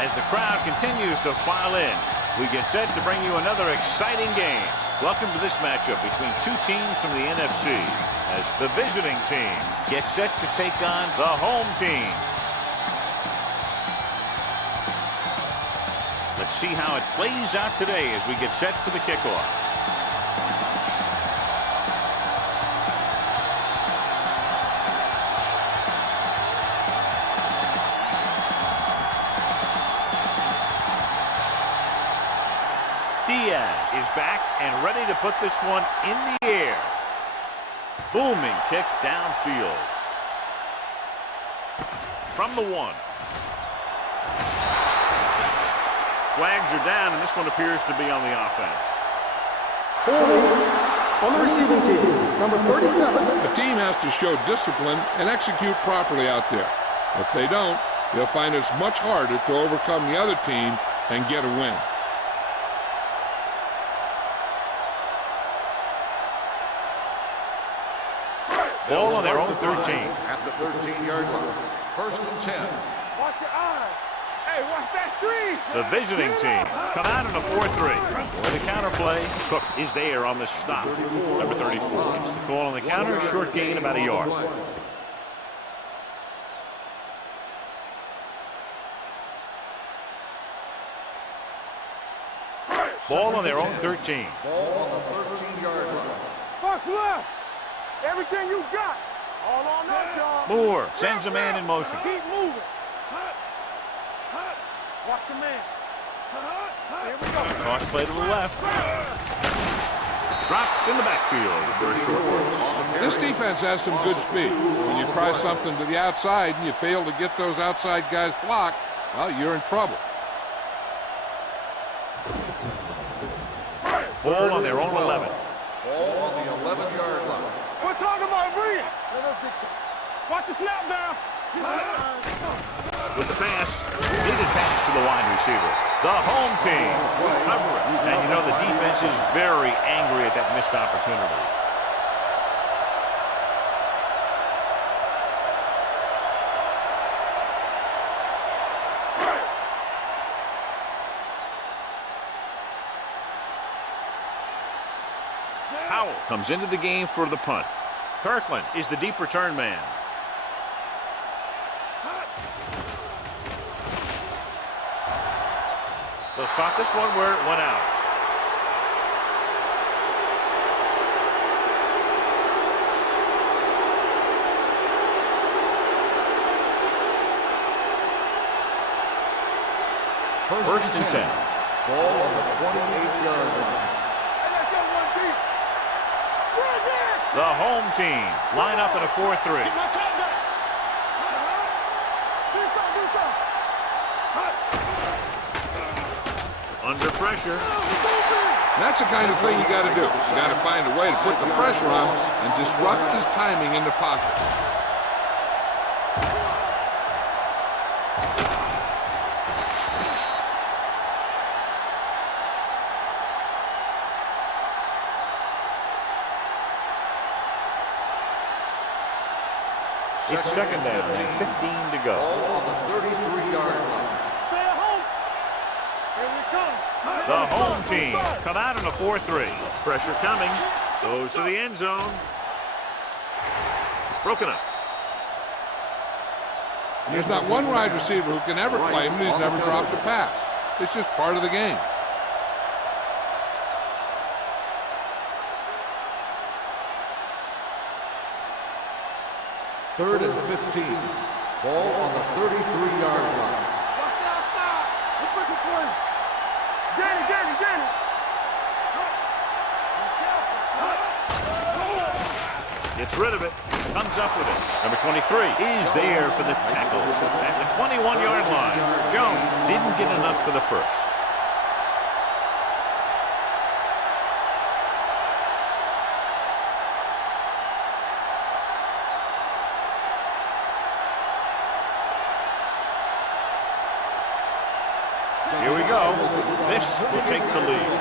As the crowd continues to file in, we get set to bring you another exciting game. Welcome to this matchup between two teams from the NFC as the visiting team gets set to take on the home team. Let's see how it plays out today as we get set for the kickoff. Is back and ready to put this one in the air. Booming kick downfield. From the 1. Flags are down, and this one appears to be on the offense. Holding on the receiving team, number 37. The team has to show discipline and execute properly out there. If they don't, they'll find it's much harder to overcome the other team and get a win. Ball on their own 13. At the 13-yard line. 1st and 10. Watch your eyes. Hey, watch that screen. The visiting team come out in a 4-3. For the counter play, Cook is there on the stop. Number 34 gets the call on the counter. Short gain, about a yard. Ball on their own 13. Ball on the 13-yard line. Box left. Everything you got. All on us, y'all. Moore sends a man in motion. Keep moving. Watch the man. Here we go. Cross play to the left. Dropped in the backfield for a short loss. This defense has some good speed. When you try something to the outside and you fail to get those outside guys blocked, well, you're in trouble. Ball on their own 11. Ball on the 11-yard line. We're talking about Bria. Watch the snap down. With the pass, needed pass to the wide receiver. The home team will cover it. And you know the defense is very angry at that missed opportunity. Howell comes into the game for the punt. Kirkland is the deep return man. They'll spot this one where it went out. First and 10. Ball on the 28-yard line. The home team line up in a 4-3. Under pressure. That's the kind of thing you got to do. You got to find a way to put the pressure on and disrupt his timing in the pocket. It's second down, 15 to go. Ball on the 33-yard line. Stay at home. Here we come. The home team come out in a 4-3. Pressure coming. Goes to the end zone. Broken up. There's not one wide receiver who can ever claim he's never dropped a pass. It's just part of the game. Third and 15. Ball on the 33-yard line. Watch the outside. Let's look at play. Danny. Gets rid of it. Comes up with it. Number 23 is there for the tackle at the 21-yard line. Jones didn't get enough for the first. Here we go. This will take the lead.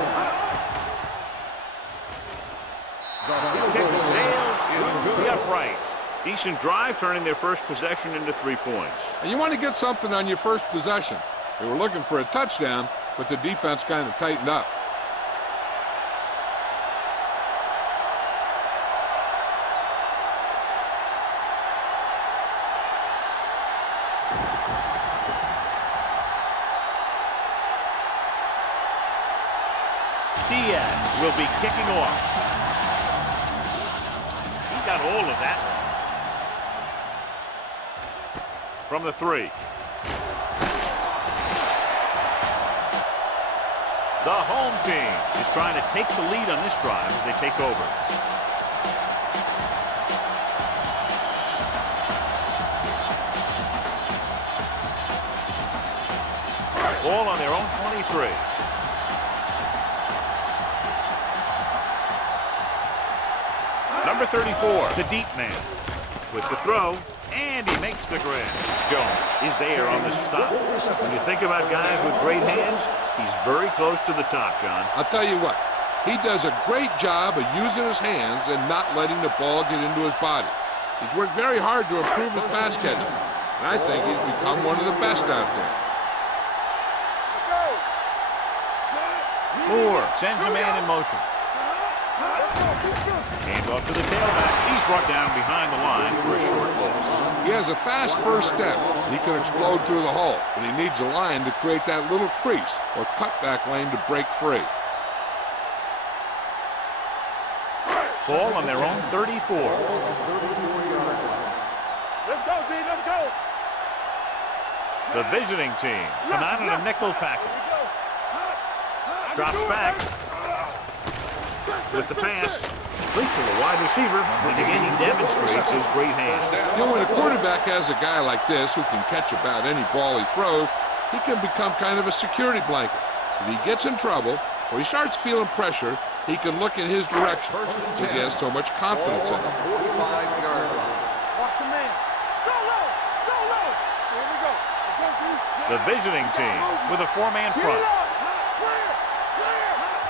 Kick sails through the uprights. Decent drive, turning their first possession into 3 points. And you want to get something on your first possession. They were looking for a touchdown, but the defense kind of tightened up. Diaz will be kicking off. He got all of that from the 3. The home team is trying to take the lead on this drive as they take over. Ball on their own 23. Number 34, the deep man, with the throw, and he makes the grab. Jones is there on the stop. When you think about guys with great hands, he's very close to the top, John. I'll tell you what, he does a great job of using his hands and not letting the ball get into his body. He's worked very hard to improve his pass catching, and I think he's become one of the best out there. Moore sends a man in motion. Hand off to the tailback. He's brought down behind the line for a short loss. He has a fast first step. He can explode through the hole, but he needs a line to create that little crease or cutback lane to break free. Ball on their own 34. Let's go, D, let's go. The visiting team come out in a nickel package. Drops back with the pass. Complete to the wide receiver, and again he demonstrates his great hands. You know, when a quarterback has a guy like this who can catch about any ball he throws, he can become kind of a security blanket. If he gets in trouble or he starts feeling pressure, he can look in his direction because he has so much confidence in him. 45-yard line. Watch your man. Go low, go low. Here we go. Let's go, D. The visiting team with a 4-man front.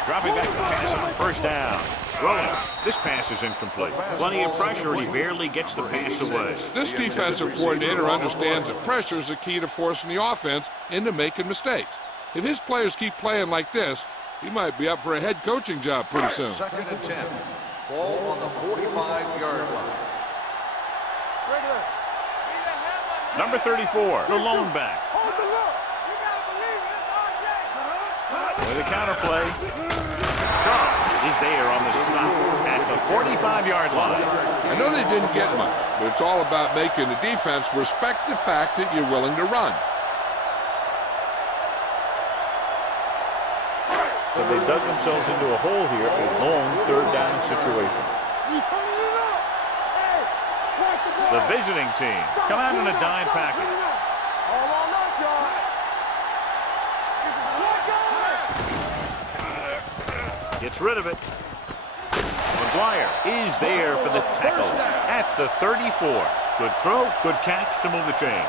Dropping back to pass on first down. Rolling. This pass is incomplete. Plenty of pressure, and he barely gets the pass away. This defensive coordinator understands that pressure is the key to forcing the offense into making mistakes. If his players keep playing like this, he might be up for a head coaching job pretty soon. 2nd and 10. Ball on the 45-yard line. Number 34, the lone back. Hold the look. You gotta believe it. It's RJ. With a counterplay. Charles is there on the stop at the 45-yard line. I know they didn't get much, but it's all about making the defense respect the fact that you're willing to run. So they dug themselves into a hole here, a long 3rd down situation. You turning it up. Hey, watch the ball. The visiting team come out in a dime package. All on us, y'all. Gets rid of it. McGuire is there for the tackle at the 34. Good throw, good catch to move the chains.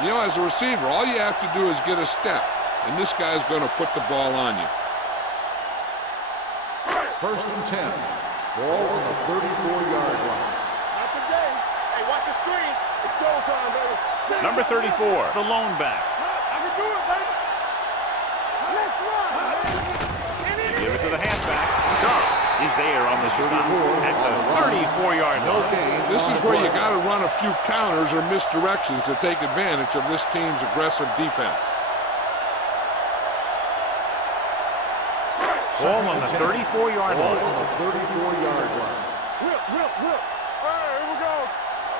You know, as a receiver, all you have to do is get a step, and this guy's going to put the ball on you. 1st and 10. Ball on the 34-yard line. Not today. Hey, watch the screen. It's showtime, baby. Number 34, the lone back. I can do it, baby. Let's run. Give it to the halfback. Charles is there on the stop at the 34-yard line. This is where you got to run a few counters or misdirections to take advantage of this team's aggressive defense. Ball on the 34-yard Ball line. on the 34-yard line. Whip. All right, here we go.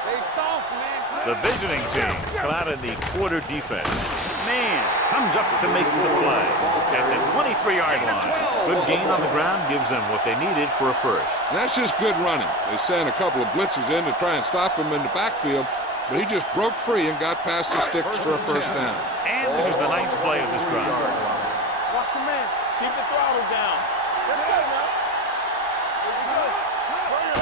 Stay soft, man. The visiting team come out in the quarter defense. Man comes up to make the play at the 23-yard line. Good gain on the ground gives them what they needed for a first. And that's just good running. They sent a couple of blitzes in to try and stop him in the backfield, but he just broke free and got past the sticks for a first down. And this is the 9th play of this drive. Watch your man. Keep the throttle down. Let's go now. Here we go. Bring it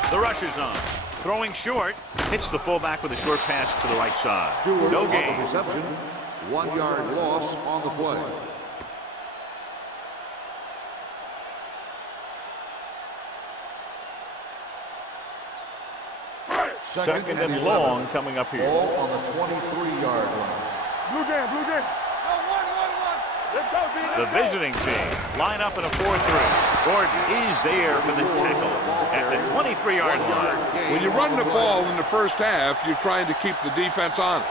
up. The rush is on. Throwing short, hits the fullback with a short pass to the right side. Stewart No on the gain. reception. 1-yard loss on the play. Second and long coming up here. Ball on the 23-yard line. Blue game. The visiting team line up in a 4-3. Gordon is there for the tackle at the 23-yard line. When you run the ball in the first half, you're trying to keep the defense honest.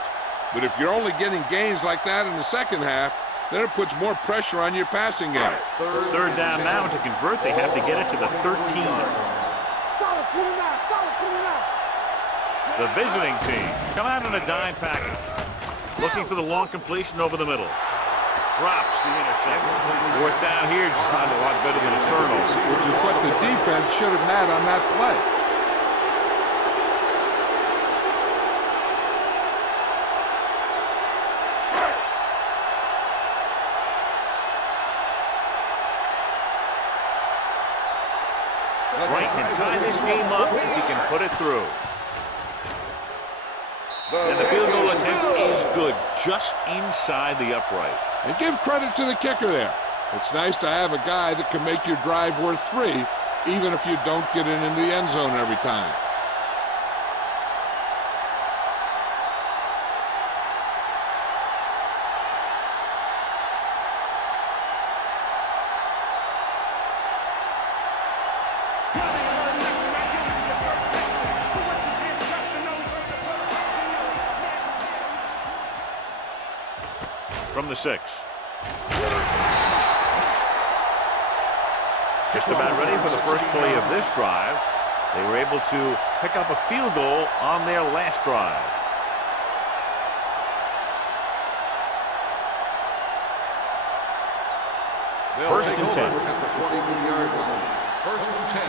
But if you're only getting gains like that in the second half, then it puts more pressure on your passing game. It's third down now. To convert, they have to get it to the 13. Solid 29, solid 29. The visiting team come out in a dime package. Looking for the long completion over the middle. Drops the interception. Fourth down here is probably a lot better than a turnover. Which is what the defense should have had on that play. Wright can tie this game up if he can put it through. And the field goal attempt is good, just inside the upright. And give credit to the kicker there. It's nice to have a guy that can make your drive worth 3, even if you don't get it into the end zone every time. From the 6. Just about ready for the first play of this drive. They were able to pick up a field goal on their last drive. First and 10. At the 22-yard line. First and 10.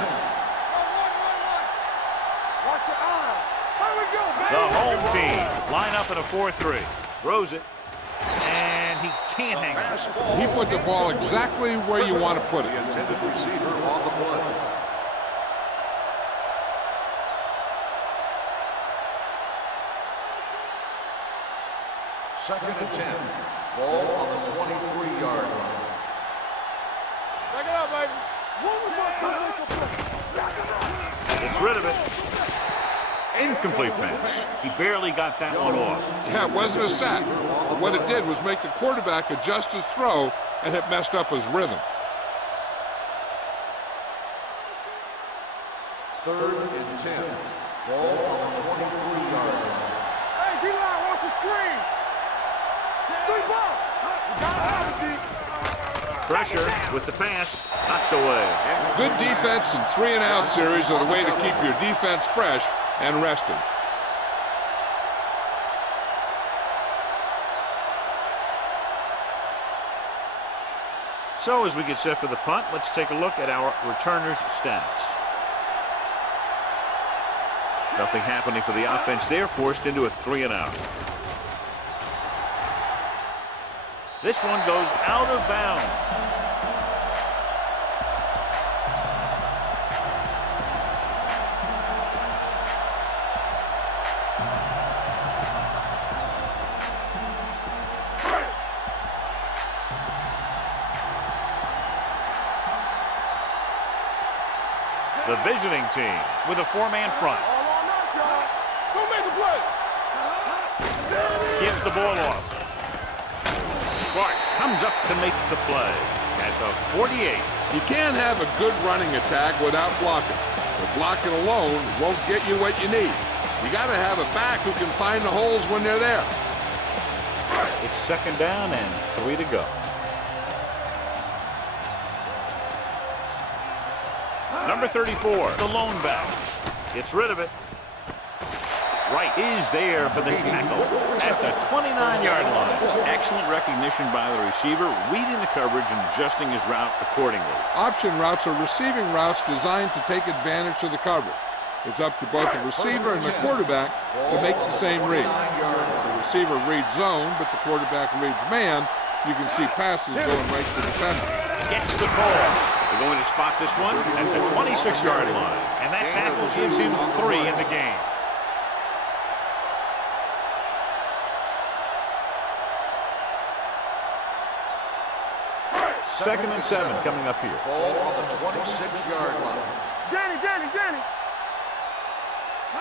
Watch your eyes. Here we go, baby. The home team line up in a 4-3. Throws it. And he can't hang on. He put the ball exactly where you want to put it. The intended receiver on the play. Second and 10. Ball on the 23-yard line. Back it up, baby. Gets rid of it. Incomplete pass. He barely got that one off. Yeah, it wasn't a sack. But what it did was make the quarterback adjust his throw, and it messed up his rhythm. Third and 10. Ball on the 23-yard line. Hey, D-line, watch the screen. Three ball. You got it out, D. Pressure with the pass. Knocked away. Good defense and 3-and-out series are the way to keep your defense fresh and rested. So as we get set for the punt, let's take a look at our returners' stats. Nothing happening for the offense there, forced into a 3-and-out. This one goes out of bounds. The visiting team with a 4-man front. All on us, y'all. Go make a play. Gives the ball off. Clark comes up to make the play at the 48. You can't have a good running attack without blocking. But blocking alone won't get you what you need. You got to have a back who can find the holes when they're there. It's second down and 3 to go. Number 34, the lone back. Gets rid of it. Wright is there for the tackle at the 29-yard line. Excellent recognition by the receiver, reading the coverage and adjusting his route accordingly. Option routes are receiving routes designed to take advantage of the coverage. It's up to both the receiver and the quarterback to make the same read. If the receiver reads zone, but the quarterback reads man, you can see passes going right to the defender. Gets the ball. They're going to spot this one at the 26-yard line. And that tackle gives him 3 in the game. Second and 7 coming up here. Ball on the 26-yard line. Danny.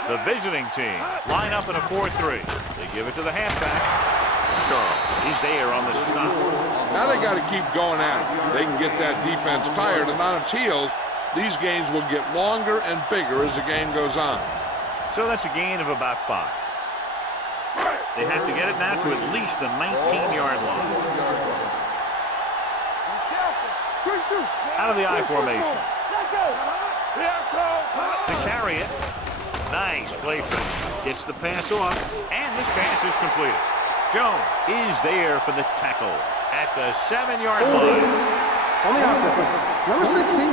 The visiting team line up in a 4-3. They give it to the halfback. Charles is there on the stop. Now they got to keep going at it. They can get that defense tired and on its heels. These games will get longer and bigger as the game goes on. So that's a gain of about 5. They have to get it now to at least the 19-yard line. Out of the I formation. To carry it. Nice play fake. Gets the pass off, and this pass is completed. Jones is there for the tackle at the 7-yard line. On the offense, number 60.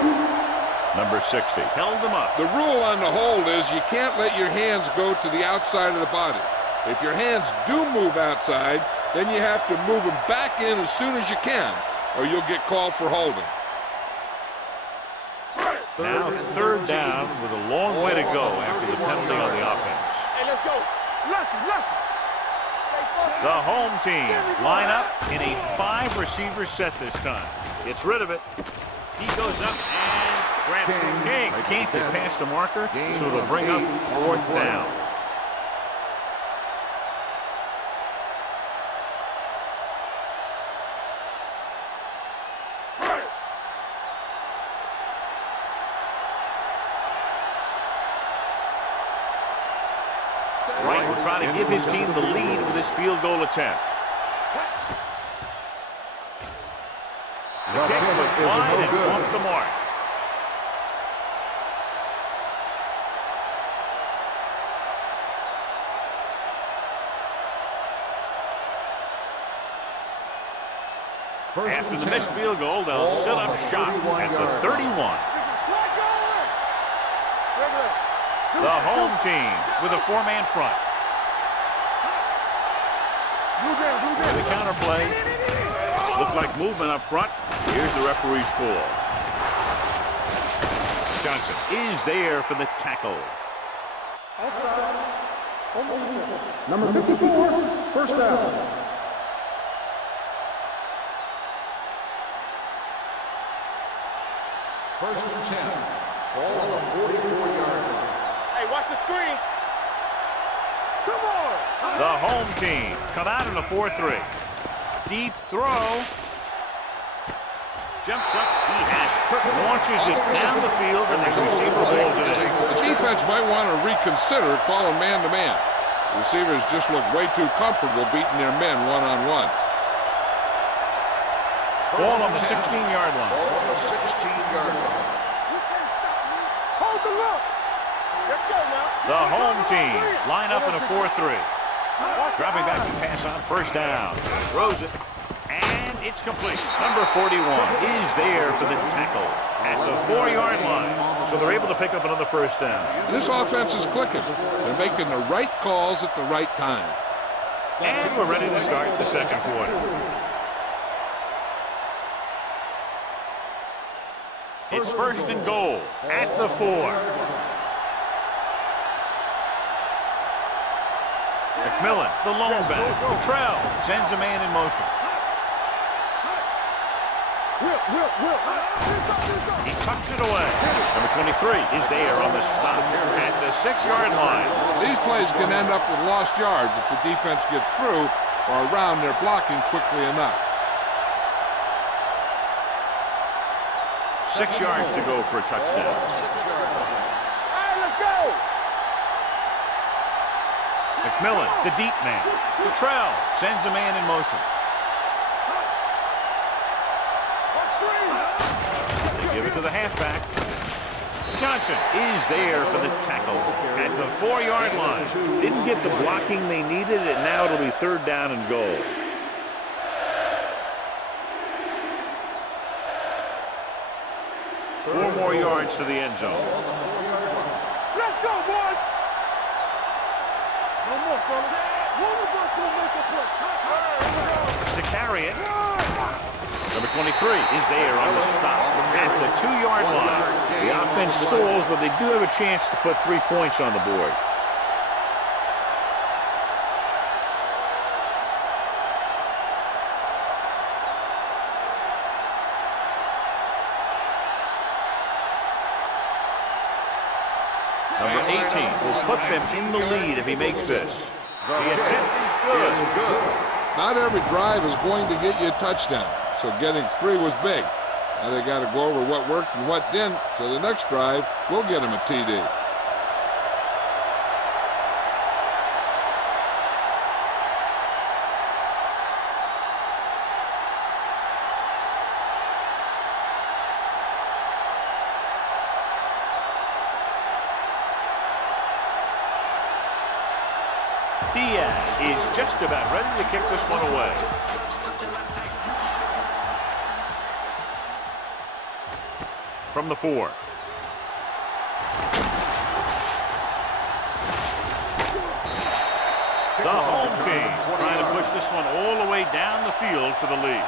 Number 60 held them up. The rule on the hold is you can't let your hands go to the outside of the body. If your hands do move outside, then you have to move them back in as soon as you can, or you'll get called for holding. Now 3rd down with a long way to go after the penalty on the offense. Hey, let's go. Lucky. The home team line up in a 5-receiver set this time. Gets rid of it. He goes up and grabs it. King can't get past the marker, so it'll bring up 4th down. Wright will try to give his team the lead with his field goal attempt. The kick was wide and off the mark. After the missed field goal, they'll set up shop at the 31. The home team with a 4-man front. The counterplay. Looked like movement up front. Here's the referee's call. Johnson is there for the tackle. Offside. Number 54, 1st down. First and 10. Ball on the 44-yard line. Hey, watch the screen. Come on. The home team come out in a 4-3. Deep throw. Jumps up. He has it. Launches it down the field, and the receiver rolls it in. The defense might want to reconsider calling man-to-man. The receivers just look way too comfortable beating their men one-on-one. Ball on the 16-yard line. Ball on the 16-yard line. Hold the look. Let's go now. The home team line up in a 4-3. Dropping back to pass on 1st down. Throws it, and it's complete. Number 41 is there for the tackle at the 4-yard line. So they're able to pick up another 1st down. And this offense is clicking. They're making the right calls at the right time. And we're ready to start the 2nd quarter. It's 1st and goal at the 4. McMillan, the lone back. Trell sends a man in motion. He tucks it away. Number 23 is there on the stop at the 6-yard line. These plays can end up with lost yards if the defense gets through or around their blocking quickly enough. 6 yards to go for a touchdown. All right, let's go. McMillan, the deep man. Trell sends a man in motion. They give it to the halfback. Johnson is there for the tackle at the 4-yard line. Didn't get the blocking they needed, and now it'll be 3rd down and goal. Four more yards to the end zone. Let's go, boys. No more, fellas. One of us will make a play. To carry it. Number 23 is there on the stop at the 2-yard line. The offense stalls, but they do have a chance to put 3 points on the board. Number 18 will put them in the lead if he makes this. The attempt is good. Not every drive is going to get you a touchdown, so getting 3 was big. Now they got to go over what worked and what didn't, so the next drive will get them a TD. Diaz is just about ready to kick this one away. From the 4. The home team trying to push this one all the way down the field for the lead.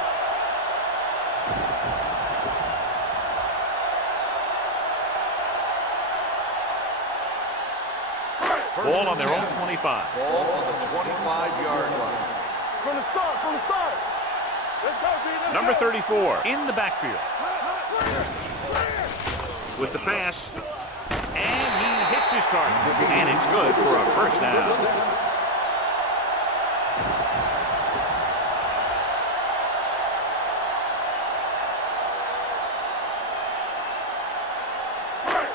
Ball on their own 25. Ball on the 25-yard line. From the start. Let's go, D. Let's Number go. 34 in the backfield. With the pass. And he hits his target. And it's good for a first down.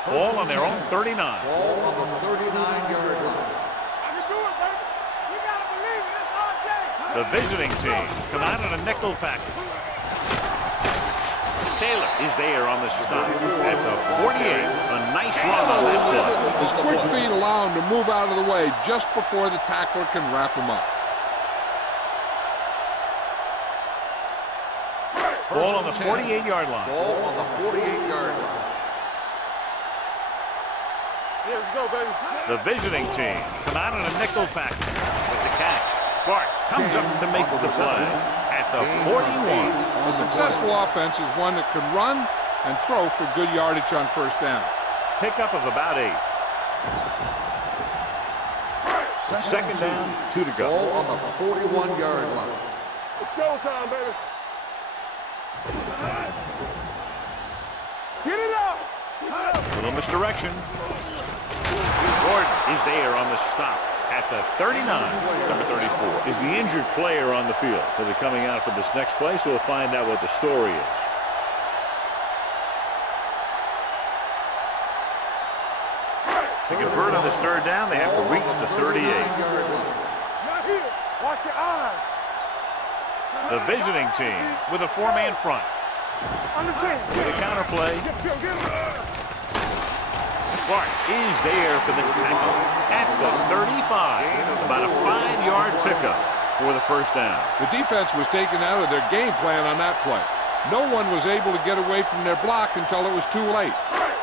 Ball on their own 39. Ball on the 39-yard line. I can do it, baby. You gotta believe it. It's RJ. The visiting team come out in a nickel package. Taylor is there on the stop at the 48. A nice run on that play. His quick feet allow him to move out of the way just before the tackler can wrap him up. Ball on the 48-yard line. Ball on the 48-yard line. Yeah, let's go, baby. The visiting team come out in a nickel package with the catch. Sparks comes up to make the play at the 41. A successful offense is one that can run and throw for good yardage on first down. Pickup of about 8. Second down, 2 to go. Ball on the 41-yard line. It's showtime, baby. Get it up. Little misdirection. Gordon is there on the stop at the 39. Number 34 is the injured player on the field. They'll be coming out for this next play, so we'll find out what the story is. To convert on this third down, they have to reach the 38. Not here. Watch your eyes. The visiting team with a 4-man front. On the team. With a counter play. Get him. Clark is there for the tackle at the 35. About a 5-yard pickup for the first down. The defense was taken out of their game plan on that play. No one was able to get away from their block until it was too late.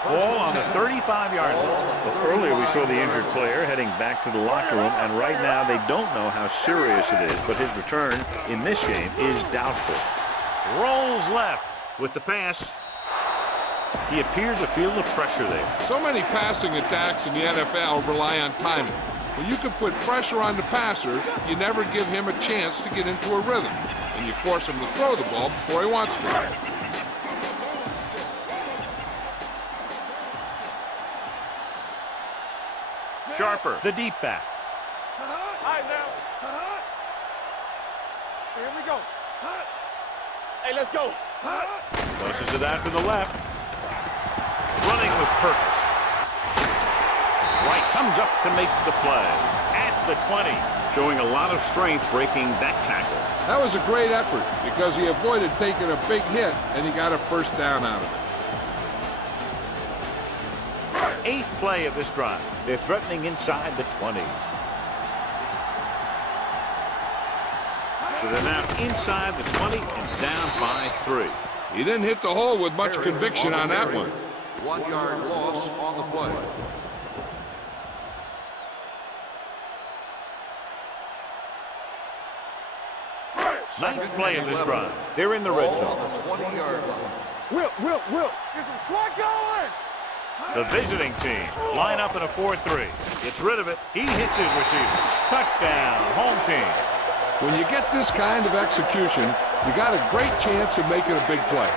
Ball on the 35-yard line. Well, earlier we saw the injured player heading back to the locker room, and right now they don't know how serious it is, but his return in this game is doubtful. Rolls left with the pass. He appeared to feel the pressure there. So many passing attacks in the NFL rely on timing. When you can put pressure on the passer, you never give him a chance to get into a rhythm, and you force him to throw the ball before he wants to. Sharper, the deep back. All right, now. Here we go. Hey, let's go. Tosses it out to the left. Running with purpose. Wright comes up to make the play at the 20. Showing a lot of strength breaking that tackle. That was a great effort because he avoided taking a big hit and he got a first down out of it. 8th play of this drive. They're threatening inside the 20. So they're now inside the 20 and down by 3. He didn't hit the hole with much conviction on that one. 1-yard loss on the play. Ninth play of this drive. They're in the red Ball zone. on the 20-yard line. Will. Get some slot going. The visiting team line up in a 4-3. Gets rid of it. He hits his receiver. Touchdown, home team. When you get this kind of execution, you got a great chance of making a big play.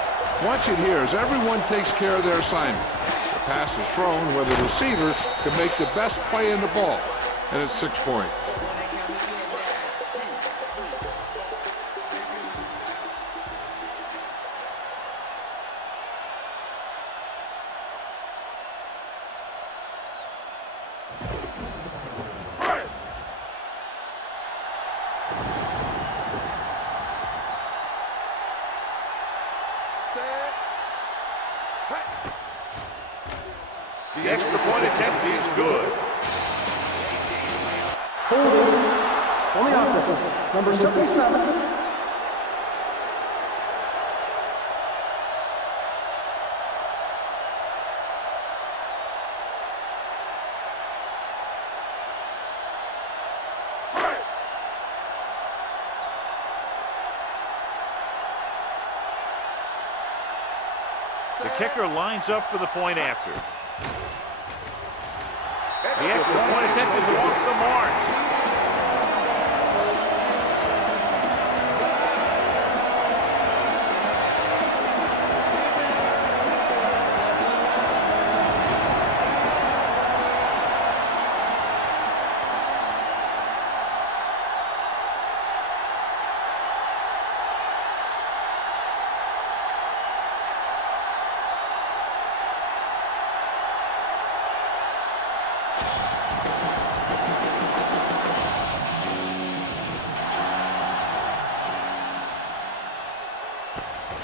Watch it here as everyone takes care of their assignment. The pass is thrown where the receiver can make the best play in the ball, and it's 6 points. The extra point attempt is good. Holding on the offense. Number 77. The kicker lines up for the point after. The extra point attempt is off the mark.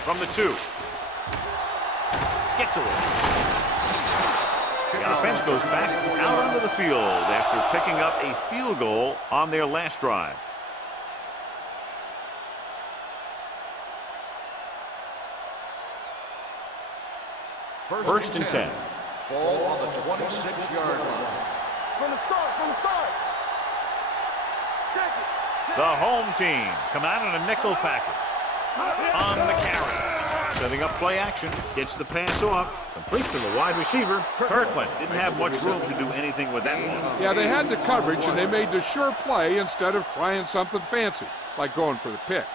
From the 2. Gets away. The offense goes back out onto the field after picking up a field goal on their last drive. First and 10. Ball on the 26-yard line. From the start. Check it. The home team come out in a nickel package. On the carry. Setting up play action. Gets the pass off. Complete to the wide receiver. Kirkland didn't have much room to do anything with that one. Yeah, they had the coverage, and they made the sure play instead of trying something fancy, like going for the pick.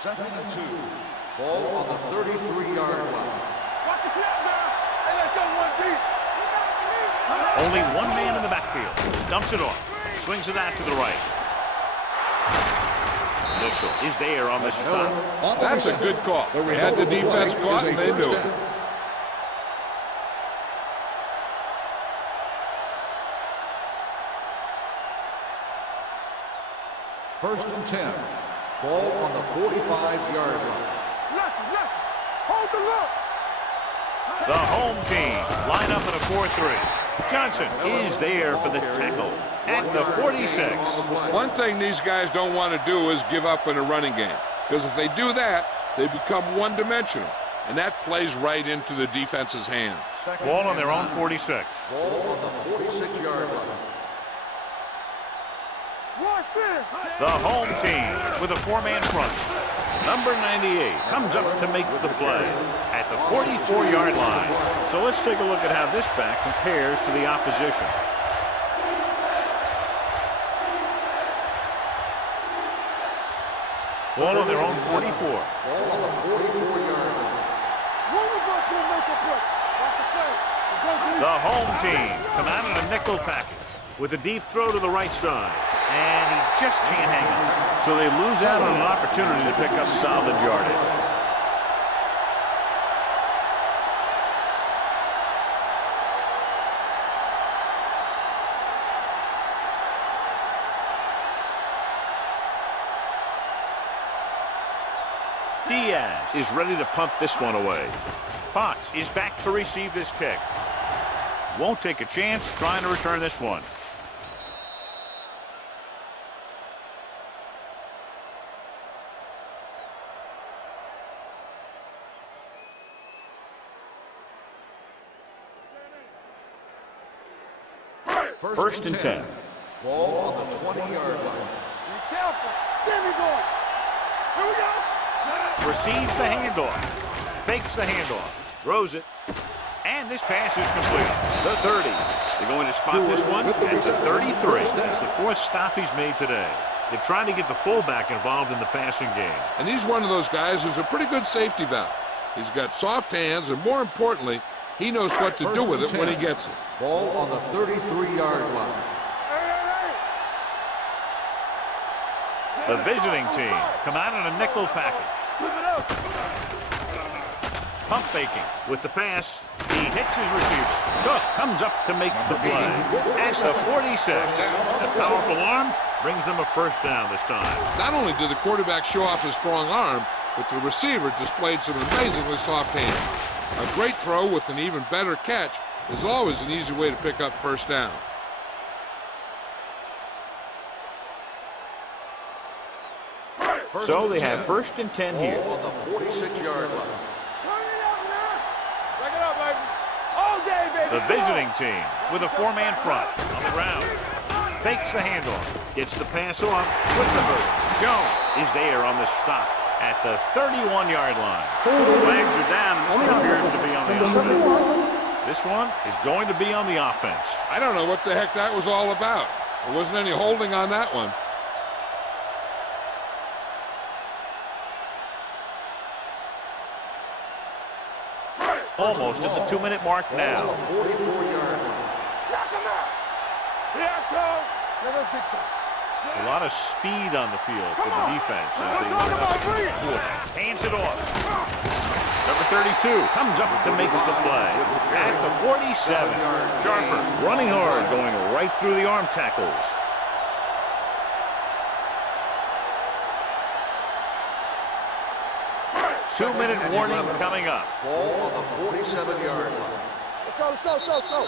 Second and 2. Ball on the 33-yard line. Watch the snap now. Hey, let's go one deep. Only one man in the backfield. Dumps it off. Swings it out to the right. Mitchell is there on the stop. That's a good call. They had the defense caught, and they knew it. First and 10. Ball on the 45-yard line. Lucky. Hold the look. The home team line up in a 4-3. Johnson is there for the tackle at the 46. One thing these guys don't want to do is give up in a running game, because if they do that, they become one-dimensional, and that plays right into the defense's hands. Ball on their own 46. Ball on the 46-yard line. The home team with a 4-man front. Number 98 comes up to make the play at the 44-yard line. So let's take a look at how this back compares to the opposition. Ball on their own 44. Ball on the 44-yard line. The home team come out in a nickel package with a deep throw to the right side. And he just can't hang on. So they lose out on an opportunity to pick up solid yardage. Diaz is ready to punt this one away. Fox is back to receive this kick. Won't take a chance trying to return this one. First and 10. Ball on the 20-yard line. Be careful. There we go. Here we go. Receives the handoff. Fakes the handoff. Throws it. And this pass is complete. The 30. They're going to spot this one at the 33. It's the fourth stop he's made today. They're trying to get the fullback involved in the passing game. And he's one of those guys who's a pretty good safety valve. He's got soft hands, and more importantly, he knows what to do with it when he gets it. Ball on the 33-yard line. The visiting team come out in a nickel package. Pump faking with the pass. He hits his receiver. Cook comes up to make the play at the 46. A powerful arm brings them a first down this time. Not only did the quarterback show off his strong arm, but the receiver displayed some amazingly soft hands. A great throw with an even better catch is always an easy way to pick up first down. So they have 1st and 10 here. Ball on the 46-yard line. Break it up, baby. All day, baby. The visiting team with a 4-man front on the ground. Fakes the handoff. Gets the pass off with the boot. Jones is there on the stop at the 31-yard line. Flags are down, and this one appears to be on the offense. This one is going to be on the offense. I don't know what the heck that was all about. There wasn't any holding on that one. Almost at the 2-minute mark now. 44-yard line. A lot of speed on the field for the defense as they line up. Hands it off. Number 32 comes up to make the play. At the 47, Sharper running hard, going right through the arm tackles. Two-minute warning coming up. Ball on the 47-yard line. Let's go.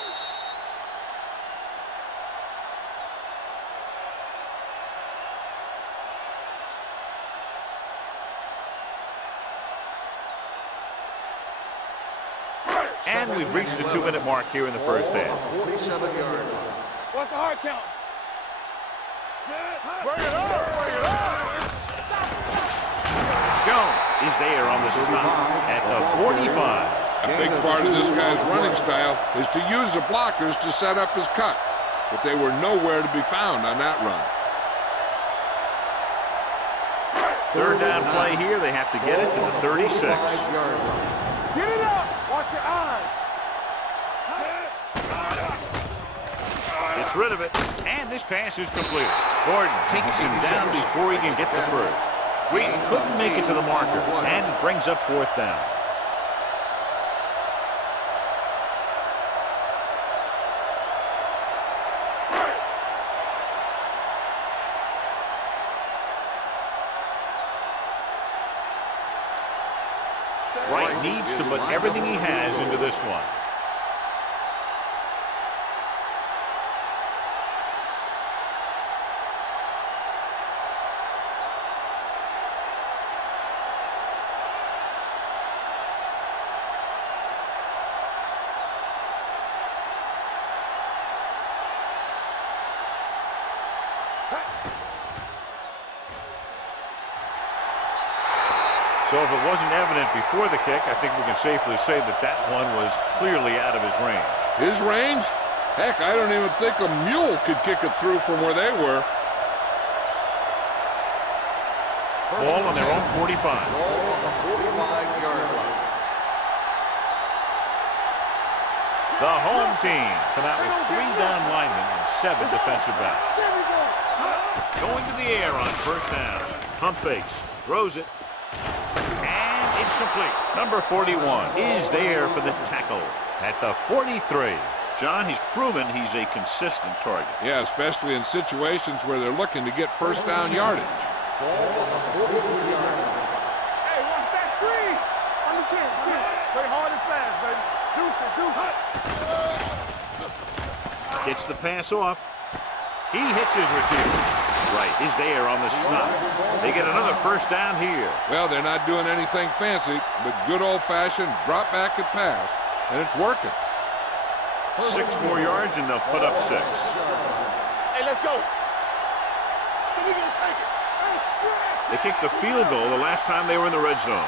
And we've reached the 2-minute mark here in the first half. 47-yard line. What's the hard count? Bring it up. Jones is there on the stop at the 45. A big part of this guy's running style is to use the blockers to set up his cut, but they were nowhere to be found on that run. 3rd down play here. They have to get it to the 36. Get it up. Watch your eyes. Gets rid of it, and this pass is complete. Gordon takes him down before he can get the first. Wheaton couldn't make it to the marker, and it brings up 4th down. Wright needs to put everything he has into this one. So if it wasn't evident before the kick, I think we can safely say that that one was clearly out of his range. His range? Heck, I don't even think a mule could kick it through from where they were. Ball on their own 45. Ball on the 45-yard line. The home team come out with 3 down linemen and 7 defensive backs. Going to the air on 1st down. Pump fakes, throws it. It's complete. Number 41 is there for the tackle at the 43. John, he's proven he's a consistent target. Yeah, especially in situations where they're looking to get first down yardage. Ball on the 43-yard line. Hey, watch that screen. On the chin. Play hard and fast, baby. Gets the pass off. He hits his receiver. Wright is there on the stop. They get another first down here. Well, they're not doing anything fancy, but good old-fashioned drop back and pass, and it's working. 6 more yards, and they'll put up 6. Hey, let's go. So we gonna take it. They kicked the field goal the last time they were in the red zone.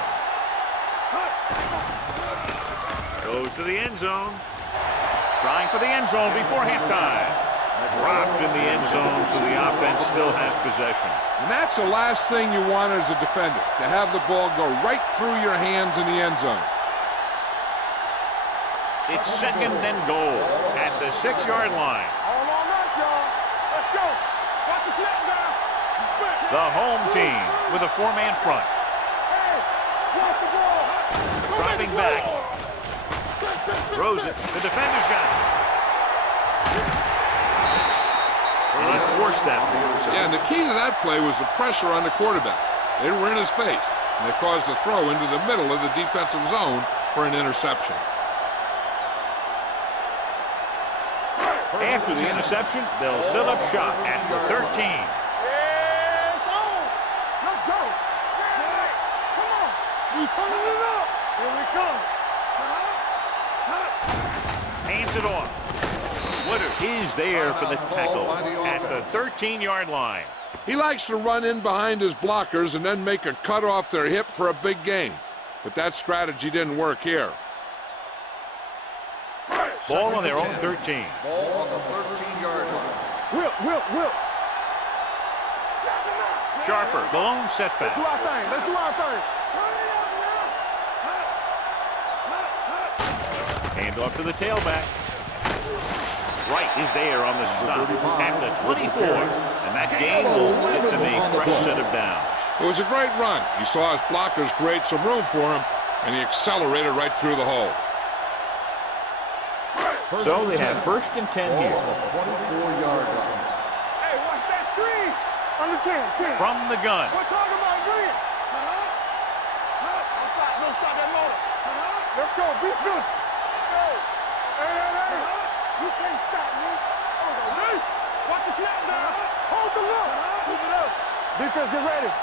Goes to the end zone. Trying for the end zone before halftime. Dropped in the end zone, so the offense still has possession. And that's the last thing you want as a defender, to have the ball go right through your hands in the end zone. It's 2nd and goal at the 6-yard line. All on us, y'all. Let's go. Watch the snap down. The home team with a 4-man front. Hey, watch the ball. Dropping back. Throws it. The defender's got it. And he forced that. Yeah, and the key to that play was the pressure on the quarterback. They were in his face. and they cause the throw into the middle of the defensive zone for an interception. After the interception, they'll set up shop at the 13. Yeah, it's on. Let's go. Come on. We turning it up. Here we come. Hands it off. Woodard is there for the tackle at the 13-yard line. He likes to run in behind his blockers and then make a cut off their hip for a big gain. But that strategy didn't work here. Ball on their own 13. Ball on the 13-yard line. Whip. Sharper, the lone setback. Do our thing. Let's do our thing. Hand off to the tailback. Wright is there on the stop at the 24. And that gain will get them a fresh set of downs. It was a great run. He saw his blockers create some room for him, and he accelerated right through the hole. So they have 1st and 10 here. Ball on the 24-yard line. Hey, watch that screen. On the 10. From the gun. We're talking about green. Don't stop that motor. Let's go. Be fierce. Go. Hey. You can't stop me. Hey. Watch the snap down. Hold the look. Keep it up. Defense, get ready.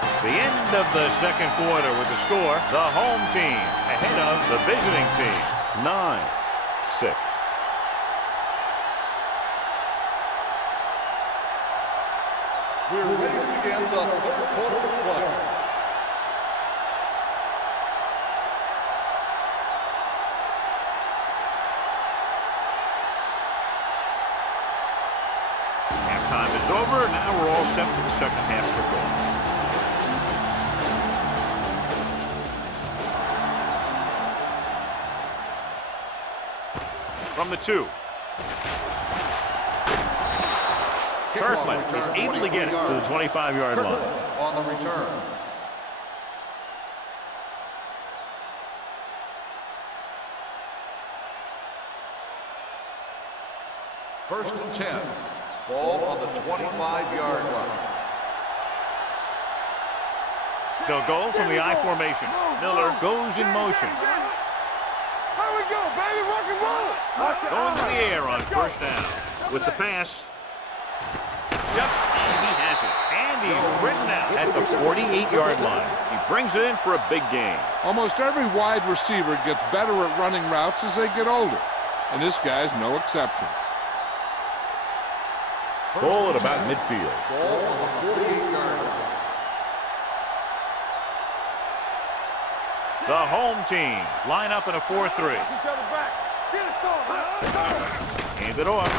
It's the end of the second quarter with the score. The home team ahead of the visiting team. 9-6. We're ready to begin the third quarter of play. Halftime is over. Now we're all set for the second half kickoff. From the 2. Kirkland is able to get it to the 25-yard line. On the return. First and 10. Ball on the 25-yard line. They'll go from the I formation. Miller goes in motion. Here we go, baby. Rock and roll. Going to the air on first down. With the pass. Jumps, and he has it. And he's written out at the 48-yard line. He brings it in for a big gain. Almost every wide receiver gets better at running routes as they get older, and this guy's no exception. Ball at about midfield. Ball on the 48-yard line. The home team line up in a 4-3. Hand it off.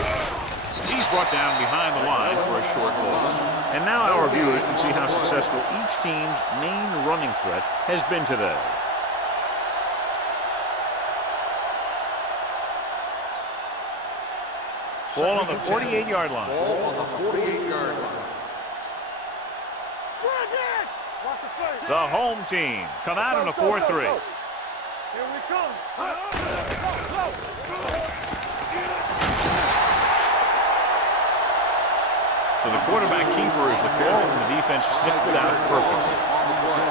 He's brought down behind the line for a short loss. And now our viewers can see how successful each team's main running threat has been today. Ball on the 48-yard line. Ball on the 48-yard line. The home team come out in a 4-3. Here we come. So the quarterback keeper is the call, and the defense sniffed it out perfect. On the play.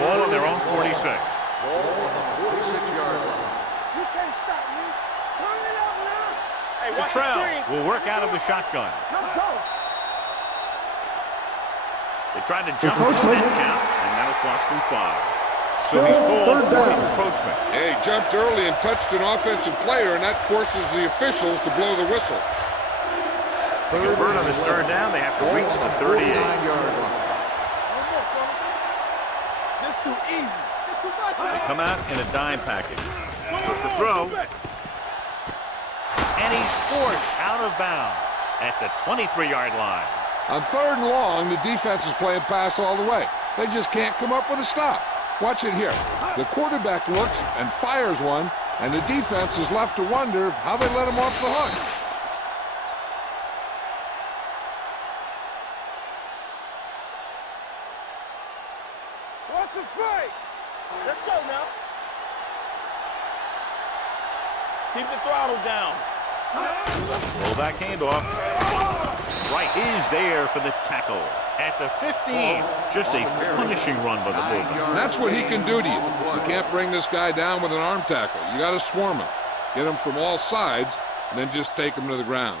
Ball on their own 46. Ball on the 46-yard line. You can't stop me. Turn it up now. Hey, watch the Trell screen. will work out of the shotgun. Let's go. They tried to jump the snap count, and that'll cost them 5. So he's called for encroachment. Hey, he jumped early and touched an offensive player, and that forces the officials to blow the whistle. To convert on this third down, they have to reach the 38. 49-yard line. This too easy. This too much. They come out in a dime package. With the throw. And he's forced out of bounds at the 23-yard line. On 3rd and long, the defense is playing pass all the way. They just can't come up with a stop. Watch it here. The quarterback looks and fires one, and the defense is left to wonder how they let him off the hook. What's the play? Let's go now. Keep the throttle down. Roll back handoff. Right is there for the tackle. At the 15, just a punishing run by the fullback. And that's what he can do to you. You can't bring this guy down with an arm tackle. You got to swarm him. Get him from all sides, and then just take him to the ground.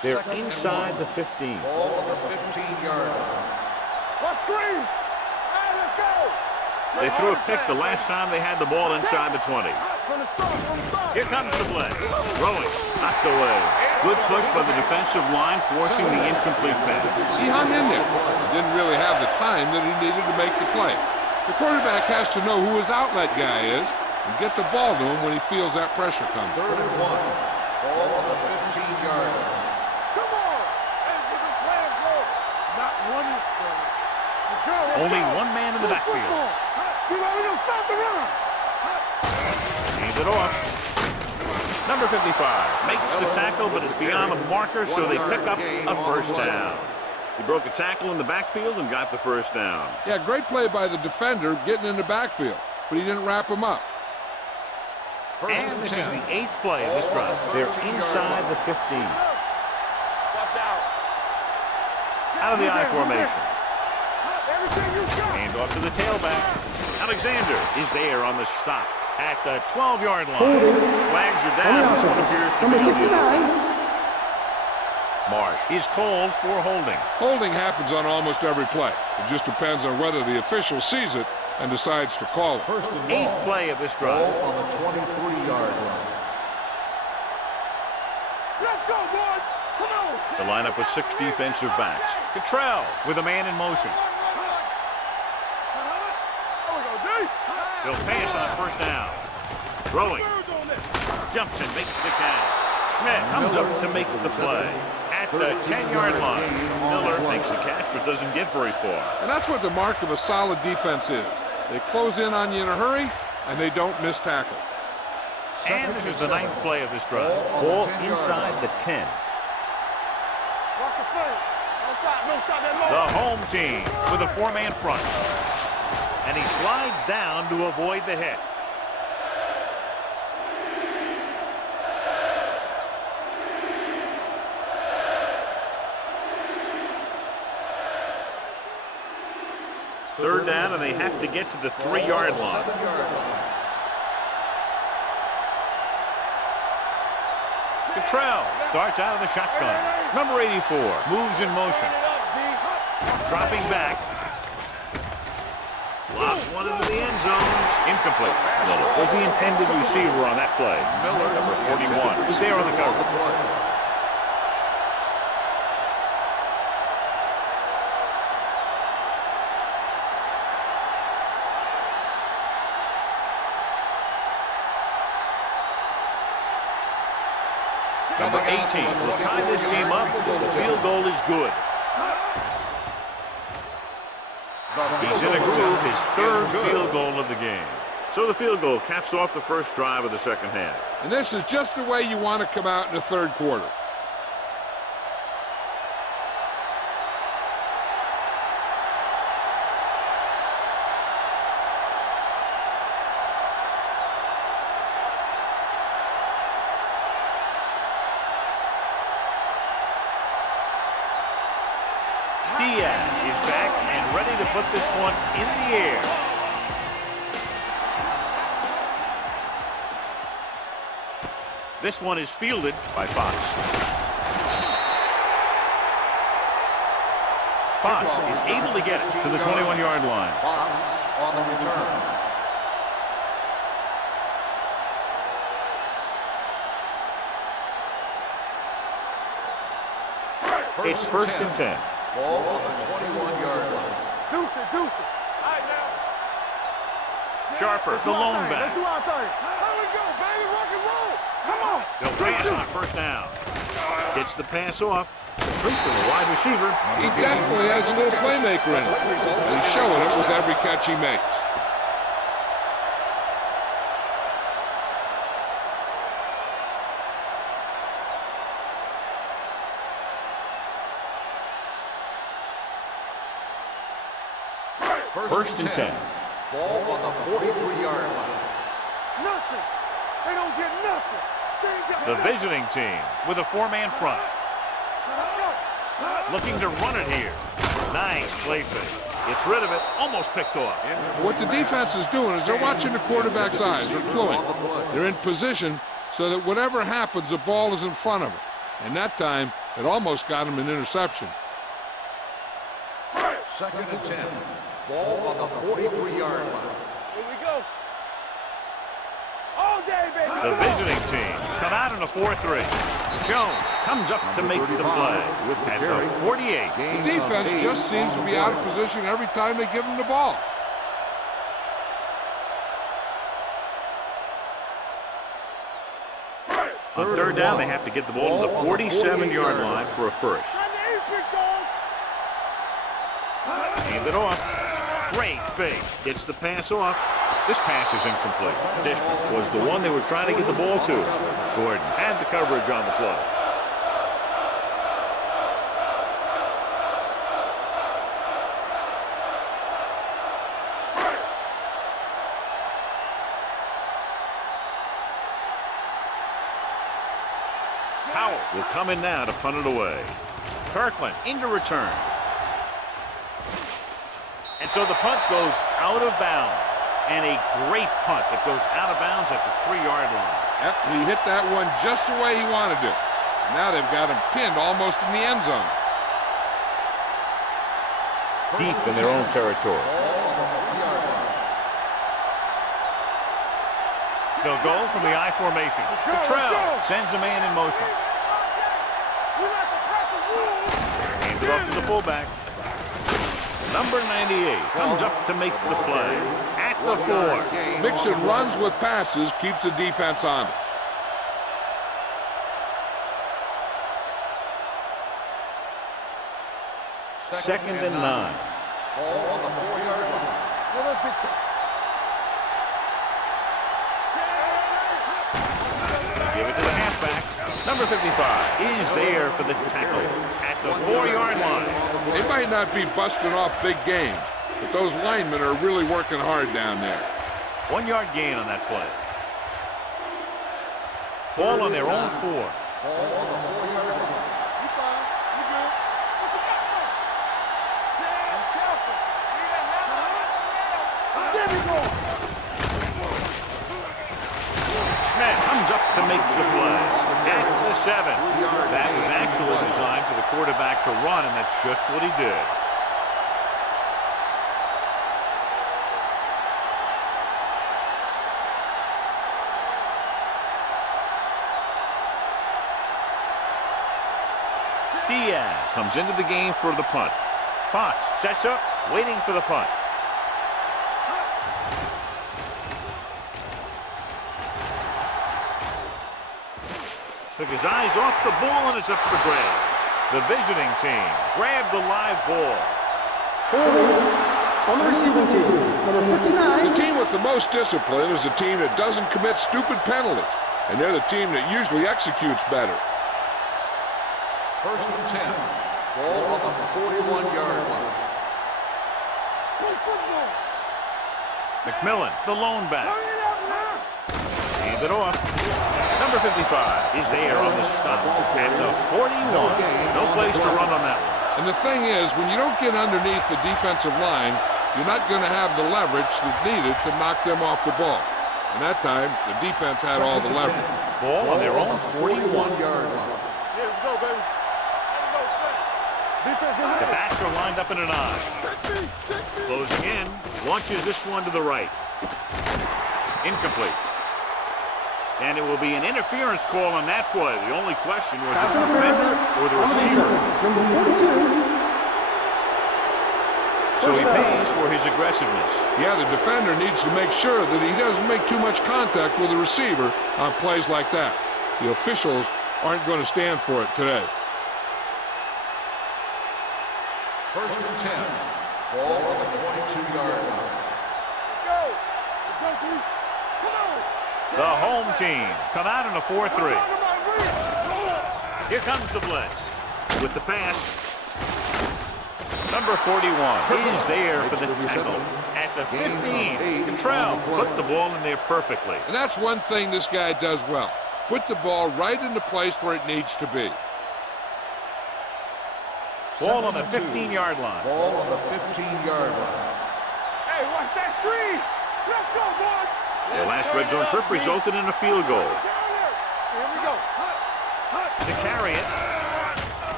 They're inside the 15. Ball on the 15-yard line. Let's screen. Hey, let's go. They threw a pick the last time they had the ball inside the 20. From the start, from the start. Here comes the play. Throwing. Knocked away. Good push by the defensive line, forcing the incomplete pass. He hung in there. He didn't really have the time that he needed to make the play. The quarterback has to know who his outlet guy is and get the ball to him when he feels that pressure coming. 3rd and 1. Ball on the 15-yard line. Come on. Hey, get the plan flow. Not one is finished. Let's go. Let's Only go. one man in the backfield. You know, we gonna stop the run. Hand it off. Number 55 makes the tackle, but it's beyond the marker, so they pick up a first down. He broke a tackle in the backfield and got the first down. Yeah, great play by the defender getting in the backfield, but he didn't wrap him up. And this is the 8th play of this drive. They're inside the 15. Watch out. Out of the I formation. Everything you got. Hand off to the tailback. Alexander is there on the stop at the 12-yard line. Flags are down. This one appears to Number be 69. Marsh is called for holding. Holding happens on almost every play. It just depends on whether the official sees it and decides to call it. 1st and 8th play of this drive. Ball on the 23-yard line. Let's go, boys. Come on. The lineup with 6 defensive backs. Cottrell with a man in motion. He'll pass on first down. Throwing. Jumps and makes the catch. Schmidt comes up to make the play. At the 10-yard line. Miller makes the catch but doesn't get very far. And that's what the mark of a solid defense is. They close in on you in a hurry, and they don't miss tackle. And this is the 9th play of this drive. Ball inside the 10. Watch the play. Don't stop. Don't stop that The low. home team with a 4-man front. And he slides down to avoid the hit. Third down, and they have to get to the 3-yard line. 7-yard line. Cottrell starts out of the shotgun. Number 84 moves in motion. Dropping back. Lobs one into the end zone. Incomplete. Miller was the intended receiver on that play. Miller, Number 41 is there on the cover. Number 18 will tie this game up. The field goal is good. He's in a groove, his 3rd field goal of the game. So the field goal caps off the first drive of the second half. And this is just the way you want to come out in the 3rd quarter. Diaz is back and ready to put this one in the air. This one is fielded by Fox. Fox is able to get it to the 21-yard line. Fox on the return. It's 1st and 10. Ball on the 21-yard line. Deuce it, deuce it. All right, now. Sharper, the lone Let's back. do our thing. Here we go, baby. Rock and roll. Come on. They'll pass on first down. Gets the pass off. Complete to the wide receiver. He definitely has a little playmaker in him. And he's showing it with every catch he makes. First and 10. Ball on the 43-yard line. Nothing. They don't get nothing. The visiting team with a four-man front. Looking to run it here. Nice play fake. Gets rid of it. Almost picked off. What the defense is doing is they're watching the quarterback's eyes. They're cluing. They're in position so that whatever happens, the ball is in front of them. And that time, it almost got him an interception. 2nd and 10. Ball on the 43-yard line. Here we go. All day, baby. The visiting team come out in a 4-3. Jones comes up to make the play at the 48. The defense just seems to be out of position every time they give him the ball. On third down, they have to get the ball to the 47-yard line for a first. Hand it off. Great fake. Gets the pass off. This pass is incomplete. This was the one they were trying to get the ball to. Gordon had the coverage on the play. Howell will come in now to punt it away. Kirkland into return. And so the punt goes out of bounds. And a great punt that goes out of bounds at the 3-yard line. Yep, he hit that one just the way he wanted to. Now they've got him pinned almost in the end zone. Deep in their own territory. They'll go from the I formation. Cottrell sends a man in motion. Hands it off to the fullback. Number 98 comes up to make the play at the 4. Mixing runs with passes keeps the defense honest. Second and 9. Ball on the 4-yard line. Give it to the halfback. Number 55 is there for the tackle at the 4-yard line. They might not be busting off big games, but those linemen are really working hard down there. 1-yard gain on that play. Ball on their own 4. Ball on the 4-yard line. You fine. You good. What you got for? Sam, careful. There we go. Schmidt comes up to make the play at the 7. That was actually designed for the quarterback to run, and that's just what he did. Diaz comes into the game for the punt. Fox sets up, waiting for the punt. Took his eyes off the ball, and it's up for grabs. The visiting team grabbed the live ball. On the receiving team, number 59. The team with the most discipline is the team that doesn't commit stupid penalties, and they're the team that usually executes better. 1st and 10. Ball on the 41-yard line. McMillan, the lone back. Hand it off. Number 55 is there on the stop at the 41. No place to run on that one. And the thing is, when you don't get underneath the defensive line, you're not going to have the leverage that's needed to knock them off the ball. And that time, the defense had all the leverage. Ball on their own 41-yard Here line. we go, baby. The backs are lined up in an I. Closing in, launches this one to the right. Incomplete. And it will be an interference call on that play. The only question was the defense or the receiver. Number 42. So he pays for his aggressiveness. Yeah, the defender needs to make sure that he doesn't make too much contact with the receiver on plays like that. The officials aren't going to stand for it today. 1st and 10. Ball on the 22-yard line. Let's go. Let's go, D. Come on. The home team come out in a 4-3. Here comes the blitz. With the pass, number 41 is there for the tackle at At the 15, Contrell put the ball in there perfectly. And that's one thing this guy does well. Put the ball right in the place where it needs to be. Ball on the 15-yard line. Ball on the 15-yard line. Hey, watch that screen. Let's go, boys. Their last red zone trip resulted in a field goal. Here we go. To carry it.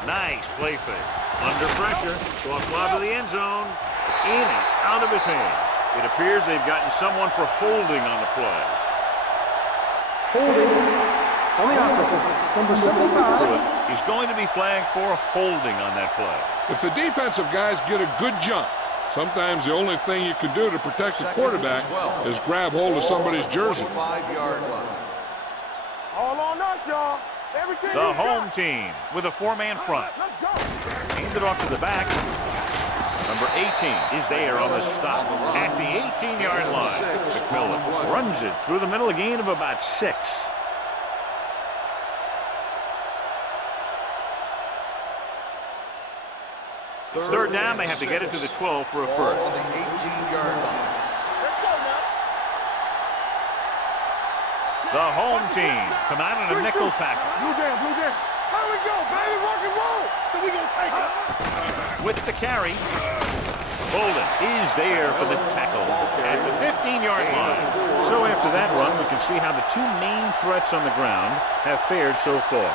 Nice play fake. Under pressure. Soft lob to the end zone. In and out of his hands. It appears they've gotten someone for holding on the play. Holding on the offense. Number 75. He's going to be flagged for holding on that play. If the defensive guys get a good jump, sometimes the only thing you can do to protect the quarterback is grab hold of somebody's jersey. 5-yard line. All on us, y'all. Everything The we home got. team with a four-man front. Let's go. Hand it off to the back. Number 18 is there on the stop at the 18-yard line. McMillan runs it through the middle, a gain of about 6. It's third down. They have to get it to the 12 for a Ball first. on the 18-yard line. Let's go now. The home team come out in a nickel package. Blue down, blue down. Here we go, baby. Rock and roll. So we gonna take it. With the carry, Bolden is there for the tackle at the 15-yard line. So after that run, we can see how the two main threats on the ground have fared so far.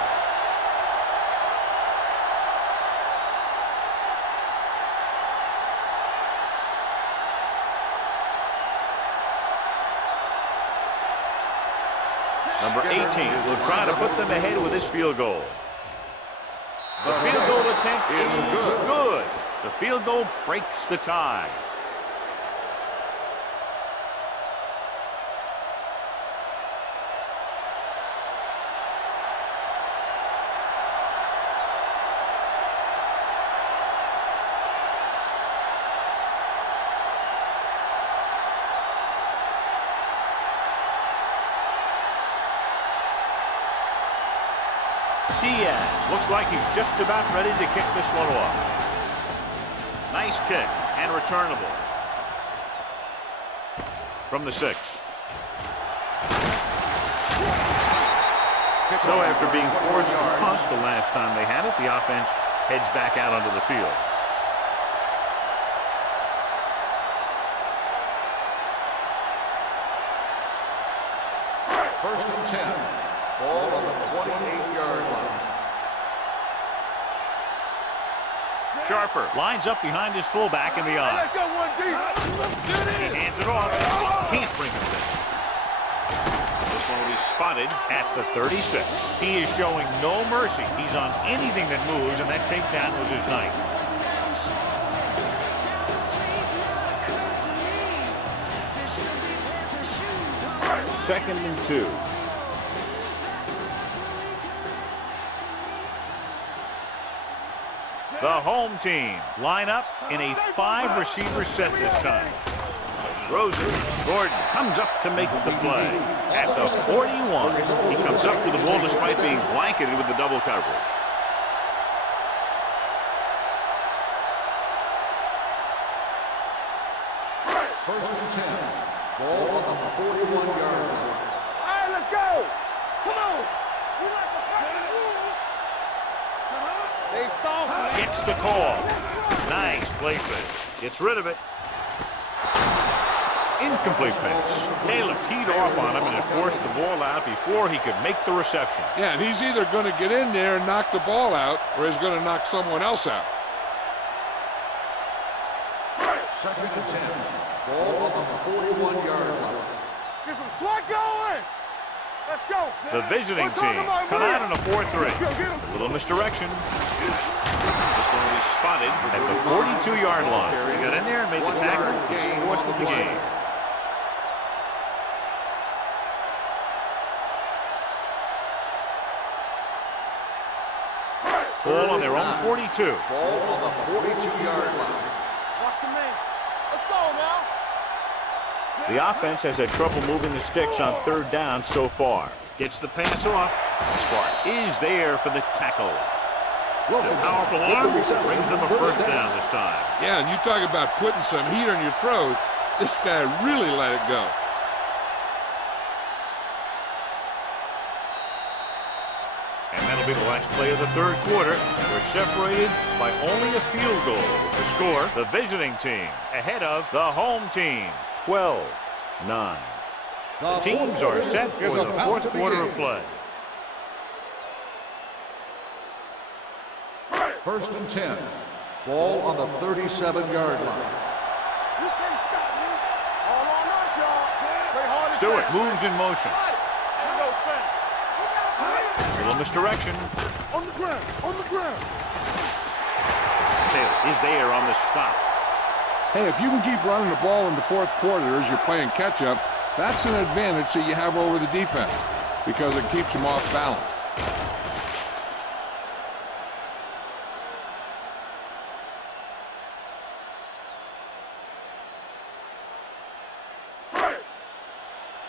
Number 18 will try to put them ahead with this field goal. The field goal attempt is good. The field goal breaks the tie. Diaz looks like he's just about ready to kick this one off. Nice kick and returnable. From the 6. So after being forced to punt the last time they had it, the offense heads back out onto the field. First and 10. Ball on the 28-yard line. Sharper lines up behind his fullback in the eye. Let's go, 1D. He hands it off. Can't bring him down. This one will be spotted at the 36. He is showing no mercy. He's on anything that moves, and that takedown was his night. Second and 2. The home team line up in a 5-receiver set this time. Rosen, Gordon comes up to make the play. At the 41, he comes up with the ball despite being blanketed with the double coverage. First and 10. Ball on the 41-yard line. All right, let's go. Come on. We like to fight the rules. They soft, man. Gets the call. Nice play fake. Gets rid of it. Incomplete pass. Taylor teed off on him and had forced the ball out before he could make the reception. Yeah, and he's either going to get in there and knock the ball out, or he's going to knock someone else out. Second and 10. Ball on the 41-yard line. Get some slack going. Let's go. The visiting team come out in a 4-3. A little misdirection. This one will be spotted at the 42-yard line. He got in there and made the tackle. He's fourth of the game. Ball on their own 42. Ball on the 42-yard line. Watch your man. Let's go now. The offense has had trouble moving the sticks on third down so far. Gets the pass off. Sparks is there for the tackle. The powerful arm brings them a first down this time. Yeah, and you talk about putting some heat on your throws. This guy really let it go. And that'll be the last play of the third quarter. We're separated by only a field goal. With the score, the visiting team ahead of the home team, 12-9. The teams are set for the fourth quarter of play. First and 10. Ball on the 37-yard line. You can't stop me. All on us, y'all. Play hard. Stewart moves in motion. Ain't no thing. A little misdirection. On the ground. On the ground. Taylor is there on the stop. Hey, if you can keep running the ball in the fourth quarter as you're playing catch-up, that's an advantage that you have over the defense because it keeps them off balance.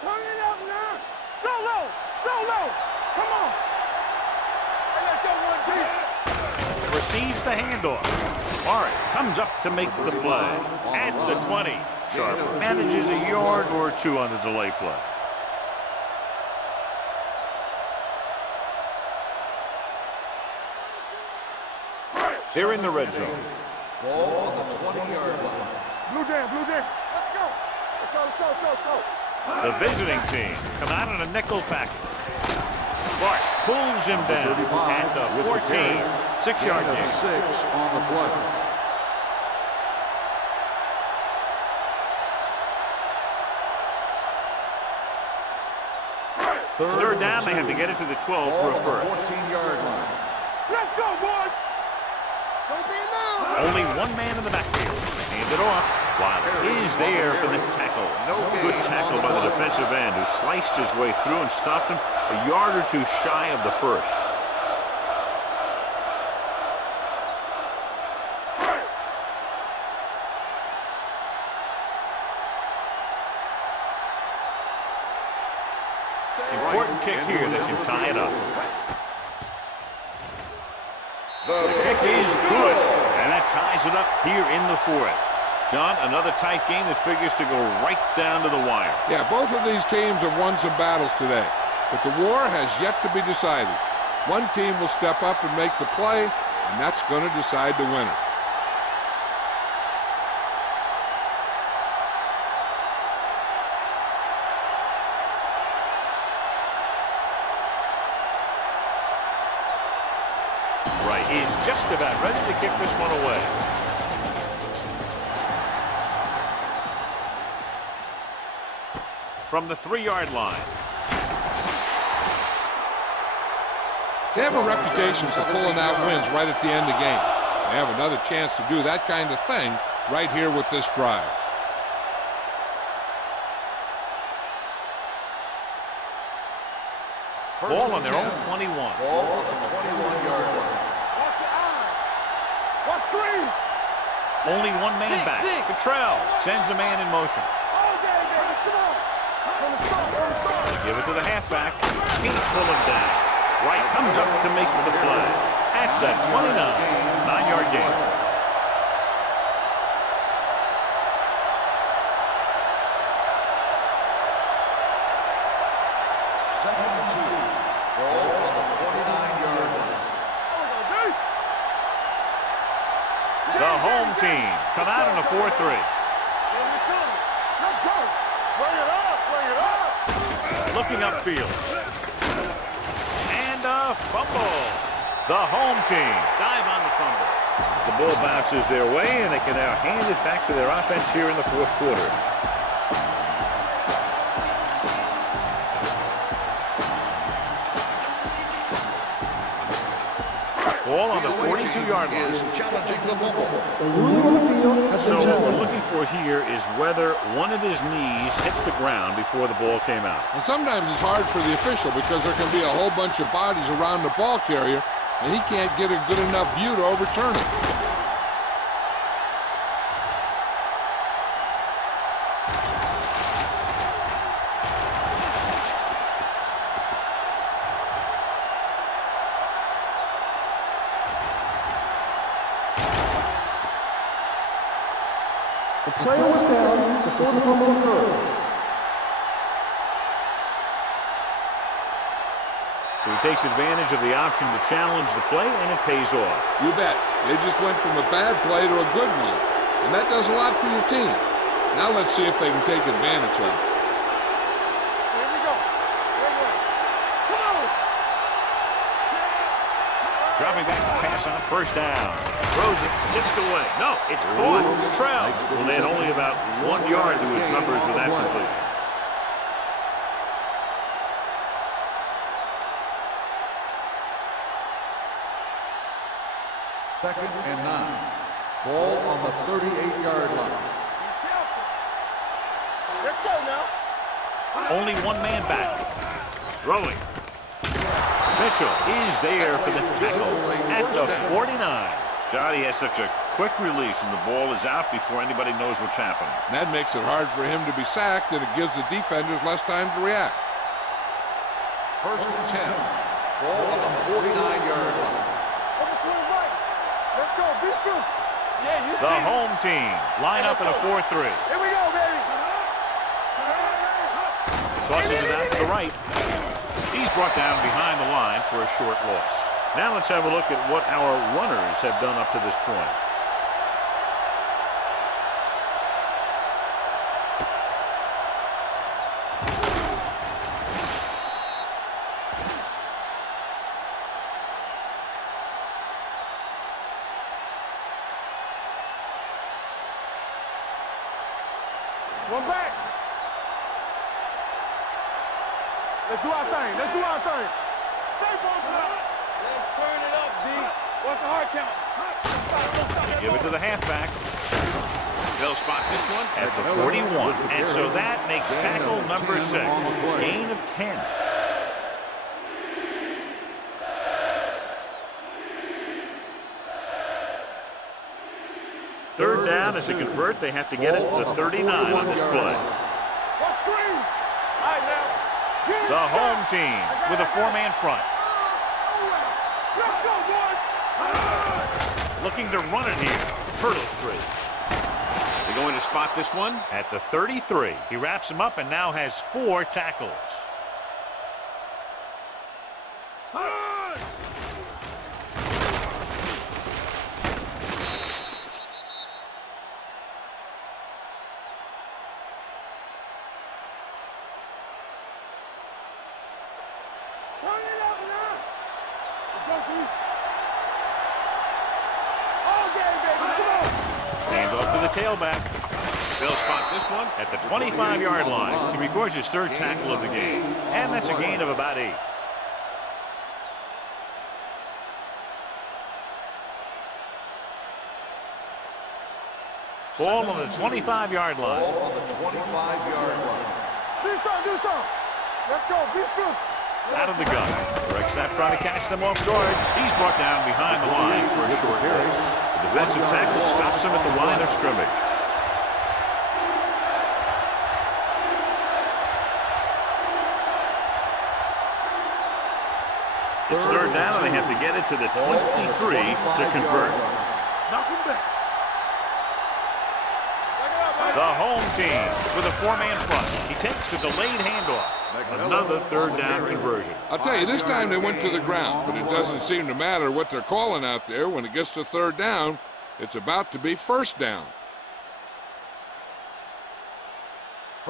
Turn it up now. So low. So low. Come on. Hey, let's go one deep. Receives the handoff. Morris comes up to make the play. At the 20. Sharp manages a yard or two on the delay play. They're in the red zone. Ball on the 20-yard line. Blue jam. Blue jam. Let's go. Let's go. Let's go. Let's go. Let's go. The visiting team come out in a nickel package. Clark pulls him down at the 14. 6-yard Gain of gain. 6 on the play. Third down, they have to get it to the 12 for a first. 14-yard line. Let's go, boys. Don't be alone. Only one man in the backfield. Hand it off. Wilder is there for the tackle. Good tackle by the defensive end who sliced his way through and stopped him a yard or two shy of the first. Important kick here that can tie it up. The kick is good, and that ties it up here in the fourth. John, another tight game that figures to go right down to the wire. Yeah, both of these teams have won some battles today, but the war has yet to be decided. One team will step up and make the play, and that's going to decide the winner. Is just about ready to kick this one away. From the 3-yard line. They have a reputation for pulling out wins right at the end of the game. They have another chance to do that kind of thing right here with this drive. Ball on their own 21. Ball on the 21-yard line. Watch your eyes. Watch screen. Only one man back. Cottrell sends a man in motion. All day, baby. Come on. From the start. From the start. They give it to the halfback. Can't pull him down. Wright comes up to make the play. At the 29. 9-yard gain. Second and 2. Ball on the 29-yard line. The home team come out in a 4-3. Here we come. Let's go. Bring it up. Bring it up. Looking upfield. And a fumble. The home team dive on the fumble. The ball bounces their way, and they can now hand it back to their offense here in the fourth quarter. Ball on the 42-yard line. Is challenging the fumble. The ruling on the field has So been what we're challenged. looking for here is whether one of his knees hit the ground before the ball came out. And sometimes it's hard for the official because there can be a whole bunch of bodies around the ball carrier, and he can't get a good enough view to overturn it. The player was down before the fumble occurred. So he takes advantage of the option to challenge the play, and it pays off. You bet. They just went from a bad play to a good one. And that does a lot for your team. Now let's see if they can take advantage of it. Here we go. Come on. Dropping back to pass on first down. Throws it, tipped away. No, it's caught. Trout will add only about 1 yard to his numbers with that completion. Second and 9. Ball on the 38-yard line. Let's go now. Only one man back. Throwing. Mitchell is there for the tackle at the 49. Johnny has such a quick release, and the ball is out before anybody knows what's happening. And that makes it hard for him to be sacked, and it gives the defenders less time to react. First and 10. Ball on the 49-yard line. Let's go, defense. Yeah, you The home team line up in a 4-3. Here we go, baby. Tosses it out to the right. He's brought down behind the line for a short loss. Now let's have a look at what our runners have done up to this point. One back. Let's do our thing. Let's do our thing. Let's turn it up, D. What's the hard count? They give it to the halfback. They'll spot this one at the 41. And so that makes tackle number 6. Gain of 10. Third down is to convert. They have to get it to the 39 on this play. What screen? All right, now. The home team with a 4-man front. Let's go, boys. Looking to run it here. Hurdles through. They're going to spot this one at the 33. He wraps him up and now has 4 tackles. Turn it up now. Let's go, D. All game, baby. Come on. Hand off to the tailback. They'll spot this one at the 25-yard line. He records his 3rd tackle of the game. And that's a gain of about 8. Ball on the 25-yard line. Ball on the 25-yard line. Do something. Let's go, defense. Out of the gun. Greg Snap trying to catch them off guard. He's brought down behind the line for a short race. The defensive tackle stops him at the line of scrimmage. It's 3rd down, and they have to get it to the 23 to convert. Knock him back. The home team with a 4-man front. He takes the delayed handoff. Another 3rd down conversion. I'll tell you, this time they went to the ground, but it doesn't seem to matter what they're calling out there. When it gets to 3rd down, it's about to be 1st down.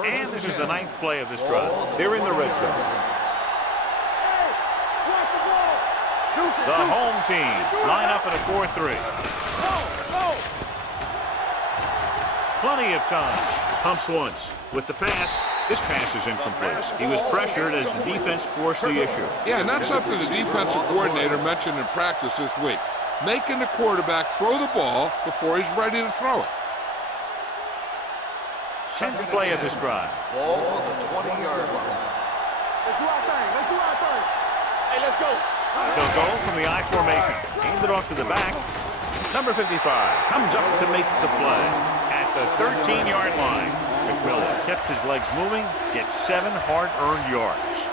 And this is the 9th play of this drive. They're in the red zone. The home team line up in a 4-3. Plenty of time. Pumps once. With the pass, this pass is incomplete. He was pressured as the defense forced the issue. Yeah, and that's something the defensive coordinator mentioned in practice this week. Making the quarterback throw the ball before he's ready to throw it. 10th play of this drive. Ball on the 20-yard line. Let's do our thing. Hey, let's go. They'll go from the I formation. Hand it off to the back. Number 55 comes up to make the play at the 13-yard line. McMillan kept his legs moving, gets 7 hard-earned yards.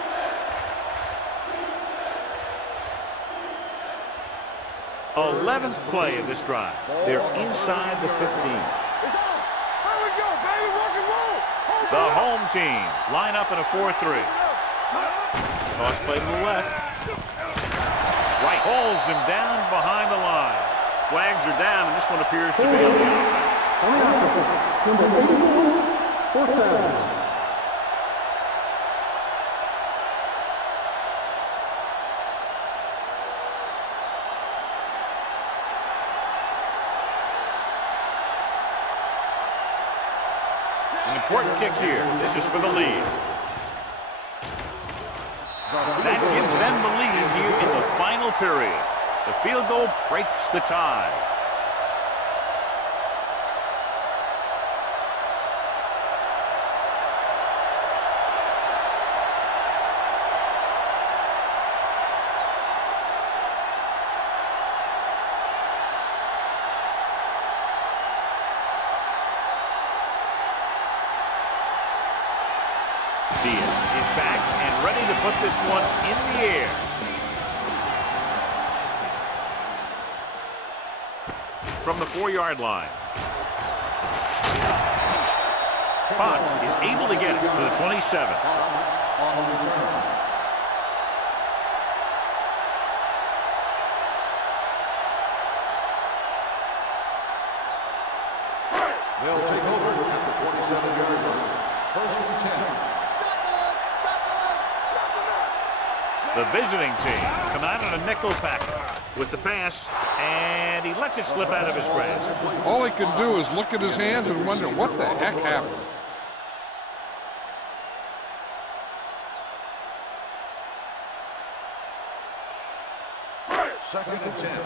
'11th play of this drive. They're inside the 15. It's on. Hurry The home team line up in a 4-3. Toss play to the left. Right holds him down behind the line. Flags are down, and this one appears to be on the offense. On the offense, number 84, fourth down. An important kick here. This is for the lead. That gives them the lead here in the final period. The field goal breaks the tie. Is back and ready to put this one in the air. From the 4-yard line. Fox is able to get it to the 27. They'll take over at the 27-yard line. First and 10. The visiting team come out on a nickel package with the pass, and he lets it slip out of his grasp. All he can do is look at his hands and wonder what the heck happened. Second and 10.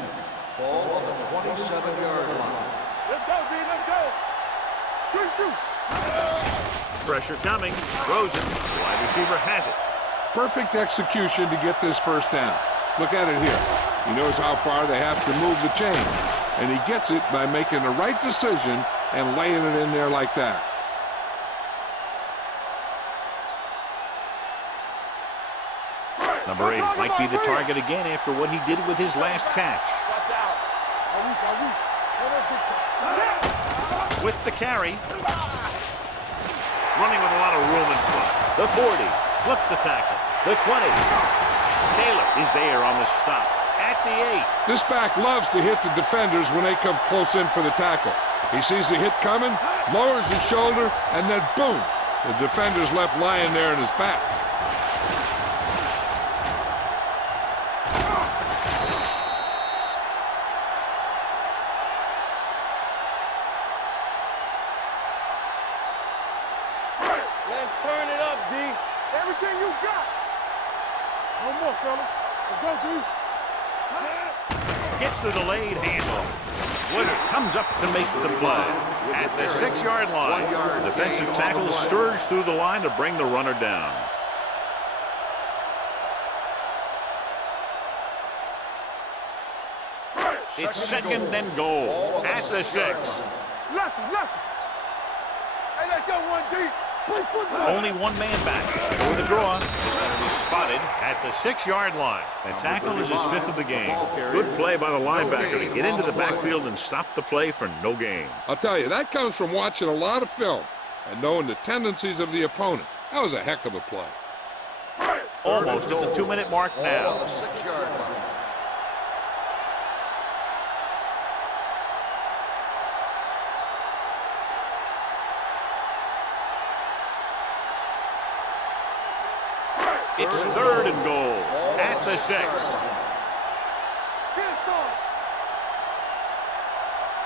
Ball on the 27-yard line. Let's go, B, let's go. Good shoot. Pressure coming. Throws it. The wide receiver has it. Perfect execution to get this first down. Look at it here. He knows how far they have to move the chain, and he gets it by making the right decision and laying it in there like that. Number 8 might be the target again after what he did with his last catch. With the carry. Running with a lot of room in front. The 40 slips the tackle. The 20. Taylor is there on the stop. At the 8. This back loves to hit the defenders when they come close in for the tackle. He sees the hit coming, lowers his shoulder, and then boom, the defender's left lying there in his back. Let's turn it up, D. Everything you got. No more, fella. Let's go, D. Gets the delayed handoff. Woodard comes up to make the play. At the 6-yard line, the defensive tackle surged through the line to bring the runner down. It's second and goal at the 6. Lefty. Hey, let's go, 1D. Play football. Only one man back. For the draw is going to be spotted at the 6-yard line. The tackle is his 5th of the game. Good play by the linebacker to get into the backfield and stop the play for no gain. I'll tell you, that comes from watching a lot of film and knowing the tendencies of the opponent. That was a heck of a play. Almost at the 2-minute mark now. On the 6-yard line. It's 3rd and goal at the 6.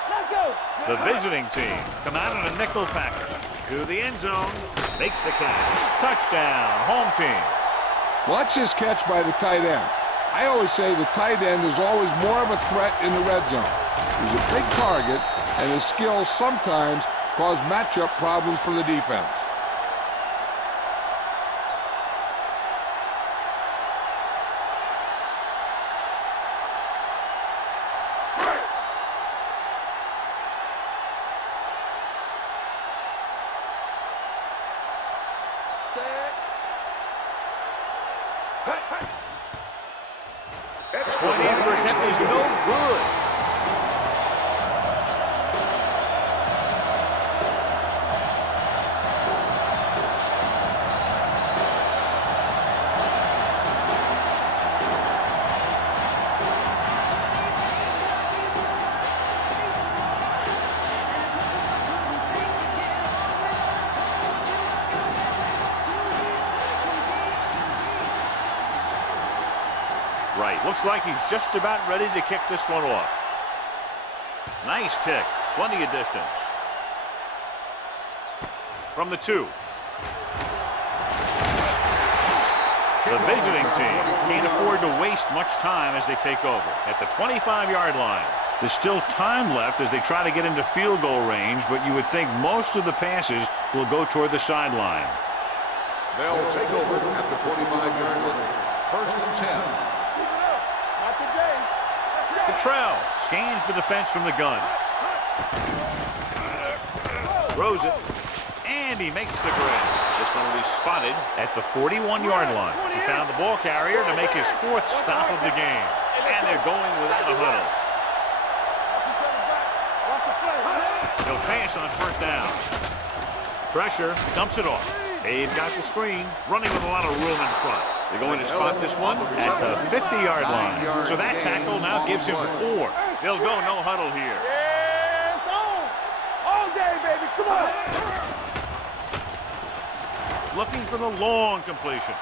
Let's go. The visiting team come out in a nickel package to the end zone, makes the catch. Touchdown, home team. Watch this catch by the tight end. I always say the tight end is always more of a threat in the red zone. He's a big target, and his skills sometimes cause matchup problems for the defense. Point after attempt is no good. Looks like he's just about ready to kick this one off. Nice kick. Plenty of distance. From the 2. The visiting team can't afford to waste much time as they take over at the 25-yard line. There's still time left as they try to get into field goal range, but you would think most of the passes will go toward the sideline. They'll take over at the 25-yard line. 1st and 10. Not today. Cottrell scans the defense from the gun. Throws it, and he makes the grab. This one will be spotted at the 41-yard line. He found the ball carrier to make his 4th stop of the game. And they're going without a huddle. He'll pass on 1st down. Pressure, dumps it off. They've got the screen, running with a lot of room in front. They're going to spot this one at the 50-yard line. So that tackle now gives him 4. They'll go no huddle here. Yeah, it's on. All day, baby. Come on. Looking for the long completion.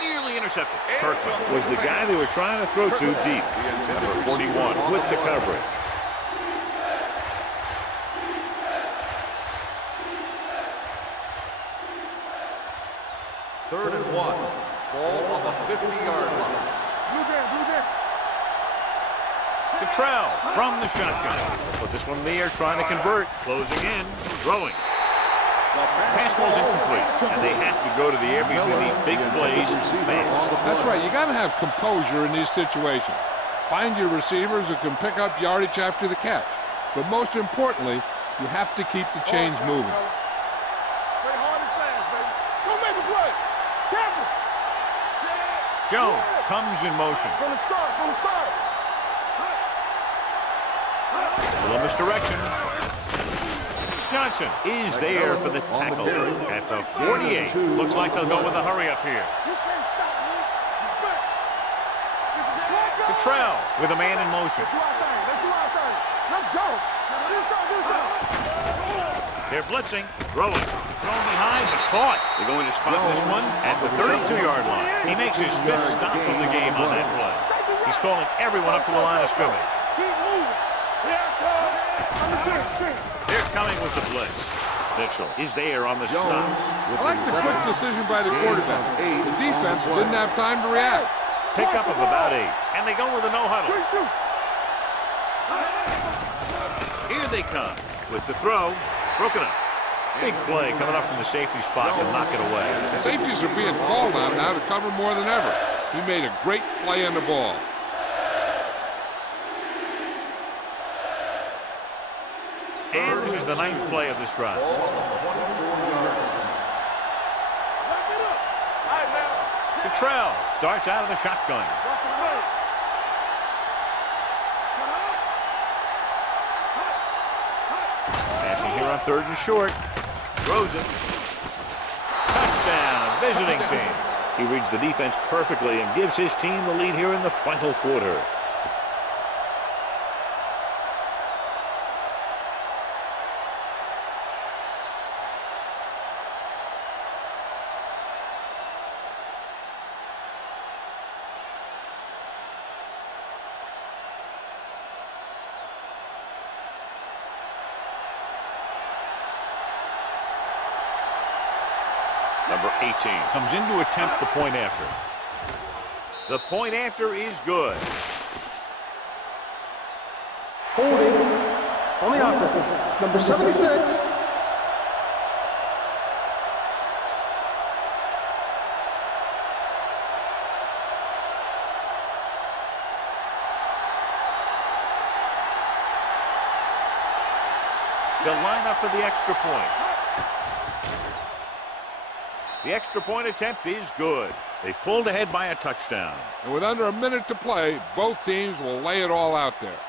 Nearly intercepted. Kirkland was the guy they were trying to throw to deep. Number 41 with the coverage. Third and 1. Ball on the 50-yard line. Blue there. Cottrell from the shotgun. Put this one in the air, trying to convert. Closing in, throwing. Pass ball's incomplete, and they have to go to the air because they need big plays fast. That's right. You got to have composure in these situations. Find your receivers who can pick up yardage after the catch. But most importantly, you have to keep the chains moving. Play hard and fast, baby. Don't make a play. Careful. Jones comes in motion. From the start. A little misdirection. Johnson is there for the tackle at the 48. Looks like they'll go with a hurry up here. You can't stop me. Cottrell with a man in motion. Let's do our thing. Let's go. Do something. They're blitzing, throwing. Thrown behind, but caught. They're going to spot this one at the 32-yard line. He makes his 5th stop of the game on that play. He's calling everyone up to the line of scrimmage. Keep moving. Here it comes. They're coming with the blitz. Mitchell is there on the stop. I like the quick decision by the quarterback. The defense didn't have time to react. Pickup of about 8. And they go with a no huddle. Here they come with the throw. Broken up. Big play coming up from the safety spot to knock it away. Safeties are being called on now to cover more than ever. He made a great play on the ball. And this is the 9th play of this drive. Cottrell starts out of the shotgun. Passing here on 3rd and short. Throws it. Touchdown, visiting team. He reads the defense perfectly and gives his team the lead here in the final quarter. Number 18 comes in to attempt the point after. The point after is good. Holding on the offense. Number 76. They'll line up for the extra point. The extra point attempt is good. They've pulled ahead by a touchdown. And with under a minute to play, both teams will lay it all out there.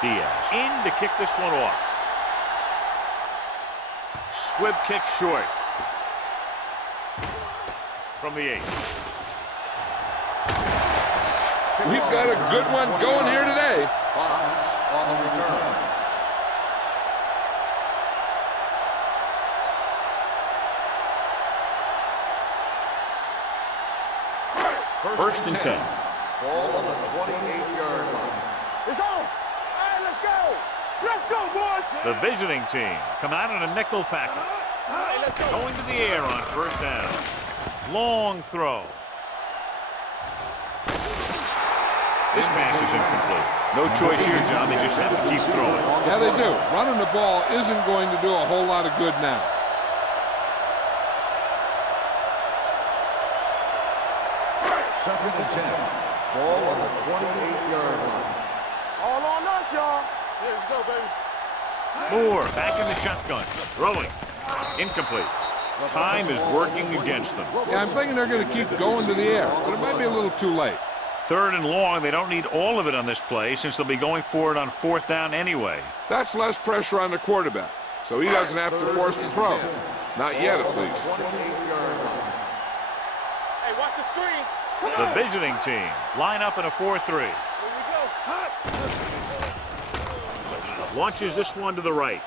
Diaz in to kick this one off. Squib kick short. From the 8. We've got a good one going here today. Fouls on the return. First and 10. Ball on the 28-yard line. It's on. All right, let's go. Let's go, boys. The visiting team come out in a nickel package. All right, let's go. Going to the air on first down. Long throw. This pass is incomplete. No choice here, John. They just have to keep throwing. Yeah, they do. Running the ball isn't going to do a whole lot of good now. Second and 10. Ball on the 28-yard line. All on us, y'all. Here we go, baby. Moore back in the shotgun. Throwing. Incomplete. Time is working against them. Yeah, I'm thinking they're going to keep going to the air, but it might be a little too late. Third and long. They don't need all of it on this play since they'll be going for it on fourth down anyway. That's less pressure on the quarterback, so he doesn't have to force the throw. Not yet, at least. 28-yard line. Hey, watch the screen. Come The on. visiting team line up in a 4-3. Here we go. Launches this one to the right.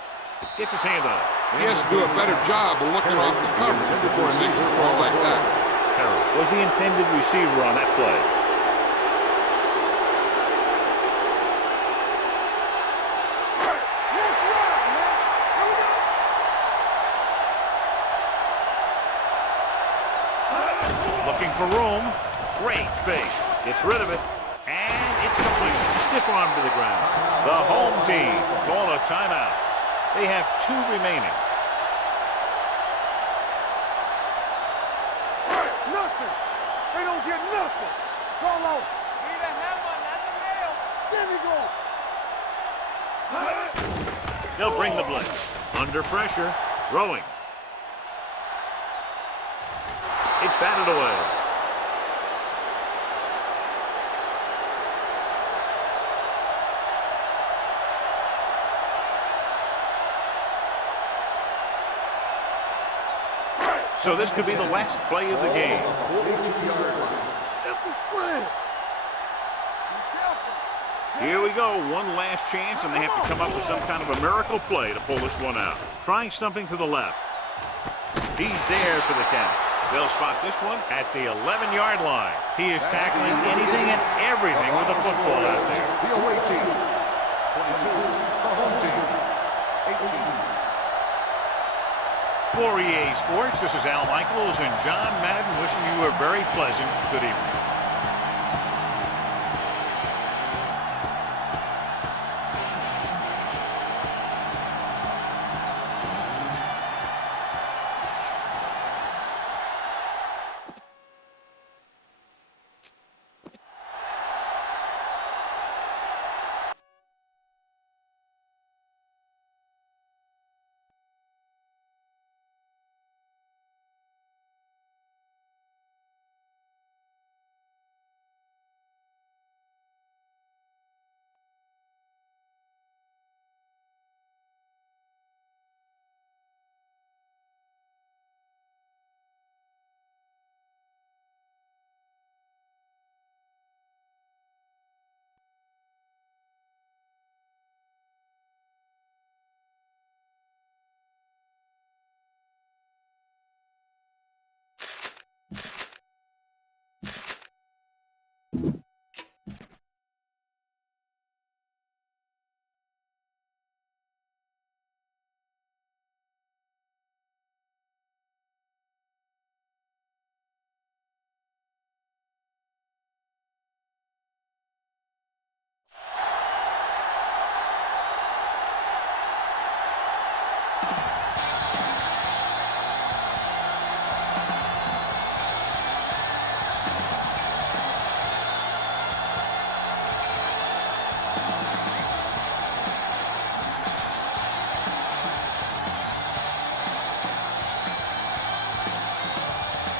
Gets his hand on it. He has to do a better job of looking off the coverage before he makes a throw like that. Hyrule was the intended receiver on that play. Looking for room. Great fake. Gets rid of it. And it's complete. Stiff arm to the ground. The home team call a timeout. They have 2 remaining. Nothing. They don't get nothing. Solo. Need a hammer, not the nail. There we go. They'll bring the blitz. Under pressure. Throwing. It's batted away. So this could be the last play of the game. 42-yard line. Empty spread. Be careful. Here we go. One last chance, and they have to come up with some kind of a miracle play to pull this one out. Trying something to the left. He's there for the catch. They'll spot this one at the 11-yard line. He is tackling anything and everything with the football out there. The away team. 22. The home team. 18. For EA Sports, this is Al Michaels and John Madden wishing you a very pleasant good evening.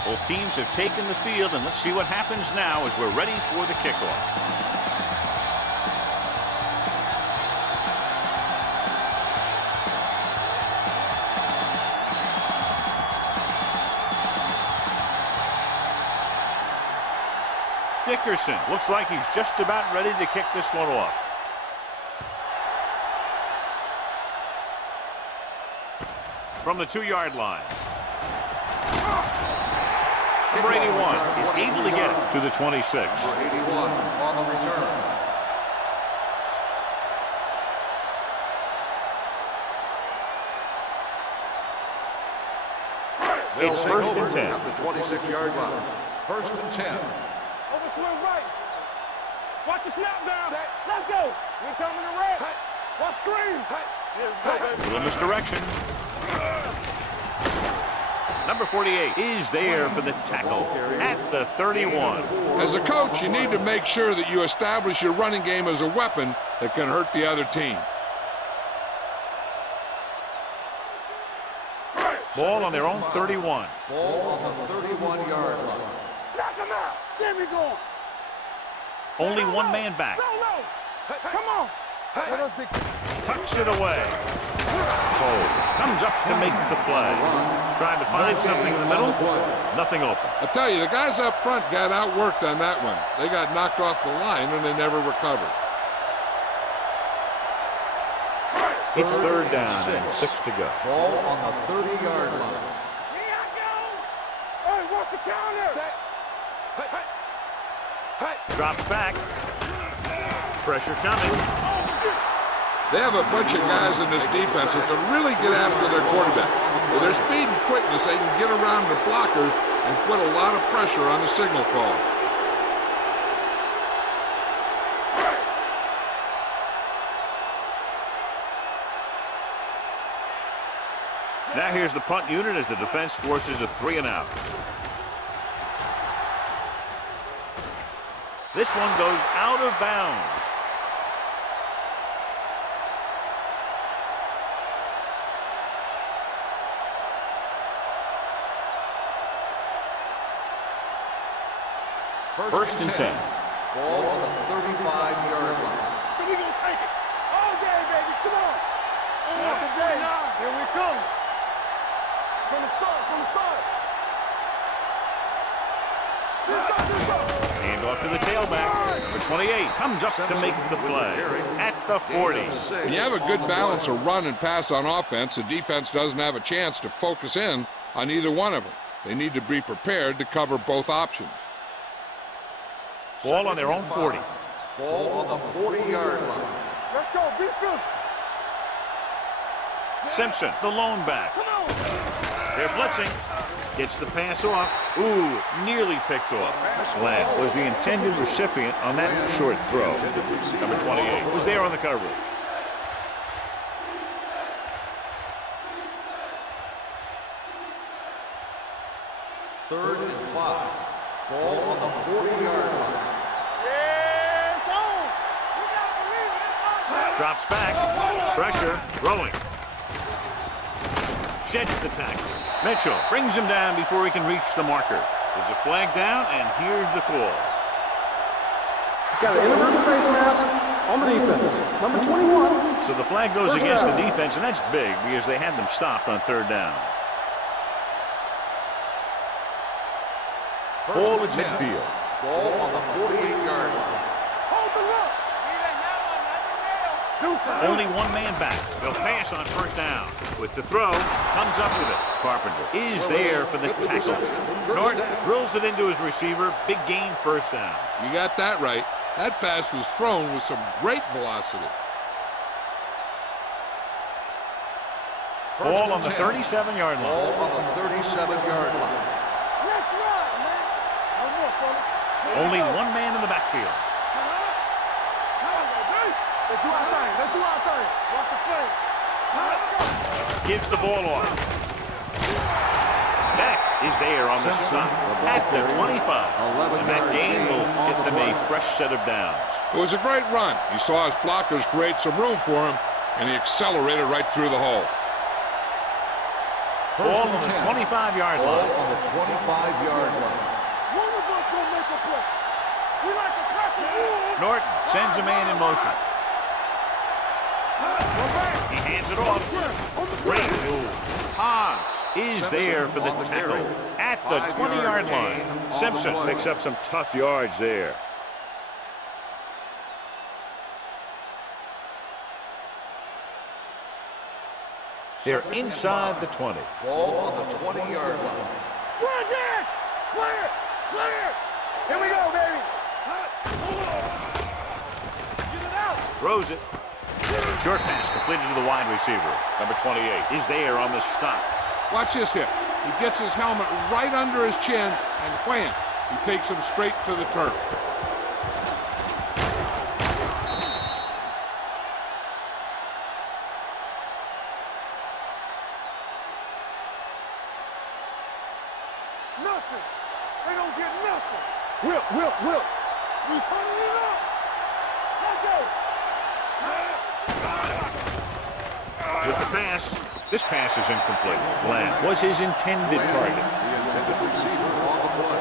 Both teams have taken the field, and let's see what happens now as we're ready for the kickoff. Dickerson looks like he's just about ready to kick this one off. From the 2-yard line. Number 81 is able to get it to the 26. Number 81 on the return. It's first and 10. At the 26-yard line. First and 10. Overswing right. Watch the snap down. Let's go. We're coming to red. Watch screen. Little misdirection. Number 48 is there for the tackle at the 31. As a coach, you need to make sure that you establish your running game as a weapon that can hurt the other team. Ball on their own 31. Ball on the 31-yard line. Knock him out. There we go. Only one man back. Come on. Tucks it away. Foles comes up to make the play. Trying to find something in the middle. Nothing open. I tell you, the guys up front got outworked on that one. They got knocked off the line and they never recovered. It's third down and 6 to go. Ball on the 30-yard line. Here I go. Hey, watch the counter. Drops back. Pressure coming. They have a bunch of guys in this defense that can really get after their quarterback. With their speed and quickness, they can get around the blockers and put a lot of pressure on the signal call. Now here's the punt unit as the defense forces a 3-and-out. This one goes out of bounds. First and 10. Ball on the 35-yard line. So we gonna take it. All day, baby. Come on. Not today. Here we come. From the start. This up. Hand off to the tailback. Number 28 comes up to make the play at the 40. When you have a good balance of run and pass on offense, the defense doesn't have a chance to focus in on either one of them. They need to be prepared to cover both options. Ball on their own 40. Ball on the 40-yard line. Let's go. Be physical. Simpson, the lone back. Come on. They're blitzing. Gets the pass off. Ooh, nearly picked off. Ladd was the intended recipient on that short throw. Number 28 was there on the coverage. Third and 5. Ball on the 40-yard line. Yeah, it's on. You gotta believe it. Drops back. Pressure. Throwing. Sheds the tackle. Mitchell brings him down before he can reach the marker. There's a flag down, and here's the call. Got an inadvertent face mask on the defense. Number 21. So the flag goes against the defense, and that's big because they had them stopped on third down. Ball at midfield. Ball on the 48-yard line. Hold the look. Only one man back. They'll pass on first down. With the throw, comes up with it. Carpenter is there for the tackle. Norton drills it into his receiver. Big gain, first down. You got that right. That pass was thrown with some great velocity. Ball on the 37-yard line. Ball on the 37-yard line. Let's run, man. One more, fella. Only one man in the backfield. Let's do our thing. Watch the play. Gives the ball off. Beck is there on the stop at the 25. And that gain will get them a fresh set of downs. It was a great run. He saw his blockers create some room for him, and he accelerated right through the hole. Ball on the 25-yard Ball line. on the 25-yard line. One of us gonna make a play. We like to press it. Norton sends a man in motion. He hands it off. Great move. Hobbs is there for the tackle at the 20-yard line. Simpson picks up some tough yards there. They're inside the 20. Ball on the 20-yard line. Clear! Clear! Here we go, baby! Get it out! Throws it. Short pass completed to the wide receiver. Number 28 is there on the stop. Watch this here. He gets his helmet right under his chin, and wham, he takes him straight to the turf. Nothing! They don't get nothing! Will! We turning it up! Let's go! With the pass, this pass is incomplete. Glenn was his intended target. The intended receiver on the play.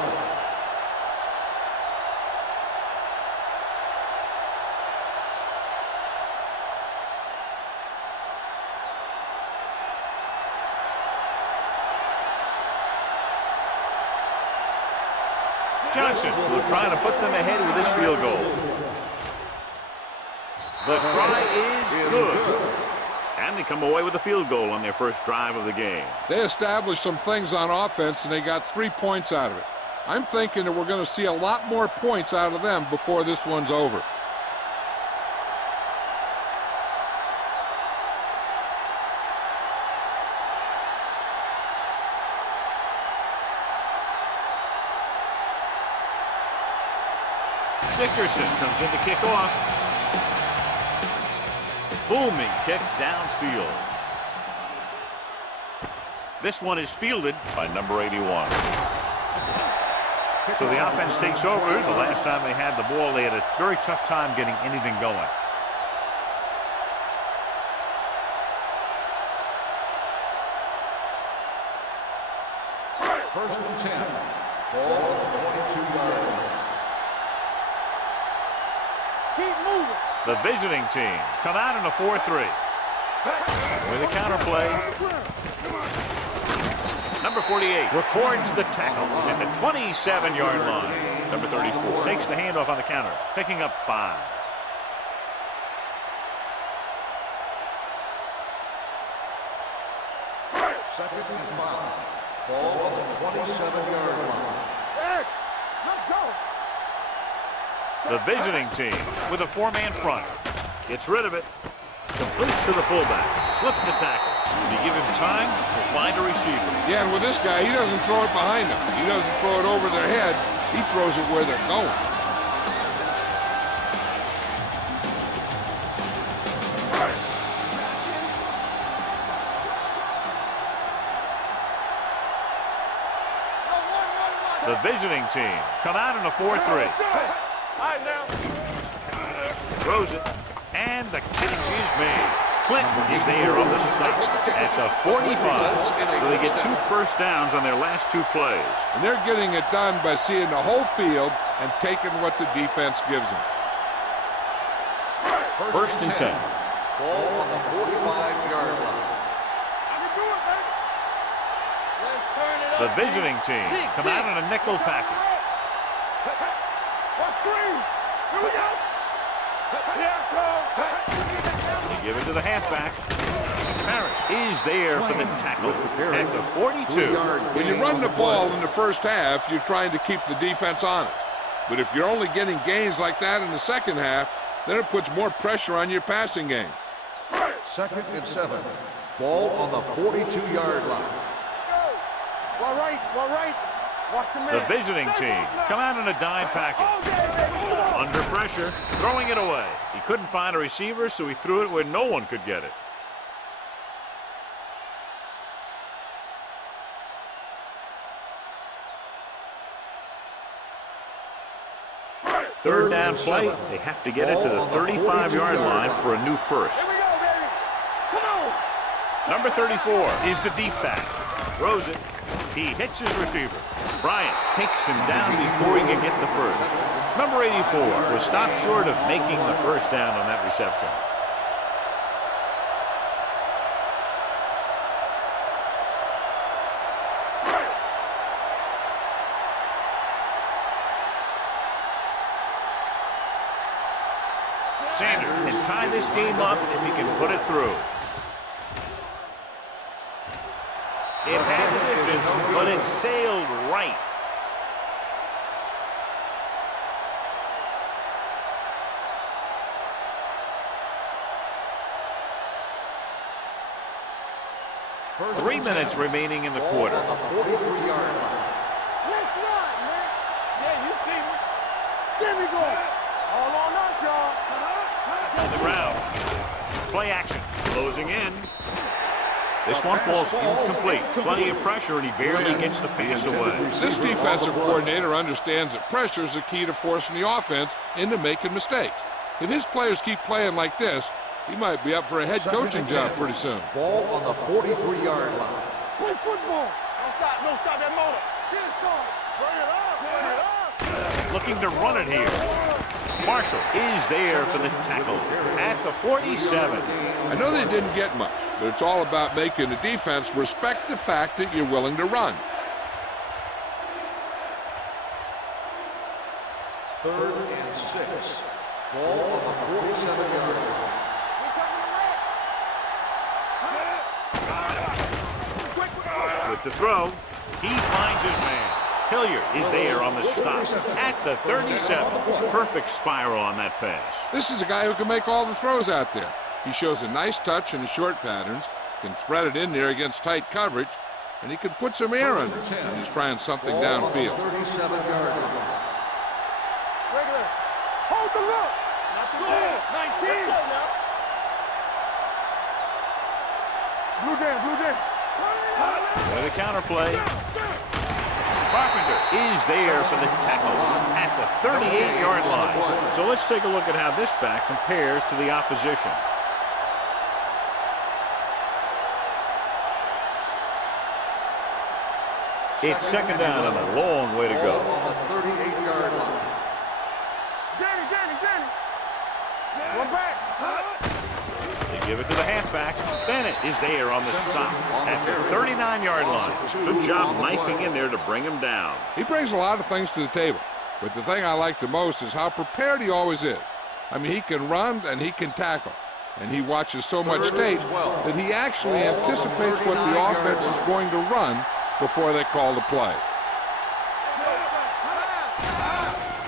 Johnson will try to put them ahead with this field goal. The try is good. And they come away with a field goal on their first drive of the game. They established some things on offense, and they got 3 points out of it. I'm thinking that we're going to see a lot more points out of them before this one's over. Dickerson comes in to kick off. Booming kick downfield. This one is fielded by number 81. So the offense takes over. The last time they had the ball, they had a very tough time getting anything going. First and 10. Ball on the 22-yard line. Keep moving! The visiting team come out in a 4-3. With a counterplay. Number 48 records the tackle at the 27-yard line. Number 34 takes the handoff on the counter, picking up 5. Second and 5. Ball on the 27-yard line. X! Let's go! The visiting team with a 4-man front. Gets rid of it. Complete to the fullback. Slips the tackle. They give him time to find a receiver. Yeah, and with this guy, he doesn't throw it behind them. He doesn't throw it over their head. He throws it where they're going. The visiting team come out in a 4-3. Throws it, and the catch is made. Clinton is there on the stop at the 45. So they get 2 first downs on their last 2 plays. And they're getting it done by seeing the whole field and taking what the defense gives them. First and 10. Ball on the 45-yard line. The visiting team come out in a nickel package. Here we go! You give it to the halfback. Harris is there for the tackle at the 42. When you run the ball in the first half, you're trying to keep the defense honest. But if you're only getting gains like that in the second half, then it puts more pressure on your passing game. Second and 7. Ball on the 42-yard line. Well, right. Watch him, man. The visiting team come out in a dime package. Under pressure, throwing it away. He couldn't find a receiver, so he threw it where no one could get it. Third down play. They have to get it to the 35-yard line for a new first. Here we go, baby. Come on. Number 34 is the deep back. Throws it. He hits his receiver. Bryant takes him down before he can get the first. Number 84 was stopped short of making the first down on that reception. Sanders can tie this game up if he can put it through. It had the distance, but it sailed right. First 3 minutes remaining in the quarter. On the 43-yard line. Let's run, man. Yeah, you see me. There we go. All on us, y'all. On the ground. Play action. Closing in. This one falls incomplete. Plenty of pressure, and he barely gets the pass away. This defensive coordinator understands that pressure is the key to forcing the offense into making mistakes. If his players keep playing like this, he might be up for a head coaching job pretty soon. Ball on the 43-yard line. Play football. Don't stop that motor. Get it started. Bring it up. Looking to run it here. Marshall is there for the tackle at the 47. I know they didn't get much, but it's all about making the defense respect the fact that you're willing to run. 3rd and 6. Ball on the 47-yard line. With the throw, he finds his man. Hilliard is there on the stop at the 37. Perfect spiral on that pass. This is a guy who can make all the throws out there. He shows a nice touch in the short patterns, can thread it in there against tight coverage, and he can put some air under it when he's trying something downfield. 37-yard line. Regular. Hold the look. Not the ball. 19. Blue jam. With a counter play. Carpenter is there for the tackle at the 38-yard line. So let's take a look at how this back compares to the opposition. It's second down and a long way to go. On the 38-yard line. Danny. One back. They give it to the halfback. Bennett is there on the stop at the 39-yard line. Good job knifing in there to bring him down. He brings a lot of things to the table, but the thing I like the most is how prepared he always is. I mean, he can run and he can tackle, and he watches so much tape that he actually anticipates what the offense is going to run before they call the play.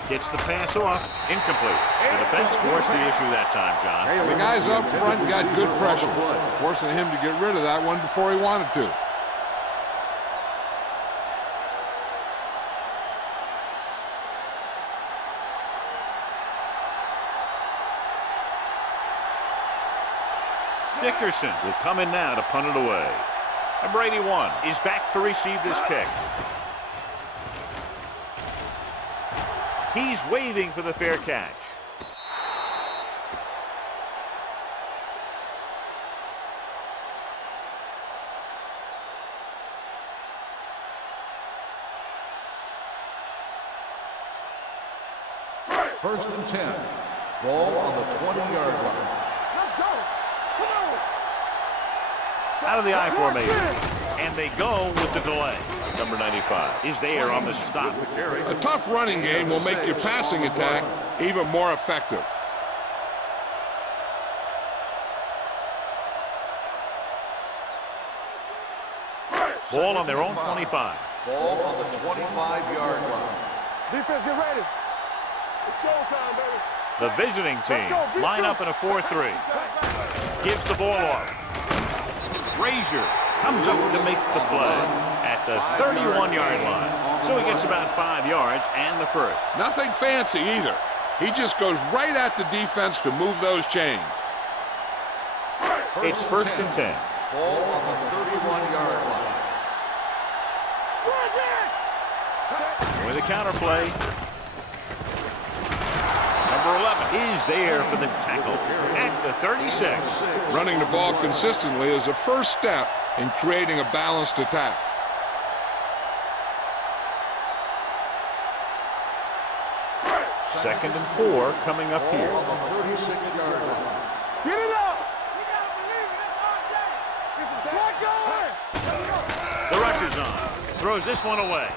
Gets the pass off. Incomplete. The defense forced the issue that time, John. The guys up front got good pressure, forcing him to get rid of that one before he wanted to. Dickerson will come in now to punt it away. And Brady one is back to receive this kick. He's waving for the fair catch. First and 10. Ball on the 20-yard line. Let's go. Come on. Out of the I formation. And they go with the delay. Number 95 is there on the stop. A tough running game will make your passing attack even more effective. Ball on their own 25. Ball on the 25-yard line. Defense, get ready. It's showtime, baby. The visiting team line up in a 4-3. Gives the ball off. Frazier comes up to make the play at the 31-yard line. So he gets about 5 yards and the first. Nothing fancy either. He just goes right at the defense to move those chains. It's first and 10. Ball on the 31-yard line. With a counter play. Number 11 is there for the tackle at the 36. Running the ball consistently is a first step in creating a balanced attack. Second and 4 coming up here. On the 36-yard line. Get it up. You gotta believe it. This is going. The rush is on. Throws this one away.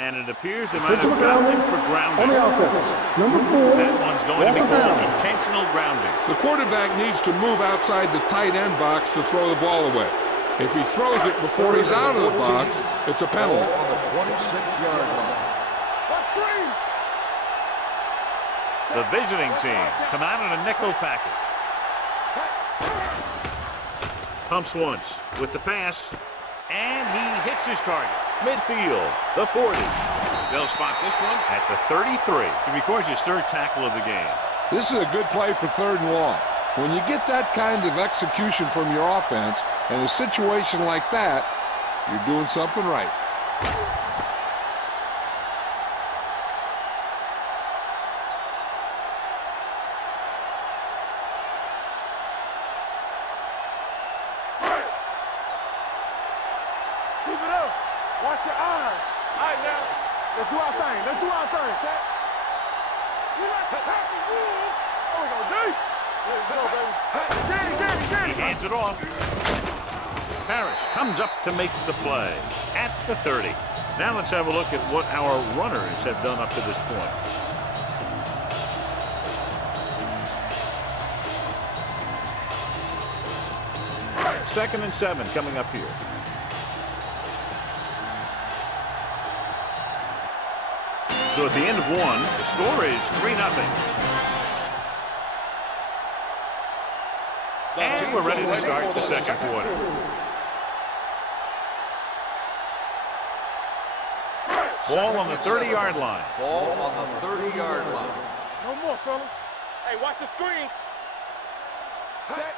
And it appears they might have Intentional gotten grounding him for on grounding. the offense. Number 4. That one's going to be loss of called down. intentional grounding. The quarterback needs to move outside the tight end box to throw the ball away. If he throws it before he's out of the box, it's a penalty. Ball on the 26-yard line. Let's screen. The visiting team come out in a nickel package. Pumps once with the pass, and he hits his target. Midfield, the 40. They'll spot this one at the 33. He records his 3rd tackle of the game. This is a good play for 3rd and long. When you get that kind of execution from your offense, in a situation like that, you're doing something right. Keep it up. Watch your eyes. All right, now. Let's do our thing. Let's do our thing. Set. We like to tap the rules. Oh, we go deep. Let's go, baby. Get He hands it off. Parrish comes up to make the play at the 30. Now let's have a look at what our runners have done up to this point. Second and 7 coming up here. So at the end of 1, the score is 3-0. And we're ready to start the second quarter. Ball on the 30-yard line. Ball on the 30-yard line. No more, fellas. Hey, watch the screen. Set.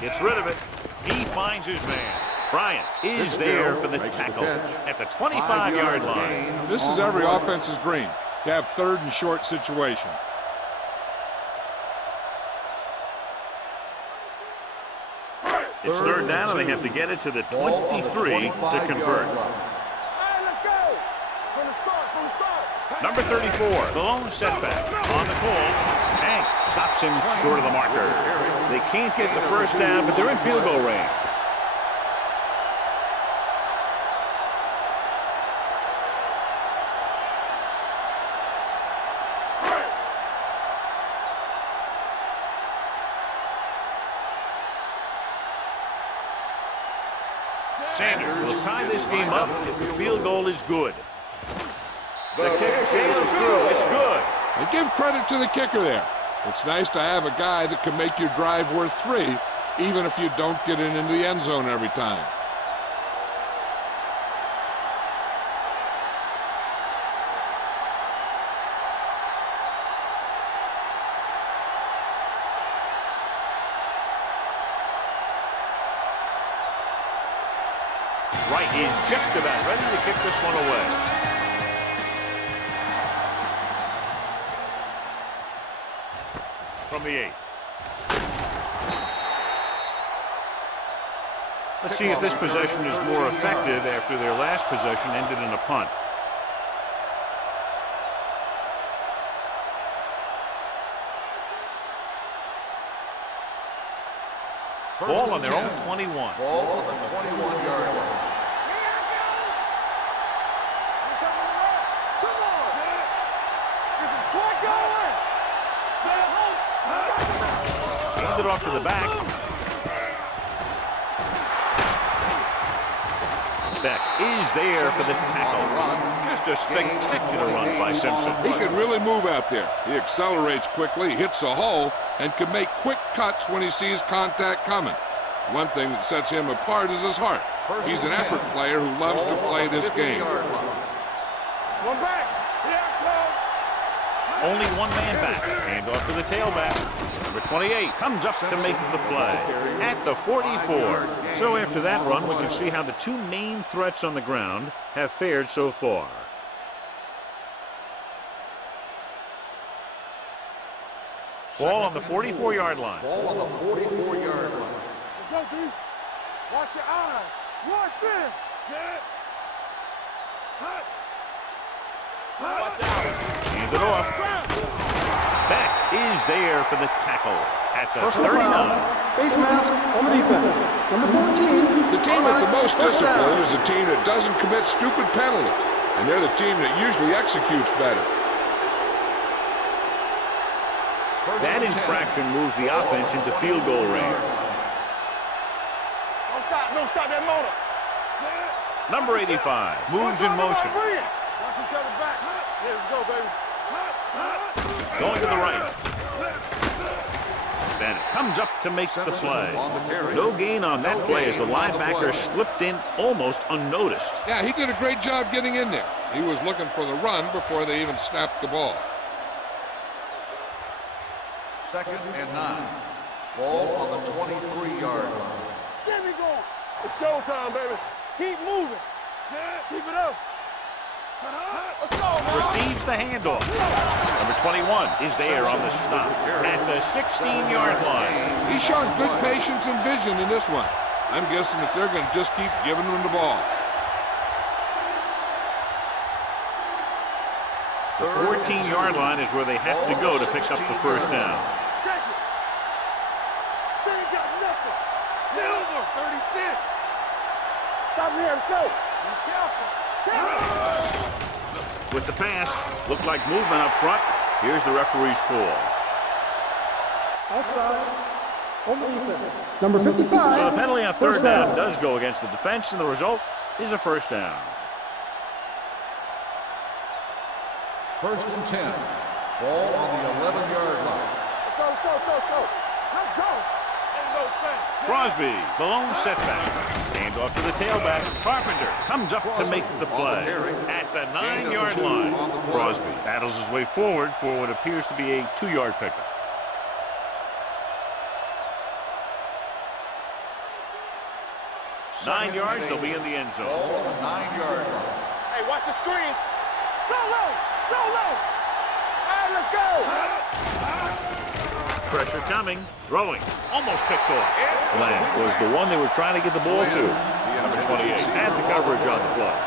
Gets rid of it. He finds his man. Bryant is there for the tackle at the 25-yard line. This is every offense's dream, to have 3rd and short situation. It's 3rd down, and they have to get it to the 23 to convert. All right, let's go. From the start. Number 34, the lone setback on the pull. Hank stops him short of the marker. They can't get the first down, but they're in field goal range. Sanders will tie this game up if the field goal is good. The kick sails through. It's good. And give credit to the kicker there. It's nice to have a guy that can make your drive worth 3, even if you don't get it into the end zone every time. Wright is just about ready to kick this one away. From the 8. Let's see if this possession is more effective after their last possession ended in a punt. Ball on their own 21. Ball on the 21-yard line. Hand it off to the back. Beck is there for the tackle. Just a spectacular run by Simpson. He can really move out there. He accelerates quickly, hits a hole, and can make quick cuts when he sees contact coming. One thing that sets him apart is his heart. He's an effort player who loves to play this game. One back. Only one man back. Hand off to the tailback. Number 28 comes up to make the play at the 44. So after that run, we can see how the two main threats on the ground have fared so far. Ball on the 44-yard line. Ball on the 44-yard line. Let's go, D. Watch your eyes. Watch this. Set. Hut. Watch out. Hand it off. Beck is there for the tackle at the Personal 39. foul. Face mask on the defense. Number 14. The team with the most First down. discipline is the team that doesn't commit stupid penalties, and they're the team that usually executes better. That infraction moves the offense into field goal range. Don't stop that motor. Number 85 moves in motion. Watch each other back. Here we go, baby. Going to the right. Bennett comes up to make the play. No gain on that play as the linebacker slipped in almost unnoticed. Yeah, he did a great job getting in there. He was looking for the run before they even snapped the ball. 2nd and 9. Ball on the 23-yard line. Get me going. It's showtime, baby. Keep moving. Keep it up. Let's go, man. Receives the handoff. Number 21 is there on the stop at the 16-yard line. He's shown good patience and vision in this one. I'm guessing that they're going to just keep giving him the ball. The 14-yard line is where they have to go to pick up the first down. Check it. They ain't got nothing. Silver. 36. Stop here. Let's go. Be careful. With the pass, looked like movement up front. Here's the referee's call. Offside. On the defense. Number 55. So the penalty on third First down does go against the defense, and the result is a first down. 1st and 10. Ball on the 11-yard line. Let's go. Let's go. Ain't no thing. Crosby, the lone setback. Hand off to the tailback. Carpenter comes up to make the play at the 9-yard line. Crosby battles his way forward for what appears to be a 2-yard pickup. Nine yards, they'll be in the end zone. Ball on the 9-yard line. Hey, watch the screen. Go low. All right, let's go. Pressure coming, throwing, almost picked off. Glenn was the one they were trying to get the ball to. Number 28 had the coverage on the play.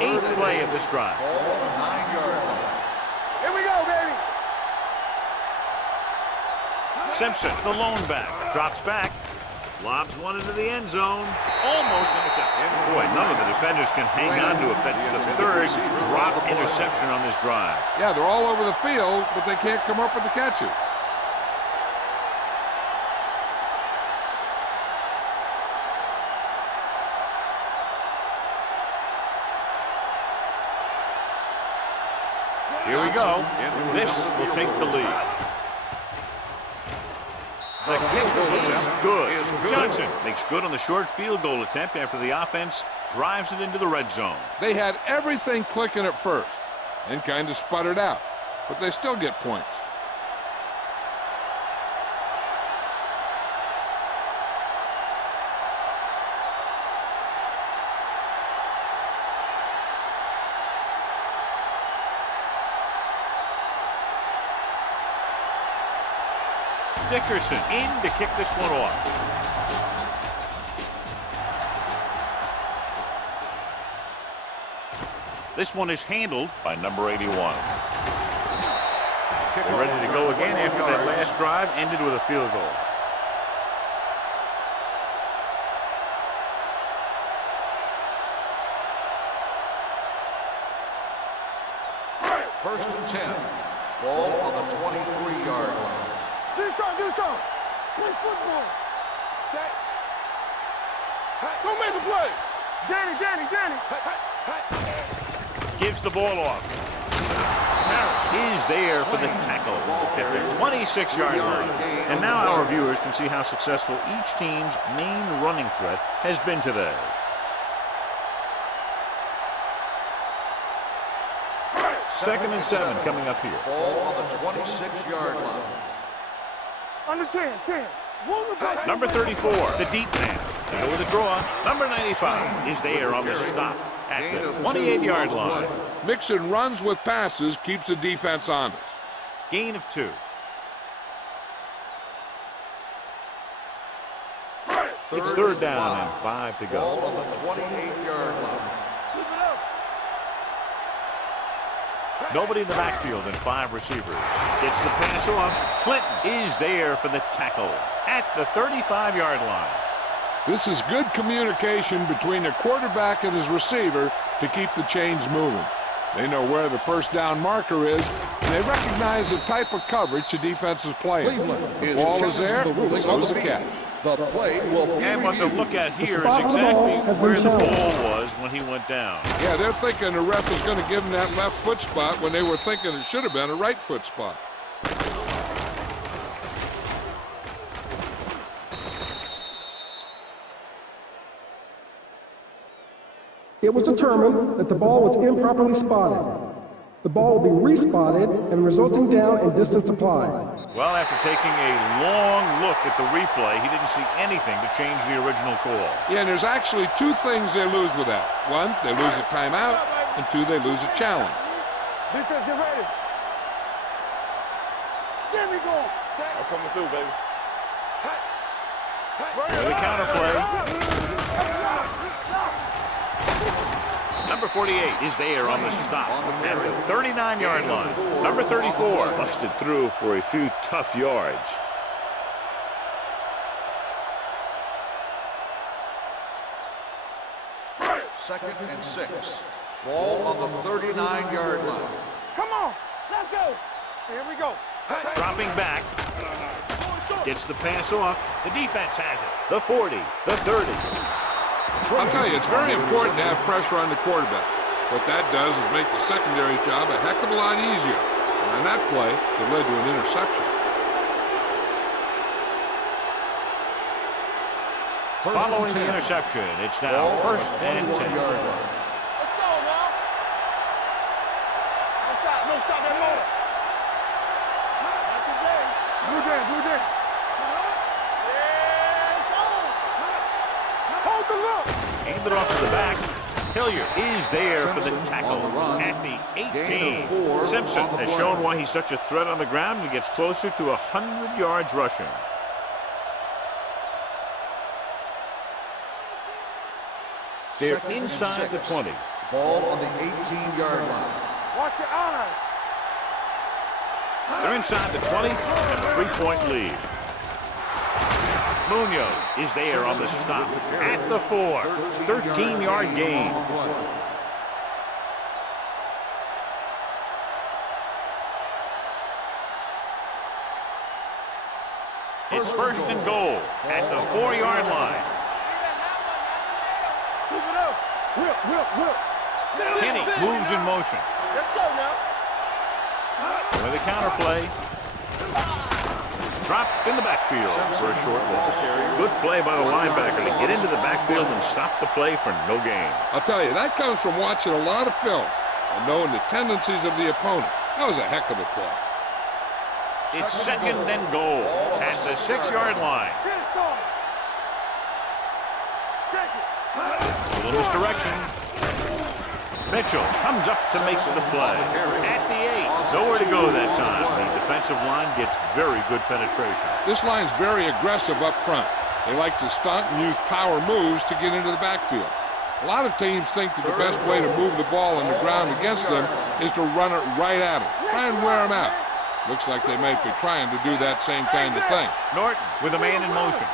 Eighth play of this drive. Ball on the 9-yard line. Here we go, baby. Simpson, the lone back, drops back, lobs one into the end zone, almost intercepted. Boy, none of the defenders can hang on to it. That's the third drop interception on this drive. Yeah, they're all over the field, but they can't come up with the catches. Here we go. This will take the lead. The field goal is good. Johnson makes good on the short field goal attempt after the offense drives it into the red zone. They had everything clicking at first and kind of sputtered out, but they still get points. Dickerson in to kick this one off. This one is handled by number 81. They're ready to go again after that last drive ended with a field goal. First and 10. Ball on the 23-yard line. Do something. Play football. Set. Don't make the play. Danny. Gives the ball off. Harris is there for the tackle at the 26-yard line. And now our viewers can see how successful each team's main running threat has been today. Second and 7 coming up here. Ball on the 26-yard line. Under 10. Number 34, the deep man. They go with a draw. Number 95 is there on the stop at the 28-yard line. Mixing runs with passes keeps the defense honest. Gain of 2. It's third down and 5 to Ball go. on the 28-yard line. Nobody in the backfield and 5 receivers. Gets the pass off. Clinton is there for the tackle at the 35-yard line. This is good communication between the quarterback and his receiver to keep the chains moving. They know where the first down marker is, and they recognize the type of coverage the defense is playing. The ball is there, so is the catch. The play will be And what they'll reviewed. look at here is spot on the ball exactly has been where the challenged. ball was when he went down. Yeah, they're thinking the ref is going to give him that left foot spot when they were thinking it should have been a right foot spot. It was determined that the ball was improperly spotted. The ball will be respotted and resulting down and distance applied. Well, after taking a long look at the replay, he didn't see anything to change the original call. Yeah, and there's actually 2 things they lose with that. 1, they lose a timeout, and 2, they lose a challenge. Defense, get ready. There we go. I'm coming through, baby. With the counter play. Number 48 is there on the stop at the 39-yard line. Number 34 busted through for a few tough yards. Second and 6. Ball on the 39-yard line. Come on, let's go. Here we go. Dropping back. Gets the pass off. The defense has it. The 40, the 30. I'll tell you, it's very important to have pressure on the quarterback. What that does is make the secondary's job a heck of a lot easier. And on that play, it led to an interception. Following the interception, it's now first and 10. Let's go, now. No stop that motor. Not today. Blue Jam, Blue Jam. Yes, on. Hold the look. Handed off to the back. Hilliard is there for the tackle at the 18. Simpson has shown why he's such a threat on the ground and gets closer to 100 yards rushing. They're inside the 20. Ball on the 18-yard line. Watch your eyes. They're inside the 20 and a 3-point lead. Munoz is there on the stop at the 4. 13-yard gain. It's first and goal at the 4-yard line. Keep it up. Whip. Kenny moves in motion. Let's go now. With a counter play. Dropped in the backfield for a short loss. Good play by the linebacker to get into the backfield and stop the play for no gain. I'll tell you, that comes from watching a lot of film and knowing the tendencies of the opponent. That was a heck of a play. It's second and goal at the 6-yard line. Get it, son. Check it. A little misdirection. Mitchell comes up to make the play at the 8. Nowhere to go that time. The defensive line gets very good penetration. This line's very aggressive up front. They like to stunt and use power moves to get into the backfield. A lot of teams think that the best way to move the ball on the ground against them is to run it right at them. Try and wear them out. Looks like they may be trying to do that same kind of thing. Norton with a man in motion.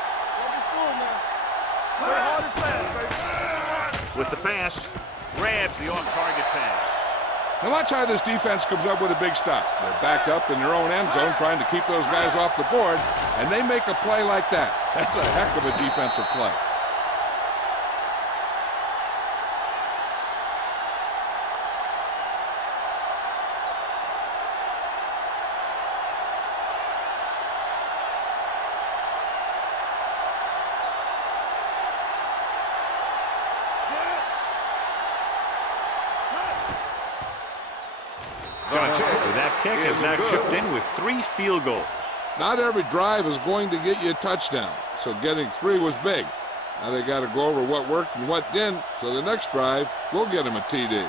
With the pass, grabs the off-target pass. Now watch how this defense comes up with a big stop. They're backed up in their own end zone trying to keep those guys off the board, and they make a play like that. That's a heck of a defensive play. That kick is now chipped in with 3 field goals. Not every drive is going to get you a touchdown, so getting 3 was big. Now they got to go over what worked and what didn't, so the next drive will get them a TD.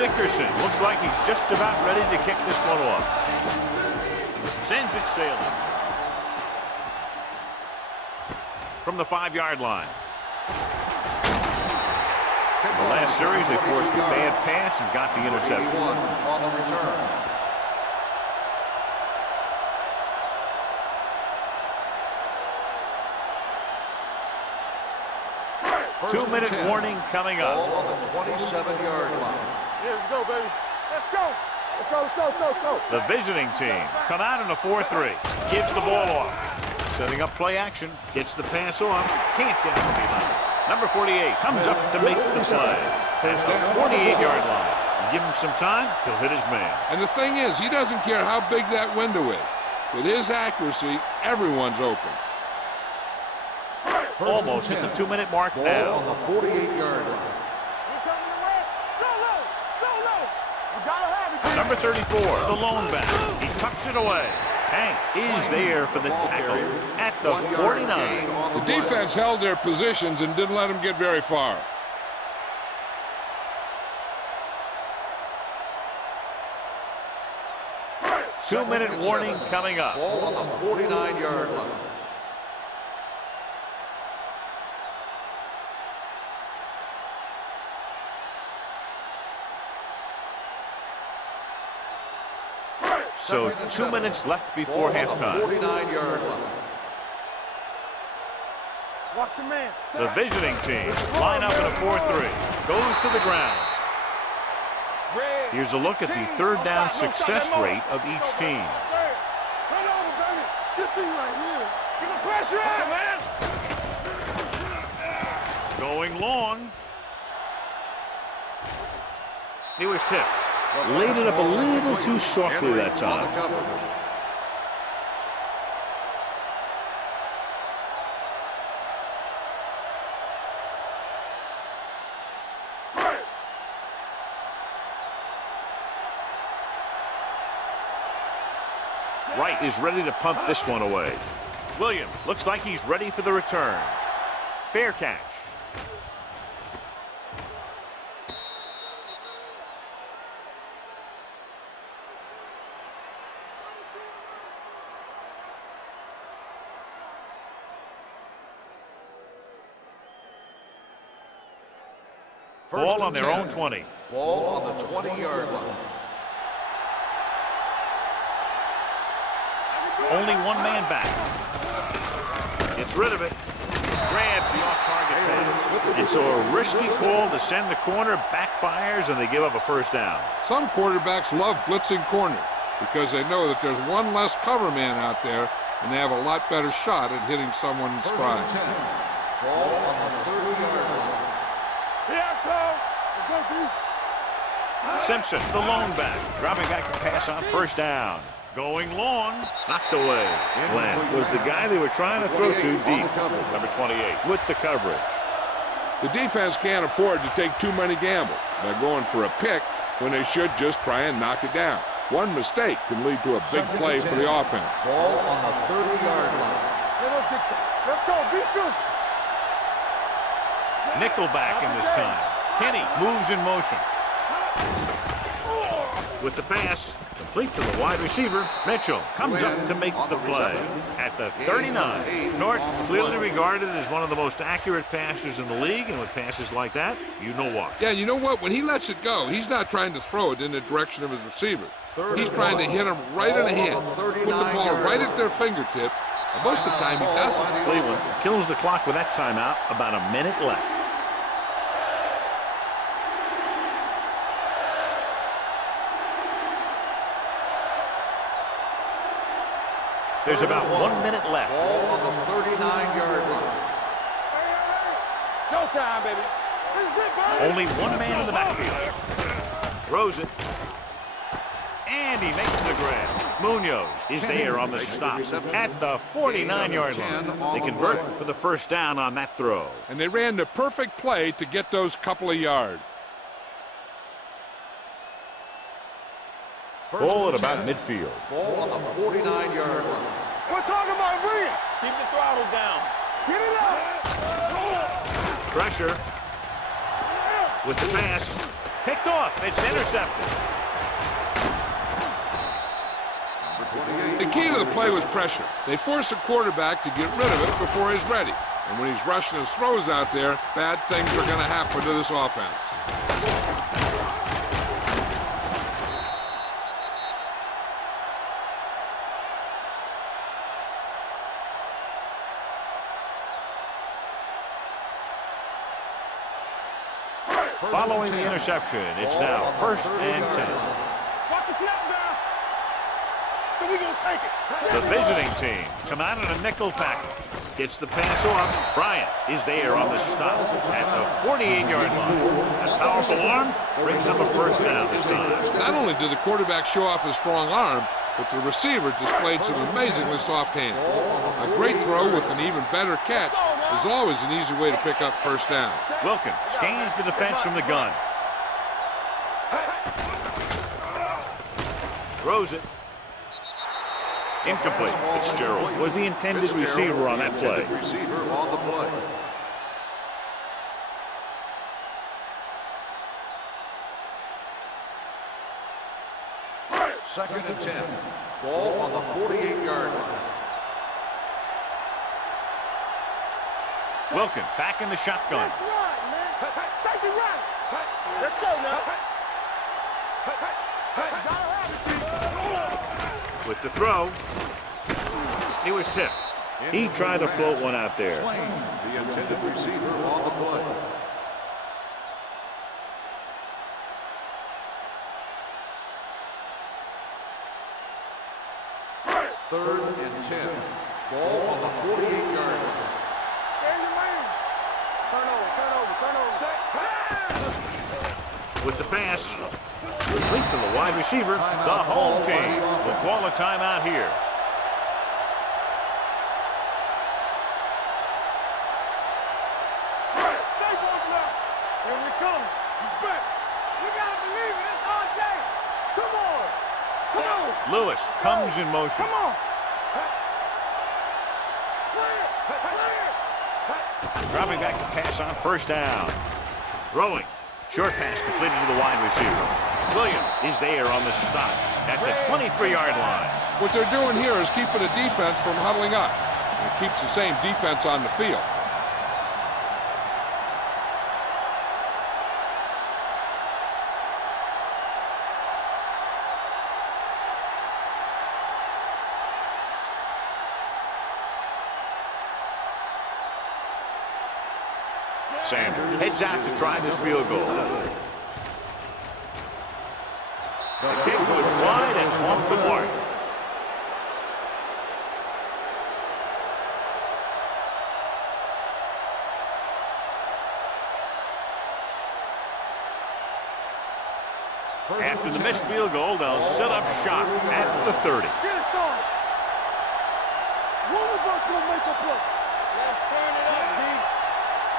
Dickerson looks like he's just about ready to kick this one off. Sends it sailing. From the 5-yard line. In the last series, they forced a bad pass and got the interception. On the return. 2-minute warning coming up. Ball on the 27-yard line. Yeah, let's go, baby. Let's go. Let's go, let's go, let's go, let's go. The visiting team come out in a 4-3. Gives the ball off. Setting up play action. Gets the pass off. Can't get it from behind. Number 48 comes up to make the play. At the 48-yard line. You give him some time, he'll hit his man. And the thing is, he doesn't care how big that window is. With his accuracy, everyone's open. Almost at the 2-minute mark Ball now. on the 48-yard line. He's coming your way. Solo, solo. You gotta have it. Number 34, the lone back. He tucks it away. Hank is there for the tackle at the 49. The defense held their positions and didn't let them get very far. Two-minute warning coming up. Ball on the 49-yard line. So 2 minutes left before halftime. 49-yard line. Watch your man. The visiting team line up in a 4-3. Goes to the ground. Here's a look at the third down success rate of each team. Turn over, baby. Get these right here. Get the pressure out, man. Going long. He was tipped. Laid it up a little too softly that time. Wright is ready to punt this one away. Williams looks like he's ready for the return. Fair catch. Ball on their own 20. Ball on the 20-yard line. Only one man back. Gets rid of it. Grabs the off-target pass. And so a risky call to send the corner backfires, and they give up a first down. Some quarterbacks love blitzing corners because they know that there's one less cover man out there, and they have a lot better shot at hitting someone in stride. Ball on the 30-yard line. Simpson, the lone back, dropping back to pass on first down. Going long, knocked away. Glenn was the guy they were trying to throw to deep. Number 28 with the coverage. The defense can't afford to take too many gambles by going for a pick when they should just try and knock it down. One mistake can lead to a big play for the offense. Ball on the 30-yard line. Let's go, defense. Nickelback in this time. Kenny moves in motion. With the pass, complete to the wide receiver. Mitchell comes up to make the play. At the 39, Norton clearly regarded as one of the most accurate passers in the league, and with passes like that, you know why. Yeah, you know what? When he lets it go, he's not trying to throw it in the direction of his receivers. He's trying to hit them right in the hand, put the ball right at their fingertips, and most of the time he doesn't. Cleveland kills the clock with that timeout. About a minute left. There's about 1 minute left. Ball on the 39-yard line. Showtime, baby. This is it, baby. Only one man in the backfield. Throws it. And he makes the grab. Munoz is there on the stop at the 49-yard line. They convert for the first down on that throw. And they ran the perfect play to get those couple of yards. Ball at about midfield. Ball on the 49-yard line. We're talking about bring it. Keep the throttle down. Get it up. Pressure with the pass. Picked off. It's intercepted. The key to the play was pressure. They force the quarterback to get rid of it before he's ready. And when he's rushing his throws out there, bad things are going to happen to this offense. Following the interception, it's now 1st and 10. Watch the snap down. So we gonna take it. The visiting team come out in a nickel package. Gets the pass off. Bryant is there on the stop at the 48-yard line. A powerful arm brings them a 1st down this time. Not only did the quarterback show off his strong arm, but the receiver displayed some amazingly soft hands. A great throw with an even better catch is always an easy way to pick up 1st down. Wilkins scans the defense from the gun. Throws it. Incomplete. Fitzgerald was the intended receiver on that play. Receiver on the play. Second and 10. Ball on the 48-yard line. Wilkins back in the shotgun. That's right, man. Take it right. Let's go now. With the throw, he was tipped. He tried to float one out there. The intended receiver on the play. Third and 10. Ball on the 48-yard line. Stay in your lane. Turn over. With the pass, complete to the wide receiver. The home team will call a timeout here. Stay both left. Here we come. He's back. We gotta believe it. It's RJ. Come on. Come on. Lewis comes in motion. Come on. Dropping back to pass on 1st down. Throwing. Short pass completed to the wide receiver. Williams is there on the stop at the 23-yard line. What they're doing here is keeping the defense from huddling up. It keeps the same defense on the field. Sanders heads out to try this field goal. The kick was wide and off the mark. After the missed field goal, they'll set up shop at the 30. Get it, son. One of us will make a play. Let's turn it up, D.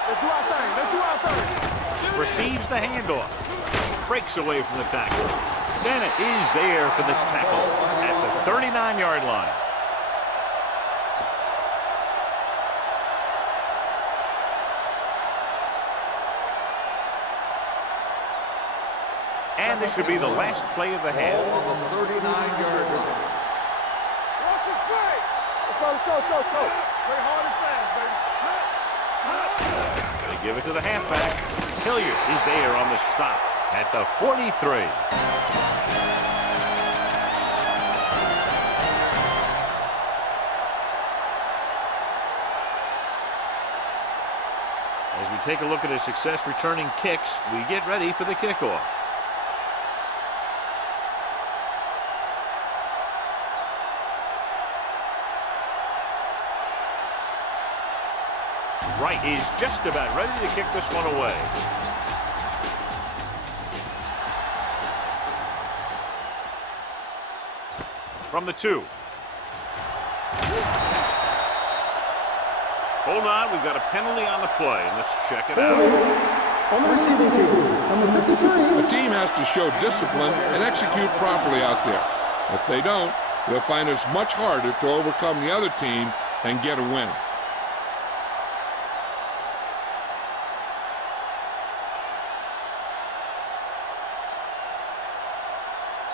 Let's do our thing. Let's do our thing. Receives the handoff. Breaks away from the tackle. Bennett is there for the tackle at the 39-yard line. And this should be the last play of the half. On the 39-yard line. Watch it play. Let's go. Play hard and fast, baby. They give it to the halfback. Hilliard is there on the stop at the 43. As we take a look at his success returning kicks, we get ready for the kickoff. Wright is just about ready to kick this one away. From the 2. Hold on, we've got a penalty on the play. Let's check it out. On the receiving team, number 53. The team has to show discipline and execute properly out there. If they don't, they'll find it's much harder to overcome the other team and get a win.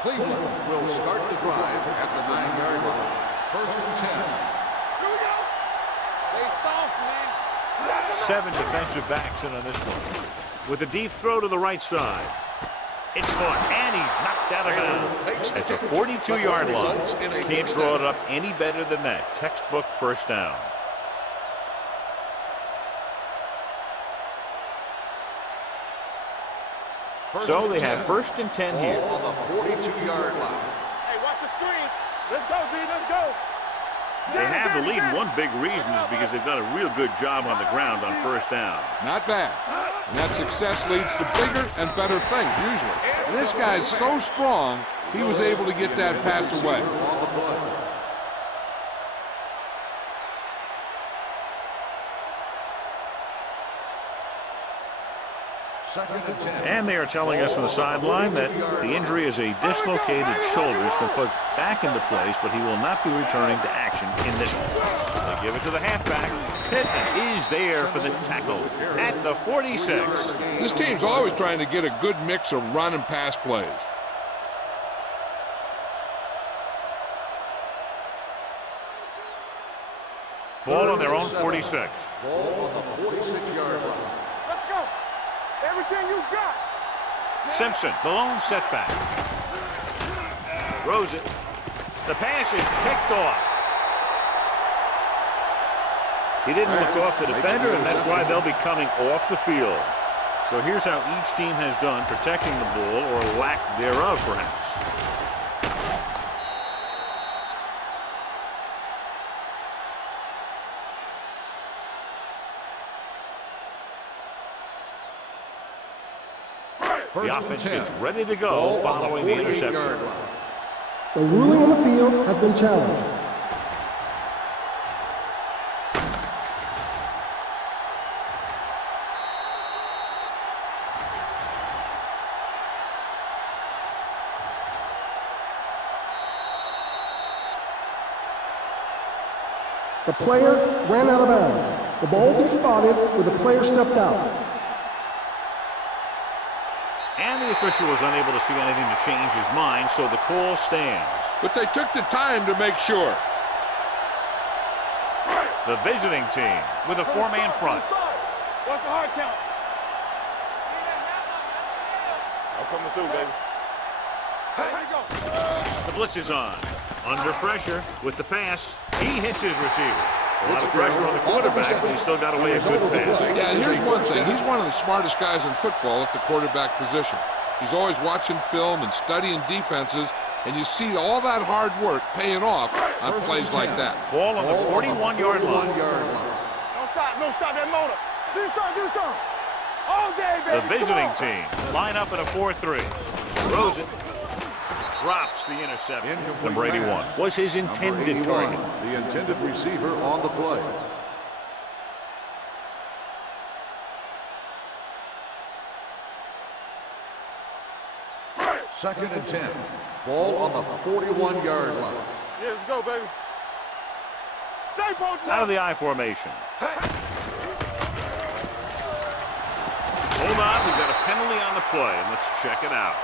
Cleveland will start the drive at the 9-yard line. 1st and 10. Here we go. Stay soft, man. 7 defensive backs in on this one. With a deep throw to the right side. It's caught, and he's knocked out of bounds at the 42-yard line. Can't draw it up any better than that. Textbook first down. So they have 1st and 10 here. On the 42-yard line. Hey, watch the screen. Let's go, D. Let's go. They have the lead, and one big reason is because they've done a real good job on the ground on 1st down. Not bad. And that success leads to bigger and better things, usually. And this guy's so strong, he was able to get that pass away. On the play. And they are telling us on the sideline that the injury is a dislocated shoulder. It's been put back into place, but he will not be returning to action in this one. They give it to the halfback. Pittman is there for the tackle at the 46. This team's always trying to get a good mix of run and pass plays. Ball on their own 46. Ball on the 46-yard line. Let's go. Everything you got. Simpson, the lone setback. Throws it. The pass is picked off. He didn't look off the defender, and that's why they'll be coming off the field. So here's how each team has done protecting the ball, or lack thereof, perhaps. The offense gets ready to go following the interception. The ruling on the field has been challenged. The player ran out of bounds. The ball will be spotted where the player stepped out. And the official was unable to see anything to change his mind, so the call stands. But they took the time to make sure. The visiting team with a 4-man front. What's the hard count? I'm coming through, baby. Hey, here you go. The blitz is on. Under pressure with the pass. He hits his receiver. A lot of pressure on the quarterback, but he still got away a good pass. Yeah, and here's one thing. He's one of the smartest guys in football at the quarterback position. He's always watching film and studying defenses, and you see all that hard work paying off on plays like that. Ball on the 41-yard line. Don't stop that motor. Do something. All day, baby. The visiting team line up in a 4-3. Throws it. Drops the interception. Number 81 was his intended target. The intended receiver on the play. Second and 10. Ball on the 41-yard line. Yeah, let's go, baby. Stay posted. Out of the I formation. Hold on, we've got a penalty on the play, and let's check it out.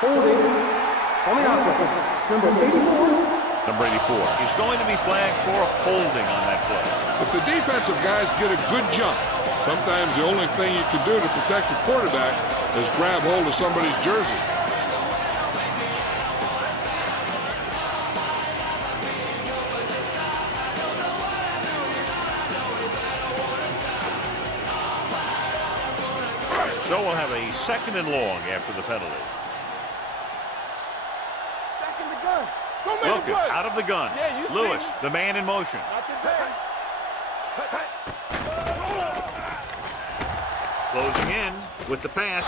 Holding on the offense. Number 84. Number 84. He's going to be flagged for holding on that play. If the defensive guys get a good jump, sometimes the only thing you can do to protect the quarterback is grab hold of somebody's jersey. So we'll have a 2nd and long after the penalty. Back in the gun. Go make Wilkins a play. out of the gun. Yeah, you see Lewis, me. the man in motion. Not today. Closing in with the pass.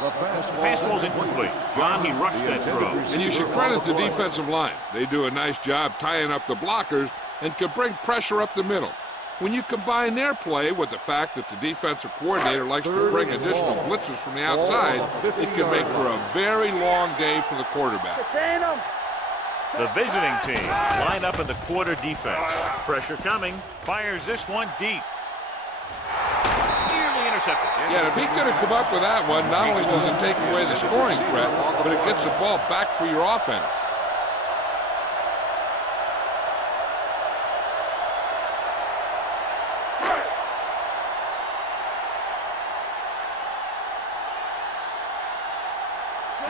The Pass ball's incomplete. John, he rushed that throw. And you should credit the defensive line. They do a nice job tying up the blockers and can bring pressure up the middle. When you combine their play with the fact that the defensive coordinator likes to bring additional blitzes from the outside, it can make for a very long day for the quarterback. Contain them. The visiting team line up in the quarter defense. Pressure coming. Fires this one deep. Nearly intercepted. Yeah, if he could have come up with that one, not only does it take away the scoring threat, but it gets the ball back for your offense.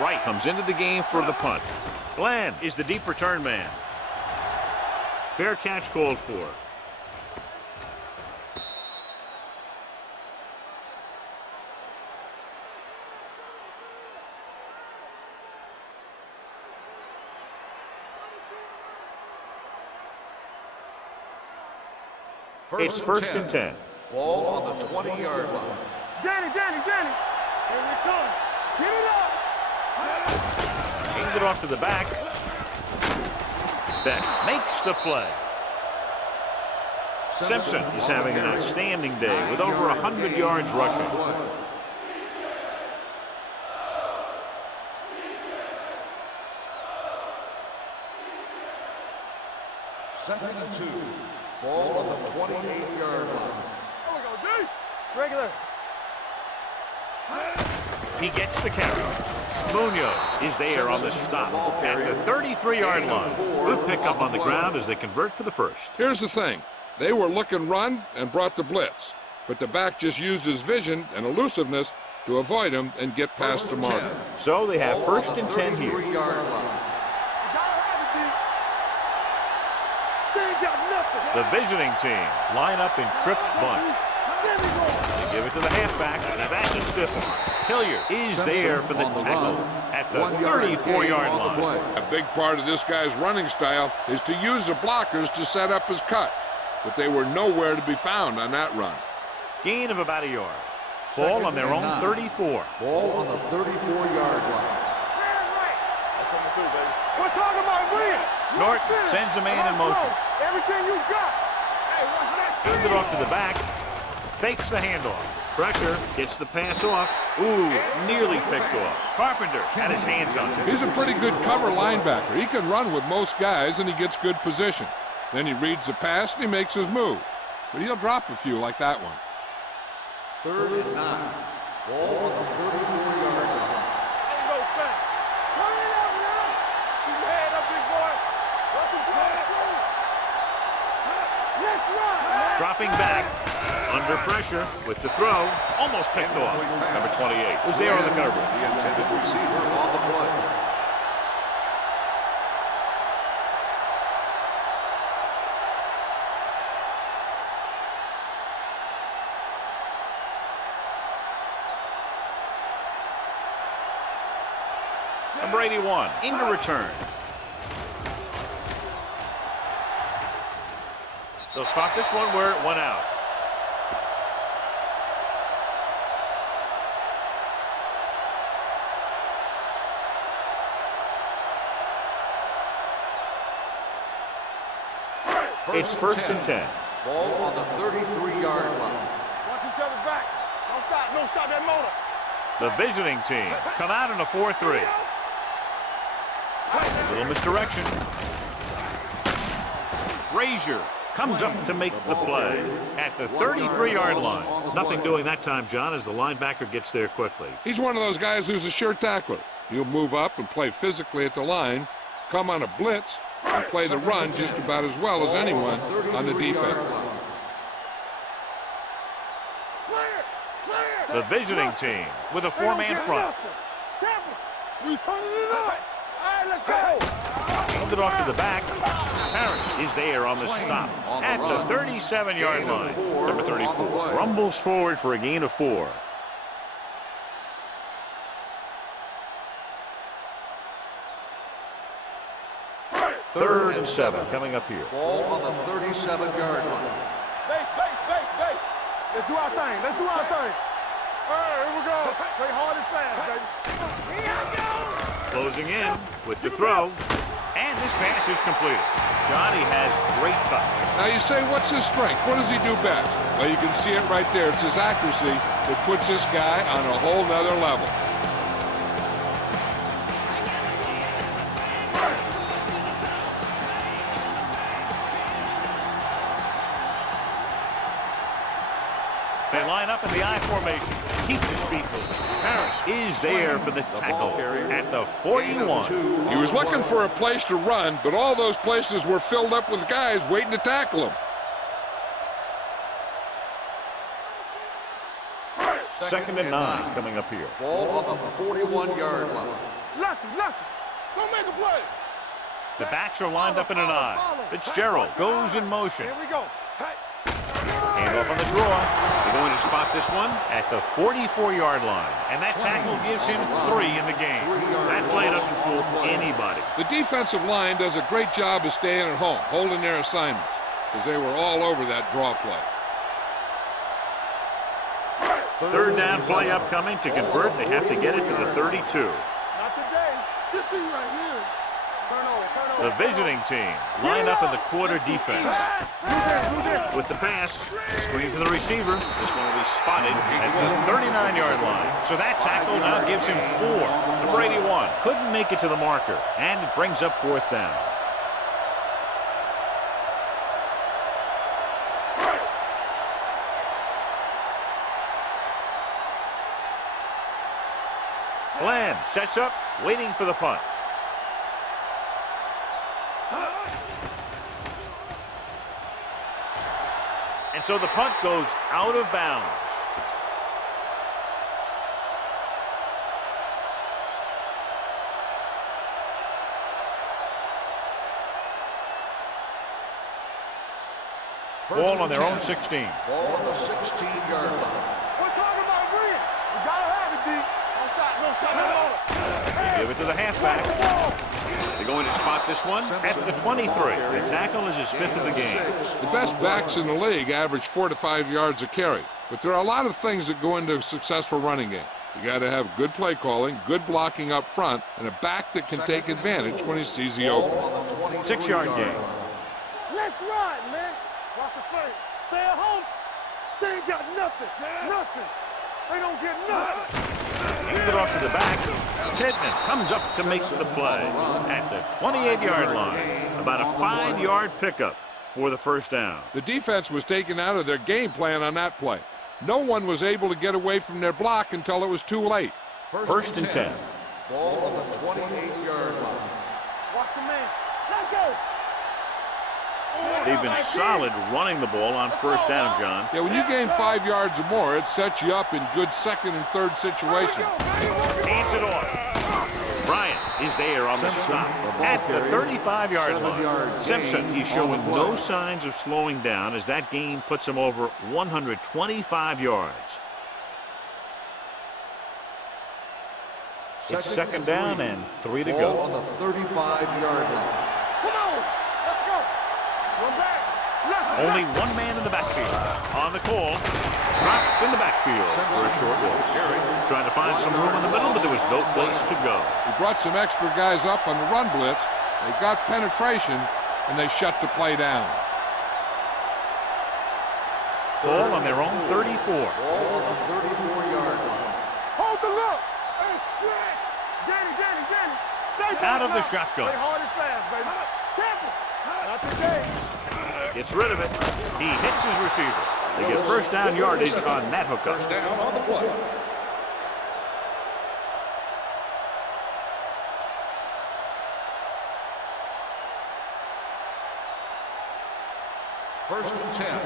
Wright comes into the game for the punt. Glenn is the deep return man. Fair catch called for. It's first and 10. Ball on the 20-yard line. Danny. Here we come. Get it up. Aimed it off to the back. Beck makes the play. Simpson is having an outstanding day with over 100 yards rushing. Second and 2. Ball on the 28-yard line. There we go, D. Regular. He gets the carry. Munoz is there on the stop at the 33-yard line. Good pickup on the ground as they convert for the first. Here's the thing. They were looking run and brought the blitz, but the back just used his vision and elusiveness to avoid him and get past the mark. So they have first and 10 here. The visiting team line up in Tripp's bunch. They give it to the halfback. Now that's a stiff one. Hilliard is there for the tackle at the 34-yard line. A big part of this guy's running style is to use the blockers to set up his cut, but they were nowhere to be found on that run. Gain of about a yard. Ball on their own 34. Ball on the 34-yard line. We're talking about win. Norton sends a man in motion. Everything you got. Hey, watch that. Aimed it off to the back. Fakes the handoff. Pressure, gets the pass off. Ooh, nearly picked off. Carpenter had his hands on it. He's a pretty good cover linebacker. He can run with most guys, and he gets good position. Then he reads the pass, and he makes his move. But he'll drop a few like that one. Third and 9. Ball on the 34-yard line. Ain't no thing. Turn it up now. Keep your head up, big boy. Let's run. Dropping back. Under pressure with the throw. Almost picked off. Number 28 was there on the cover. The intended receiver on the play. Number 81 into return. They'll spot this one where it went out. It's first and 10. Ball on the 33-yard line. Watch each other back. Don't stop that motor. The visiting team come out in a 4-3. Little misdirection. Frazier comes up to make the play at the 33-yard line. Nothing doing that time, John, as the linebacker gets there quickly. He's one of those guys who's a sure tackler. He'll move up and play physically at the line, come on a blitz, and play the run just about as well as anyone on the defense. The visiting team with a 4-man front. We turning it up. All right, let's go. Aimed it off to the back. Parrish is there on the stop at the 37-yard line. Number 34 rumbles forward for a gain of 4. Third and 7 coming up here. Ball on the 37-yard line. Base. Let's do our thing. All right, here we go. Play hard and fast, baby. Here I go. Closing in with the throw. And this pass is completed. Johnny has great touch. Now you say, what's his strength? What does he do best? Well, you can see it right there. It's his accuracy that puts this guy on a whole nother level. They line up in the I formation. Keeps his feet moving. Harris is there for the tackle at the 41. He was looking for a place to run, but all those places were filled up with guys waiting to tackle him. Second and 9 coming up here. Ball on the 41-yard line. Lucky. Don't make a play. The backs are lined up in an I. Fitzgerald goes in motion. Here we go. Hand off on the draw. They're going to spot this one at the 44-yard line. And that tackle gives him 3 in the game. That play doesn't fool anybody. The defensive line does a great job of staying at home, holding their assignments, because they were all over that draw play. Third down play upcoming. To convert, they have to get it to the 32. Not today. Get these right here. Turn over. The visiting team line up in the quarter defense. With the pass, screen to the receiver. This one will be spotted at the 39-yard line. So that tackle now gives him 4. Number 81 couldn't make it to the marker, and it brings up 4th down. Glenn sets up, waiting for the punt. And so the punt goes out of bounds. Ball on their own 16. Ball on the 16-yard line. We're talking about bringing. We gotta have it, D. Don't stop. No stop. They give it to the halfback. They're going to spot this one at the 23. The tackle is his 5th of the game. The best backs in the league average 4 to 5 yards a carry. But there are a lot of things that go into a successful running game. You got to have good play calling, good blocking up front, and a back that can take advantage when he sees the opening. 6-yard gain. Let's ride, man. Watch the play. Stay at home. They ain't got nothing. Nothing. They don't get nothing. Hand it off to the back. Pittman comes up to make the play at the 28-yard line. About a 5-yard pickup for the first down. The defense was taken out of their game plan on that play. No one was able to get away from their block until it was too late. First and 10. Ball on the 28-yard line. Watch the man. Let's go. They've been solid running the ball on first down, John. Yeah, when you gain 5 yards or more, it sets you up in good second and third situations. Hands it off. Bryant is there on the stop at the 35-yard line. Simpson, he's showing no signs of slowing down as that gain puts him over 125 yards. It's second down and 3 to Ball go. on the 35-yard line. Come on. Let's go. Run back. Only one man in the backfield. On the call, dropped in the backfield for a short loss. Trying to find some room in the middle, but there was no place to go. He brought some extra guys up on the run blitz. They got penetration, and they shut the play down. Ball on their own 34. Ball on the 34-yard line. Hold the look. And stretch. Danny. Stay Out of the back. shotgun. Stay hard and fast, baby. Temple. Not today. Gets rid of it. He hits his receiver. They get first down yardage on that hookup. First down on the play. First and 10.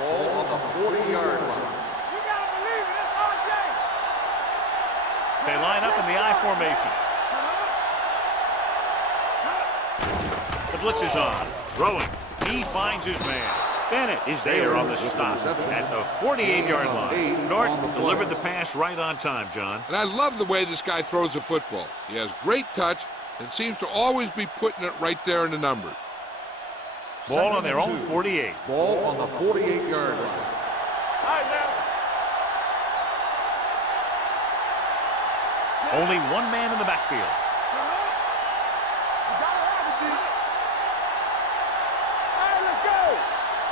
Ball on the 40-yard line. You gotta believe it. That's RJ. They line up in the I formation. The blitz is on. Throwing. He finds his man. Bennett is there on the stop at the 48-yard line. Norton delivered the pass right on time, John. And I love the way this guy throws the football. He has great touch and seems to always be putting it right there in the numbers. Ball on their own 48. Ball on the 48-yard line. All right, now. Only one man in the backfield. You gotta have it, D. All right, let's go.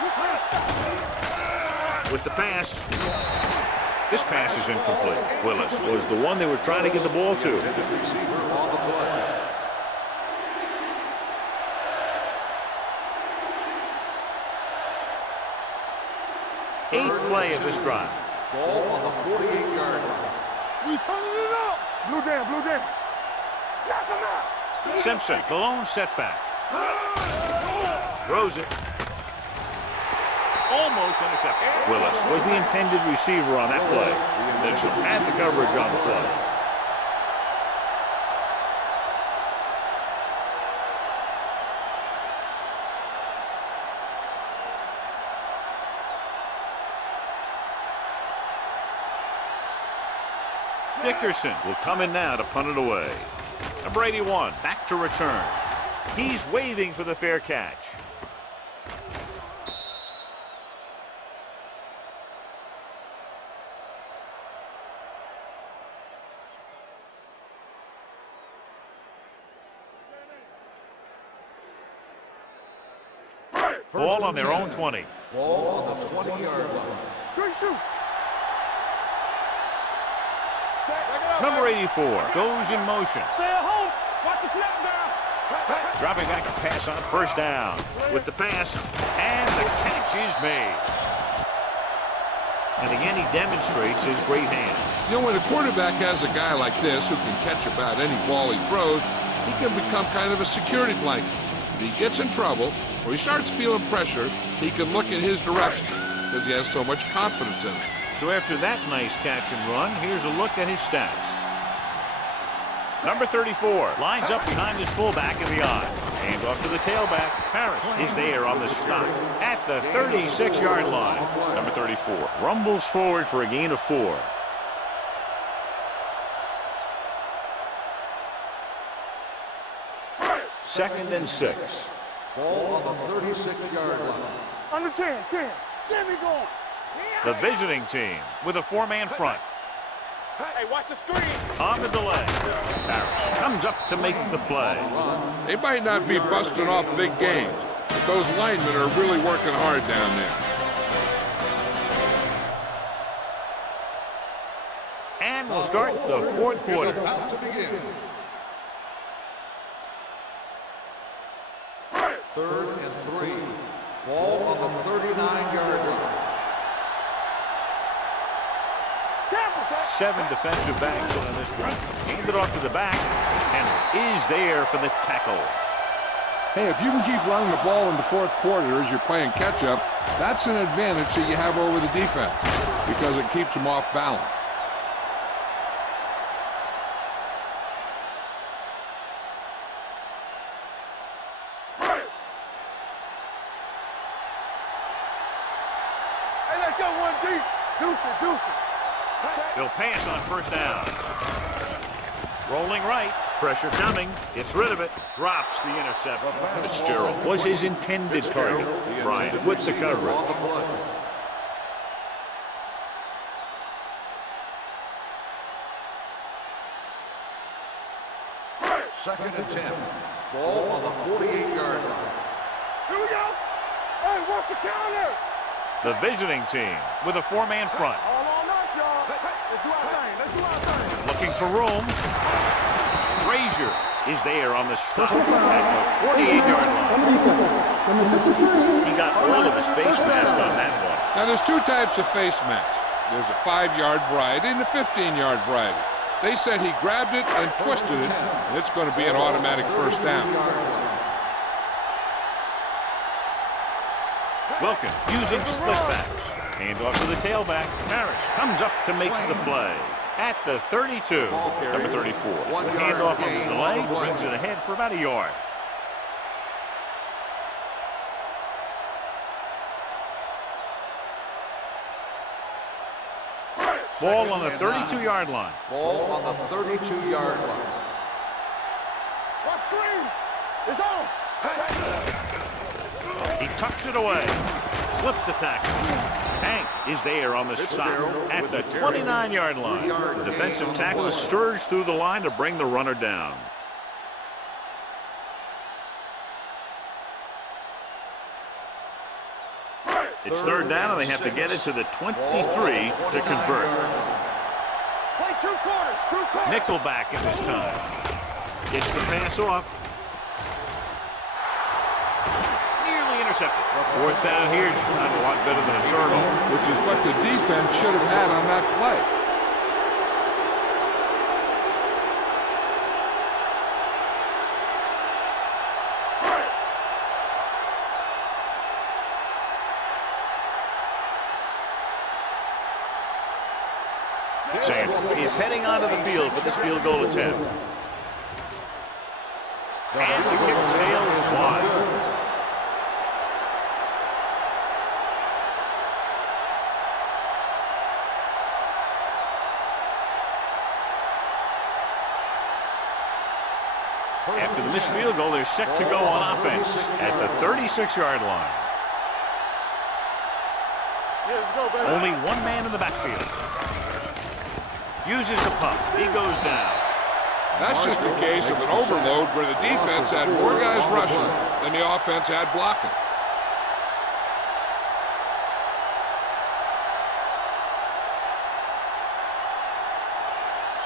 You can't stop. With the pass. This pass is incomplete. Willis was the one they were trying to get the ball to. Intended receiver on the play. Eighth play of this drive. Ball on the 48-yard line. We turning it up. Blue jam, blue jam. Knock him out. Simpson, the lone setback. Throws it. Almost intercepted. Willis was the intended receiver on that play. Mitchell had the coverage on the play. Dickerson will come in now to punt it away. Number 81, back to return. He's waving for the fair catch. Ball on their own 20. Ball on the 20-yard line. Good shoot. Number 84 goes in motion. Stay at home. Watch the snap down. Dropping back to pass on first down. With the pass, and the catch is made. And again, he demonstrates his great hands. You know, when a quarterback has a guy like this who can catch about any ball he throws, he can become kind of a security blanket. If he gets in trouble or he starts feeling pressure, he can look in his direction because he has so much confidence in it. So after that nice catch and run, here's a look at his stats. Number 34 lines up behind his fullback in the I. Hand off to the tailback. Harris is there on the stop at the 36-yard line. Number 34 rumbles forward for a gain of 4. Second and 6. Ball on the 36-yard line. Under 10, 10. There we go. The visiting team with a 4-man front. Hey, watch the screen. On the delay. Harris comes up to make the play. They might not be busting off big games, but those linemen are really working hard down there. And we'll start the fourth quarter. About to begin. Third and 3. Ball on the 39-yard line. 7 defensive backs on this one. Hand it off to the back. And is there for the tackle. Hey, if you can keep running the ball in the fourth quarter as you're playing catch-up, that's an advantage that you have over the defense because it keeps them off balance. Hey, let's go one deep. Deuce it, deuce it. They'll pass on first down. Rolling right. Pressure coming. Gets rid of it. Drops the interception. Fitzgerald was his intended target. Bryant with the coverage. Second and 10. Ball on the 48-yard line. Here we go. Hey, work the counter. The visiting team with a 4-man front. All on us, y'all. Let's do our thing. Let's do our thing. Looking for room. Frazier is there on the stop at Personal foul. the Face 48-yard mask line. on the defense. Number 53. He got all of his face mask on that one. Now, there's two types of face masks. There's a 5-yard variety and a 15-yard variety. They said he grabbed it and twisted it, and it's going to be an automatic first down. Wilkin using split backs. Hand off to the tailback. Harris comes up to make the play at the 32. Number 34. It's the handoff on the delay. Brings it ahead for about a yard. Ball on the 32-yard line. Ball on the 32-yard line. What screen? It's on. He tucks it away. Slips the tackle. Hanks is there on the stop at the 29-yard line. The defensive tackle surged through the line to bring the runner down. It's third down, and they have to get it to the 23 to convert. Play 2 quarters. 2 quarters. Nickelback in this time. Gets the pass off. Nearly intercepted. Fourth down here is not a lot better than a turnover. which is what the defense should have had on that play. Sanders is heading onto the field for this field goal attempt. And the kick sails wide. After the missed field goal, they're set to go on offense at the 36-yard line. Only one man in the backfield. Uses the pump. He goes down. That's just a case of an overload where the defense had more guys rushing than the offense had blocking.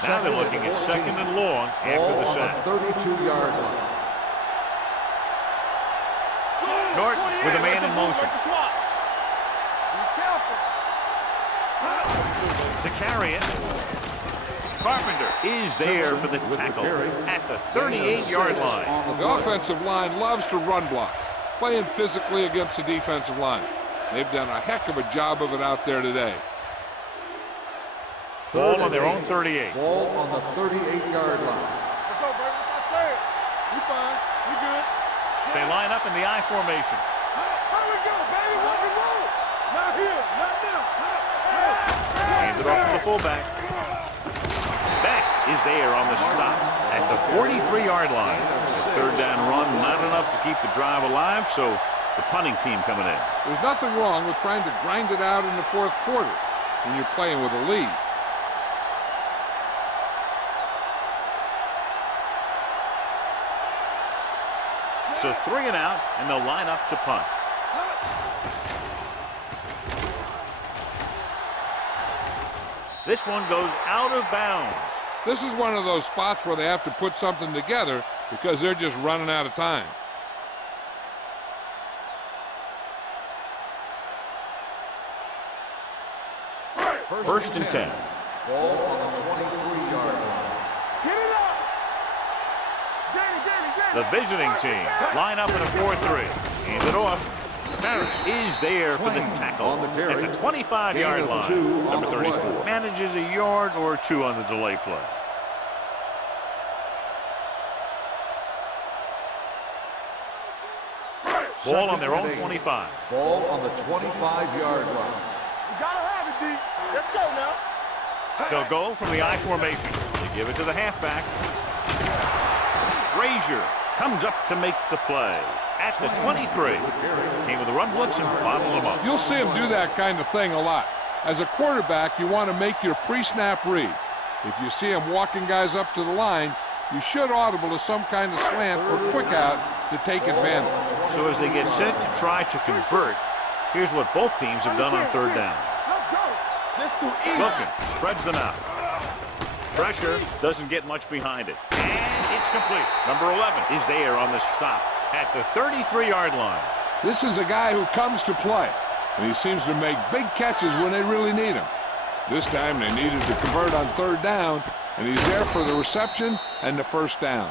Now they're looking at 2nd and long after the sack. 32-yard line. Norton with a man in motion. To carry it. Carpenter is there for the tackle at the 38-yard line. The offensive line loves to run block, playing physically against the defensive line. They've done a heck of a job of it out there today. Ball on their own 38. Ball on the 38-yard line. Let's go, baby. That's it. You fine. You good. They line up in the I formation. Here we go, baby. Rock and roll. Not here. Not now. Hand it off to the fullback. Beck is there on the stop at the 43-yard line. The 3rd down run, not enough to keep the drive alive, so the punting team coming in. There's nothing wrong with trying to grind it out in the 4th quarter when you're playing with a lead. So 3 and out, and they'll line up to punt. This one goes out of bounds. This is one of those spots where they have to put something together because they're just running out of time. First and 10. Ball on the 23-yard line. Get it up. The visiting team line up in a 4-3. Hand it off. Barrett is there for the tackle on the carry. at the 25-yard line. Number 34 manages a yard or 2 on the delay play. Ball on their own 25. Ball on the 25-yard line. You gotta have it, D. Let's go now. They'll go from the I formation. They give it to the halfback. Frazier comes up to make the play at the 23. Came with a run blitz and bottled him up. You'll see him do that kind of thing a lot. As a quarterback, you want to make your pre-snap read. If you see him walking guys up to the line, you should audible to some kind of slant or quick out to take advantage. So as they get set to try to convert, here's what both teams have done on 3rd down. Let's go. This too easy. Wilkins spreads them out. Pressure doesn't get much behind it. And it's complete. Number 11 is there on the stop at the 33-yard line. This is a guy who comes to play, and he seems to make big catches when they really need him. This time they needed to convert on 3rd down, and he's there for the reception and the 1st down.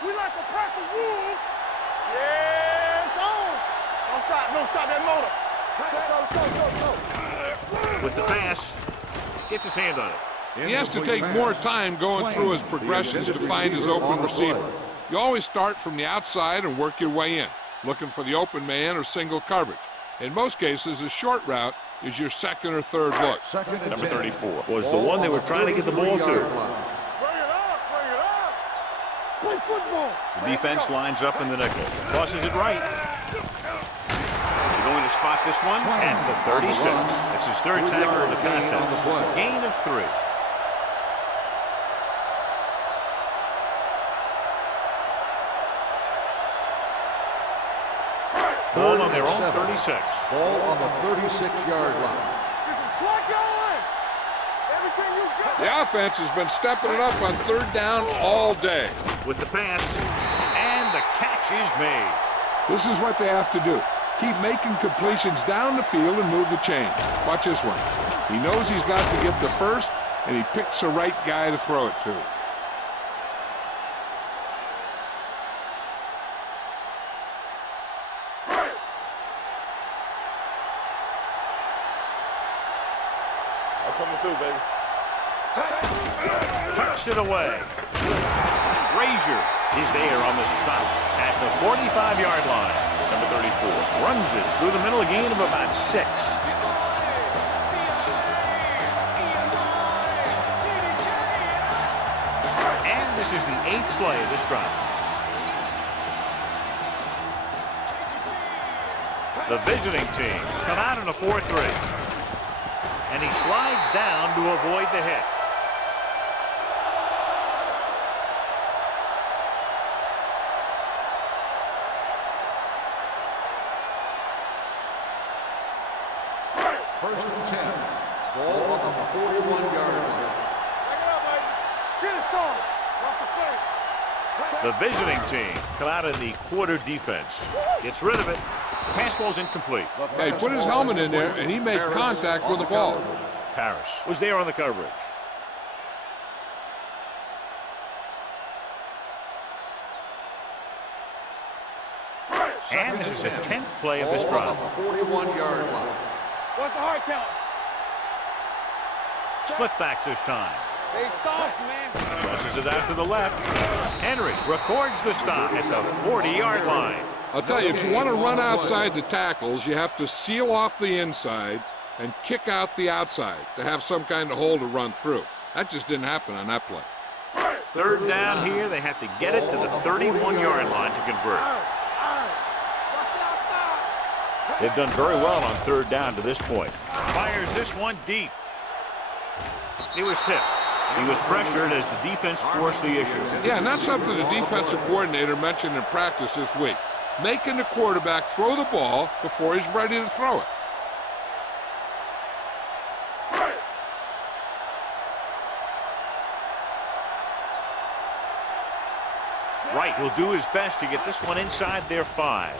We like a pack of wolves. Yeah, it's on. Don't stop that motor. Go. With the pass, gets his hand on it. He has to take more time going through his progressions to find his open receiver. You always start from the outside and work your way in, looking for the open man or single coverage. In most cases, a short route is your 2nd or 3rd look. Number 34 was the one they were trying to get the ball to. Bring it up. Bring it up. Play football. The defense lines up in the nickel. Crosses it right. They're going to spot this one at the 36. It's his 3rd tackle of the contest. Gain of 3. Ball on their own 36. Ball on the 36-yard line. Slot going. Every The offense has been stepping it up on third down all day. With the pass, and the catch is made. This is what they have to do. Keep making completions down the field and move the chain. Watch this one. He knows he's got to get the first, and he picks the right guy to throw it to. Coming through, baby. Tucks it away. Frazier is there on the stop at the 45-yard line. Number 34 runs it through the middle, a gain of about 6. And this is the 8th play of this drive. The visiting team come out in a 4-3. And he slides down to avoid the hit. First and 10. Ball on the 41-yard line. Back it up, baby. Get it on. Off the face. The visiting team come out in the quarter defense. Gets rid of it. Pass ball's incomplete. Hey, put his helmet in there, and he made contact with the ball. Harris was there on the coverage. And this is the 10th play of this drive. 41-yard line. What's the hard count? Split backs this time. They soft, man. Crosses it out to the left. Henry records the stop at the 40-yard line. I'll tell you, if you want to run outside the tackles, you have to seal off the inside and kick out the outside to have some kind of hole to run through. That just didn't happen on that play. Third down here. They have to get it to the 31-yard line to convert. They've done very well on third down to this point. Fires this one deep. He was tipped. He was pressured as the defense forced the issue. Yeah, and that's something the defensive coordinator mentioned in practice this week. Making the quarterback throw the ball before he's ready to throw it. Wright will do his best to get this one inside their 5.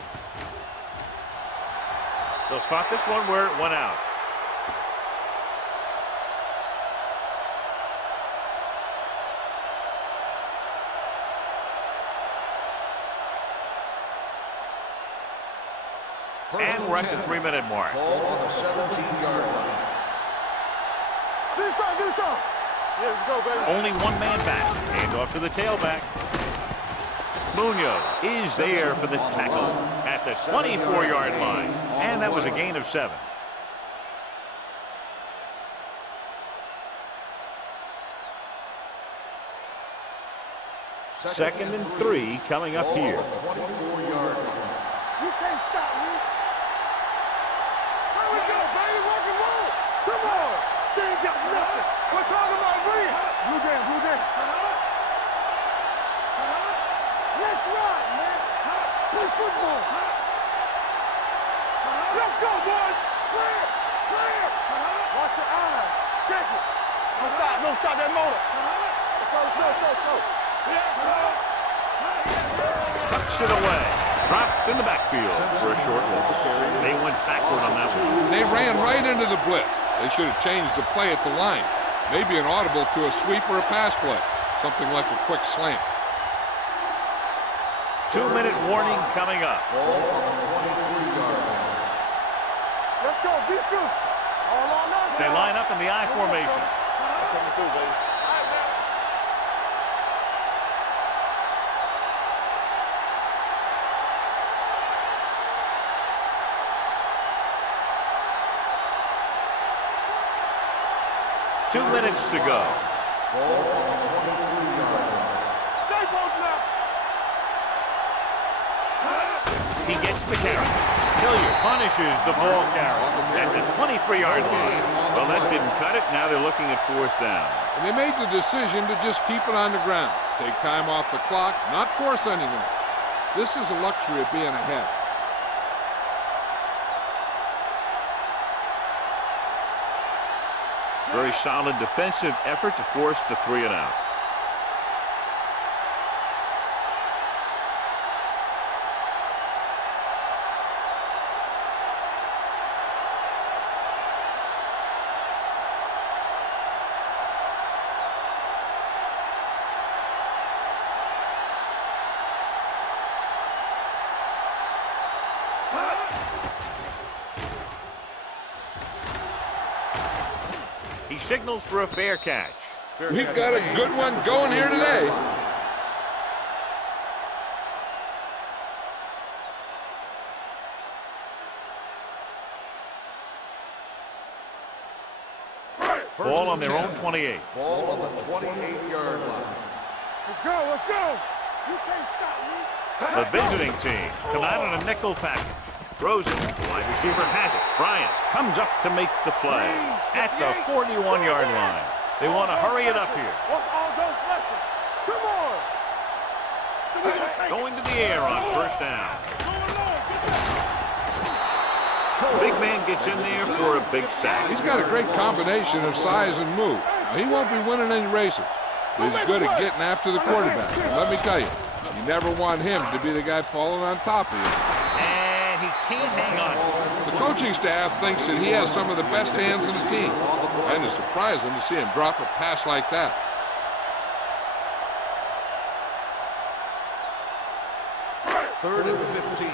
They'll spot this one where it went out. And we're at the 3-minute mark. Ball on the 17-yard line. Get this on. Yeah, let's go, baby. Only one man back. Hand off to the tailback. Munoz is there for the tackle at the 24-yard line. And that was a gain of 7. Second and 3 coming up here. 24-yard line. You can't stop me. There we go, baby. Rock and roll. Come on. They ain't got nothing. We're talking about me. Blue game. Let's ride, man. Play football. Let's go, boys. Clear. Watch your eyes. Check it. Don't stop that motor. Let's go. Tucks it away. Dropped in the backfield for a short loss. They went backward on that one. They ran right into the blitz. They should have changed the play at the line. Maybe an audible to a sweep or a pass play. Something like a quick slant. 2-minute warning coming up. Ball on the 23-yard line. Let's go, defense. All on us. They line up in the I formation. Coming through, baby. All right, man. Two minutes to go. Ball on the 23-yard line. Stay close now. He gets the carry. Hilliard punishes the ball carry at the 23-yard line. Well, that didn't cut it. Now they're looking at 4th down. And they made the decision to just keep it on the ground. Take time off the clock, not force anything. This is a luxury of being ahead. Very solid defensive effort to force the 3-and-out. He signals for a fair catch. We've got a good one going here today. Ball on their own 28. Ball on the 28-yard line. Let's go, let's go. You can't stop me. The visiting team come out on a nickel package. Rosen, the wide receiver, has it. Bryant comes up to make the play at the 41-yard line. They want to hurry it up here. What's all those lessons? Come on. Going to the air on first down. The big man gets in there for a big sack. He's got a great combination of size and move. He won't be winning any races, but he's good at getting after the quarterback. And let me tell you, you never want him to be the guy falling on top of you. And he can't hang on. The coaching staff thinks that he has some of the best hands in the team, and it's surprising to see him drop a pass like that. Third and 15.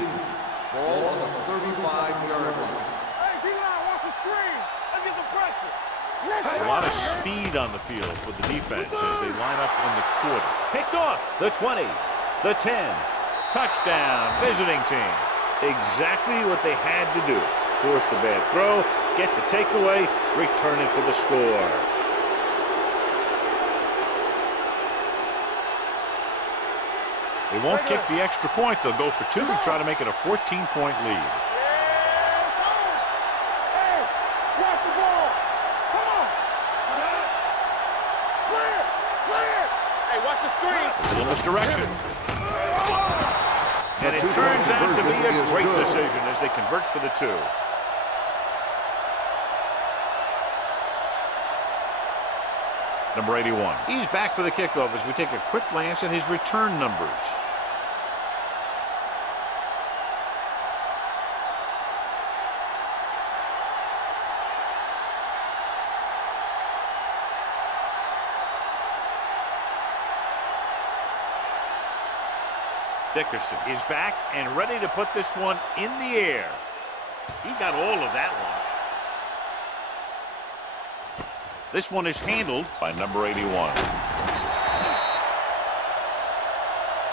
Ball on the 35-yard line. Hey, D-line, watch the screen. Let's get the pressure. A lot of speed on the field for the defense as they line up in the quarter. Picked off the 20, the 10. Touchdown, visiting team. Exactly what they had to do. Force the bad throw, get the takeaway, return it for the score. They won't kick the extra point. They'll go for 2 and try to make it a 14-point lead. Hey, watch the ball. Come on. Play it. Hey, watch the screen. A little misdirection. And it turns out to be a great decision as they convert for the 2. Number 81. He's back for the kickoff as we take a quick glance at his return numbers. Dickerson is back and ready to put this one in the air. He got all of that one. This one is handled by number 81.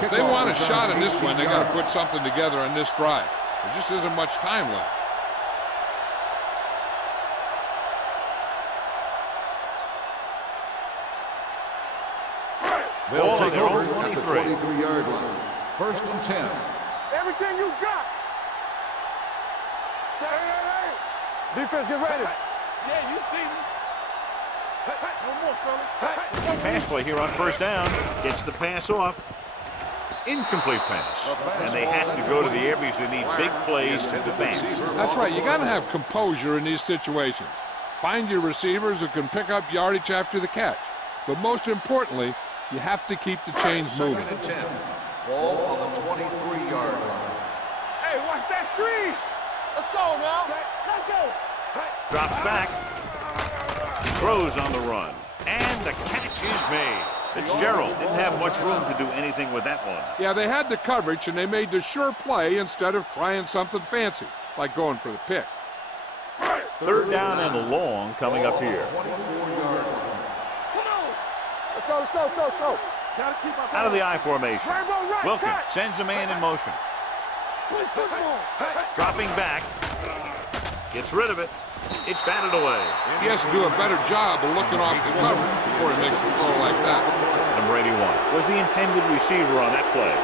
If they want a shot in this one, they got to put something together on this drive. There just isn't much time left. They'll take over at the 23-yard line. First and 10. Everything you got. Hey. Defense, get ready. Yeah, you see me. No more, fella. Pass play here on first down. Gets the pass off. Incomplete pass. And they have to go to the air because they need big plays fast. That's right. You got to have composure in these situations. Find your receivers who can pick up yardage after the catch. But most importantly, you have to keep the chains moving. Second and 10. Ball on the 23-yard line. Hey, watch that screen. Let's go now. Let's go. Drops back. Throws on the run. And the catch is made. Fitzgerald didn't have much room to do anything with that one. Yeah, they had the coverage, and they made the sure play instead of trying something fancy, like going for the pick. Third down and long coming up here. 24-yard line. Let's go. Gotta keep us Out of the I formation. Right, Wilkins sends a man in motion. Play football. Dropping back. Gets rid of it. It's batted away. He has to do a better job of looking off the coverage before he makes a throw like that. Number 81 was the intended receiver on that play.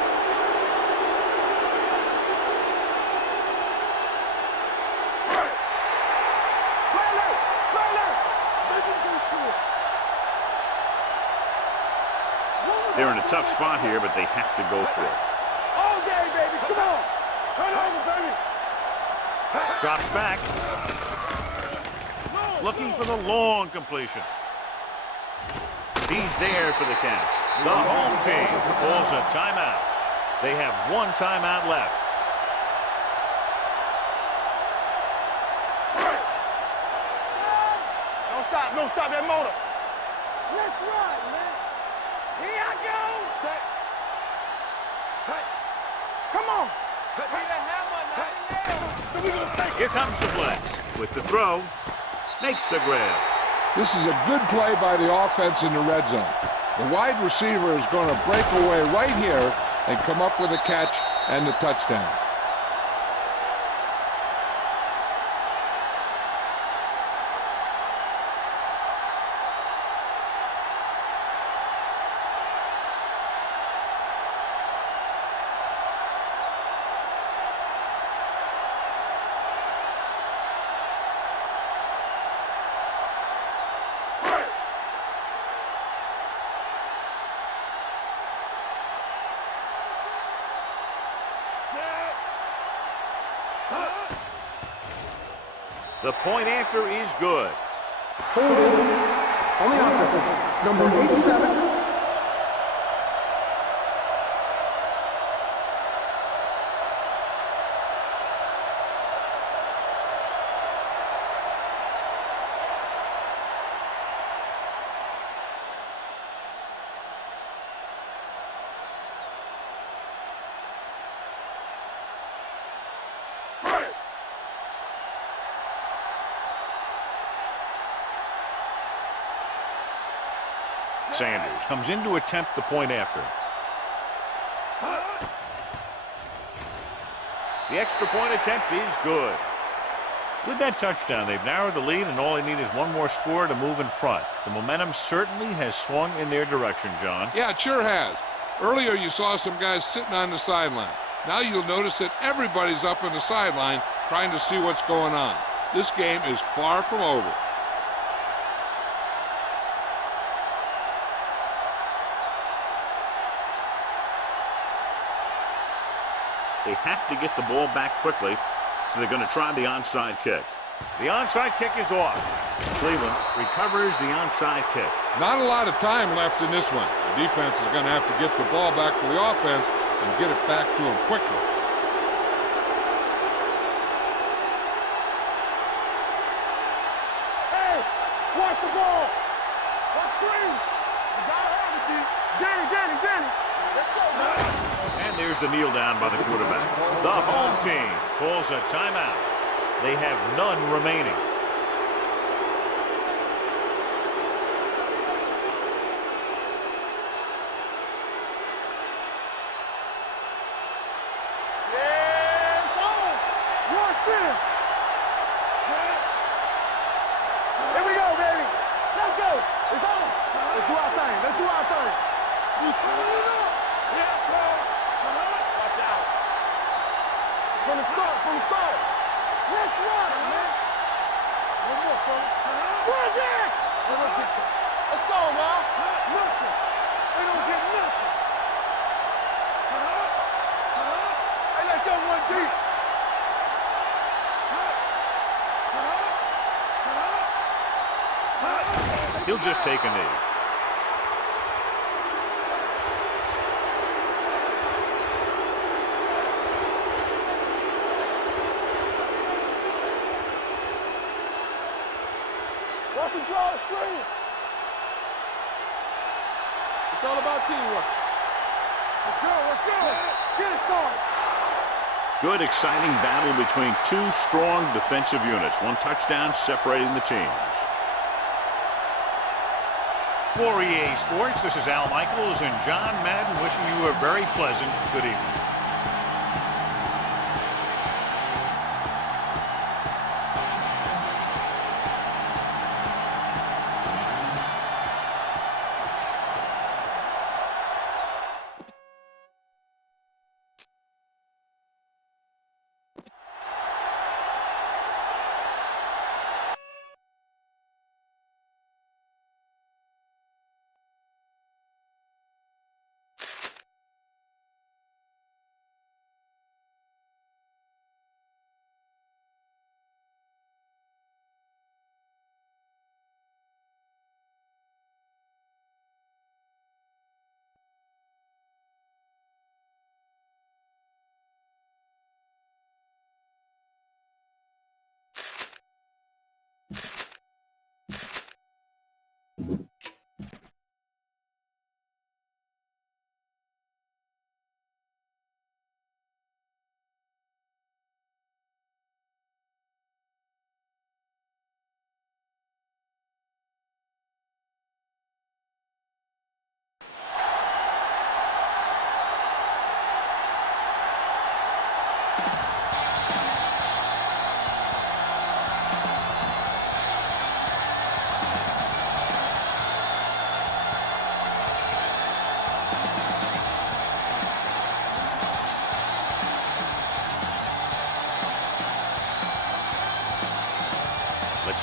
They're in a tough spot here, but they have to go for it. All day, baby. Come on. Turn over, baby. Drops back. looking for the long completion. He's there for the catch. The home team calls a timeout. They have one timeout left. Don't stop that motor. Let's run, man. Here I go. Set. Hey. Come on. Here comes the blitz. With the throw, makes the grab. This is a good play by the offense in the red zone. The wide receiver is going to break away right here and come up with a catch and the touchdown. The point after is good. Holding on the offense, number 87. Sanders comes in to attempt the point after. The extra point attempt is good. With that touchdown, they've narrowed the lead, and all they need is one more score to move in front. The momentum certainly has swung in their direction, John. Yeah, it sure has. Earlier, you saw some guys sitting on the sideline. Now you'll notice that everybody's up on the sideline trying to see what's going on. This game is far from over. They have to get the ball back quickly, so they're going to try the onside kick. The onside kick is off. Cleveland recovers the onside kick. Not a lot of time left in this one. The defense is going to have to get the ball back for the offense and get it back to them quickly. Hey, watch the ball. Let's screen. You gotta have it, D. Danny. Let's go, man. And there's the kneel down by the quarterback. The home team calls a timeout. They have none remaining. Yeah, it's on. Rush in. Here we go, baby. Let's go. It's on. Let's do our thing. You turn it up. Yeah, bro. Watch out. From the start. Let's run, man. One more, fella. Run there. Let's go, man. Nothing. They don't get nothing. Hey, let's go one deep. He'll just take a knee. Watch him draw the screen. It's all about teamwork. Let's go. Get it started. Good, exciting battle between two strong defensive units. One touchdown separating the teams. For EA Sports, this is Al Michaels and John Madden wishing you a very pleasant good evening.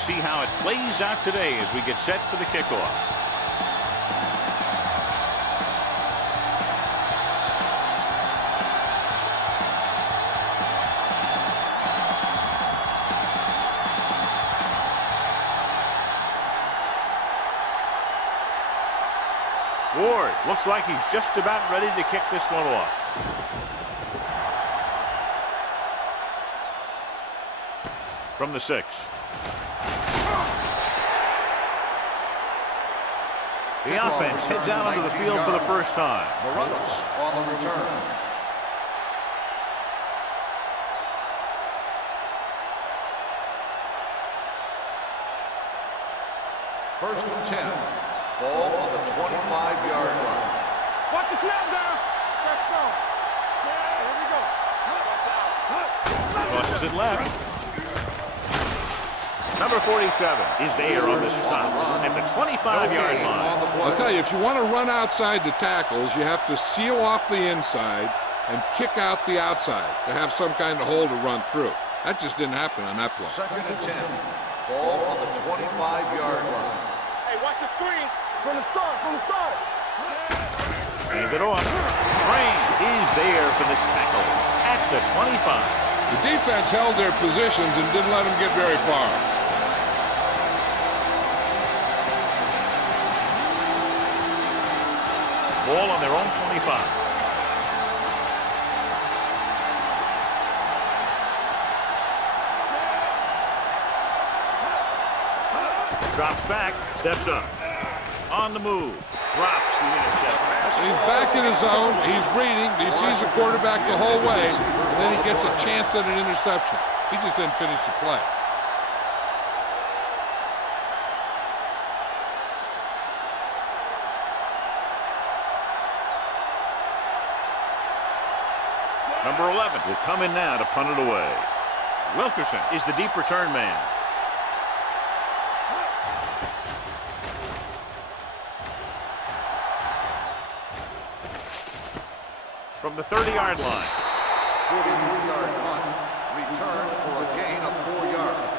see how it plays out today as we get set for the kickoff. Ward looks like he's just about ready to kick this one off. From the 6. The offense heads out onto the field for the first time. Montagues on the return. First and 10. Ball on the 25-yard line. Watch the snap down. Let's go. Here we go. Tosses it left. Number 47 is there on the stop at the 25-yard line. I'll tell you, if you want to run outside the tackles, you have to seal off the inside and kick out the outside to have some kind of hole to run through. That just didn't happen on that play. Second and 10. Ball on the 25-yard line. Hey, watch the screen. From the start, from the start. Hand it off. Rain is there for the tackle at the 25. The defense held their positions and didn't let them get very far. Ball on their own 25. Drops back, steps up. On the move, drops the interception. He's back in his zone, he's reading, he sees the quarterback the whole way, and then he gets a chance at an interception. He just didn't finish the play. Number 11 will come in now to punt it away. Wilkerson is the deep return man. From the 30-yard line. 43-yard punt. Return for a gain of 4 yards.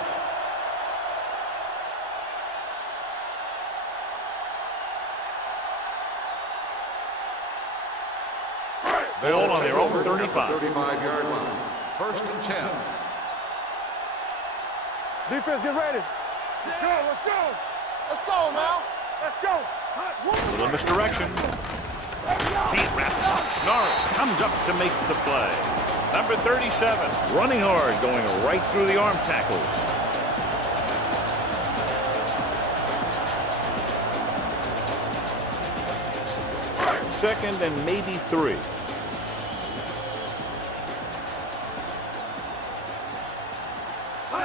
Ball on their own 35. 35-yard line. First and 10. Defense, get ready. Let's go, let's go. Let's go now. Let's go. Little misdirection. Can't wrap it up. Norris comes up to make the play. Number 37, running hard, going right through the arm tackles. Second and maybe 3.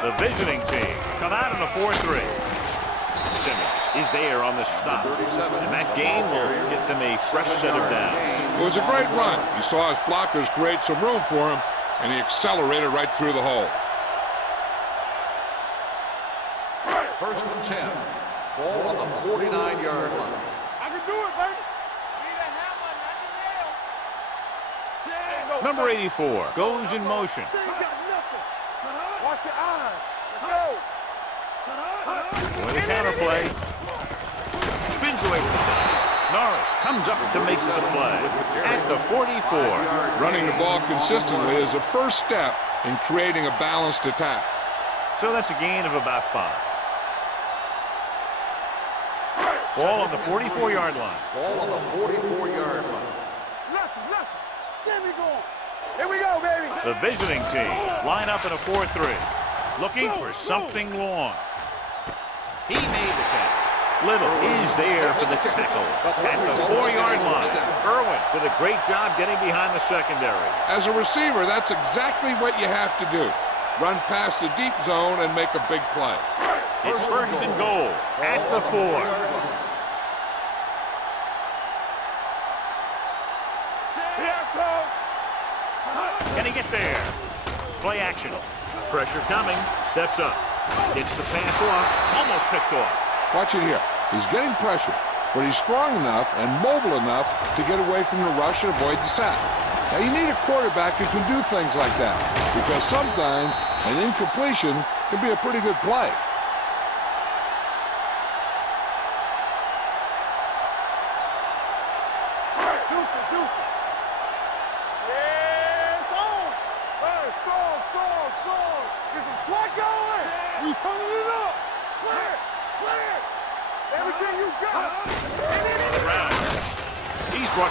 The visiting team come out in a 4-3. Simmons is there on the stop, and that gain will get them a fresh set of downs. It was a great run. He saw his blockers create some room for him, and he accelerated right through the hole. First and 10. Ball on the 49-yard line. I can do it, baby. Number 84 goes in motion. Watch your eyes. Let's go. With the counter play. Spins away from the top. Norris comes up to make the play at the 44. Running the ball consistently is the first step in creating a balanced attack. So that's a gain of about 5. Ball on the 44-yard line. Ball on the 44-yard line. Get me going. Here we go, baby. The visiting team line up in a 4-3, looking for something long. He made the catch. Little is there for the tackle at the 4-yard line. Irwin did a great job getting behind the secondary. As a receiver, that's exactly what you have to do. Run past the deep zone and make a big play. It's first and goal at the 4. Can he get there? Play action. Pressure coming. Steps up. Gets the pass off. Almost picked off. Watch it here. He's getting pressure, but he's strong enough and mobile enough to get away from the rush and avoid the sack. Now, you need a quarterback who can do things like that, because sometimes an incompletion can be a pretty good play.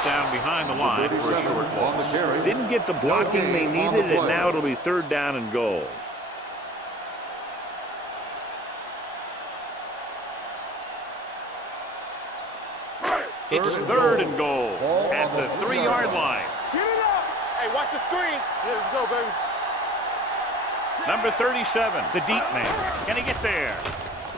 brought down behind the line for a short loss. Didn't get the blocking they needed, and now it'll be 3rd down and goal. It's 3rd and goal at the 3-yard line. Get it up. Hey, watch the screen. Yeah, let's go, baby. Number 37, the deep man. Can he get there?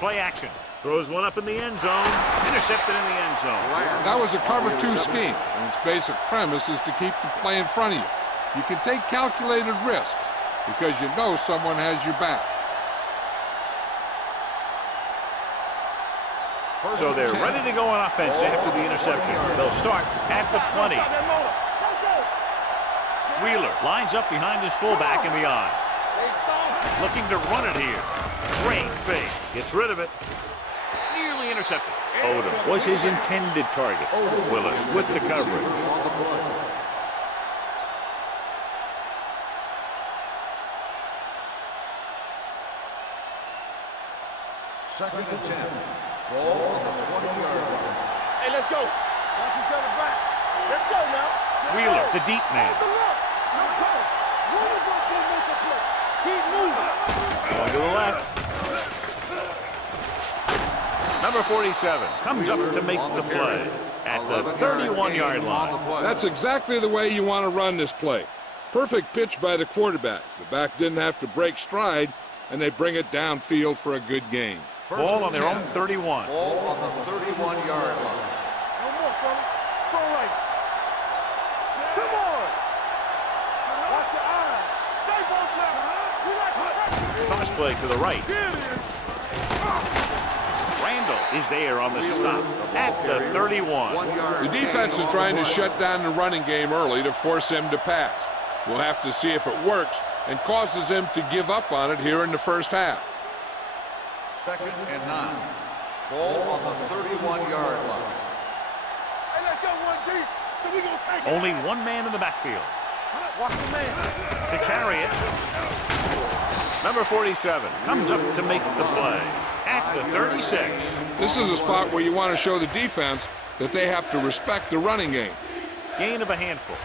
Play action. Throws one up in the end zone. Intercepted in the end zone. That was a cover 2 scheme, and its basic premise is to keep the play in front of you. You can take calculated risks because you know someone has your back. So they're ready to go on offense after the interception. They'll start at the 20. Wheeler lines up behind his fullback in the I. Looking to run it here. Great fake. Gets rid of it. Nearly intercepted. Odom was his intended target. Willis with the coverage. Second and 10. Ball on the 20-yard line. Hey, let's go. Watch each other back. Let's go now. Wheeler, the deep man. Keep moving. Going to the left. Number 47 comes up to make the play at the 31-yard line. That's exactly the way you want to run this play. Perfect pitch by the quarterback. The back didn't have to break stride, and they bring it downfield for a good gain. Ball on their own 31. Ball on the 31-yard line. No more, fellas. Throw right. Come on. Watch your eyes. Stay both left. We like to Pass play to the right. Randall is there on the stop at the 31. The defense is trying to shut down the running game early to force him to pass. We'll have to see if it works and causes him to give up on it here in the first half. Second and 9. Ball on the 31-yard line. Hey, let's go one deep. So we gonna take it. Only one man in the backfield. Watch the man. To carry it. Number 47 comes up to make the play at the 36. This is a spot where you want to show the defense that they have to respect the running game. Gain of a handful.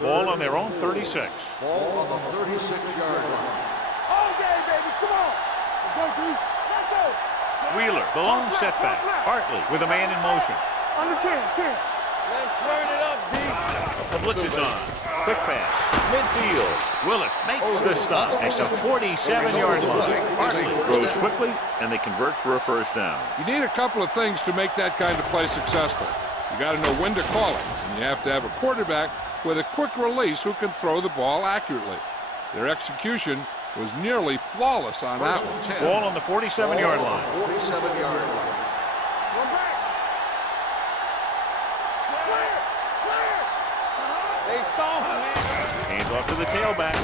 Ball on their own 36. Ball on the 36-yard line. All day, baby. Come on. Let's go, D. Let's go. Wheeler, the lone setback. Hartley with a man in motion. Under 10. Let's turn it up, D. The blitz is on. Quick pass. Midfield. Willis makes the stop. It's a 47-yard line. Hartley throws quickly, and they convert for a first down. You need a couple of things to make that kind of play successful. You got to know when to call it, and you have to have a quarterback with a quick release who can throw the ball accurately. Their execution was nearly flawless on that one. Ball on the 47-yard line. 47-yard line. One back. They soft, man. Hands off to the tailback.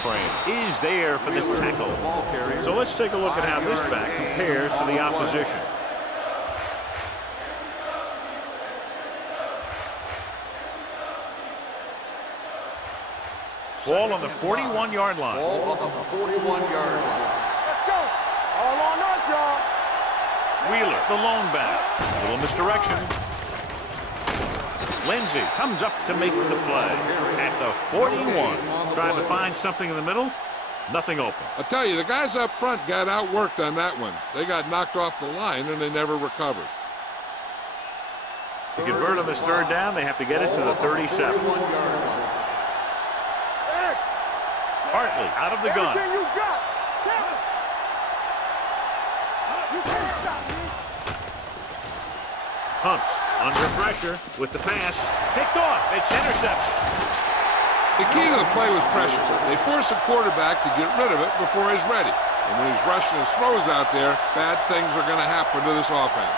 Frame is there for the tackle. So let's take a look at how this back compares to the opposition. Ball on the 41-yard line. Ball on the 41-yard line. Let's go. All on us, y'all. Wheeler, the lone back. A little misdirection. Lindsey comes up to make the play at the 41. Trying to find something in the middle. Nothing open. I'll tell you, the guys up front got outworked on that one. They got knocked off the line, and they never recovered. To convert on this third down, they have to get it to the 37. Hartley out of the gun. Everything you got. You can't stop me. Humps under pressure with the pass. Picked off. It's intercepted. The key to the play was pressure. They force a quarterback to get rid of it before he's ready. And when he's rushing his throws out there, bad things are going to happen to this offense.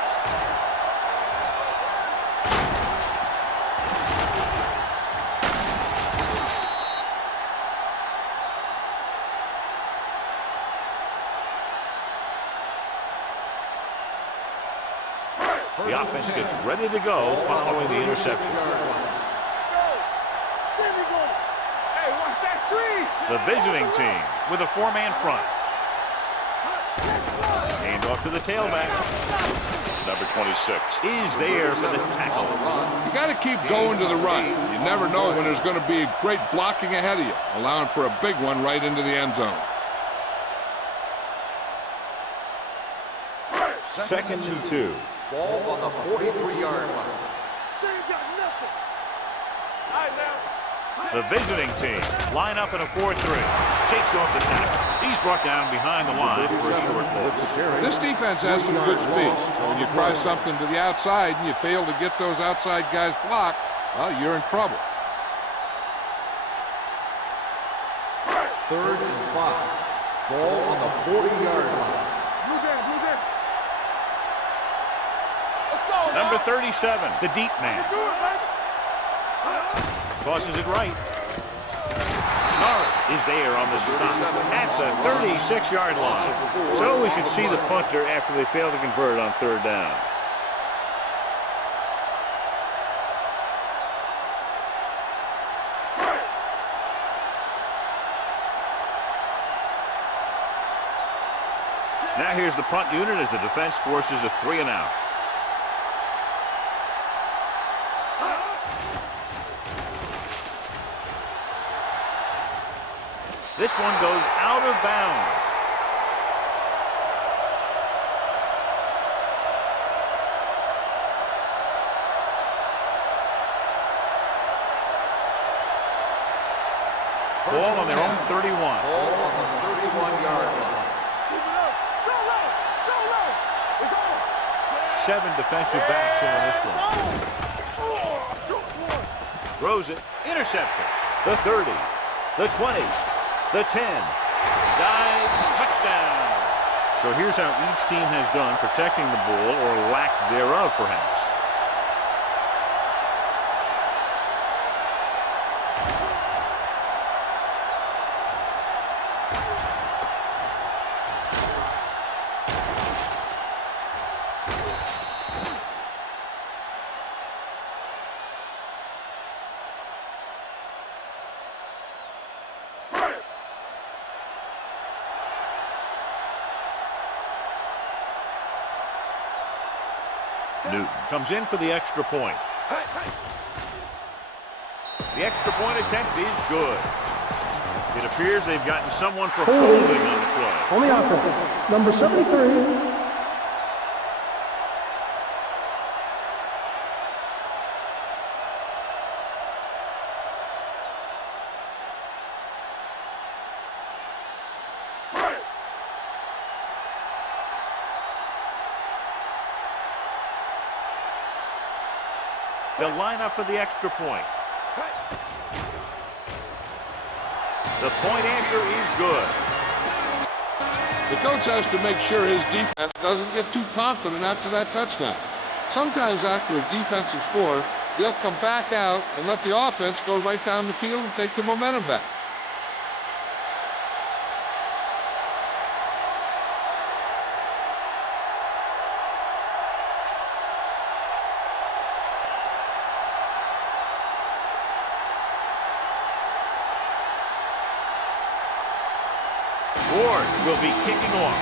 The offense gets ready to go following the interception. Hey, watch that screen. The visiting team with a four-man front. Hand off to the tailback. Number 26 is there for the tackle. You got to keep going to the run. You never know when there's going to be great blocking ahead of you, allowing for a big one right into the end zone. Second and 2. Ball on the 43-yard line. They ain't got nothing. All right, now. The visiting team line up in a 4-3. Shakes off the tackle. He's brought down behind the line for a short loss. This defense has some good speed. So when you try something to the outside and you fail to get those outside guys blocked, well, you're in trouble. 3rd and 5. Ball on the 40-yard line. Blue down, blue down. Number 37, the deep man. Do it, baby. Tosses it right. Norris is there on the stop at the 36-yard line. So we should see the punter after they fail to convert on 3rd down. Now here's the punt unit as the defense forces a 3-and-out. This one goes out of bounds. Ball on their own 31. Ball on the 31-yard line. Keep it up. Go low. Go low. It's on. 7 defensive backs in on this one. Throws it. Interception. The 30. The 20. The 10. Dives. Touchdown. So here's how each team has done protecting the ball, or lack thereof, perhaps. Newton comes in for the extra point. The extra point attempt is good. It appears they've gotten someone for holding on the play. On the offense, number 73. They'll line up for the extra point. The point after is good. The coach has to make sure his defense doesn't get too confident after that touchdown. Sometimes after a defensive score, they'll come back out and let the offense go right down the field and take the momentum back. Ward will be kicking off.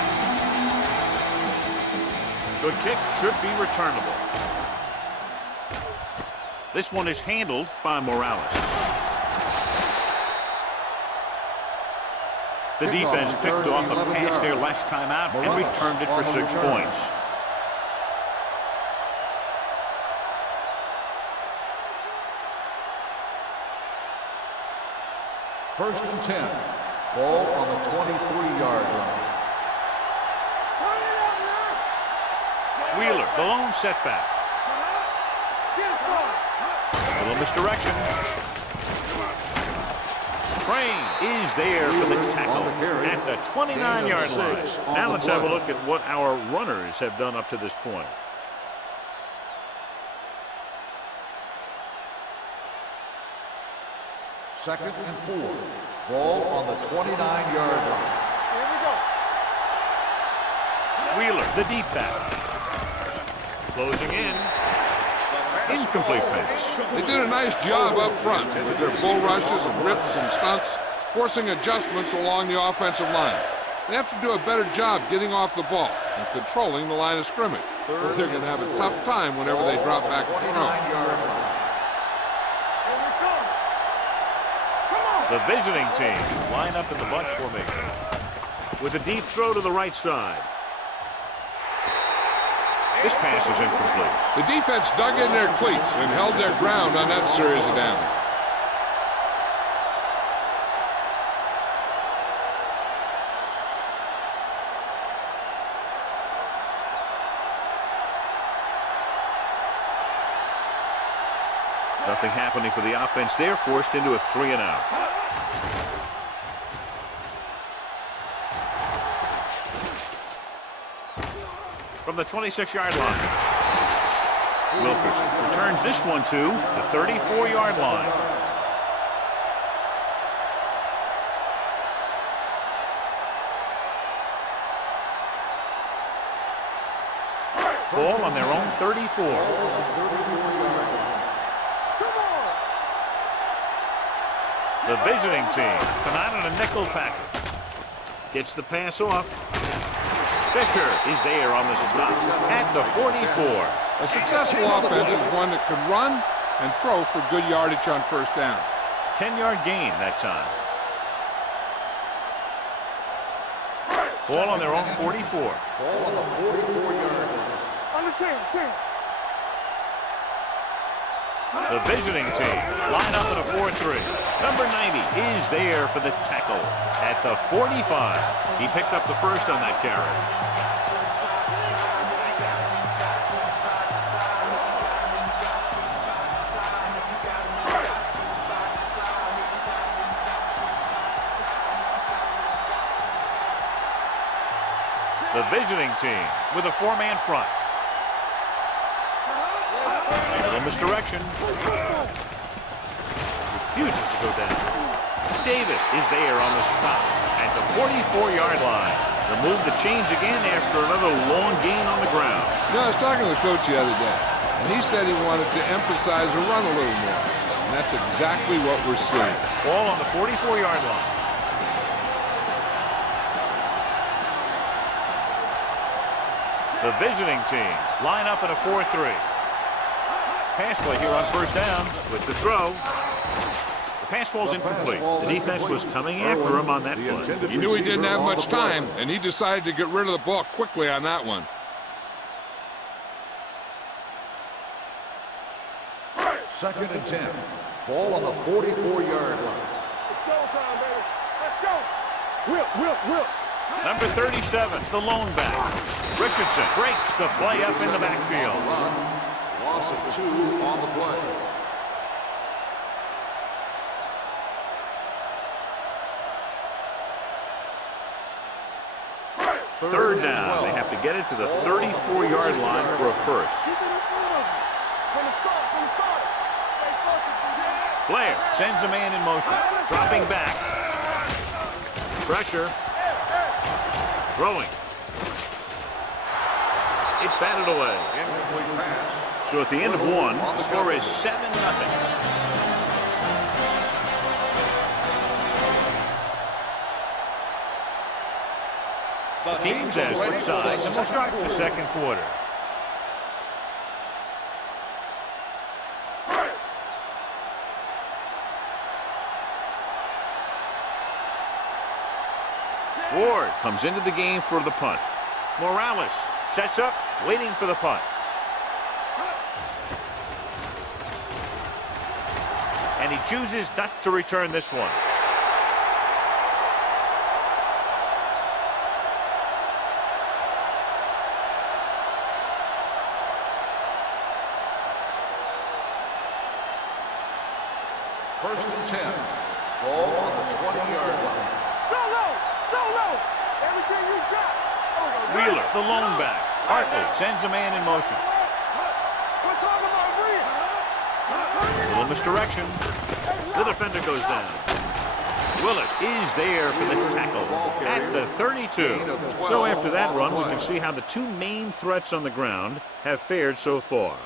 Good kick, should be returnable. This one is handled by Morales. The defense picked off a pass there last time out and returned it for 6 points. First and 10. Ball on the 23-yard line. Wheeler, the lone setback. A little misdirection. Crane is there for the tackle at the 29-yard line. Now let's have a look at what our runners have done up to this point. Second and 4. Ball on the 29-yard line. Here we go. Wheeler, the deep back. Closing in. Incomplete pass. They did a nice job up front with their bull rushes and rips and stunts, forcing adjustments along the offensive line. They have to do a better job getting off the ball and controlling the line of scrimmage. Or they're going to have a tough time whenever they drop back to throw. The visiting team line up in the bunch formation with a deep throw to the right side. This pass is incomplete. The defense dug in their cleats and held their ground on that series of downs. Nothing happening for the offense there, forced into a 3-and-out. From the 26-yard line, Wilkerson returns this one to the 34-yard line. Ball on their own 34. The visiting team come out in a nickel package. Gets the pass off. Fisher is there on the stop at the 44. A successful offense is one that can run and throw for good yardage on first down. 10-yard gain that time. Ball on their own 44. Ball on the 44-yard line. On the 10. The visiting team line up in a 4-3. Number 90 is there for the tackle at the 45. He picked up the first on that carry. The visiting team with a 4-man front. Little misdirection. Refuses to go down. Davis is there on the stop at the 44-yard line. The move to change again after another long gain on the ground. You know, I was talking to the coach the other day, and he said he wanted to emphasize the run a little more. And that's exactly what we're seeing. Ball on the 44-yard line. The visiting team line up in a 4-3. Pass play here on first down with the throw. The pass ball's incomplete. The defense was coming after him on that play. He knew he didn't have much time, and he decided to get rid of the ball quickly on that one. Second and 10. Ball on the 44-yard line. It's showtime, baby. Let's go. Will. Number 37, the lone back. Richardson breaks the play up in the backfield. Loss of 2 on the play. Third down. They have to get it to the 34-yard line for a first. Keep it in front of you. From the start. Stay focused. Blair sends a man in motion. Dropping back. Pressure. Throwing. It's batted away. Incomplete pass. So at the end of one, the score is 7-0. The teams as switch sides and we'll start the second quarter. Ward comes into the game for the punt. Morales sets up, waiting for the punt. And he chooses not to return this one. First and 10. Ball on the 20-yard line. Solo. Everything you got. Wheeler, the lone back. Hartley sends a man in motion. We're talking about Reed. Little misdirection. The defender goes down. Willis is there for the tackle at the 32. So after that run, we can see how the two main threats on the ground have fared so far.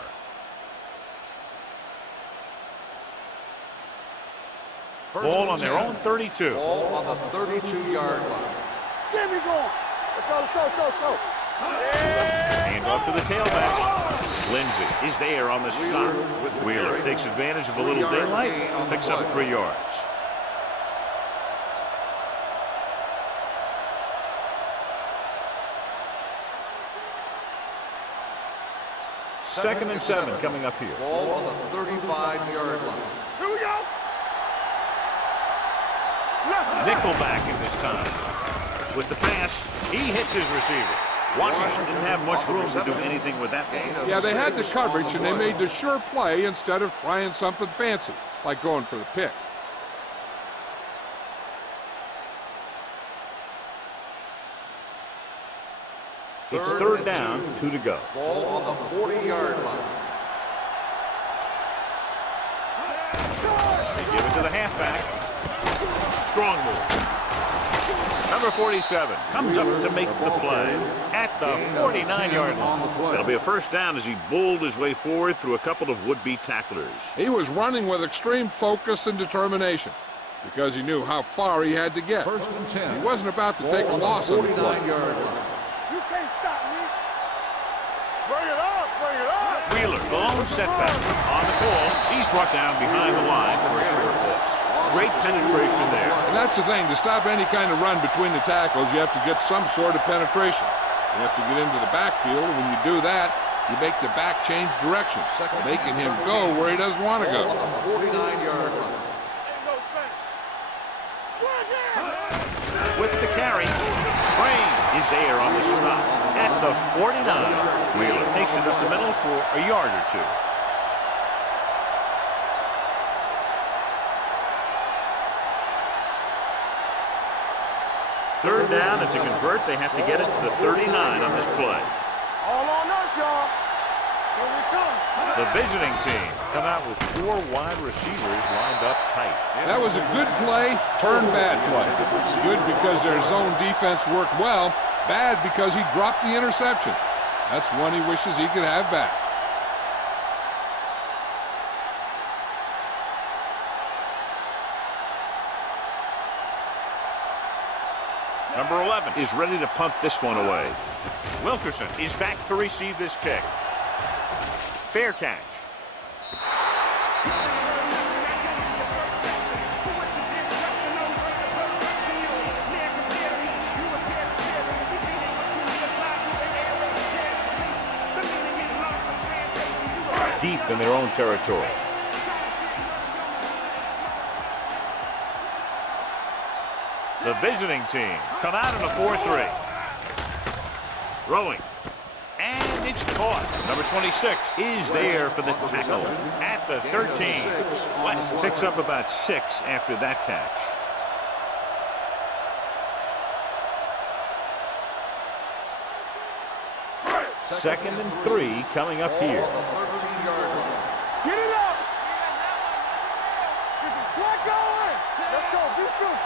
First Ball and on their 10. own 32. Ball on the 32-yard line. Get me going. Let's go, let's go, let's go, let's go. Hand off to the tailback. Lindsey is there on the stop. Wheeler takes advantage of a little daylight, picks up 3 yards. Second and 7 coming up here. Ball on the 35-yard line. Here we go. Nickelback in this time. With the pass, he hits his receiver. Washington didn't have much room to do anything with that ball. Yeah, they had the coverage, and they made the sure play instead of trying something fancy, like going for the pick. It's third down, 2 to go. Ball on the 40-yard line. They give it to the halfback. Strong move. Number 47 comes up to make the play at the 49-yard line. That'll be a first down as he bowled his way forward through a couple of would-be tacklers. He was running with extreme focus and determination because he knew how far he had to get. First and 10. He wasn't about to take a loss on the play. 49-yard line. You can't stop me. Bring it up, bring it up. Wheeler, the lone setback on the ball. He's brought down behind the line for a short loss. Great penetration there. And that's the thing, to stop any kind of run between the tackles, you have to get some sort of penetration. You have to get into the backfield, and when you do that, you make the back change direction, making him go where he doesn't want to go. 49-yard line. With the carry, Crane is there on the stop at the 49. Wheeler takes it up the middle for a yard or 2. Third down, and to convert, they have to get it to the 39 on this play. All on us, y'all. Here we come. The visiting team come out with 4 wide receivers lined up tight. That was a good play, turned bad play. It's good because their zone defense worked well, bad because he dropped the interception. That's one he wishes he could have back. Number 11 is ready to punt this one away. Wilkerson is back to receive this kick. Fair catch. Deep in their own territory. The visiting team come out in a 4-3. Rowing. And it's caught. Number 26 is there for the tackle at the 13. West picks up about 6 after that catch. Second and 3 coming up here. Get it up. Get some slack going. Let's go. Be true.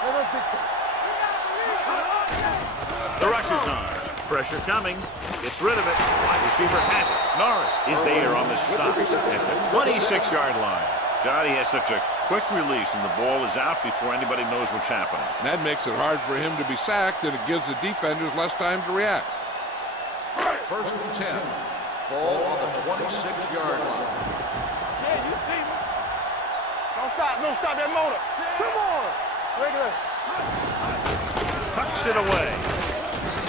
Hey, let's be true. The rush is on. Pressure coming. Gets rid of it. Wide receiver has it. Norris is there on the stop at the 26-yard line. God, he has such a quick release, and the ball is out before anybody knows what's happening. And that makes it hard for him to be sacked, and it gives the defenders less time to react. First and 10. Ball on the 26-yard line. Yeah, you see me. Don't stop that motor. Come on. Regular. Tucks it away.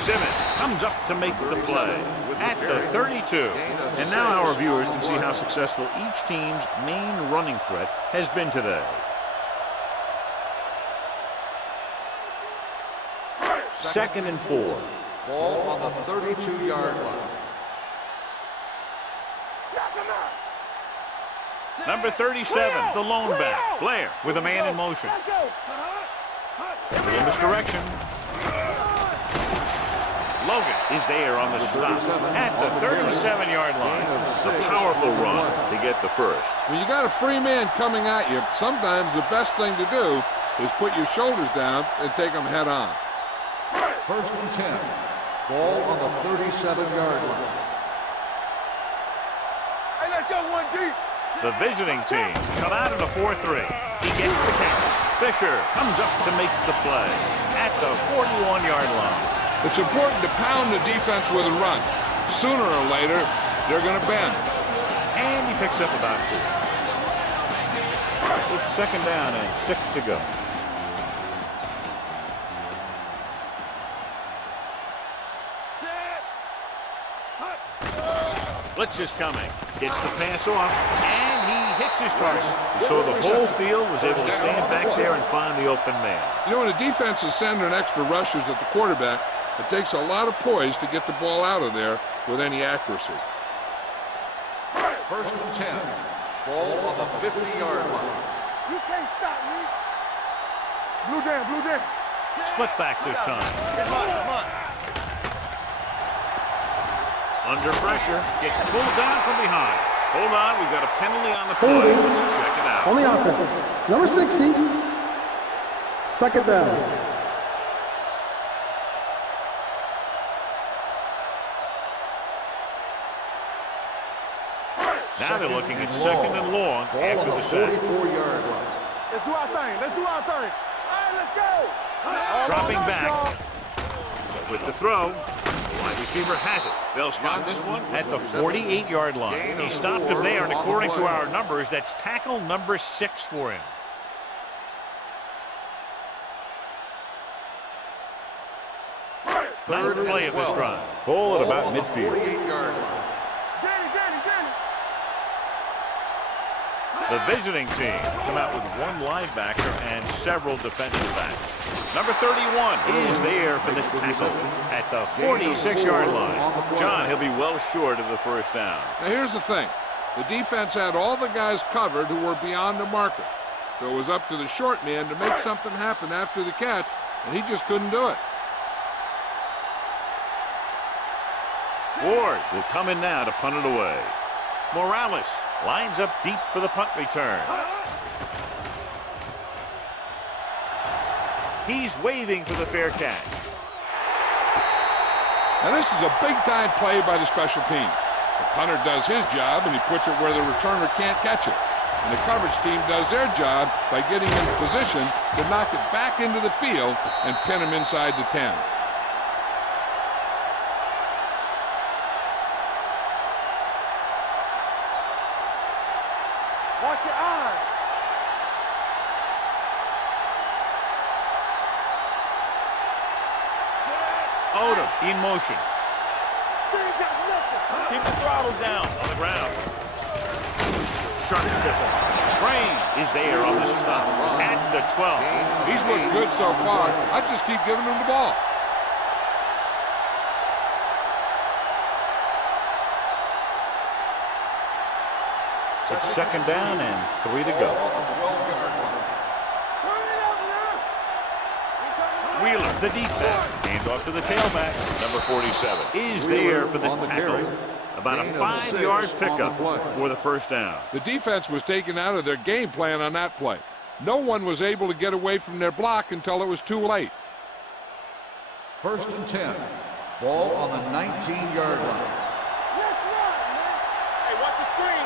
Simmons comes up to make the play at the 32. And now our viewers can see how successful each team's main running threat has been today. Second and 4. Ball on the 32-yard line. Number 37, the lone back, Blair, with a man in motion. Little misdirection. Logan is there on the stop at the 37-yard line. A powerful run to get the first. When you got a free man coming at you, sometimes the best thing to do is put your shoulders down and take them head on. First and 10. Ball on the 37-yard line. Hey, let's go one deep. The visiting team come out in a 4-3. He gets the count. Fisher comes up to make the play at the 41-yard line. It's important to pound the defense with a run. Sooner or later, they're going to bend. And he picks up about 4. It's second down and 6 to go. Blitz is coming. Gets the pass off, and he hits his target. So the whole field was able to stand back there and find the open man. You know, when a defense is sending extra rushers at the quarterback, it takes a lot of poise to get the ball out of there with any accuracy. First and 10. Ball on the 50-yard line. You can't stop me. Blue down, blue down. Split backs this time. Come on. Under pressure, gets pulled down from behind. Hold on, we've got a penalty on the play. Let's check it out. On the offense. Number 60. Second down. Now they're looking at second and long after the sack. 44-yard line. Let's do our thing. Let's do our thing. All right, let's go. Dropping back. With the throw. The wide receiver has it. They'll spot this one at the 48-yard line. He stopped him there, and according to our numbers, that's tackle number 6 for him. Ninth play of this drive. Ball at about midfield. 48-yard line. The visiting team come out with one linebacker and several defensive backs. Number 31 is there for the tackle at the 46-yard line. John, he'll be well short of the first down. Now here's the thing. The defense had all the guys covered who were beyond the marker. So it was up to the short man to make something happen after the catch, and he just couldn't do it. Ward will come in now to punt it away. Morales lines up deep for the punt return. He's waving for the fair catch. Now this is a big-time play by the special team. The punter does his job, and he puts it where the returner can't catch it. And the coverage team does their job by getting in position to knock it back into the field and pin him inside the 10. Watch your eyes. Odom in motion. Keep the throttle down on the ground. Sharp stiffle. Brain is there on the stop at the 12. He's looked good so far. I just keep giving him the ball. It's second down and 3 to go. Wheeler, the deep back, hand off to the tailback. Number 47 is there for the tackle. About a 5-yard pickup for the first down. The defense was taken out of their game plan on that play. No one was able to get away from their block until it was too late. First and 10. Ball on the 19-yard line. Hey, watch the screen.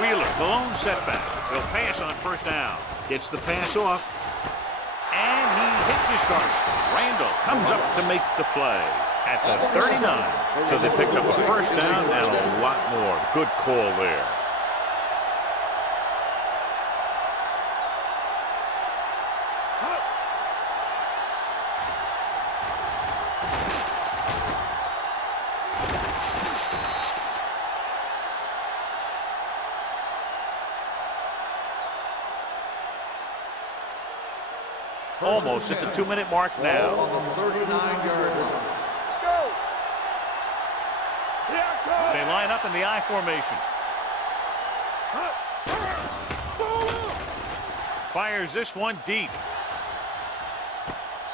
Wheeler, the lone setback. He'll pass on first down. Gets the pass off. And he hits his target. Randall comes up to make the play at the 39. So they picked up a first down and a lot more. Good call there. Almost at the 2-minute mark now. On the 39-yard line. Go. Here I come. They line up in the I formation. Fires this one deep.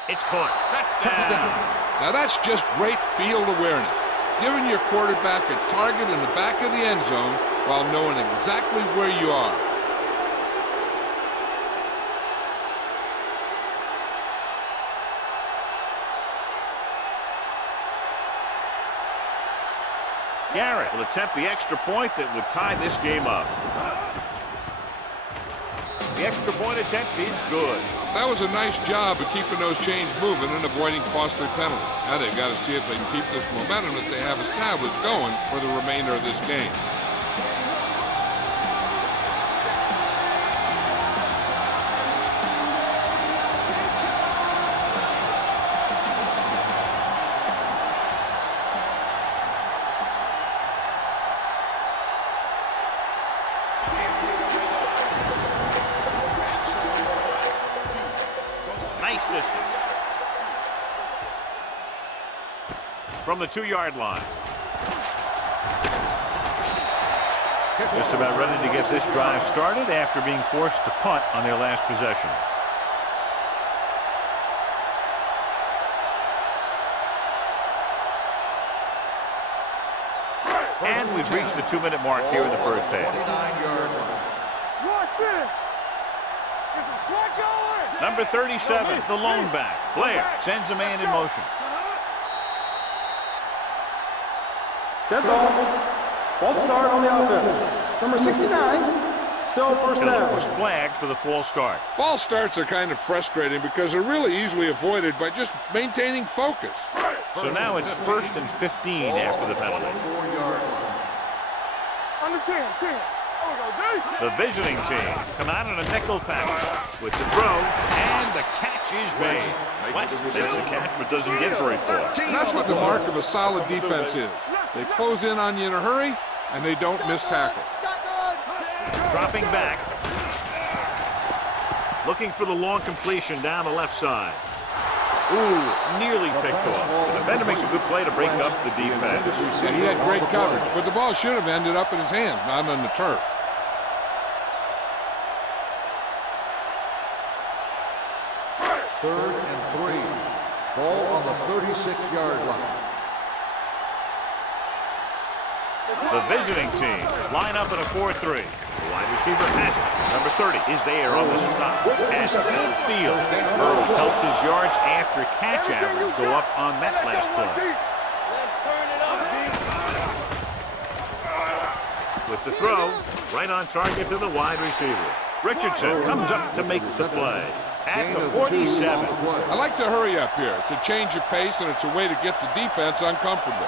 It's caught. Touchdown. Now that's just great field awareness. Giving your quarterback a target in the back of the end zone while knowing exactly where you are. Garrett will attempt the extra point that would tie this game up. The extra point attempt is good. That was a nice job of keeping those chains moving and avoiding costly penalties. Now they've got to see if they can keep this momentum that they have established going for the remainder of this game. Nice distance. From the 2-yard line. Just about ready to get this drive started after being forced to punt on their last possession. And we've reached the 2-minute mark here in the first half. 29-yard line. Rush in. Get some slack going. Number 37, the lone back. Blair sends a man in motion. Dead ball. False start on the offense. Number 69. Still first Hill down. was flagged for the false start. False starts are kind of frustrating because they're really easily avoided by just maintaining focus. So now it's 1st and 15 after the penalty. 4-yard line. Under 10. There we go, D. The visiting team come out in a nickel package with the throw, and the catch is made. West makes the catch but doesn't get very far. And that's what the mark of a solid defense is. They close in on you in a hurry, and they don't miss tackle. Dropping back. Looking for the long completion down the left side. Ooh, nearly picked off. The defender makes a good play to break up the defense. And he had great coverage, but the ball should have ended up in his hands, not on the turf. Third and 3. Ball on the 36-yard line. The visiting team line up in a 4-3. The wide receiver has it. Number 30 is there on the stop. Has good field. Earl helped his yards after catch average go up on that last play. With the throw, right on target to the wide receiver. Richardson comes up to make the play. At the 47. I like to hurry up here. It's a change of pace, and it's a way to get the defense uncomfortable.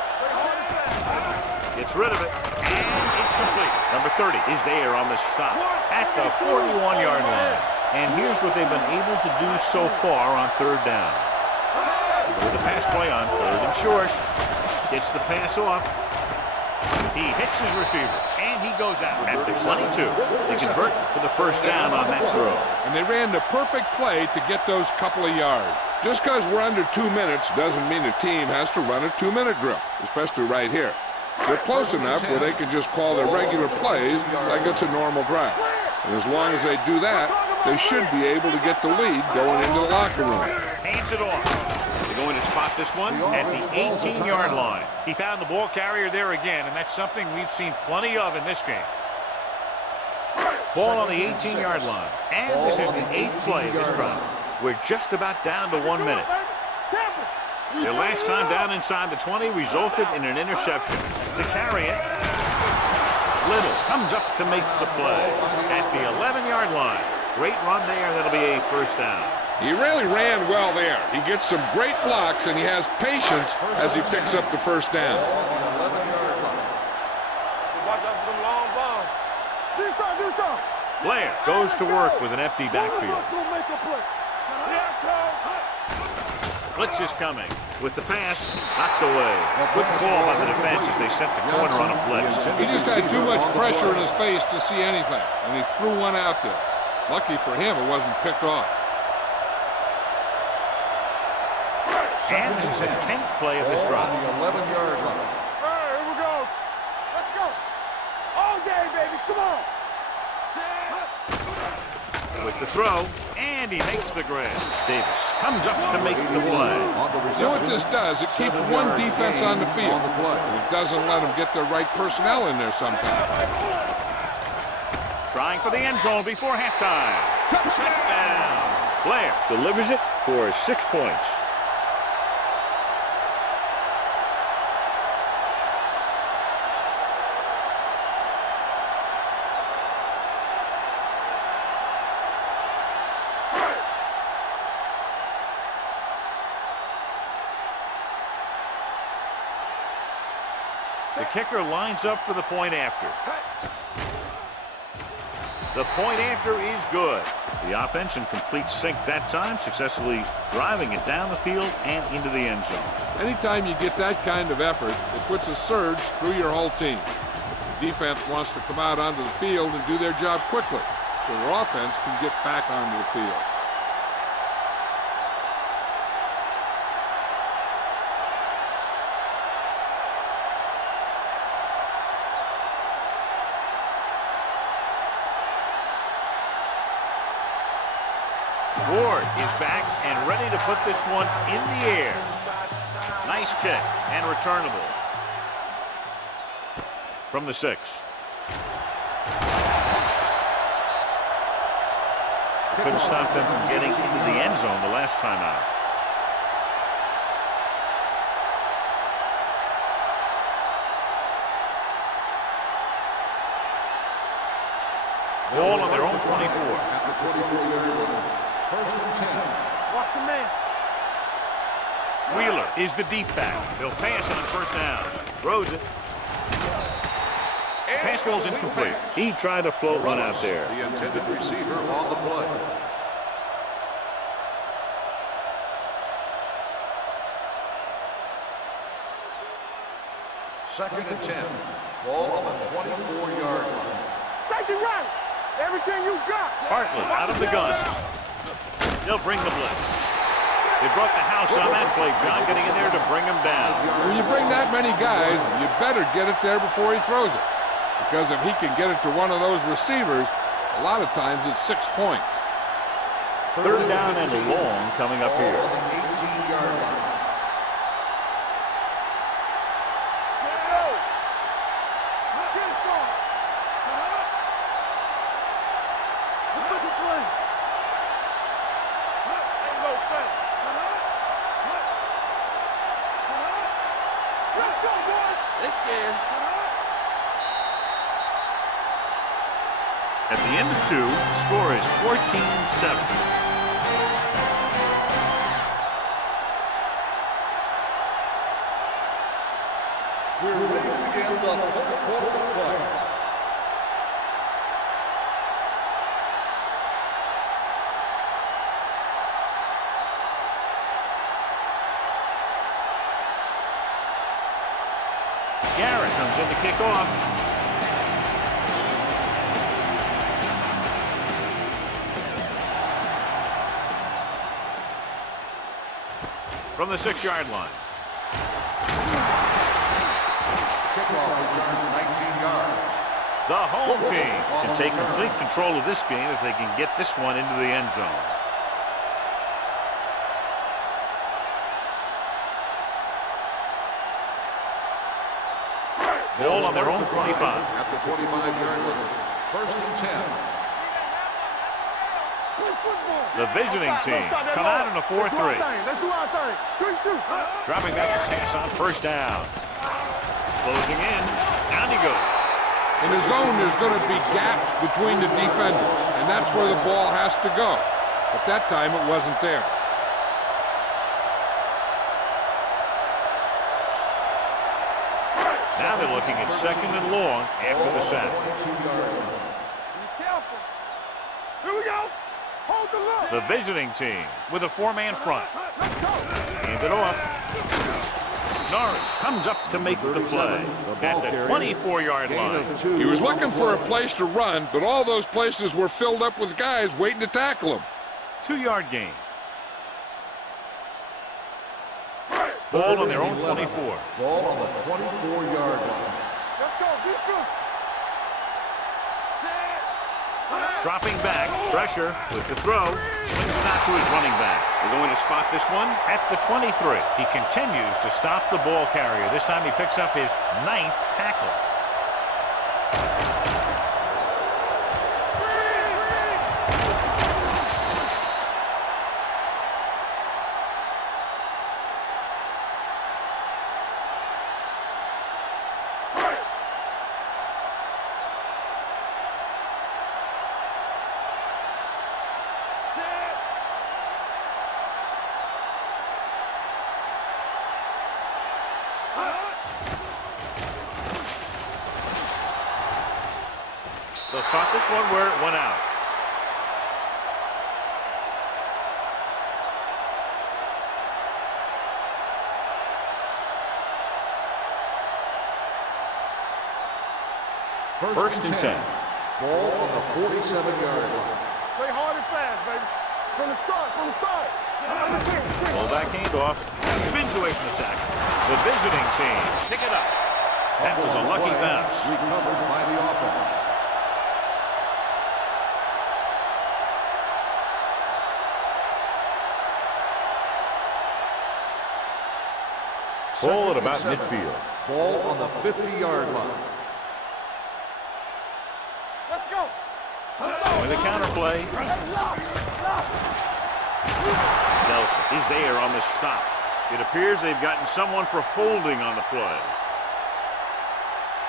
Gets rid of it, and it's complete. Number 30 is there on the stop at the 41-yard line. And here's what they've been able to do so far on 3rd down. They go with the pass play on 3rd and short. Gets the pass off. He hits his receiver, and he goes out at the 22. They convert for the first down on that throw. And they ran the perfect play to get those couple of yards. Just because we're under 2 minutes doesn't mean a team has to run a 2-minute drill, especially right here. They're close enough where they can just call their regular plays like it's a normal drive. And as long as they do that, they should be able to get the lead going into the locker room. Hands it off. They're going to spot this one at the 18-yard line. He found the ball carrier there again, and that's something we've seen plenty of in this game. Ball on the 18-yard line. And this is the 8th play of this drive. We're just about down to 1 minute. Their last time down inside the 20 resulted in an interception. To carry it, Little comes up to make the play at the 11-yard line. Great run there. That'll be a first down. He really ran well there. He gets some great blocks, and he has patience as he picks up the first down. Blair goes to work with an empty backfield. Blitz is coming with the pass knocked away. Good call by the defense as they set the corner on a blitz. He just had too much pressure in his face to see anything, and he threw one out there. Lucky for him, it wasn't picked off. And this is the 10th play of this drive. On the 11-yard line. Here we go. Let's go. All day, baby. Come on. With the throw, and he makes the grab. Davis comes up to make the play. You know what this does? It keeps one defense on the field. And it doesn't let them get the right personnel in there sometimes. Trying for the end zone before halftime. Touchdown. Blair delivers it for 6 points. kicker lines up for the point after. The point after is good. The offense in complete sync that time, successfully driving it down the field and into the end zone. Anytime you get that kind of effort, it puts a surge through your whole team. The defense wants to come out onto the field and do their job quickly, so their offense can get back onto the field. Ward is back and ready to put this one in the air. Nice kick and returnable. From the 6. Couldn't stop them from getting into the end zone the last time out. Ball on their own 24. At the 24-yard line. First and 10. Watch your man. Wheeler is the deep back. They'll pass on first down. Throws it. Pass ball's incomplete. He tried a float run out there. The intended receiver on the play. Second and 10. Ball on the 24-yard line. Safety right. Everything you got. Hartley out of the gun. They'll bring the blitz. They brought the house on that play, John, getting in there to bring him down. When you bring that many guys, you better get it there before he throws it. Because if he can get it to one of those receivers, a lot of times it's 6 points. Third down and long coming up here. On the 18-yard line. At the end of 2, the score is 14-7. We're ready to begin the fourth quarter of play. Garrett comes in to kick off. From the 6-yard line. Kickoff return 19 yards. The home team can take complete control of this game if they can get this one into the end zone. Ball on their own 25. At the 25-yard line. First and 10. The visiting team come out in a 4-3. Let's do our thing. Good shoot. Dropping back to pass on first down. Closing in. Down he goes. In the zone, there's going to be gaps between the defenders, and that's where the ball has to go. But that time, it wasn't there. Now they're looking at second and long after the sack. Be careful. Here we go. Hold the look. The visiting team with a 4-man front. Let's go. Hand it off. Norris comes up to make the play at the 24-yard line. He was looking for a place to run, but all those places were filled up with guys waiting to tackle him. 2-yard gain. Ball on their own 24. Ball on the 24-yard line. Let's go. Defense. Dropping back, pressure with the throw, swings it out to his running back. They're going to spot this one at the 23. He continues to stop the ball carrier. This time he picks up his 9th tackle. caught this one where it went out. First and 10. Ball on the 47-yard line. Play hard and fast, baby. From the start, from the start. Fullback handoff. Spins away from the tackle. The visiting team pick it up. That was a lucky bounce. Recovered by the offense. Ball at about midfield. Ball on the 50-yard line. Let's go. With a counter play. Nelson is there on the stop. It appears they've gotten someone for holding on the play.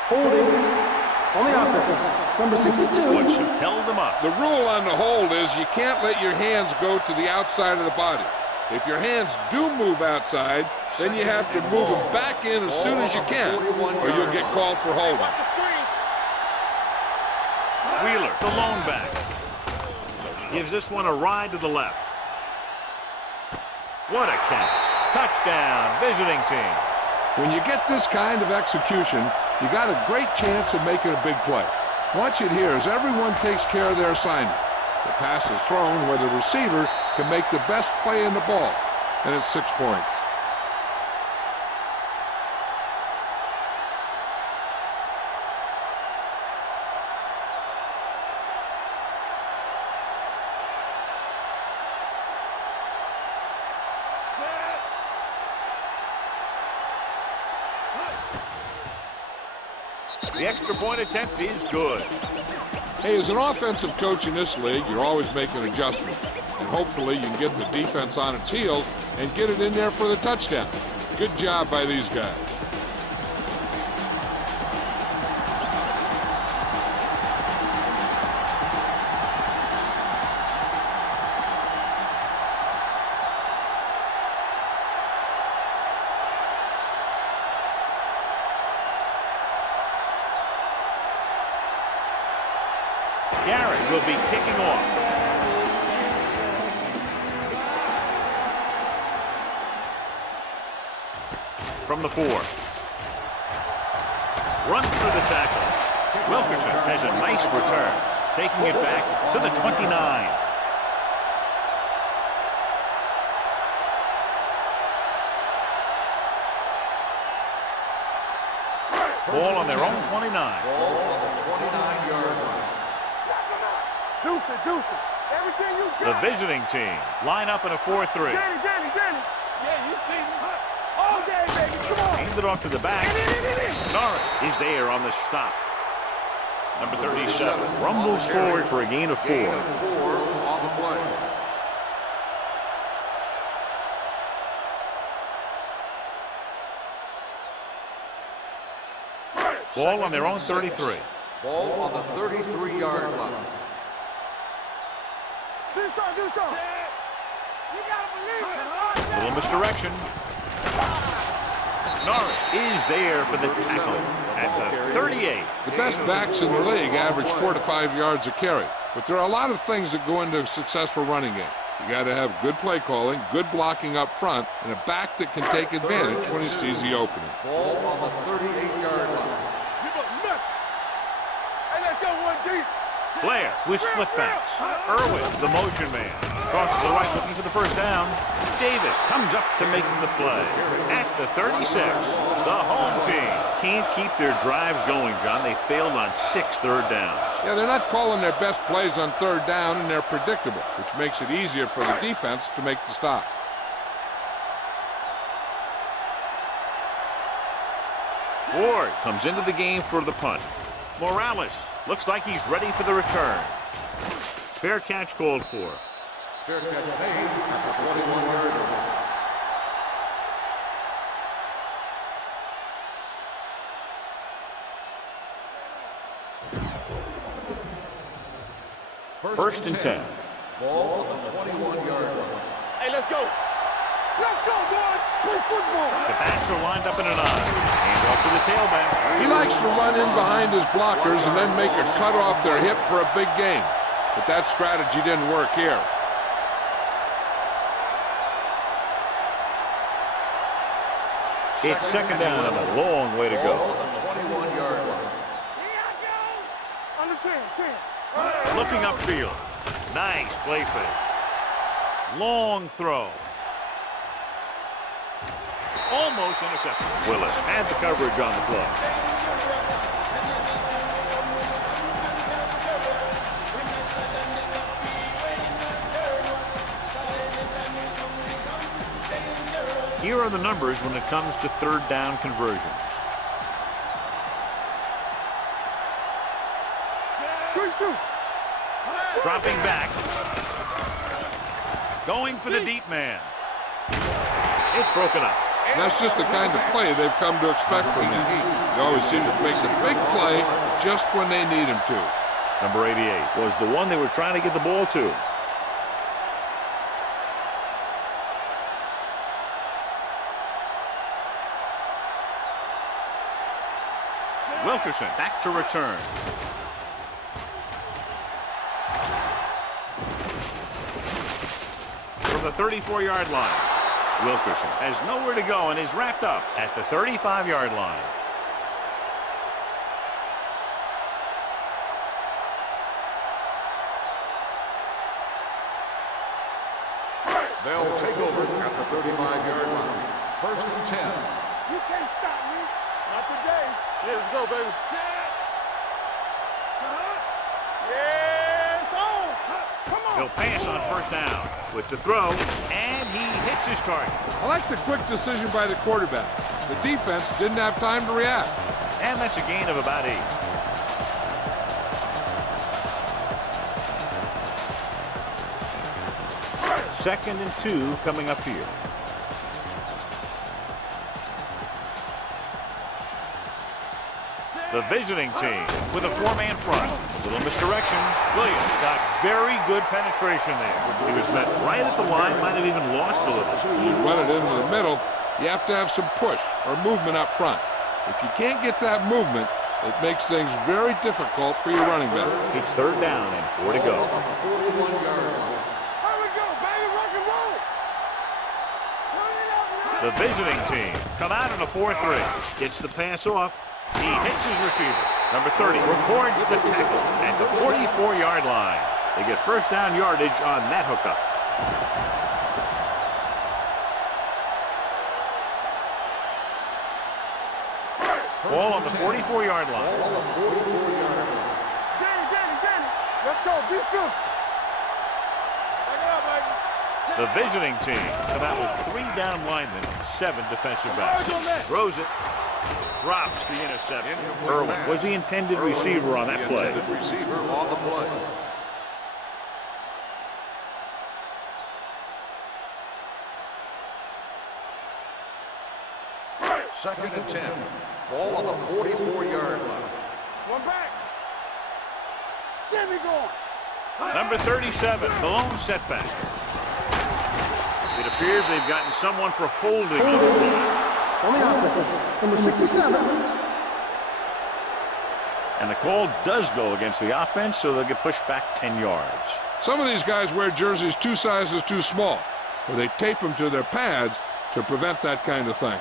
Holding on the offense. Number 62. Woodson held him up. The rule on the hold is you can't let your hands go to the outside of the body. If your hands do move outside, then you have to move them back in as soon as you can, or you'll get called for holding. Watch the screen. Wheeler, the lone back. Gives this one a ride to the left. What a catch. Touchdown, visiting team. When you get this kind of execution, you got a great chance of making a big play. Watch it here as everyone takes care of their assignment. The pass is thrown where the receiver can make the best play in the ball, and it's 6 points. The extra point attempt is good. Hey, as an offensive coach in this league, you're always making adjustments. And hopefully you can get the defense on its heels and get it in there for the touchdown. Good job by these guys. Garrett will be kicking off. From the 4. Runs through the tackle. Wilkerson has a nice return, taking it back to the 29. Ball on their own 29. Ball on the 29-yard line. Deuce it, deuce it. Everything you The got. visiting team line up in a 4-3. Danny. Yeah, you see me. All day, baby. Come on. Hand it off to the back. Norris is there on the stop. Number 37 rumbles forward for a gain of 4. Gain of 4 on the play. Ball on their own 33. Ball on the 33-yard line. Do something. You gotta believe it. Little misdirection. Norris is there for the tackle at the 38. The best backs in the league average 4 to 5 yards a carry. But there are a lot of things that go into a successful running game. You got to have good play calling, good blocking up front, and a back that can take advantage when he sees the opening. Ball on the 38-yard line. Give up nothing. Hey, let's go one deep. Blair with split backs. Irwin, the motion man. Across to the right looking for the first down. Davis comes up to make the play. At the 36, the home team can't keep their drives going, John. They failed on 6 third downs. Yeah, they're not calling their best plays on third down, and they're predictable, which makes it easier for the defense to make the stop. Ward comes into the game for the punt. Morales looks like he's ready for the return. Fair catch called for. Fair catch made at the 21-yard line. First and 10. Ball on the 21-yard line. Hey, let's go. Let's go, boys. Play football. The backs are lined up in an eye. Hand off to the tailback. He likes to run in behind his blockers and then make a cut off their hip for a big gain. But that strategy didn't work here. It's second down and a long way to go. Ball on the 21-yard line. Here I go. Under 10. Looking upfield. Nice play fake. Long throw. Almost intercepted. Willis had the coverage on the play. Here are the numbers when it comes to third down conversions. Dropping back. Going for the deep man. It's broken up. That's just the kind of play they've come to expect from him. He always seems to make a big play just when they need him to. Number 88 was the one they were trying to get the ball to. Wilkerson back to return. From the 34-yard line. Wilkerson has nowhere to go and is wrapped up at the 35-yard line. They'll take over at the 35-yard line. First and 10. You can't stop me. Not today. Yeah, let's go, baby. Set. Yeah, it's on. Come on. He'll pass on first down with the throw, and he hits his target. I like the quick decision by the quarterback. The defense didn't have time to react. And that's a gain of about 8. Second and 2 coming up here. The visiting team with a 4-man front. A little misdirection. Williams got very good penetration there. He was met right at the line, might have even lost a little. You run it into the middle, you have to have some push or movement up front. If you can't get that movement, it makes things very difficult for your running back. It's third down and 4 to go. 41-yard line. Here we go, baby. Rock and roll. Run it up. The visiting team come out in a 4-3. Gets the pass off. He hits his receiver. Number 30 records the tackle at the 44-yard line. They get first down yardage on that hookup. Ball on the 44-yard line. Ball on the 44-yard line. Danny. Let's go. Be fierce. Take it up, baby. The visiting team come out with 3 down linemen and 7 defensive backs. Throws it. Drops the interception. Irwin was the intended receiver on that play. Intended receiver on the play. Second and 10. Ball on the 44-yard line. One back. Get me going. Number 37, the lone setback. It appears they've gotten someone for holding on the ball. On the offense, number 67. And the call does go against the offense, so they'll get pushed back 10 yards. Some of these guys wear jerseys 2 sizes too small, or they tape them to their pads to prevent that kind of thing.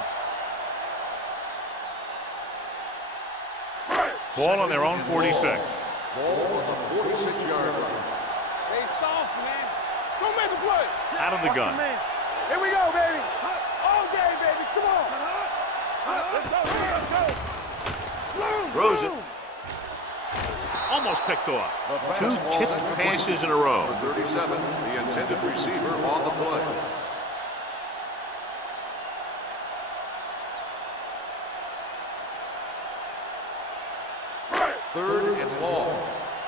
Ball on their own 46. Ball on the 46-yard line. Stay soft, man. Don't make a play. Out of the gun. Here we go, baby. All day, baby. Come on. Let's go. Throws it. Almost picked off. 2 tipped passes in a row. Number 37, the intended receiver on the play. Third and long.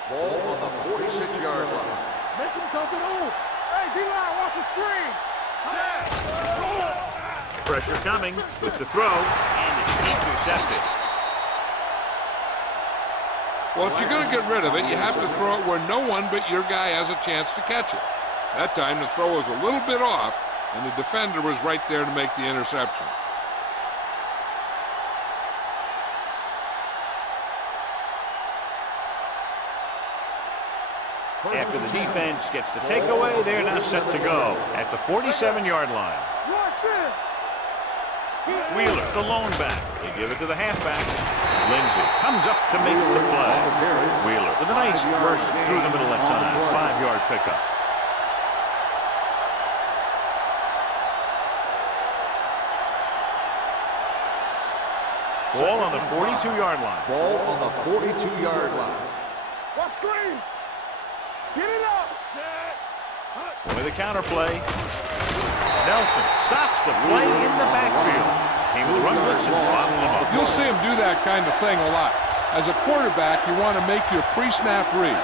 Ball on the 46-yard line. Make him dump it on. Hey, D-line, watch the screen. Pressure coming with the throw, and it's intercepted. Well, if you're going to get rid of it, you have to throw it where no one but your guy has a chance to catch it. That time the throw was a little bit off, and the defender was right there to make the interception. After the defense gets the takeaway, they're now set to go at the 47-yard line. Wheeler, the lone back. They give it to the halfback. Lindsey comes up to make the play. Wheeler with a nice burst through the middle that time. 5-yard pickup. Ball on the 42-yard line. Ball on the 42-yard line. What screen? Get it up. With a counter play. Nelson stops the play in the backfield. Came with the run blitz and bottled him up. You'll see him do that kind of thing a lot. As a quarterback, you want to make your pre-snap read.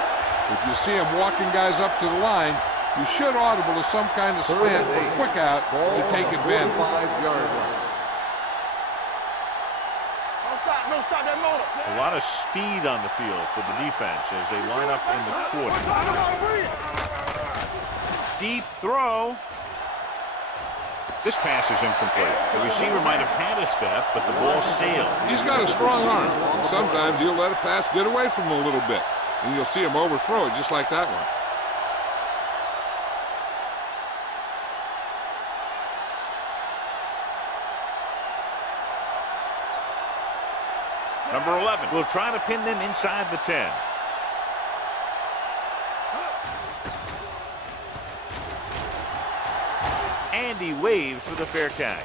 If you see him walking guys up to the line, you should audible to some kind of slant or quick out to take advantage. 45-yard line. Don't stop that motor. A lot of speed on the field for the defense as they line up in the quarter. Deep throw. This pass is incomplete. The receiver might have had a step, but the ball sailed. He's got a strong arm. And sometimes he'll let a pass get away from him a little bit, and you'll see him overthrow it just like that one. Number 11 will try to pin them inside the 10. And he waves for the fair catch.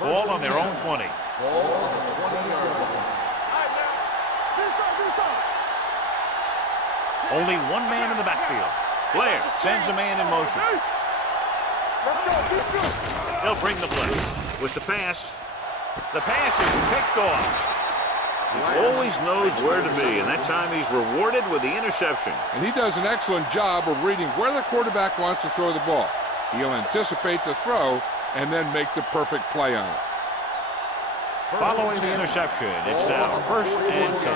Ball on their own 20. Ball on the 20-yard line. Only one man in the backfield. Blair sends a man in motion. He'll bring the blitz. With the pass is picked off. He always knows where to be, and that time he's rewarded with the interception. And he does an excellent job of reading where the quarterback wants to throw the ball. He'll anticipate the throw and then make the perfect play on it. Following the interception, it's now 1st and 10.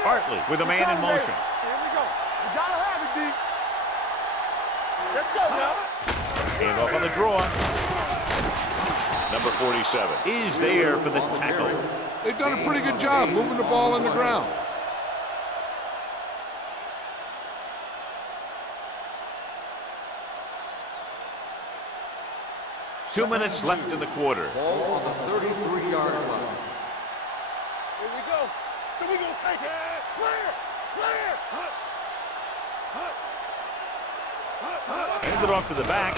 Hartley with a man in motion. Here we go. You gotta have it, D. Let's go now. Hand off on the draw. Number 47 is there for the tackle. They've done a pretty good job moving the ball in the ground. Two minutes left in the quarter. Ball on the 33-yard line. Here we go. So we gonna take it. Hand it off to the back.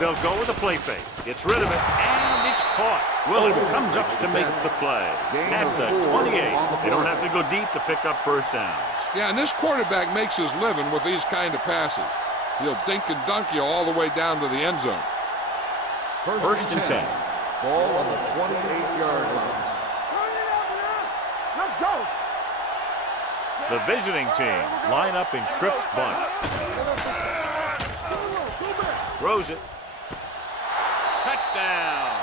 They'll go with a play fake. Gets rid of it, and it's caught. Willis comes up to make the play. At the 28. They don't have to go deep to pick up first downs. Yeah, and this quarterback makes his living with these kind of passes. He'll dink and dunk you all the way down to the end zone. First and 10. Ball on the 28-yard line. Let's go. The visiting team line up in Tripp's bunch. Throws it. Touchdown.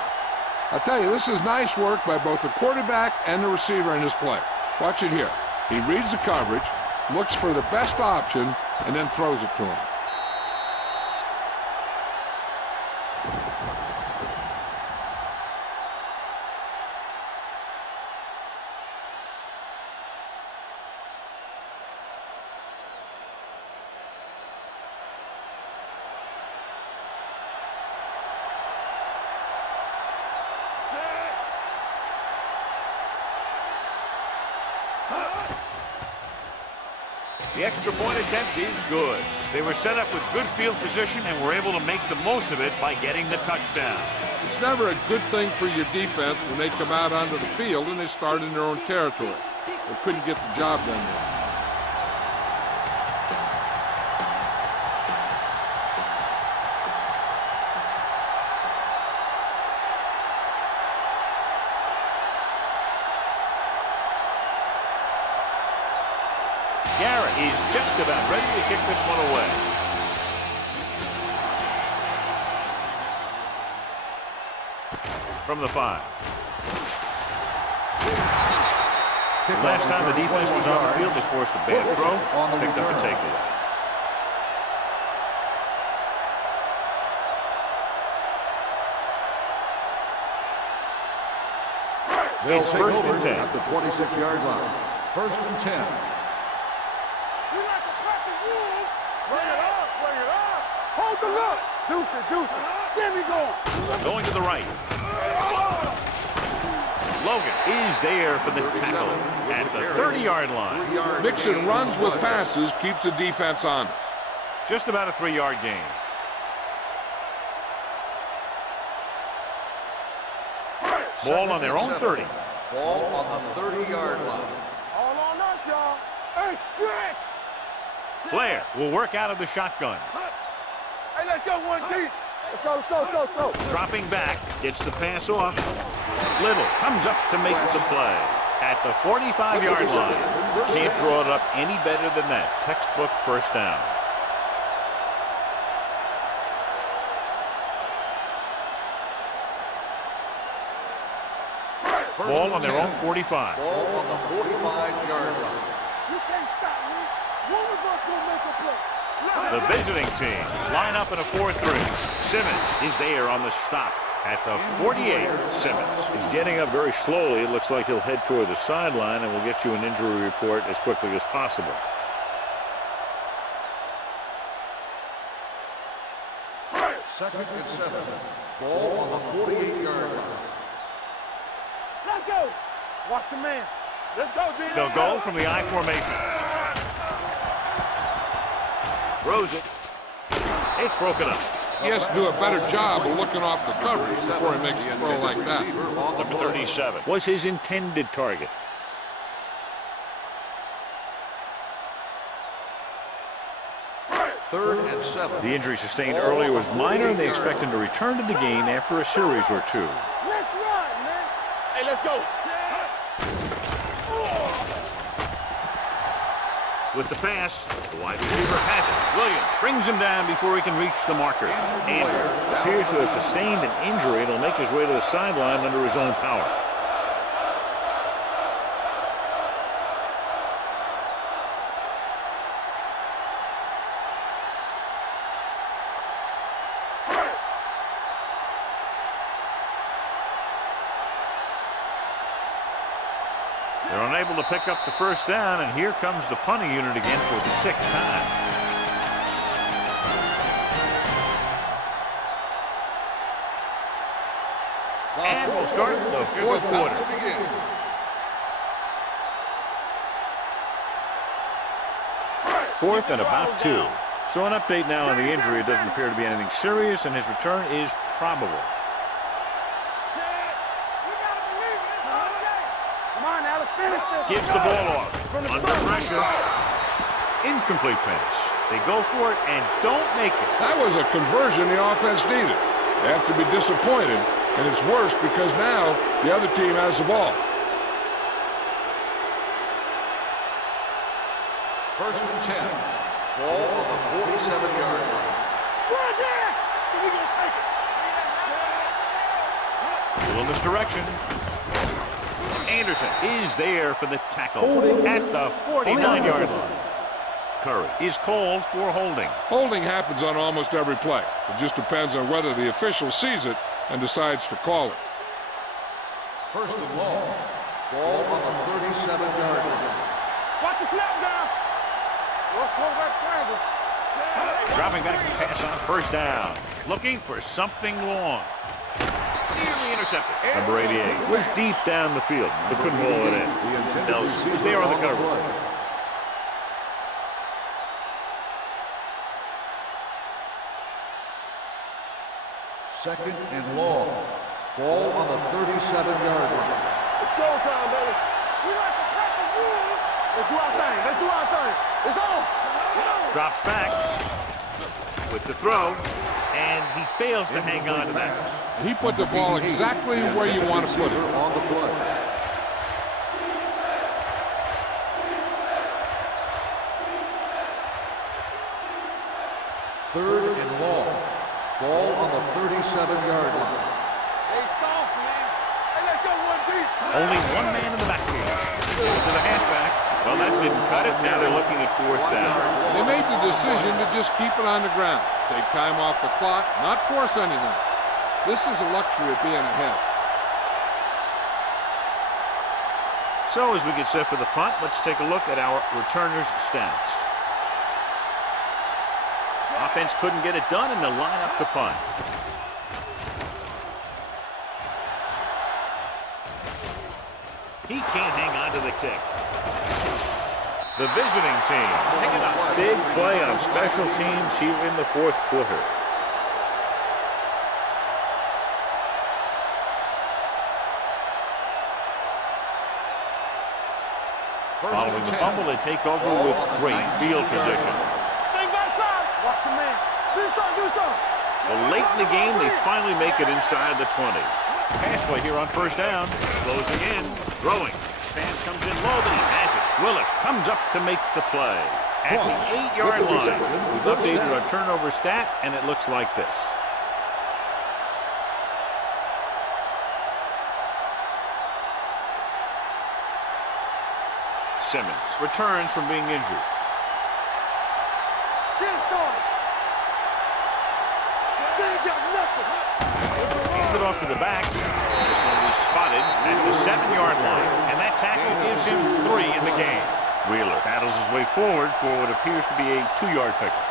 I'll tell you, this is nice work by both the quarterback and the receiver in this play. Watch it here. He reads the coverage, looks for the best option, and then throws it to him. The extra point attempt is good. They were set up with good field position and were able to make the most of it by getting the touchdown. It's never a good thing for your defense when they come out onto the field and they start in their own territory. They couldn't get the job done there. Garrett is just about ready to kick this one away. from the 5. The last time the defense was on the field, they forced a bad throw, picked up a takeaway. It's first and 10. At the 26-yard line. First and 10. You like to crack the rules. Bring it up, bring it up. Hold the look. Deuce it, deuce it. There we go. Going to the right. Logan is there for the tackle at the 30-yard line. Mixing runs with passes keeps the defense honest. Just about a 3-yard gain. Ball on their own 30. Ball on the 30-yard line. All on us, y'all. Hey, stretch. Blair will work out of the shotgun. Hey, let's go, 1G. Let's go, let's go, let's go, let's go. Dropping back, gets the pass off. Little comes up to make the play at the 45-yard line. Can't draw it up any better than that. Textbook first down. Ball on their own 45. Ball on the 45-yard line. You can't stop me. One of us will make a play. The visiting team line up in a 4-3. Simmons is there on the stop at the 48. Simmons is getting up very slowly. It looks like he'll head toward the sideline, and we'll get you an injury report as quickly as possible. Second and 7. Ball on the 48-yard line. Let's go. Watch your man. Let's go, D. They'll go from the I formation. Throws it. It's broken up. He has to do a better job of looking off the coverage before he makes a throw like that. Number 37 was his intended target. Third and 7. The injury sustained earlier was minor, and they expect him to return to the game after a series or two. Let's run, man. Hey, let's go. With the pass, the wide receiver has it. Williams brings him down before he can reach the marker. Andrews appears to have sustained an injury and will make his way to the sideline under his own power. They're unable to pick up the first down, and here comes the punting unit again for the 6th time. And we'll start the 4th quarter. Fourth and about 2. So an update now on the injury. It doesn't appear to be anything serious, and his return is probable. Gives the ball off. Under pressure. Incomplete pass. They go for it and don't make it. That was a conversion the offense needed. They have to be disappointed, and it's worse because now the other team has the ball. First and 10. Ball on the 47-yard line. Run there. We're going to take it. Pull in this direction. Anderson is there for the tackle at the 49-yard line. Curry is called for holding. Holding happens on almost every play. It just depends on whether the official sees it and decides to call it. First and long. Ball on the 37-yard line. Watch the snap down. Let's go back scramble. Dropping back to pass on first down. Looking for something long. Nearly intercepted. Number 88 was deep down the field, but couldn't roll it in. Nelson is there on the coverage. Second and long. Ball on the 37-yard line. It's showtime, baby. We like to crack the rules. Let's do our thing. Let's do our thing. It's on. Drops back with the throw, and he fails to hang on to that. He put the ball exactly where you want to put it. On the play. Third and long. Ball on the 37-yard line. Hey, soft, man. Only one man in the backfield. To the halfback. Well, that didn't cut it. Now they're looking at fourth down. They made the decision to just keep it on the ground. Take time off the clock, not force anything. This is a luxury of being ahead. So as we get set for the punt, let's take a look at our returners' stats. Offense couldn't get it done, and they'll line up to punt. He can't hang on to the kick. The visiting team picking up a big play on special teams here in the fourth quarter. Following the fumble, they take over with great field position. Watch your man. Do something. Well, late in the game, they finally make it inside the 20. Pass play here on first down. Closing in. Throwing. Pass comes in low, but he has it. Willis comes up to make the play. At the 8-yard line, we've updated our turnover stat, and it looks like this. Simmons returns from being injured. Handed off to the back. This one was spotted at the 7-yard line, and that tackle gives him 3 in the game. Wheeler battles his way forward for what appears to be a 2-yard pickup.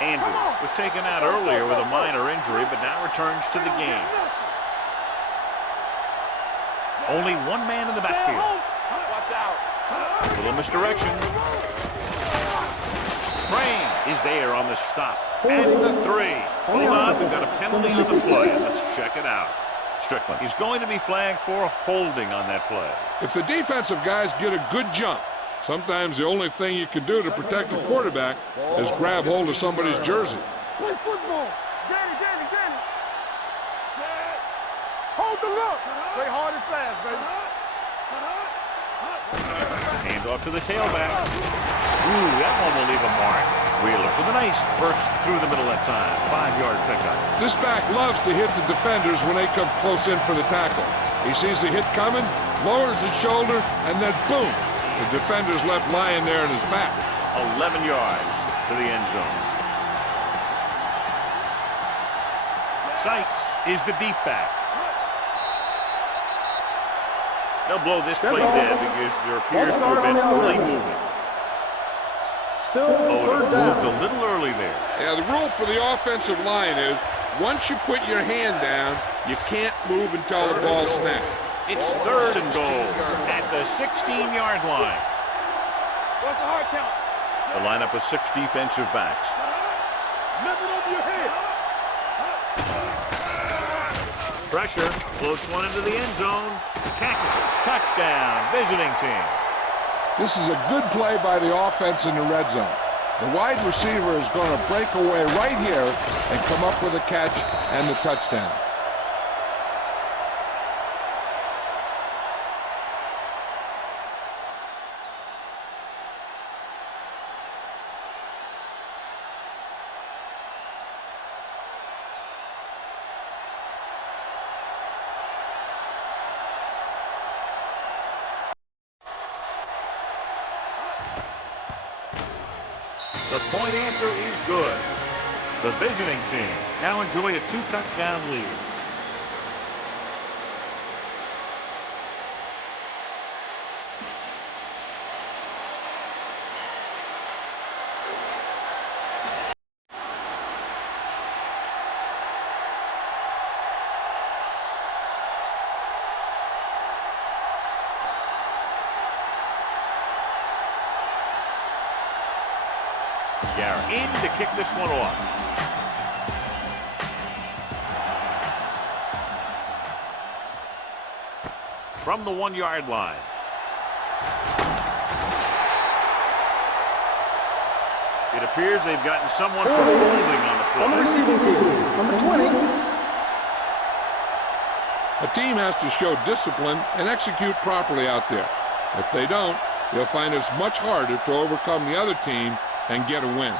Andrews was taken out earlier with a minor injury, but now returns to the game. Only one man in the backfield. Watch out. A little misdirection. Crane is there on the stop. And the 3. Hold on, we've got a penalty on the play. Let's check it out. Strickland is going to be flagged for holding on that play. If the defensive guys get a good jump, sometimes the only thing you can do to protect the quarterback is grab hold of somebody's jersey. Play football. Danny. Hold the look. Play hard and fast, baby. Hand off to the tailback. Ooh, that one will leave a mark. Wheeler with a nice burst through the middle that time. 5-yard pickup. This back loves to hit the defenders when they come close in for the tackle. He sees the hit coming, lowers his shoulder, and then boom, the defender's left lying there in his back. 11 yards to the end zone. Sykes is the deep back. They'll blow this play dead because there appears to have been early movement. Still Oda third down. moved a little early there. Yeah, the rule for the offensive line is once you put your hand down, you can't move until the ball snaps. It's 3rd and goal at the 16-yard line. What's the hard count? The lineup of 6 defensive backs. Nothing over your head. Pressure, floats one into the end zone, catches it. Touchdown, visiting team. This is a good play by the offense in the red zone. The wide receiver is going to break away right here and come up with a catch and the touchdown. The point after is good. The visiting team now enjoy a 2-touchdown lead. Garrett in to kick this one off. From the 1-yard line. It appears they've gotten someone for holding on the play. On the receiving team, number 20. A team has to show discipline and execute properly out there. If they don't, they'll find it's much harder to overcome the other team and get a win.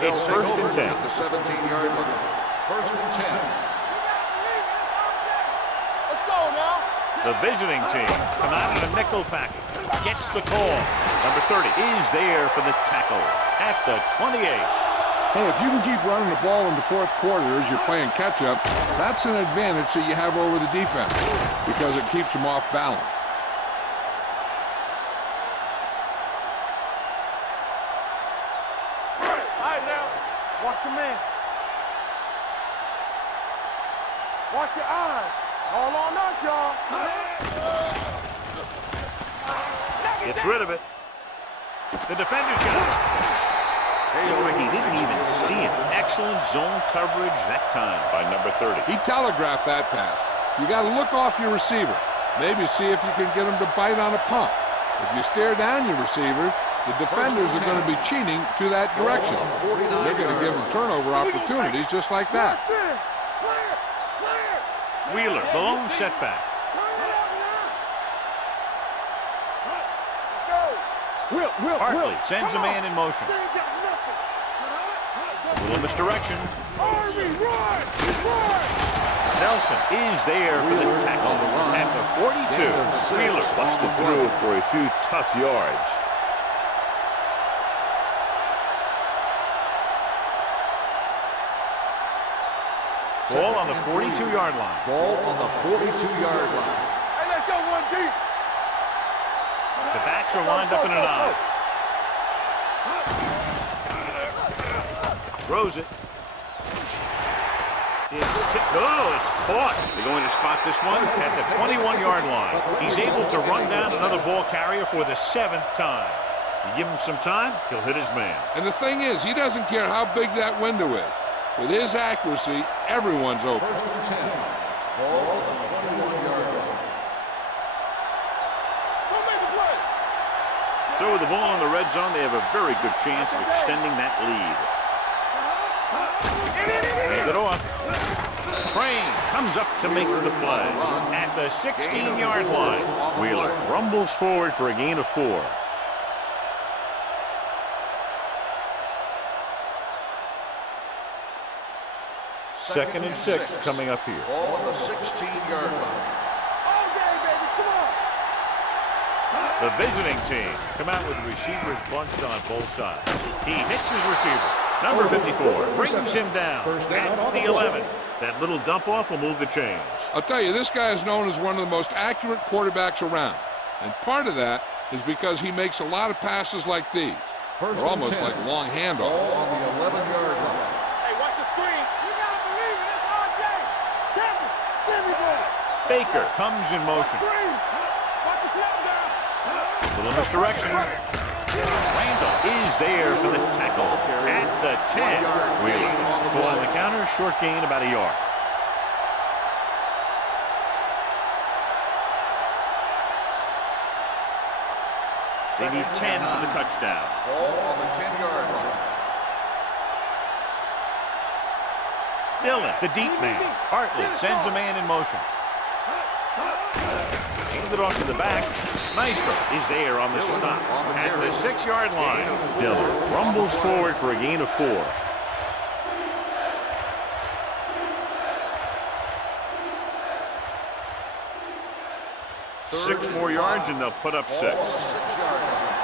It's first and 10. At the 17-yard line. First and 10. Let's go now. The visiting team come out in a nickel package. Gets the call. Number 30 is there for the tackle at the 28. Hey, if you can keep running the ball in the fourth quarter as you're playing catch-up, that's an advantage that you have over the defense because it keeps them off balance. All right, now. Watch your man. Watch your eyes. All on us, y'all. Gets rid of it. The defender's got it. Looked like he didn't even see it. Excellent zone coverage that time by number 30. He telegraphed that pass. You got to look off your receiver. Maybe see if you can get him to bite on a pump. If you stare down your receiver, the defenders are going to be cheating to that direction. They're going to give him turnover opportunities just like that. Wheeler, the lone setback. Hartley sends a man in motion. A little misdirection. Nelson is there for the tackle at the 42. Wheeler busted through for a few tough yards. Ball on the 42-yard line. Ball on the 42-yard line. Hey, let's go one deep. The backs are lined up in an eye. Throws it. It's tipped. No, it's caught. They're going to spot this one at the 21-yard line. He's able to run down another ball carrier for the 7th time. You give him some time, he'll hit his man. And the thing is, he doesn't care how big that window is. With his accuracy, everyone's open. First and 10. Ball on the 21-yard line. Don't make a play. So with the ball in the red zone, they have a very good chance of extending that lead. Hand it off. Crane comes up to make the play at the 16-yard line. Wheeler rumbles forward for a gain of 4. Second and 6 coming up here. Ball on the 16-yard line. All day, baby. Come on. The visiting team come out with receivers bunched on both sides. He hits his receiver. Number 54 brings him down at the 11. That little dump off will move the chains. I'll tell you, this guy is known as one of the most accurate quarterbacks around. And part of that is because he makes a lot of passes like these. They're almost like long handoffs. Ball on the 11-yard line. Hey, watch the screen. You gotta believe it. It's all day. Champion. Give me ball. Baker comes in motion. Screen. Watch the slap down. Little misdirection. Randall is there for the tackle at the 10. Wheeler is calling the counter. Short gain about a yard. They need 10 for the touchdown. Ball on the 10-yard line. Dillon, the deep man. Hartley sends a man in motion. Handed off to the back. Meister is there on the stop at the 6-yard line. Dillon rumbles forward for a gain of 4. Six more yards and they'll put up 6. Ball on the 6-yard line.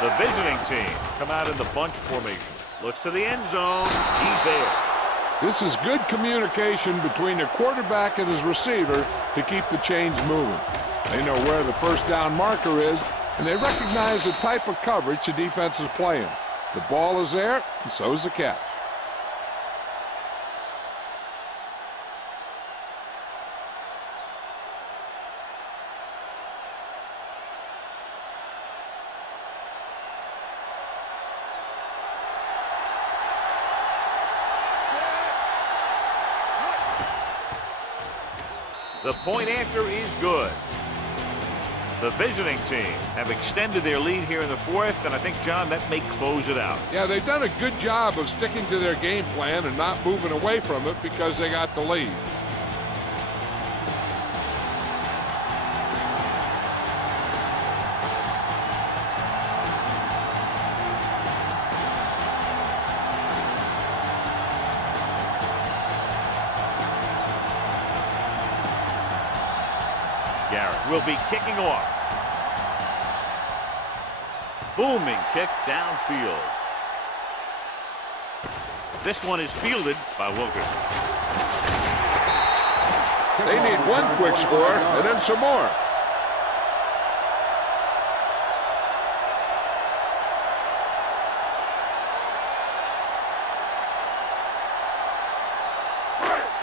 The visiting team come out in the bunch formation. Looks to the end zone. He's there. This is good communication between the quarterback and his receiver to keep the chains moving. They know where the first down marker is, and they recognize the type of coverage the defense is playing. The ball is there, and so is the catch. The point after is good. The visiting team have extended their lead here in the 4th, and I think, John, that may close it out. Yeah, they've done a good job of sticking to their game plan and not moving away from it because they got the lead. Garrett will be kicking off. Booming kick downfield. This one is fielded by Wilkerson. They need one quick score and then some more.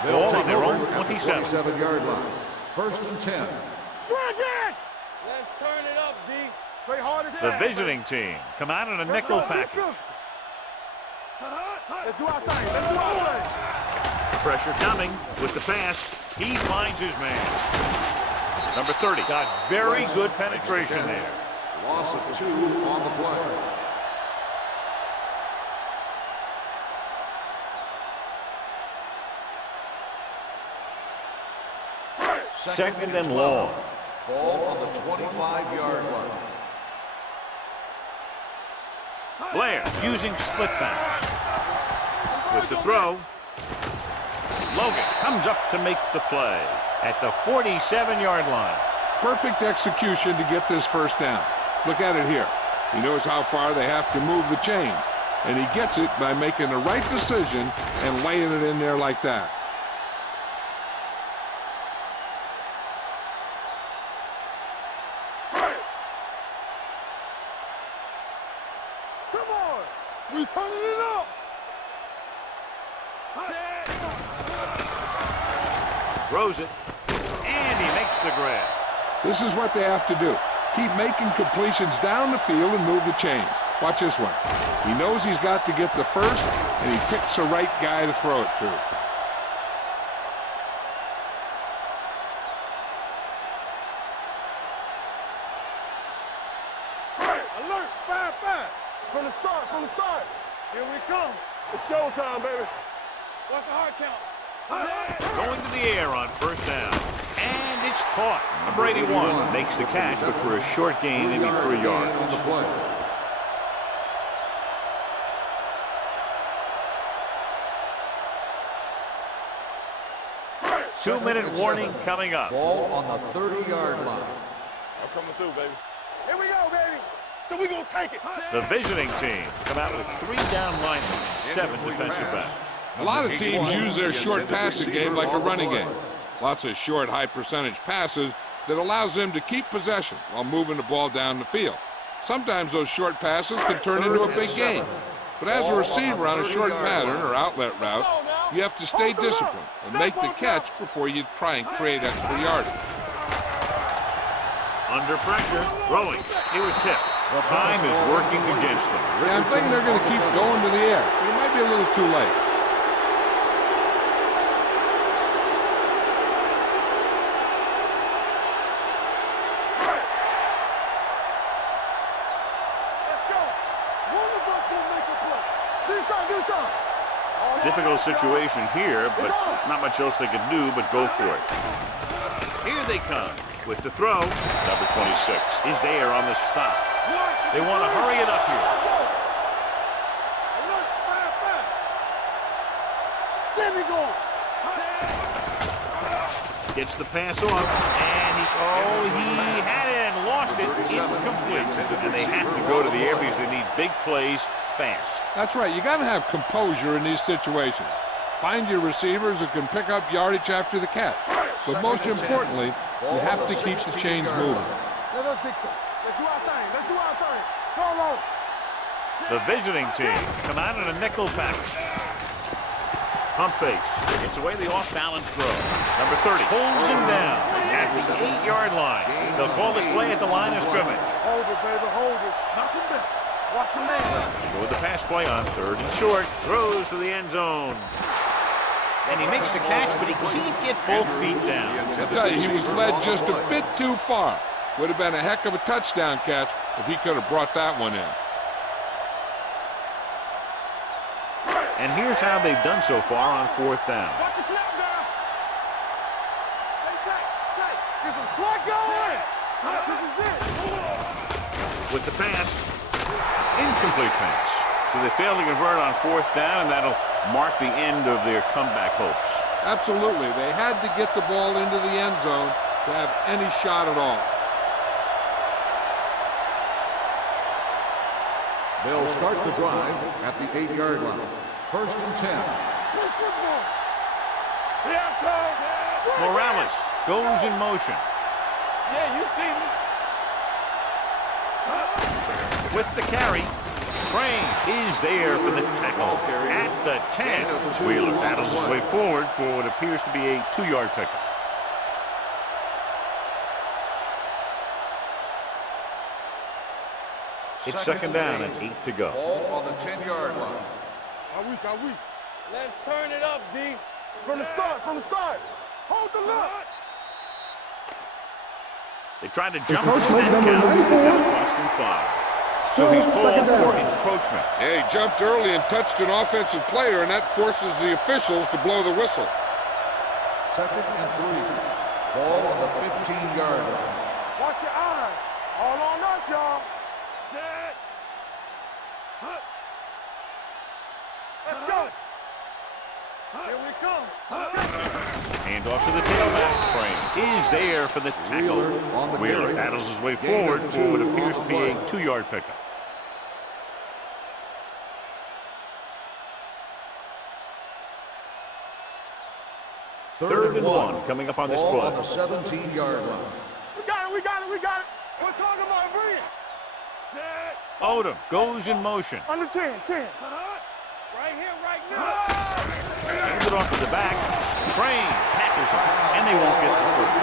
Ball on their own 27. 27-yard line. First and 10. Let's turn it up, D. Play hard as The that. visiting team come out in a nickel package. Let's do our thing. Let's do our thing. Pressure coming with the pass. He finds his man. Number 30 got very good penetration there. Loss of 2 on the play. Second and long. Ball on the 25-yard line. Flair using split pass. With the throw. Logan comes up to make the play at the 47-yard line. Perfect execution to get this first down. Look at it here. He knows how far they have to move the chains, and he gets it by making the right decision and laying it in there like that. Come on. We turning it up. Throws it, and he makes the grab. This is what they have to do. Keep making completions down the field and move the chains. Watch this one. He knows he's got to get the first, and he picks the right guy to throw it to. Alert, 5-5. From the start. Here we come. It's showtime, baby. What's the hard count? Going to the air on first down. And it's caught. Number 81 makes the catch, but for a short gain, maybe 3 yards. On the play. Two-minute warning coming up. Ball on the 30-yard line. I'm coming through, baby. Here we go, baby. So we gonna take it. The visiting team come out with 3 down linemen and 7 defensive backs. A lot of teams use their short passing game like a running game. Lots of short, high-percentage passes that allows them to keep possession while moving the ball down the field. Sometimes those short passes can turn into a big game. But as a receiver on a short pattern or outlet route, you have to stay disciplined and make the catch before you try and create extra yardage. Under pressure, throwing. He was tipped. Time is working against them. Yeah, I'm thinking they're going to keep going to the air. It might be a little too late. Let's go. One of us will make a play. Give me some. Difficult situation here, but not much else they can do but go for it. Here they come with the throw. Number 26 is there on the stop. They want to hurry it up here. Alert, 5-5. There we go. Gets the pass off, and he had it and lost it. Incomplete. And they have to go to the air because they need big plays fast. That's right. You got to have composure in these situations. Find your receivers who can pick up yardage after the catch. But most importantly, you have to keep the chains moving. Let us dictate. Let's do our thing. Solo. The visiting team come out in a nickel package. Pump fakes. Gets away the off-balance throw. Number 30 pulls him down at the 8-yard line. They'll call this play at the line of scrimmage. Hold it, baby. Hold it. Knock him back. Watch him man. Go with the pass play on 3rd and short. Throws to the end zone. And he makes the catch, but he can't get both feet down. I tell you, he was led just a bit too far. Would have been a heck of a touchdown catch if he could have brought that one in. And here's how they've done so far on 4th down. Watch the snap down. Stay tight. Get some slack going. This is it. With the pass, incomplete pass. So they fail to convert on 4th down, and that'll mark the end of their comeback hopes. Absolutely. They had to get the ball into the end zone to have any shot at all. They'll start the drive at the 8-yard line. First and 10. Morales goes in motion. Yeah, you see me. With the carry. Crane is there for the tackle at the 10. Wheeler battles his way forward for what appears to be a 2-yard pickup. It's second down and 8 to go. Ball on the 10-yard line. Are we? Let's turn it up, D. From the start. Hold the look. They tried to jump the snap count. That cost him 5. So he's called for encroachment. Yeah, he jumped early and touched an offensive player, and that forces the officials to blow the whistle. Second and 3. Ball on the 15-yard line. Watch your eyes. All on us, y'all. Set. Let's go. Here we come. Hand off to the tailback. Crane is there for the tackle. Wheeler battles his way forward for what appears to be a 2-yard pickup. Third and 1 coming up on this play. On the 17-yard line. We got it. We're talking about bring it. Set. Odom goes in motion. Under 10. Right here, right now. Hands it off to the back. Crane tackles him, and they won't get the first.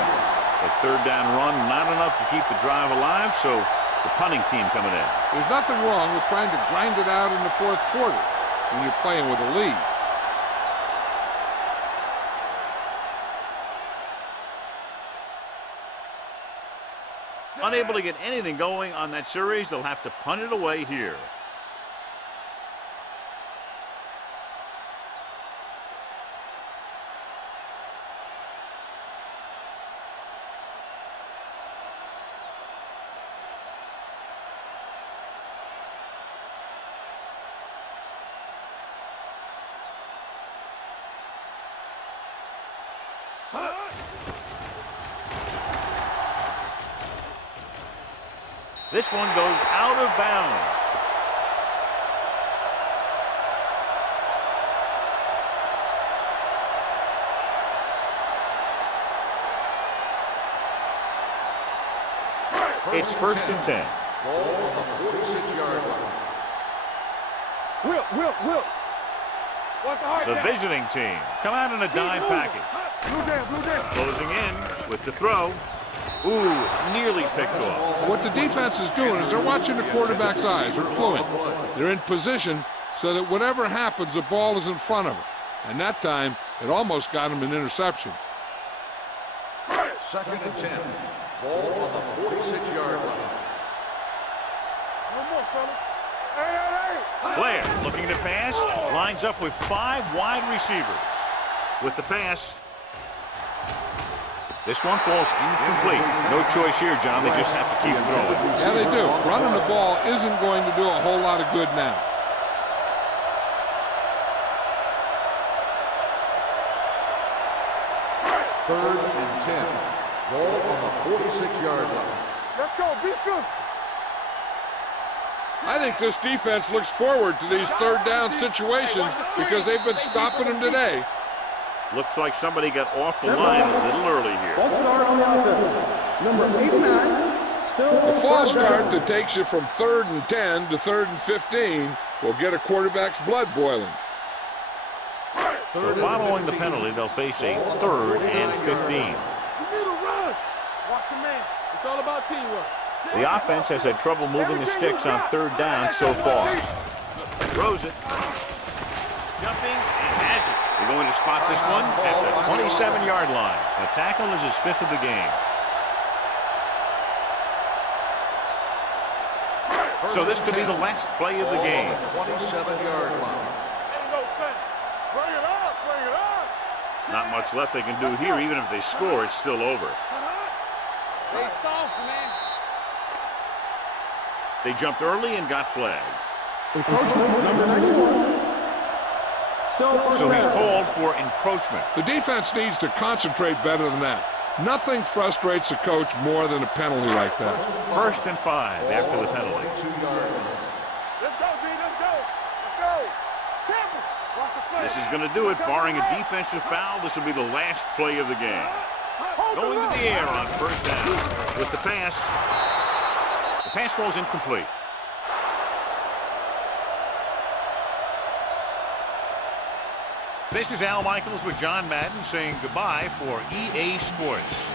A third down run, not enough to keep the drive alive, so the punting team coming in. There's nothing wrong with trying to grind it out in the fourth quarter when you're playing with a lead. Unable to get anything going on that series, they'll have to punt it away here. This one goes out of bounds. It's first and 10. Ball on the 46-yard line. Will. What The visiting team come out in a dime package. Blue down. Closing in with the throw. Ooh, nearly picked off. So what the defense is doing is they're watching the quarterback's eyes. They're fluent. They're in position so that whatever happens, the ball is in front of them. And that time, it almost got him an interception. Second and 10. Ball on the 46-yard line. One more, fellas. Hey. Blair looking to pass, lines up with 5 wide receivers. With the pass, this one falls incomplete. No choice here, John. They just have to keep throwing. Yeah, they do. Running the ball isn't going to do a whole lot of good now. Third and 10. Ball on the 46-yard line. Let's go. Be physical. I think this defense looks forward to these third down situations because they've been stopping them today. Looks like somebody got off the line a little early here. False start on the offense. Number 89, still A false start that takes you from 3rd and 10 to 3rd and 15 will get a quarterback's blood boiling. So following the penalty, they'll face a 3rd and 15. You need a rush. Watch your man. It's all about teamwork. The offense has had trouble moving the sticks on 3rd down so far. Throws it. Jumping and has it. They're going to spot this one at the 27-yard line. The tackle is his 5th of the game. So this could be the last play of the game. 27-yard line. Bring it up. Not much left they can do here. Even if they score, it's still over. They soft, man. They jumped early and got flagged. encroachment, number 91. Still first So he's down. called for encroachment. The defense needs to concentrate better than that. Nothing frustrates a coach more than a penalty like that. 1st and 5 after the penalty. 22-yard line. Let's go, D. Let's go. Let's go. Temple. Watch the play. This is going to do it. Barring a defensive foul, this will be the last play of the game. Going to the air on 1st down with the pass. The pass falls incomplete. This is Al Michaels with John Madden saying goodbye for EA Sports.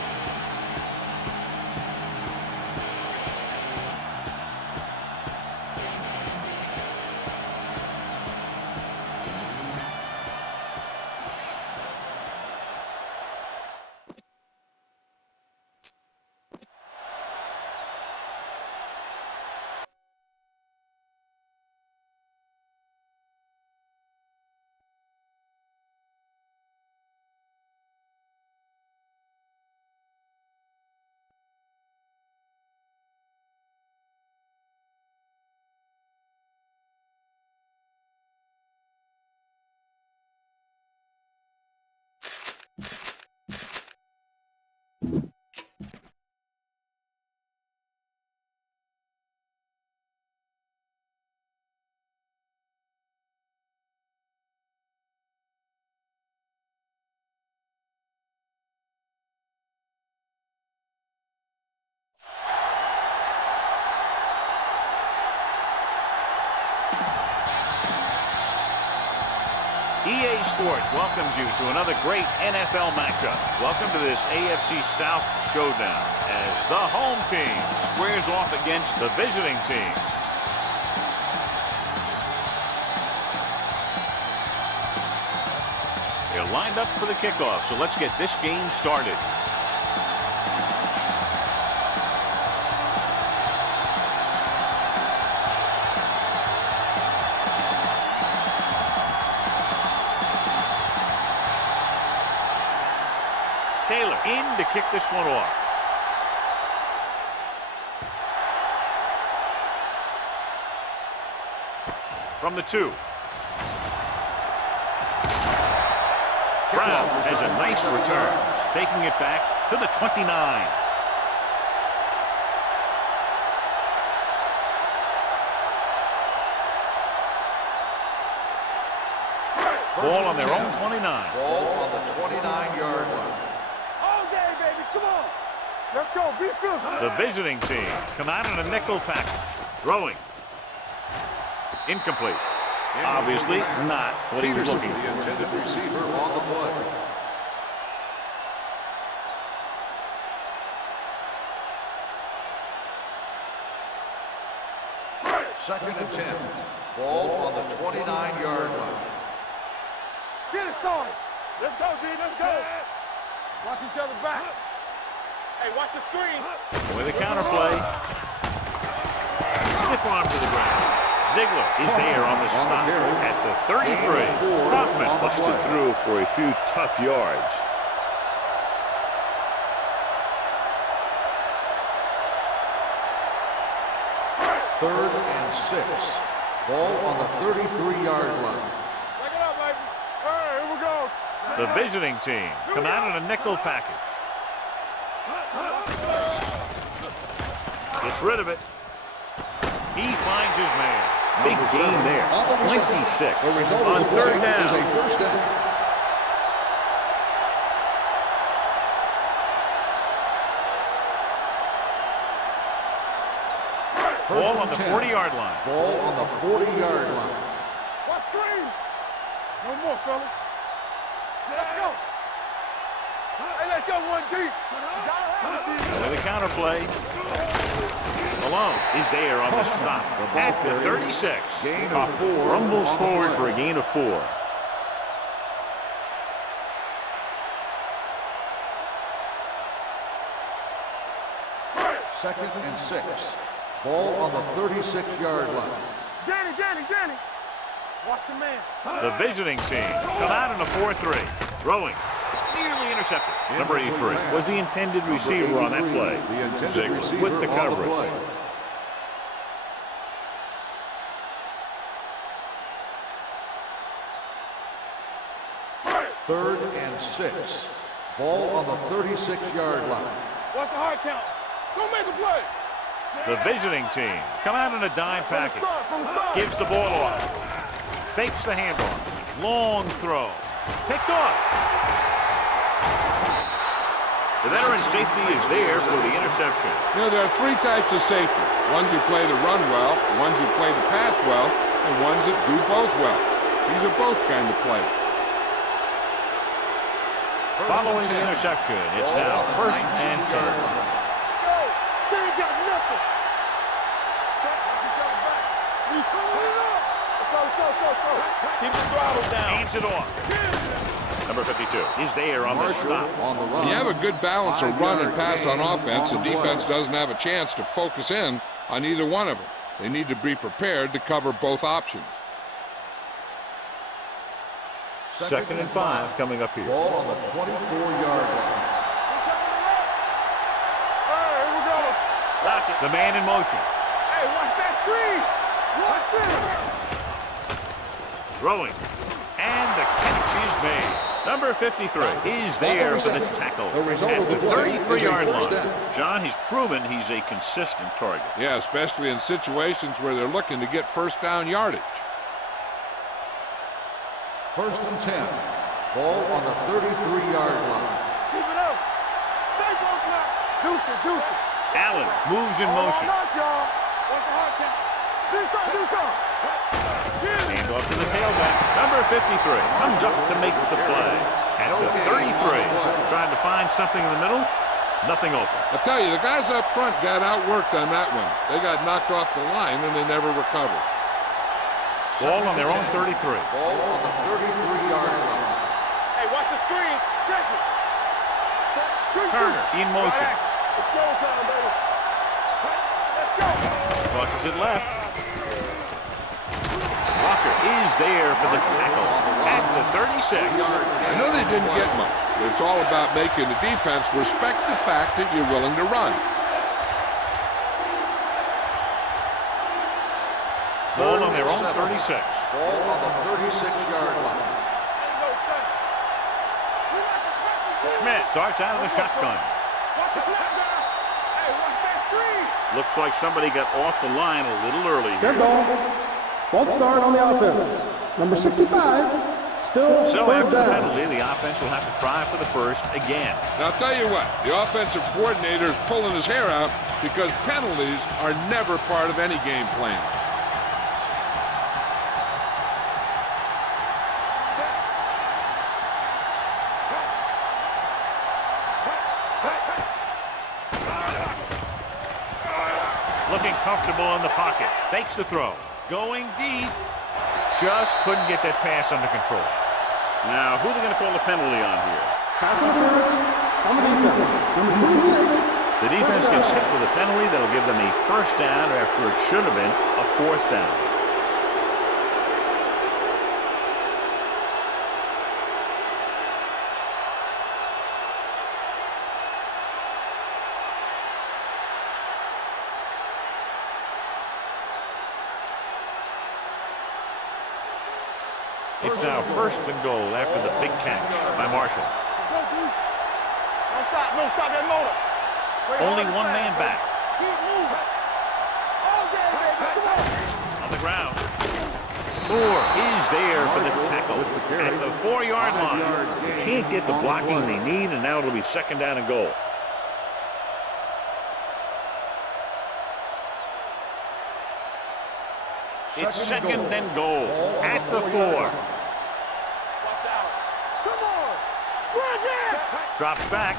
EA Sports welcomes you to another great NFL matchup. Welcome to this AFC South showdown as the home team squares off against the visiting team. They're lined up for the kickoff, so let's get this game started. Taylor in to kick this one off. From the 2. Brown has a nice return, taking it back to the 29. Ball on their own 29. Ball on the 29-yard line. Come on. Let's go. Be physical. The visiting team come out in a nickel package. Throwing. Incomplete. Obviously not what he was looking for. The intended receiver on the play. Second and 10. Ball on the 29-yard line. Get it, son. Let's go, D. Let's go. Watch each other back. Hey, watch the screen. With a counterplay. Stiff arm to the ground. Ziegler is there on the stop at the 33. Kaufman busted through for a few tough yards. Third and 6. Ball on the 33-yard line. Back it up, baby. All right, here we go. The visiting team come out in a nickel package. Gets rid of it. He finds his man. Big gain there. 26 on 3rd down. Is a first down. Ball on the 40-yard line. Ball on the 40-yard line. Watch screen. No more, fellas. Let's go. Hey, let's go one deep. With a counterplay. Malone is there on the stop at the 36. Gain of 4. Rumbles forward for a gain of 4. Second and 6. Ball on the 36-yard line. Danny. Watch your man. The visiting team come out in a 4-3. Throwing. Nearly intercepted. Number 83 was the intended receiver on that play. Ziegler with the coverage. Third and 6. Ball on the 36-yard line. Watch the hard count. Go make a play. The visiting team come out in a dime package. Gives the ball off. Fakes the handoff. Long throw. Picked off. The veteran safety is there for the interception. You know, there are three types of safety. Ones who play the run well, ones who play the pass well, and ones that do both well. These are both kind of players. Following the interception, it's now first and 10. They ain't got nothing. Return it up. Let's go. Keep the throttle down. Hands it off. Number 52 is there on the stop. On the run. When you have a good balance of run and pass on offense, the defense doesn't have a chance to focus in on either one of them. They need to be prepared to cover both options. Second and 5 coming up here. Ball on the 24-yard line. Hey, here we go. Lock it. The man in motion. Hey, watch that screen. Watch it. Throwing. And the catch is made. Number 53 is there for the tackle at the 33-yard line. John, he's proven he's a consistent target. Yeah, especially in situations where they're looking to get first down yardage. First and 10. Ball on the 33-yard line. Keep it up. Stay close now. Deuce it. Allen moves in motion. Nice, y'all. Watch the hard count. Do something. Hand off to the tailback. Number 53 comes up to make the play. At the 33, trying to find something in the middle. Nothing open. I tell you, the guys up front got outworked on that one. They got knocked off the line and they never recovered. Ball on their own 33. Ball on the 33-yard line. Hey, watch the screen. Check it. Turner in motion. It's slow time, baby. Let's go. Crosses it left. Walker is there for the tackle at the 36. I know they didn't get much, but it's all about making the defense respect the fact that you're willing to run. Ball on their own 36. Ball on the 36-yard line. Schmidt starts out of the shotgun. Watch the snap down. Hey, watch that screen. Looks like somebody got off the line a little early. Dead ball. False start on the offense. Number 65, still So third after the down. penalty, the offense will have to try for the first again. Now, I'll tell you what, the offensive coordinator is pulling his hair out because penalties are never part of any game plan. Looking comfortable in the pocket. Fakes the throw. Going deep. Just couldn't get that pass under control. Now, who are they going to call the penalty on here? Pass interference on the defense. Number 26. The defense gets hit with a penalty that'll give them a first down after it should have been a fourth down. It's now first and goal after the big catch by Marshall. Go, dude. Don't stop that motor. Only one man back. Keep moving. All day, baby. Come on. On the ground. Moore is there for the tackle at the 4-yard line. They can't get the blocking they need, and now it'll be second down and goal. It's second and goal at the 4. Watch out. Come on. Bring it. Drops back.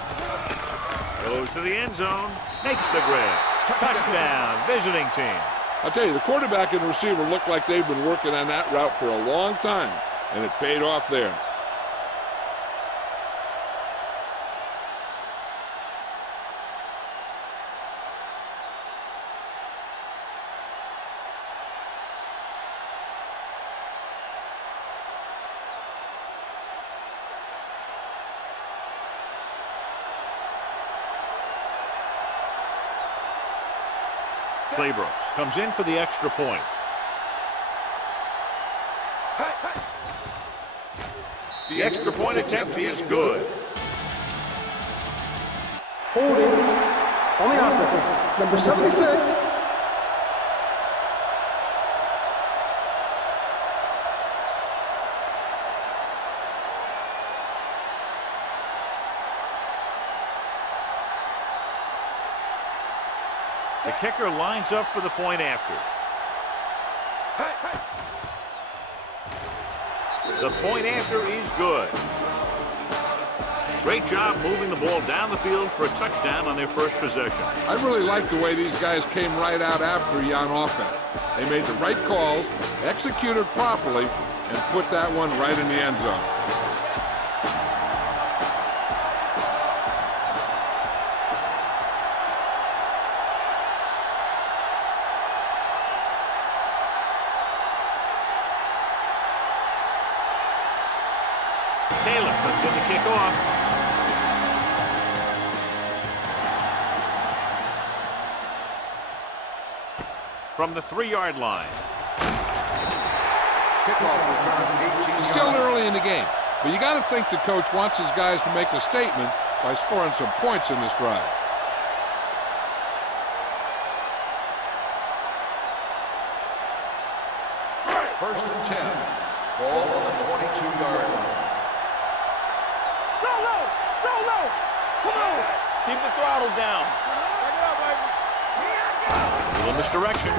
Goes to the end zone. Makes the grab. Touchdown, visiting team. I'll tell you, the quarterback and the receiver look like they've been working on that route for a long time, and it paid off there. Claybrook comes in for the extra point. The extra point attempt is good. Holding on the offense. Number 76. The kicker lines up for the point after. The point after is good. Great job moving the ball down the field for a touchdown on their first possession. I really like the way these guys came right out after you on offense. They made the right calls, executed properly, and put that one right in the end zone. Taylor puts in the kickoff. From the 3-yard line. Kickoff return 18 It's still early in the game, but you got to think the coach wants his guys to make a statement by scoring some points in this drive. First and 10. Ball on the 22-yard line. Go low! Go low! Come on! Keep the throttle down. Back it up, baby. Little misdirection.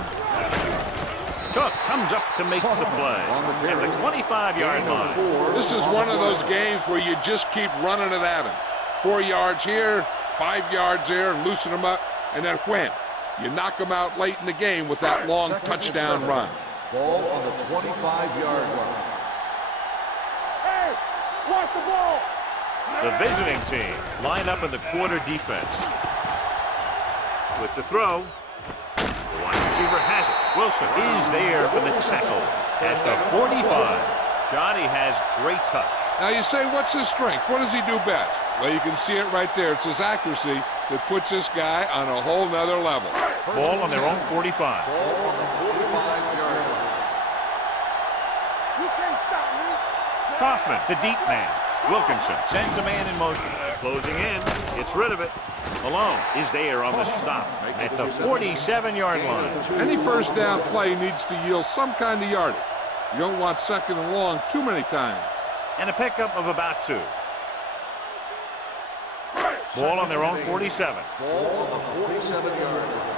Cook comes up to make the play at the 25-yard line. This is one of those games where you just keep running it at him. 4 yards here, 5 yards there, loosen them up, and then wham. You knock them out late in the game with that long touchdown run. Ball on the 25-yard line. Hey! Watch the ball! The visiting team line up in the quarter defense. With the throw, the wide receiver has it. Wilson is there for the tackle at the 45. Johnny has great touch. Now you say, what's his strength? What does he do best? Well, you can see it right there. It's his accuracy that puts this guy on a whole nother level. Ball on their own 45. Ball on the 45-yard line. You can't stop me! Kaufman, the deep man. Wilkinson sends a man in motion. Closing in, gets rid of it. Malone is there on the stop at the 47-yard line. Any first down play needs to yield some kind of yardage. You don't want second and long too many times. And a pickup of about 2. Ball on their own 47. Ball on the 47-yard line.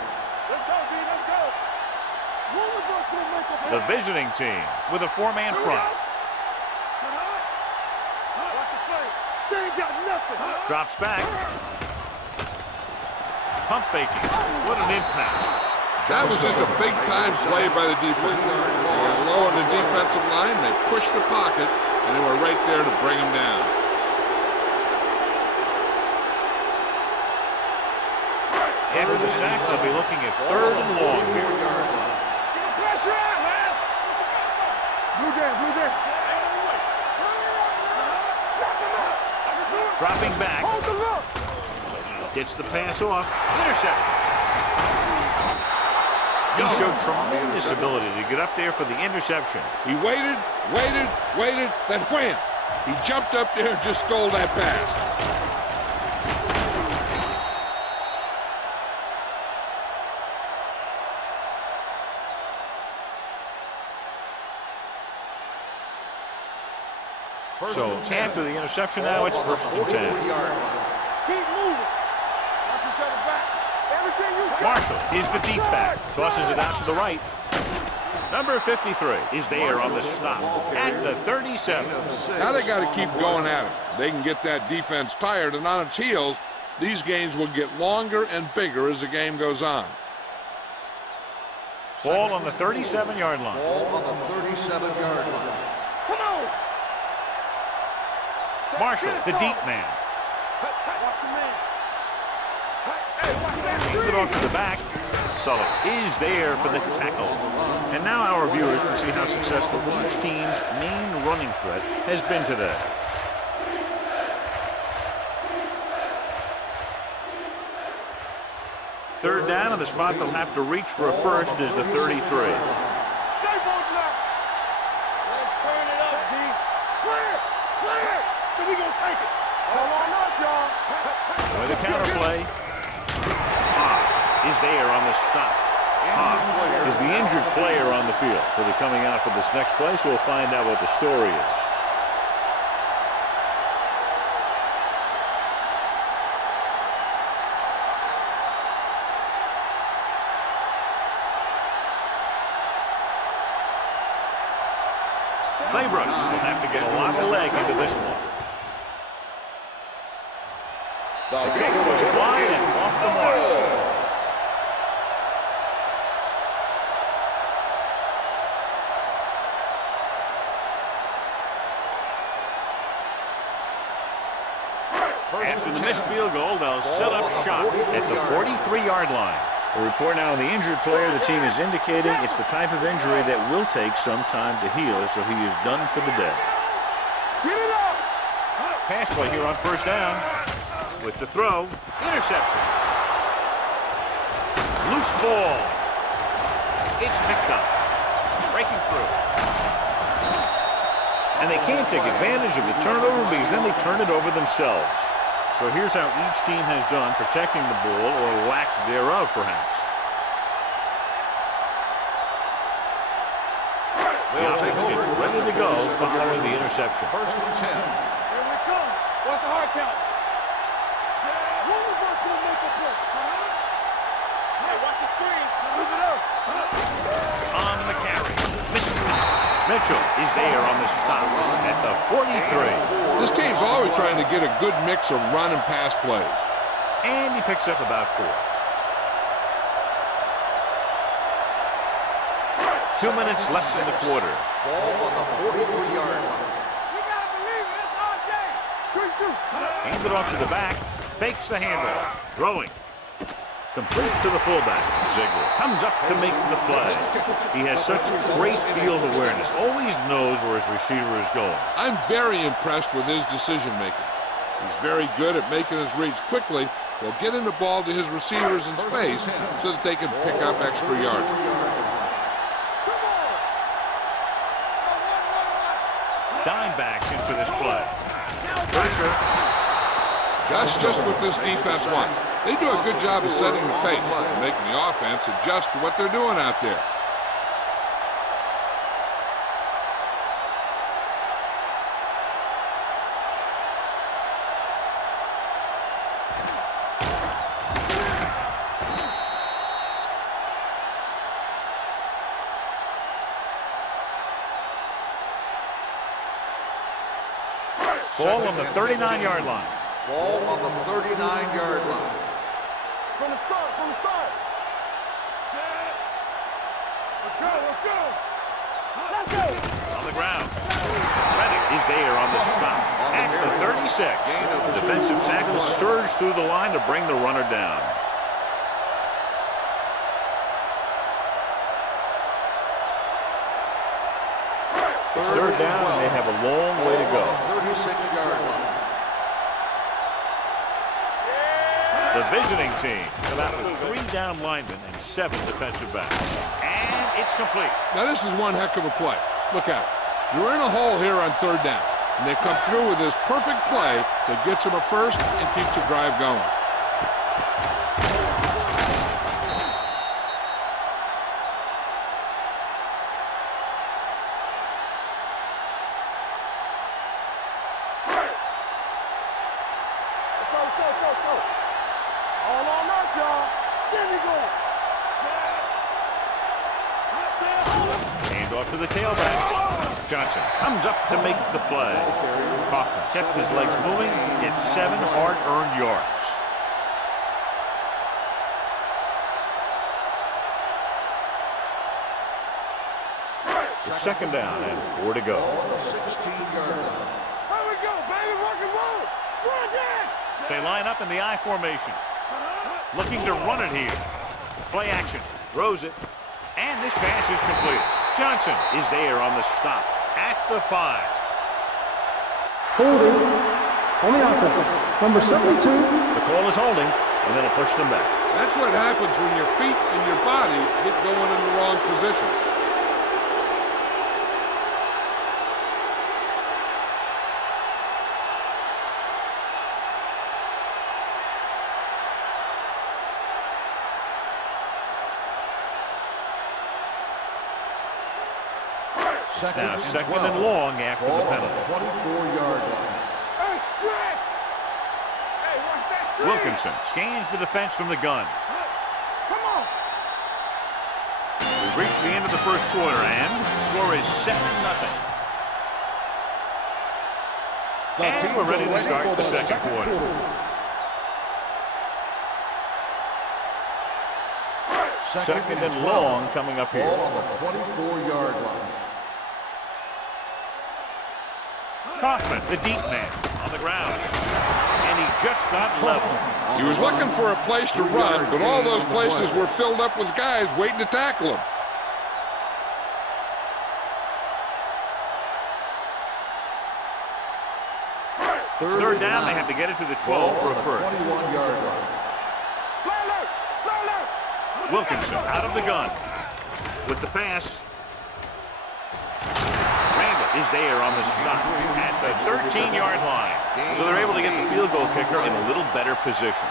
Let's go, B, let's go! One of us will make a The visiting team with a 4-man front. Watch the play. They ain't got nothing! Drops back. Pump faking. What an impact. That was just a big-time play by the defense. They lowered the defensive line, they pushed the pocket, and they were right there to bring him down. After the sack, they'll be looking at 3rd and long here. Get the pressure out, man! Blue game, blue game. Dropping back. Hold the look! Gets the pass off. Interception. He showed tremendous ability to get up there for the interception. He waited, then wham! He jumped up there and just stole that pass. So after the interception now, it's 1st and 10. Keep moving. Watch each other back. Everything you say. Marshall is the deep back. Tosses it out to the right. Number 53 is there on the stop at the 37. Now they got to keep going at it. They can get that defense tired and on its heels. These games will get longer and bigger as the game goes on. Ball on the 37-yard line. Ball on the 37-yard line. Come on. Marshall, the deep man. Watch your man. Hey, watch that. Hands it off to the back. Sullivan is there for the tackle. And now our viewers can see how successful each team's main running threat has been today. Third down, and the spot they'll have to reach for a first is the 33. Stay both left. Let's turn it up, D. Clear! Clear! So we gonna take it. All on us, y'all. With a counterplay. Is there on the stop. Is the injured player on the field. He'll be coming out for this next play, so we'll find out what the story is. Claybrook's will have to get a lot of leg into this one. The kick was wide and off the mark. After the missed field goal, they'll set up shop at the 43-yard line. The report now on the injured player, the team is indicating it's the type of injury that will take some time to heal, so he is done for the day. Get it up. Pass play here on first down. With the throw, interception. Loose ball. It's picked up. Breaking through. And they can't take advantage of the turnover because then they turn it over themselves. So here's how each team has done protecting the ball, or lack thereof, perhaps. The offense gets ready to go following the interception. First and 10. Here we come. What's the hard count? One of us will make a play. Hey, watch the screen. Move it up. On the carry. Mitchell is there on the stop at the 43. This team's always trying to get a good mix of run and pass plays. And he picks up about 4. 2 minutes left in the quarter. Ball on the 43-yard line. We gotta believe it. It's our game. Good shoot. Hands it off to the back. Fakes the handoff. Throwing. Complete to the fullback. Ziegler comes up to make the play. He has such great field awareness. Always knows where his receiver is going. I'm very impressed with his decision-making. He's very good at making his reads quickly while getting the ball to his receivers in space so that they can pick up extra yardage. Dime backs in for this play. Pressure. Just what this defense wants. They do a good job of setting the pace and making the offense adjust to what they're doing out there. Ball on the 39-yard line. Ball on the 39-yard line. From the start. Let's go. Let's go. On the ground. Reddick is there on the stop at the 36. The defensive tackle surged through the line to bring the runner down. It's third down, and they have a long way to go. 36-yard line. The visiting team come out with 3 down linemen and 7 defensive backs. And it's complete. Now this is one heck of a play. Look at it. You're in a hole here on third down, and they come through with this perfect play that gets them a first and keeps the drive going. Go. All on us, y'all. There we go. Hand off to the tailback. Johnson comes up to make the play. Kaufman kept his legs moving, gets 7 hard-earned yards. It's second down and 4 to go. Ball on the 16-yard line. Here we go, baby. Rock and roll. Run again. They line up in the I formation. Looking to run it here. Play action. Throws it. And this pass is complete. Johnson is there on the stop at the 5. Holding on the offense. Number 72. The call is holding, and then it'll push them back. That's what happens when your feet and your body get going in the wrong position. It's now second and long after the penalty. 24-yard line. Hey, stretch! Hey, watch that stretch! Wilkinson scans the defense from the gun. Come on! We've reached the end of the first quarter, and the score is 7-0. And we're ready to start the second quarter. Second and long coming up here. Ball on the 24-yard line. Kaufman, the deep man, on the ground. And he just got level. He was looking for a place to run, but all those places were filled up with guys waiting to tackle him. It's third down. They have to get it to the 12 for a first. 21-yard line. Wilkinson out of the gun with the pass. Randall is there on the stop at the 13-yard line. So they're able to get the field goal kicker in a little better position.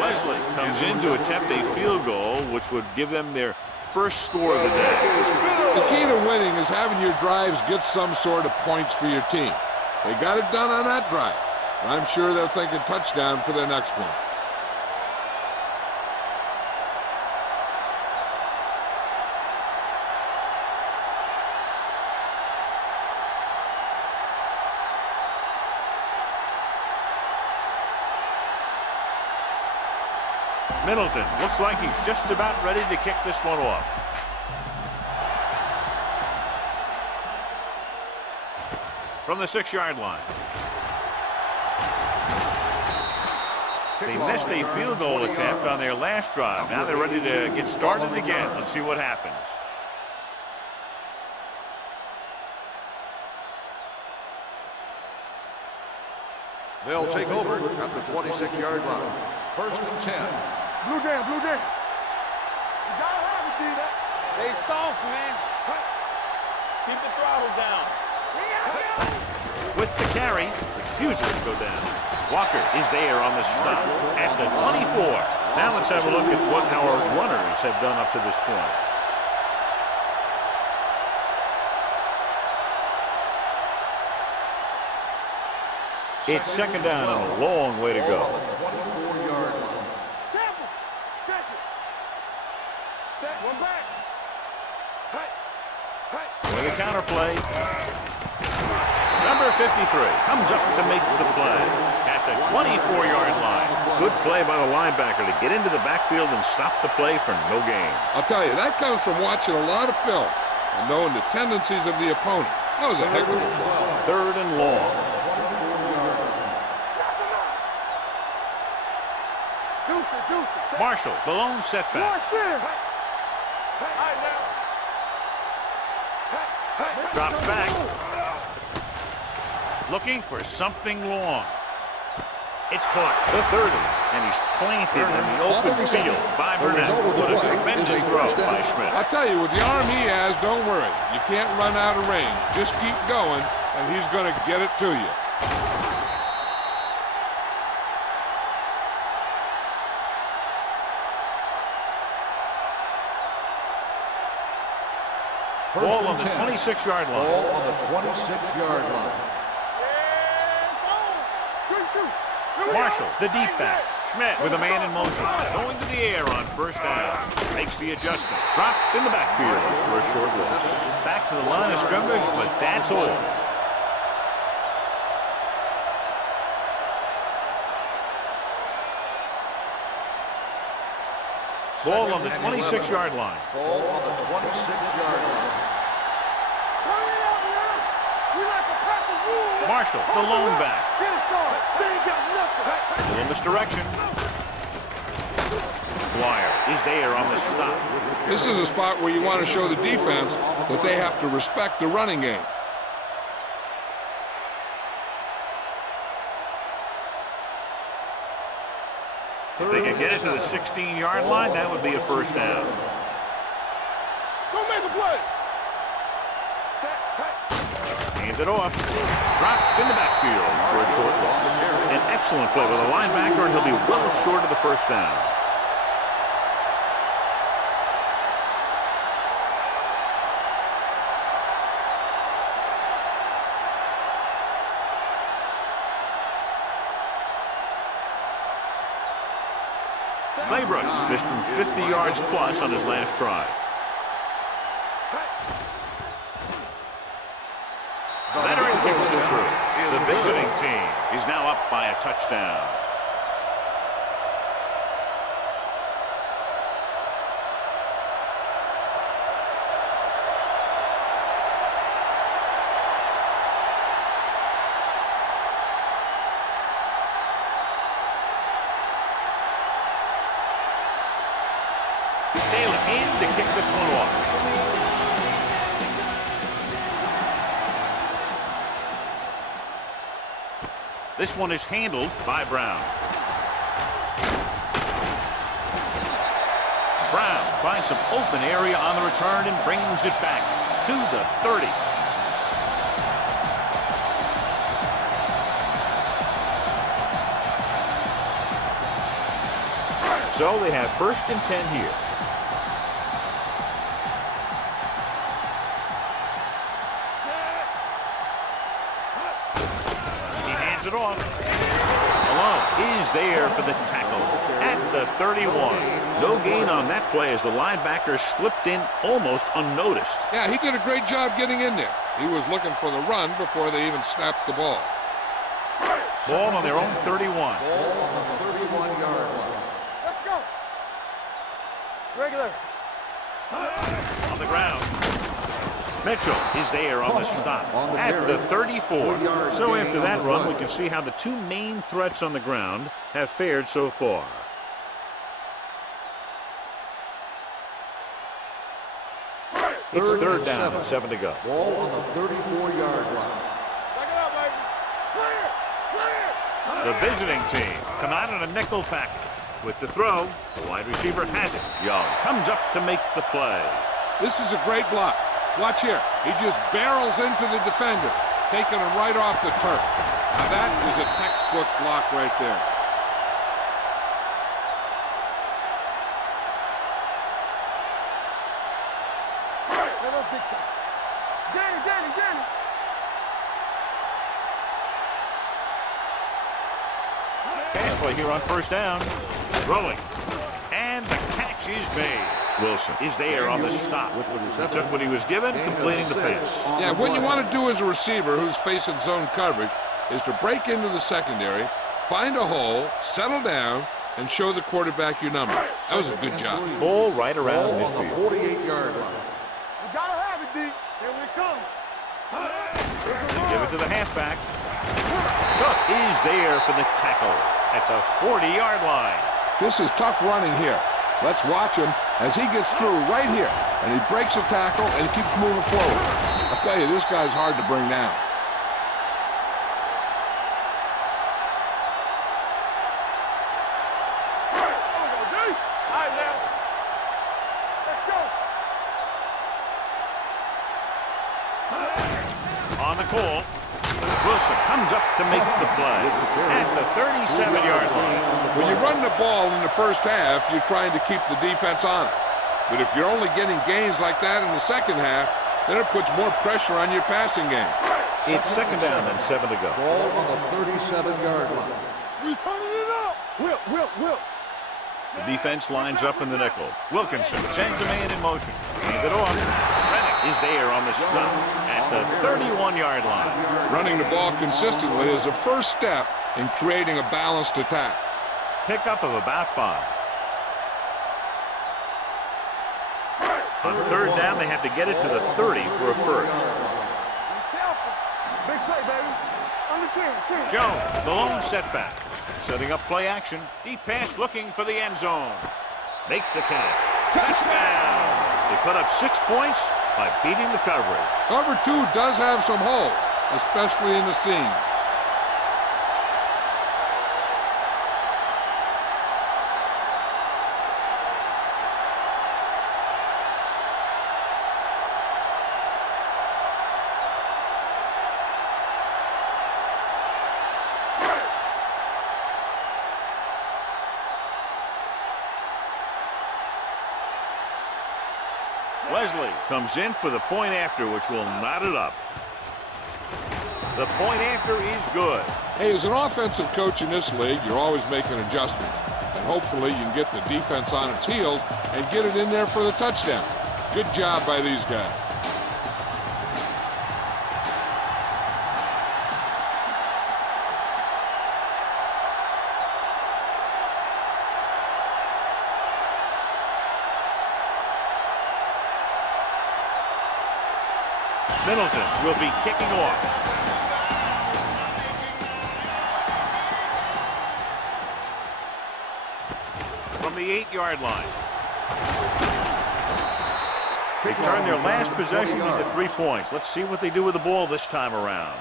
Wesley comes in to attempt a field goal, which would give them their first score of the day. The key to winning is having your drives get some sort of points for your team. They got it done on that drive. I'm sure they're thinking touchdown for their next one. Middleton looks like he's just about ready to kick this one off. From the 6-yard line. They missed a field goal attempt on their last drive. Now they're ready to get started again. Let's see what happens. They'll take over at the 26-yard line. First and 10. Blue down, blue down. You gotta have it, D. They soft, man. Keep the throttle down. With the carry, refuses to go down. Walker is there on the stop at the 24. Now let's have a look at what our runners have done up to this point. It's second down and a long way to go. 24-yard line. Careful. Check it. Set one back. With a counter play. Number 53 comes up to make the play at the 24-yard line. Good play by the linebacker to get into the backfield and stop the play for no gain. I'll tell you, that comes from watching a lot of film and knowing the tendencies of the opponent. That was a heck of a play. Third and long. Marshall, the lone setback. Drops back. Looking for something long. It's caught. The 30. And he's planted in the open field by Burnett. What a tremendous throw by Schmidt. I tell you, with the arm he has, don't worry. You can't run out of range. Just keep going, and he's going to get it to you. Ball on the 26-yard line. Ball on the 26-yard line. Marshall, the deep back. Schmidt with a man in motion. Going to the air on first down. Makes the adjustment. Dropped in the backfield for a short loss. Back to the line of scrimmage, but that's all. Ball on the 26-yard line. Ball on the 26-yard line. Marshall, the lone back. In this direction. Dwyer is there on the stop. This is a spot where you want to show the defense that they have to respect the running game. If they can get it to the 16-yard line, that would be a first down. Go make a play. Hands Hands it off. Dropped in the backfield for a short loss. An excellent play with a linebacker, and he'll be well short of the first down. Claybrook missed him 50 yards plus on his last try. Veteran kicks it through. The visiting team is now up by a touchdown. Taylor in to kick this one off. This one is handled by Brown. Brown finds some open area on the return and brings it back to the 30. So they have 1st and 10 here. It off. Malone is there for the tackle at the 31. No gain on that play as the linebacker slipped in almost unnoticed. Yeah, he did a great job getting in there. He was looking for the run before they even snapped the ball. Ball on their own 31. Ball on the 31-yard line. Let's go. Regular. On the ground. Mitchell is there on the stop at the 34. So after that run, we can see how the two main threats on the ground have fared so far. It's 3rd down and 7 to go. Ball on the 34-yard line. Back it up, baby. Clear. The visiting team come out in a nickel package. With the throw, the wide receiver has it. Young comes up to make the play. This is a great block. Watch here. He just barrels into the defender, taking him right off the turf. Now that is a textbook block right there. Danny. Pass play here on 1st down. Rolling. And the catch is made. Wilson is there on the stop. He took what he was given, completing the pass. Yeah, what you want to do as a receiver who's facing zone coverage is to break into the secondary, find a hole, settle down, and show the quarterback your numbers. That was a good job. Ball right around Ball on the midfield. 48-yard line. We gotta have it, D. Here we come. They give it to the halfback. Cook is there for the tackle at the 40-yard line. This is tough running here. Let's watch him as he gets through right here. And he breaks a tackle and keeps moving forward. I'll tell you, this guy's hard to bring down. All right, now. Let's go. On the call, Wilson comes up to make the play at the 37-yard line. When you run the ball in the first half, you're trying to keep the defense on it. But if you're only getting gains like that in the second half, then it puts more pressure on your passing game. It's 2nd down and 7 to go. Ball on the 37-yard line. We turning it up. Will. The defense lines up in the nickel. Wilkinson sends a man in motion. Hand it off. Reddick is there on the stop at the 31-yard line. Running the ball consistently is a first step in creating a balanced attack. Pickup of about 5. On 3rd down, they have to get it to the 30 for a first. Big play, baby. On the 10. Jones, the lone setback. Setting up play action. Deep pass looking for the end zone. Makes the catch. Touchdown! They put up 6 points by beating the coverage. Cover 2 does have some hole, especially in the seam. Wesley comes in for the point after, which will knot it up. The point after is good. Hey, as an offensive coach in this league, you're always making adjustments. And hopefully you can get the defense on its heels and get it in there for the touchdown. Good job by these guys. Middleton will be kicking off. From the 8-yard line. They turn their last possession into 3 points. Let's see what they do with the ball this time around.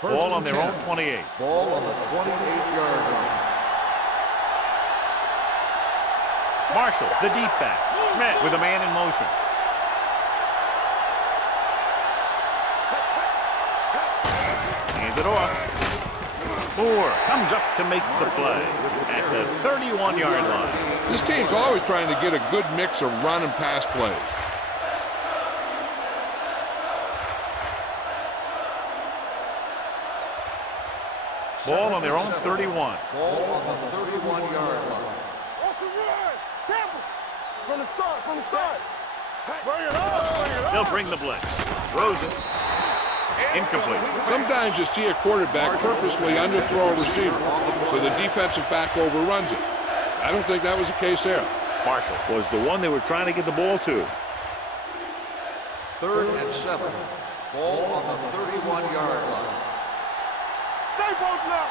Ball on their own 28. Ball on the 28-yard line. Marshall, the deep back. Schmidt with a man in motion. Hand it off. Moore comes up to make the play at the 31-yard line. This team's always trying to get a good mix of run and pass plays. Ball on their own 31. Ball on the 31-yard line. From the start, from the start. Bring it up, bring it up. They'll bring the blitz. Throws it. Incomplete. Sometimes you see a quarterback purposely underthrow a receiver so the defensive back overruns it. I don't think that was the case there. Marshall was the one they were trying to get the ball to. 3rd and 7. Ball on the 31-yard line. Stay both now.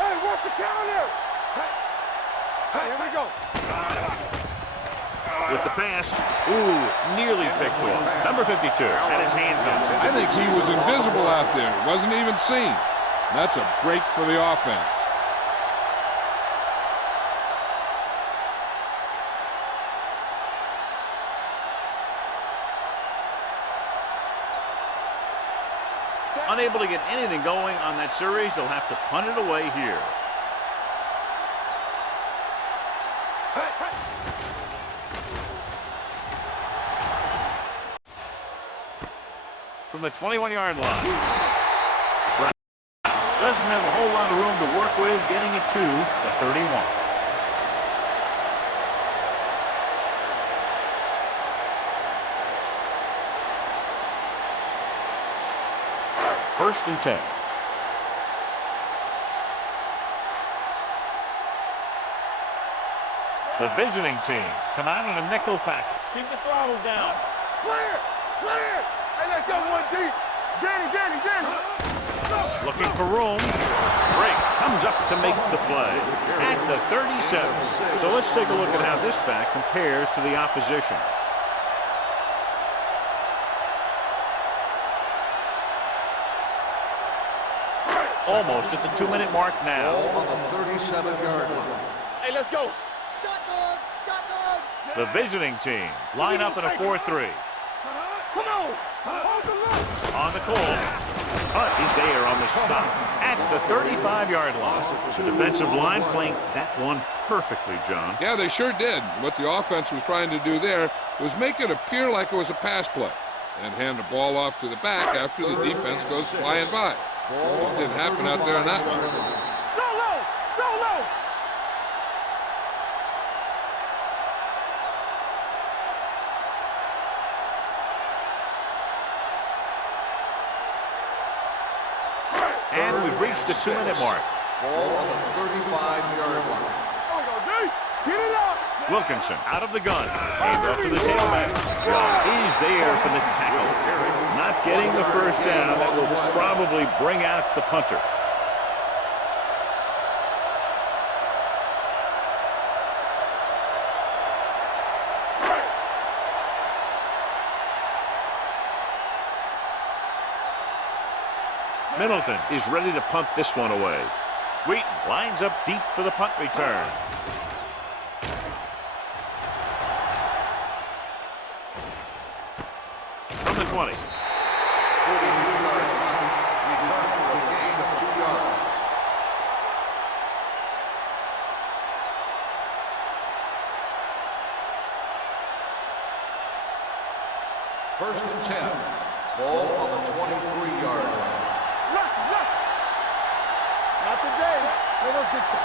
Hey, what's the counter? Hey, here we go. With the pass. Ooh, nearly picked off. Number 52 had his hands on it. I think he was invisible out there. Wasn't even seen. That's a break for the offense. Unable to get anything going on that series, they'll have to punt it away here. From the 21-yard line. Doesn't have a whole lot of room to work with, getting it to the 31. First and 10. The visiting team come out in a nickel package. Keep the throttle down. Clear, clear. Hey, let's go one deep. Danny. Looking for room. Break comes up to make the play at the 37. So let's take a look at how this back compares to the opposition. Almost at the 2-minute mark now. Ball on the 37-yard line. Hey, let's go. Shotgun. The visiting team line up in a 4-3. Come on. Hold the look. On the call. Punt is there on the stop at the 35-yard line. The defensive line playing that one perfectly, John. Yeah, they sure did. What the offense was trying to do there was make it appear like it was a pass play and hand the ball off to the back after the defense goes flying by. Just didn't happen out there on that one. Solo. And we've reached the 2-minute mark. Ball on the 35-yard line. Get it up. Wilkinson out of the gun. Hand off to the tailback. Young is there for the tackle. Not getting the first down. That will probably bring out the punter. Middleton is ready to punt this one away. Wheaton lines up deep for the punt return. From the 20. 42-yard line. Return for a gain of 2 yards. First and 10. Ball on the 23-yard line. Look. Not today. Let us get you.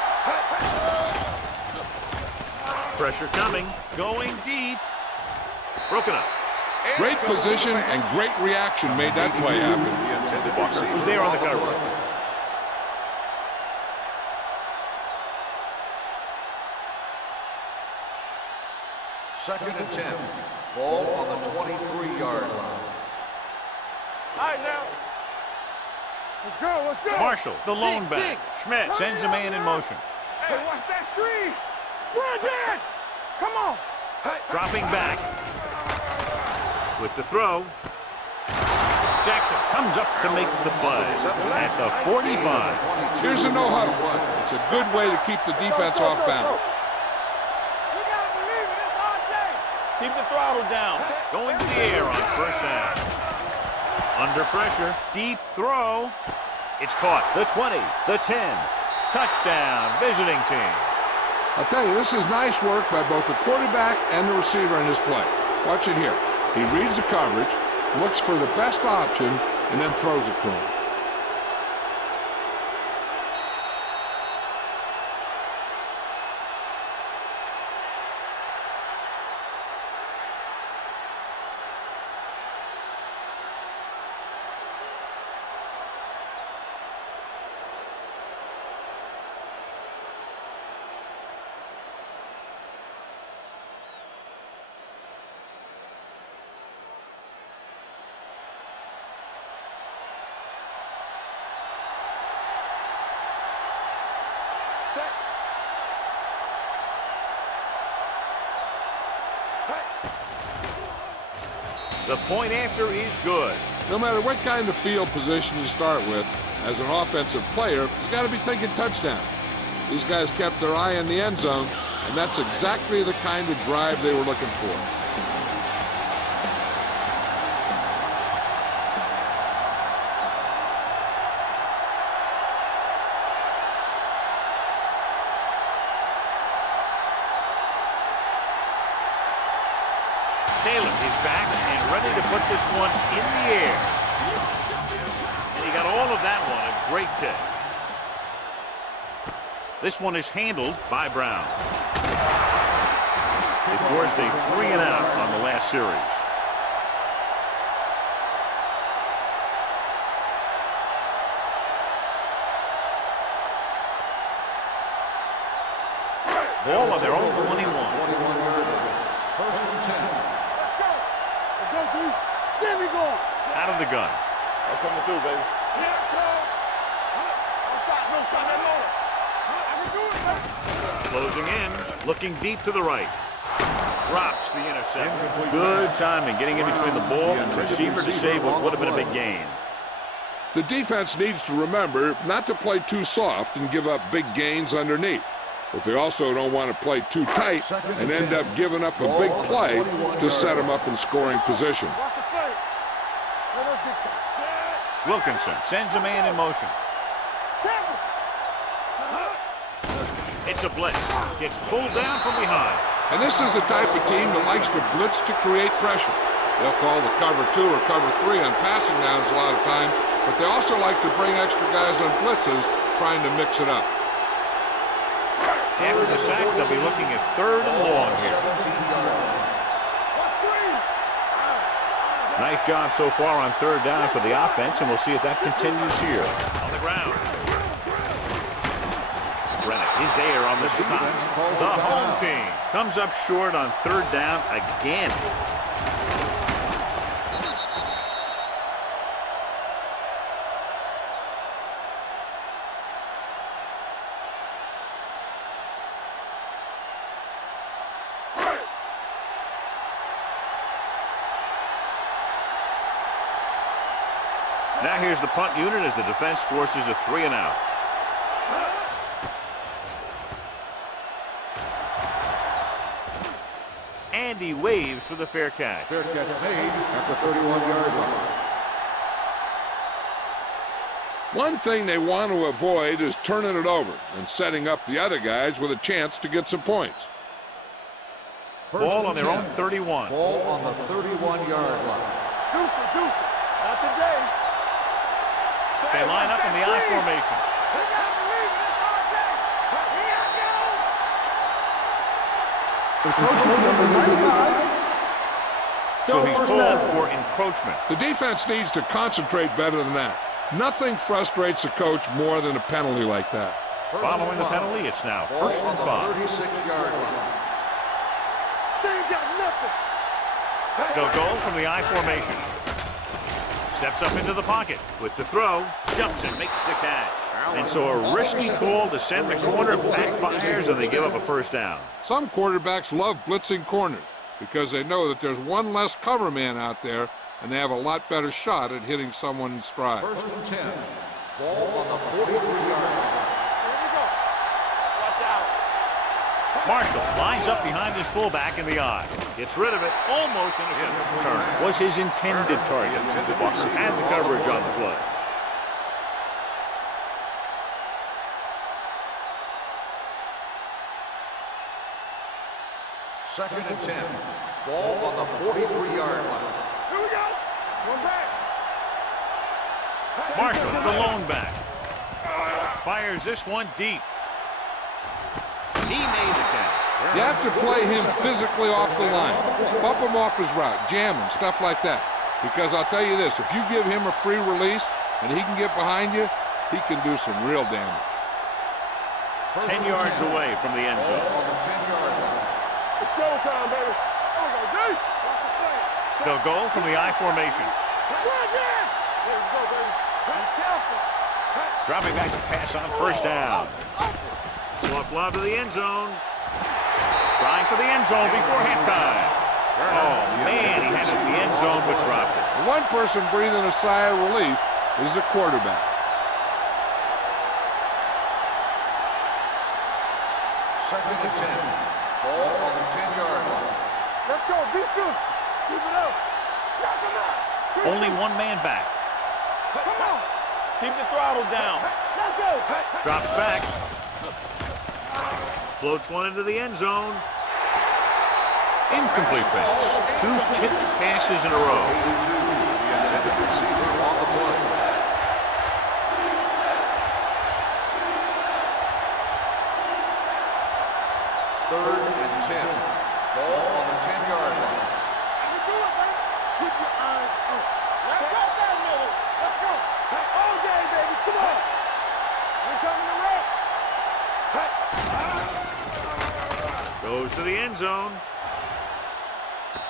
Pressure coming. Going deep. Broken up. Great position and great reaction made that play happen. The intended receiver was there on the coverage. ledge. Second and 10. Ball on the 23-yard line. All right, now. Let's go. Marshall, the lone back. Schmidt sends a man in motion. Hey, watch that screen. Run, Dad. Come on. Dropping back. With the throw. Jackson comes up to make the play at the 45. Here's a no-huddle. It's a good way to keep the defense off balance. You got to believe it. It's our day. Keep the throttle down. Going to the air on first down. Under pressure. Deep throw. It's caught. The 20. The 10. Touchdown. Visiting team. I'll tell you, this is nice work by both the quarterback and the receiver in his play. Watch it here. He reads the coverage, looks for the best option, and then throws it to him. The point after is good. No matter what kind of field position you start with, as an offensive player, you got to be thinking touchdown. These guys kept their eye on the end zone, and that's exactly the kind of drive they were looking for. Taylor is back and ready to put this one in the air. And he got all of that one. A great pick. This one is handled by Brown. They forced a 3-and-out on the last series. Ball on their own 21. 21-yard line. First and 10. Let's go, D. There we go. Out of the gun. I'm coming through, baby. Here it comes. Don't stop that loader. I can do it, man. Closing in, looking deep to the right. Drops the interception. Good timing, getting in between the ball and the receiver to save what would have been a big gain. The defense needs to remember not to play too soft and give up big gains underneath. But they also don't want to play too tight and end up giving up a big play to set them up in scoring position. Watch the play. Let us get you. Wilkinson sends a man in motion. Tackle. It's a blitz. Gets pulled down from behind. And this is the type of team that likes to blitz to create pressure. They'll call the cover 2 or cover 3 on passing downs a lot of time, but they also like to bring extra guys on blitzes, trying to mix it up. After the sack, they'll be looking at 3rd and long here. 17-yard line. Nice job so far on 3rd down for the offense, and we'll see if that continues here. On the ground. Brennan is there on the stop. The home team comes up short on 3rd down again. Now here's the punt unit as the defense forces a 3-and-out. And he waves for the fair catch. Fair catch made at the 31-yard line. One thing they want to avoid is turning it over and setting up the other guys with a chance to get some points. Ball on their own 31. Ball on the 31-yard line. Deuce it, deuce it. Not today. They line up in the I formation. Encroachment number 95. So he's First called down. for encroachment. The defense needs to concentrate better than that. Nothing frustrates a coach more than a penalty like that. Following the penalty, it's now first and 5. 36-yard line. They ain't got nothing. They'll go from the I formation. Steps up into the pocket with the throw, jumps and makes the catch. And so a risky call to send the corner backfires, and they give up a first down. Some quarterbacks love blitzing corners because they know that there's one less cover man out there, and they have a lot better shot at hitting someone in stride. First and 10. Ball on the 43-yard line. Here we go. Watch out. Marshall lines up behind his fullback in the I. Gets rid of it, almost intercepted. Return was his intended target. The Bucs had the coverage on the play. Second and 10. Ball on the 43-yard line. Here we go. One back. Marshall, the lone back. Fires this one deep. He made the catch. You have to play him physically off the line. Bump him off his route, jam him, stuff like that. Because I'll tell you this, if you give him a free release and he can get behind you, he can do some real damage. 10 yards away from the end Ball zone. on the 10-yard line. It's showtime, baby. There we go, D. Watch the play. They'll go from the I formation. Right there. There we go, baby. Be careful. Dropping back to pass on first down. Soft lob to the end zone. Trying for the end zone before halftime. Oh, man, he had it in the end zone but dropped it. The one person breathing a sigh of relief is the quarterback. Second and 10. Ball on the 10-yard line. Let's go. Be good. Keep it up. Knock him out. Only one man back. Come on. Keep the throttle down. Let's go. Drops back. Floats one into the end zone. Incomplete pass. 2 tipped passes in a row. The intended receiver on the play. Third and 10. Ball on the 10-yard line. You do it, baby. Keep your eyes up. Let's go, Van Miller. Let's go. All day, baby. Come on. We're coming to wreck. Goes to the end zone.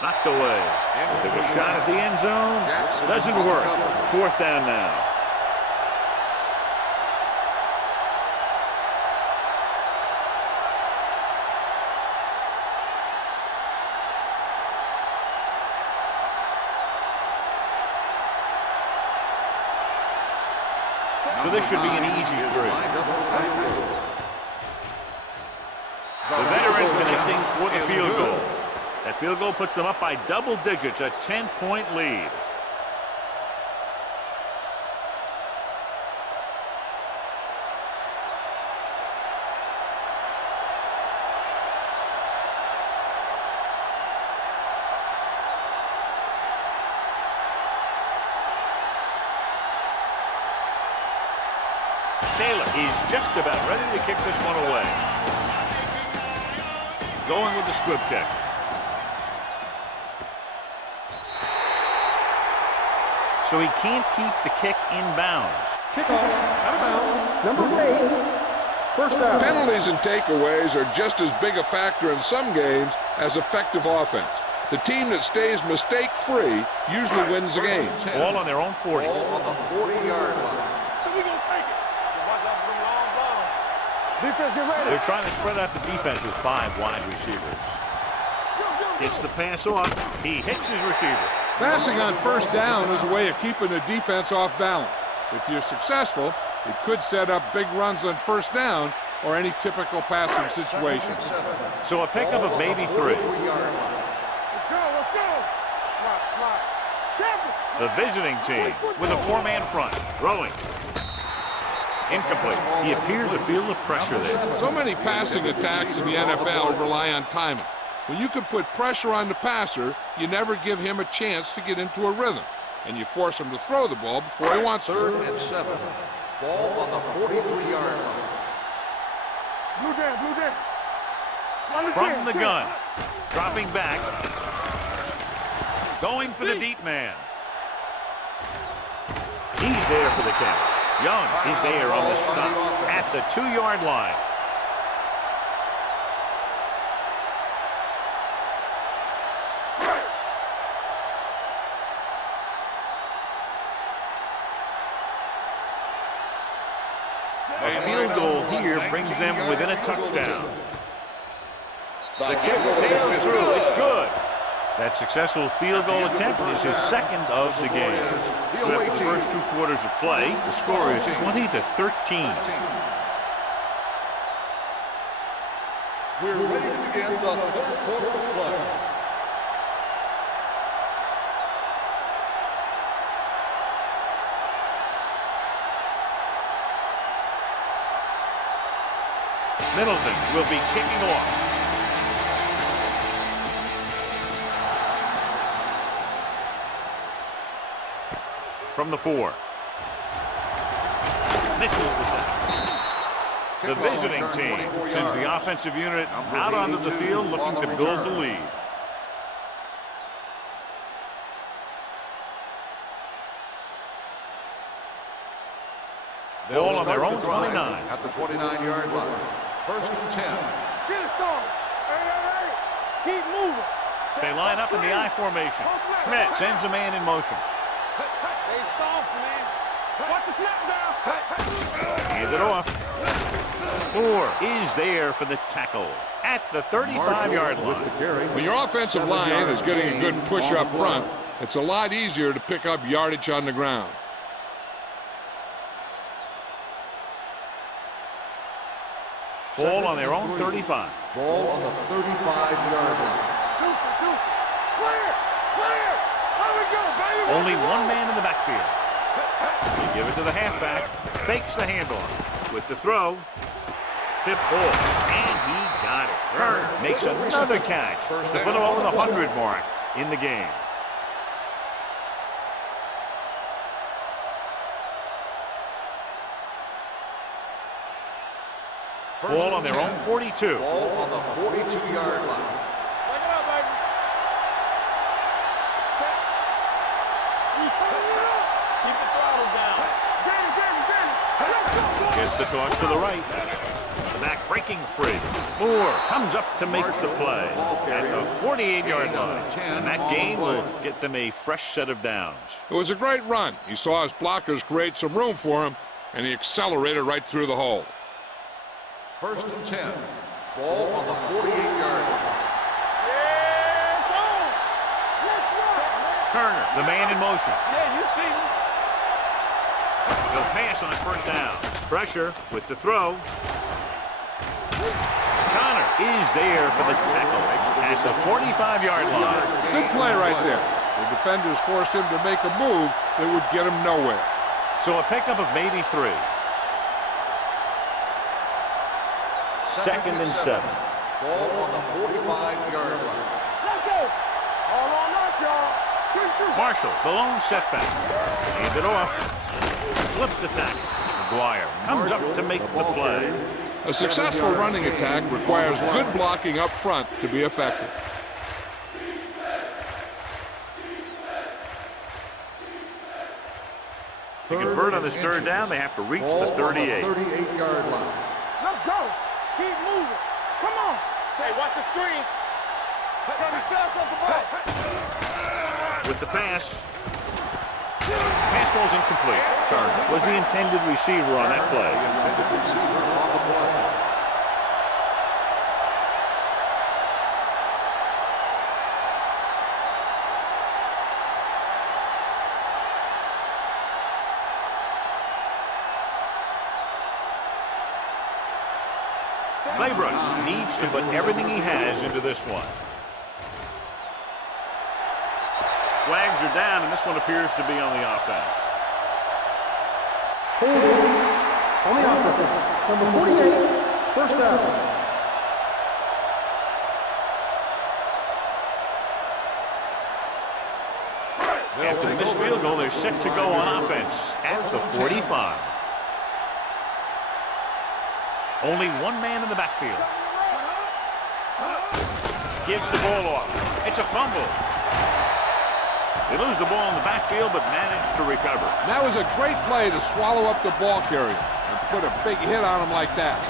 Knocked away. Took a shot at the end zone. Doesn't work. Fourth down now. So this should be an easy three. The veteran connecting for the field goal. That field goal puts them up by double digits, a 10-point lead. Taylor is just about ready to kick this one away. Going with the squib kick. So he can't keep the kick in bounds. Kickoff, out of bounds, number 8, first down. Penalties and takeaways are just as big a factor in some games as effective offense. The team that stays mistake-free usually wins the game. All on their own 40. Ball on the 40-yard line. So we gonna take it. Watch out for them long balls. Defense, get ready. They're trying to spread out the defense with 5 wide receivers. Gets the pass off. He hits his receiver. Passing on first down is a way of keeping the defense off balance. If you're successful, it could set up big runs on first down or any typical passing situation. So a pickup of maybe 3. Let's go. Slide. Careful. The visiting team with a 4-man front. Throwing. Incomplete. He appeared to feel the pressure there. So many passing attacks in the NFL rely on timing. When you can put pressure on the passer, you never give him a chance to get into a rhythm, and you force him to throw the ball before he wants to. 3rd and 7. Ball on the 43-yard line. Blue down. From the gun. Dropping back. Going for the deep man. He's there for the catch. Young is there on the stop at the 2-yard line. A field goal here brings them within a touchdown. The kick sails through. It's good. That successful field goal attempt is his 2nd of the game. So after the first 2 quarters of play, the score is 20-13. We're ready to begin the 3rd quarter of play. Middleton will be kicking off. From the 4. Misses the tackle. The visiting team sends the offensive unit out onto the field looking to build the lead. Ball on their own 29. At the 29-yard line. 1st and 10. Get it, son. Hey. Keep moving. They line up in the I formation. Schmidt sends a man in motion. Stay soft, man. Watch the snap down. Hand it off. Moore is there for the tackle at the 35-yard line. When your offensive line is getting a good push up front, it's a lot easier to pick up yardage on the ground. Ball on their own 35. Ball on the 35-yard line. Deuce. Clear. There we go, baby. Only one man in the backfield. They give it to the halfback. Fakes the handoff with the throw. Tip ball. And he got it. Turner makes another catch to put him over the 100 mark in the game. Ball on their own 42. Ball on the 42-yard line. Back it up, baby. Set. You turn it up. Keep the throttle down. Danny. Gets the toss to the right. The back breaking free. Moore comes up to make the play at the 48-yard line. And that gain will get them a fresh set of downs. It was a great run. He saw his blockers create some room for him, and he accelerated right through the hole. 1st and 10. Ball on the 48-yard line. Turner, the man in motion. Yeah, you see me. They'll pass on 1st down. Pressure with the throw. Connor is there for the tackle at the 45-yard line. Good play right there. The defenders forced him to make a move that would get him nowhere. So a pickup of maybe 3. 2nd and 7. Ball on the 45-yard line. Let's go. All on us, y'all. Marshall, the lone setback. Hand it off. Slips the tackle. McGuire comes up to make the play. A successful running attack requires good blocking up front to be effective. To convert on this 3rd down, they have to reach the 38. 38-yard line. Let's go. Keep moving. Come on. Say, watch the screen. Gotta be fast off the ball. With the pass. Pass ball's incomplete. Turner was the intended receiver on that play. Intended receiver on the play. Claybrook needs to put everything he has into this one. Flags are down, and this one appears to be on the offense. Holding on the offense. Number 48, 1st down. After the missed field goal, they're set to go on offense at the 45. Only one man in the backfield. Gives the ball off. It's a fumble. They lose the ball in the backfield, but manage to recover. And that was a great play to swallow up the ball carrier and put a big hit on him like that.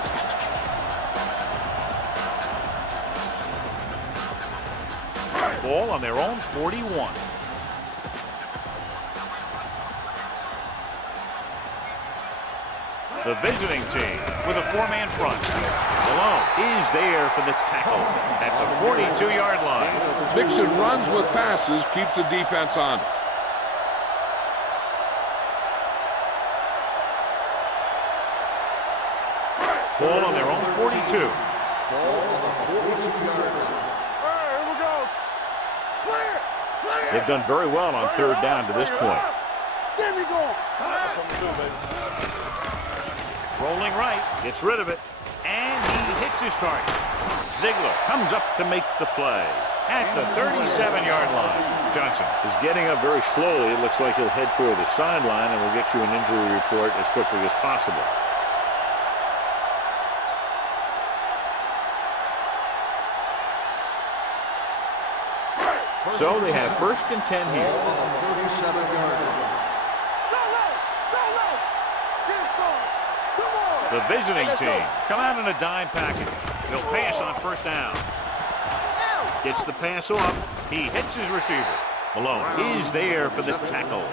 Ball on their own 41. The visiting team with a four-man front. Malone is there for the tackle at the 42-yard line. Mixing runs with passes keeps the defense on. Ball on their own 42. Ball on the 42-yard line. Here we go. Clear. They've done very well on third down to this point. There we go. Rolling right, gets rid of it, and he hits his target. Ziegler comes up to make the play at the 37-yard line. Johnson is getting up very slowly. It looks like he'll head toward the sideline, and we'll get you an injury report as quickly as possible. So they have first and 10 here. Ball on the 37-yard line. The visiting team come out in a dime package. They'll pass on first down. Gets the pass off. He hits his receiver. Malone is there for the tackle.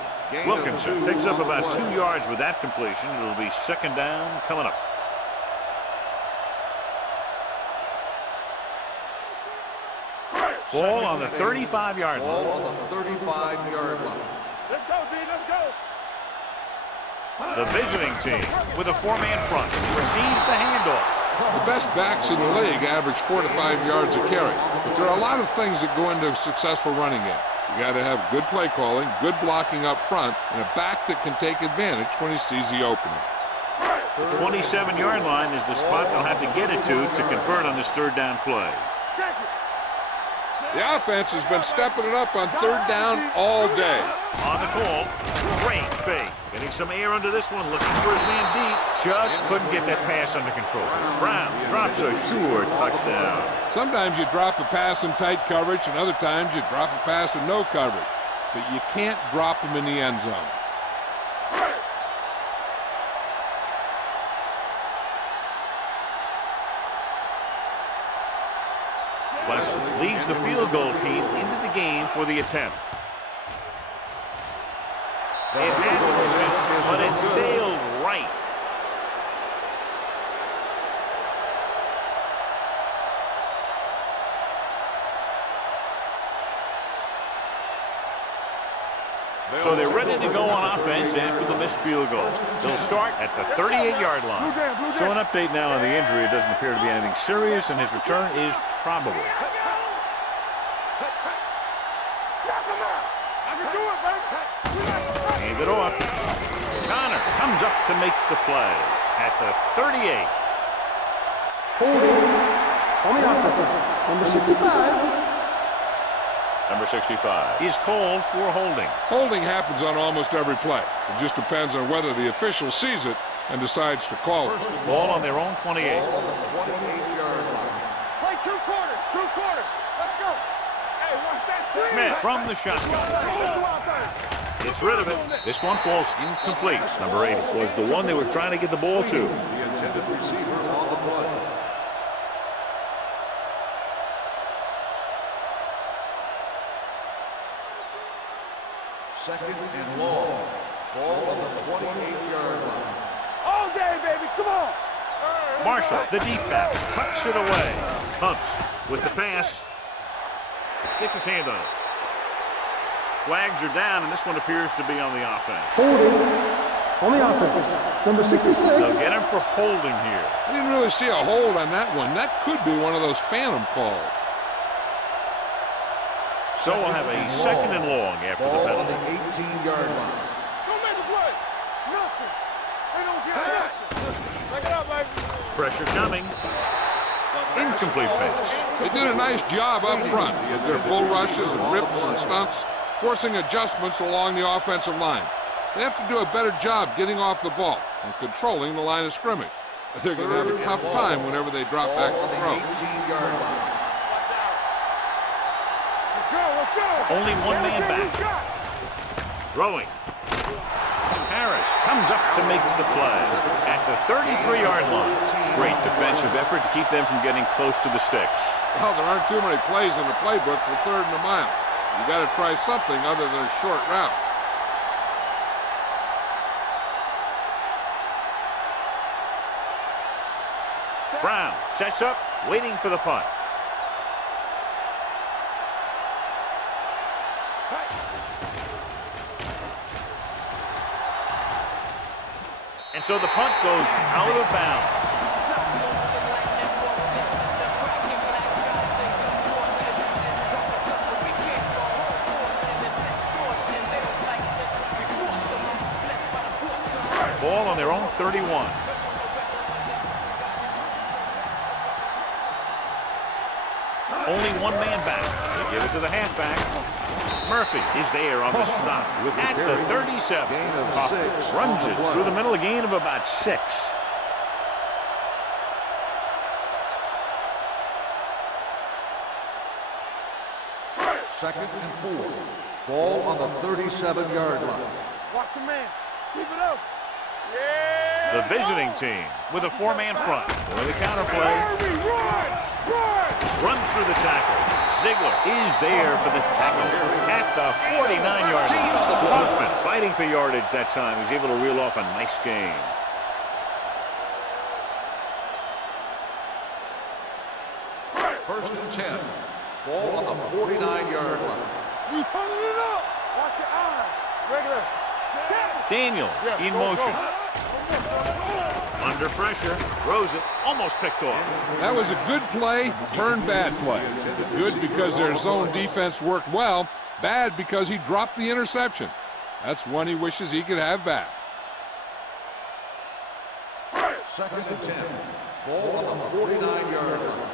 Wilkinson picks up about 2 yards with that completion. It'll be second down coming up. Ball on the 35-yard line. Ball on the 35-yard line. Let's go, D. Let's go. The visiting team with a four-man front receives the handoff. The best backs in the league average 4 to 5 yards a carry. But there are a lot of things that go into a successful running game. You got to have good play calling, good blocking up front, and a back that can take advantage when he sees the opening. The 27-yard line is the spot they'll have to get it to convert on this third down play. Check it. The offense has been stepping it up on third down all day. On the call, great fake. Getting some air under this one, looking for his man deep. Just couldn't get that pass under control. Brown drops a sure touchdown. Sometimes you drop a pass in tight coverage, and other times you drop a pass in no coverage. But you can't drop them in the end zone. Weston leads the field goal team into the game for the attempt. It had the distance, but it sailed right. So they're ready to go on offense after the missed field goal. They'll start at the 38-yard line. So an update now on the injury. It doesn't appear to be anything serious, and his return is probable. Hand it off. Connor comes up to make the play at the 38. Holding on the offense. Number 65. Number 65 is called for holding. Holding happens on almost every play. It just depends on whether the official sees it and decides to call it. Ball on their own 28. Ball on the 28-yard line. Play 2 quarters. 2 quarters. Let's go. Hey, watch that screen. Smith from the shotgun. Gets rid of it. This one falls incomplete. Number 8 was the one they were trying to get the ball to. The intended receiver on the play. Second and long. Ball on the 28-yard line. All day, baby. Come on. Marshall, the deep back, tucks it away. Pumps with the pass. Gets his hand on it. Flags are down, and this one appears to be on the offense. Holding on the offense. Number 66. They'll get him for holding here. I didn't really see a hold on that one. That could be one of those phantom calls. So we'll have a second and long after the Ball on penalty. the 18-yard line. Don't make a play. Nothing. They don't get nothing. Back it up, baby. Pressure coming. Incomplete pass. They did a nice job up front with their bull rushes and rips and stunts. forcing adjustments along the offensive line. They have to do a better job getting off the ball and controlling the line of scrimmage. They're going to have a tough time whenever they drop back to throw. 18-yard line. Let's go. Only one man back. Throwing. Harris comes up to make the play at the 33-yard line. Great defensive effort to keep them from getting close to the sticks. Well, there aren't too many plays in the playbook for 3rd and a mile. You got to try something other than a short route. Brown sets up, waiting for the punt. And so the punt goes out of bounds. Ball on their own 31. Only one man back. They give it to the halfback. Murphy is there on the stop at the 37. Hoffman runs it through the middle, a gain of about 6. Second and 4. Ball on the 37-yard line. Watch a man. Keep it up. Yeah. The visiting team with a 4-man front. For the counterplay. Runs through the tackle. Ziegler is there for the tackle at the 49-yard line. Hoffman fighting for yardage that time. He's able to reel off a nice gain. First and 10. Ball on the 49-yard line. You turning it up. Watch your eyes. Regular. Daniels in motion. Under pressure, throws it, almost picked off. That was a good play, turned bad play. Good because their zone defense worked well, bad because he dropped the interception. That's one he wishes he could have back. Second and 10. Ball on the 49-yard line.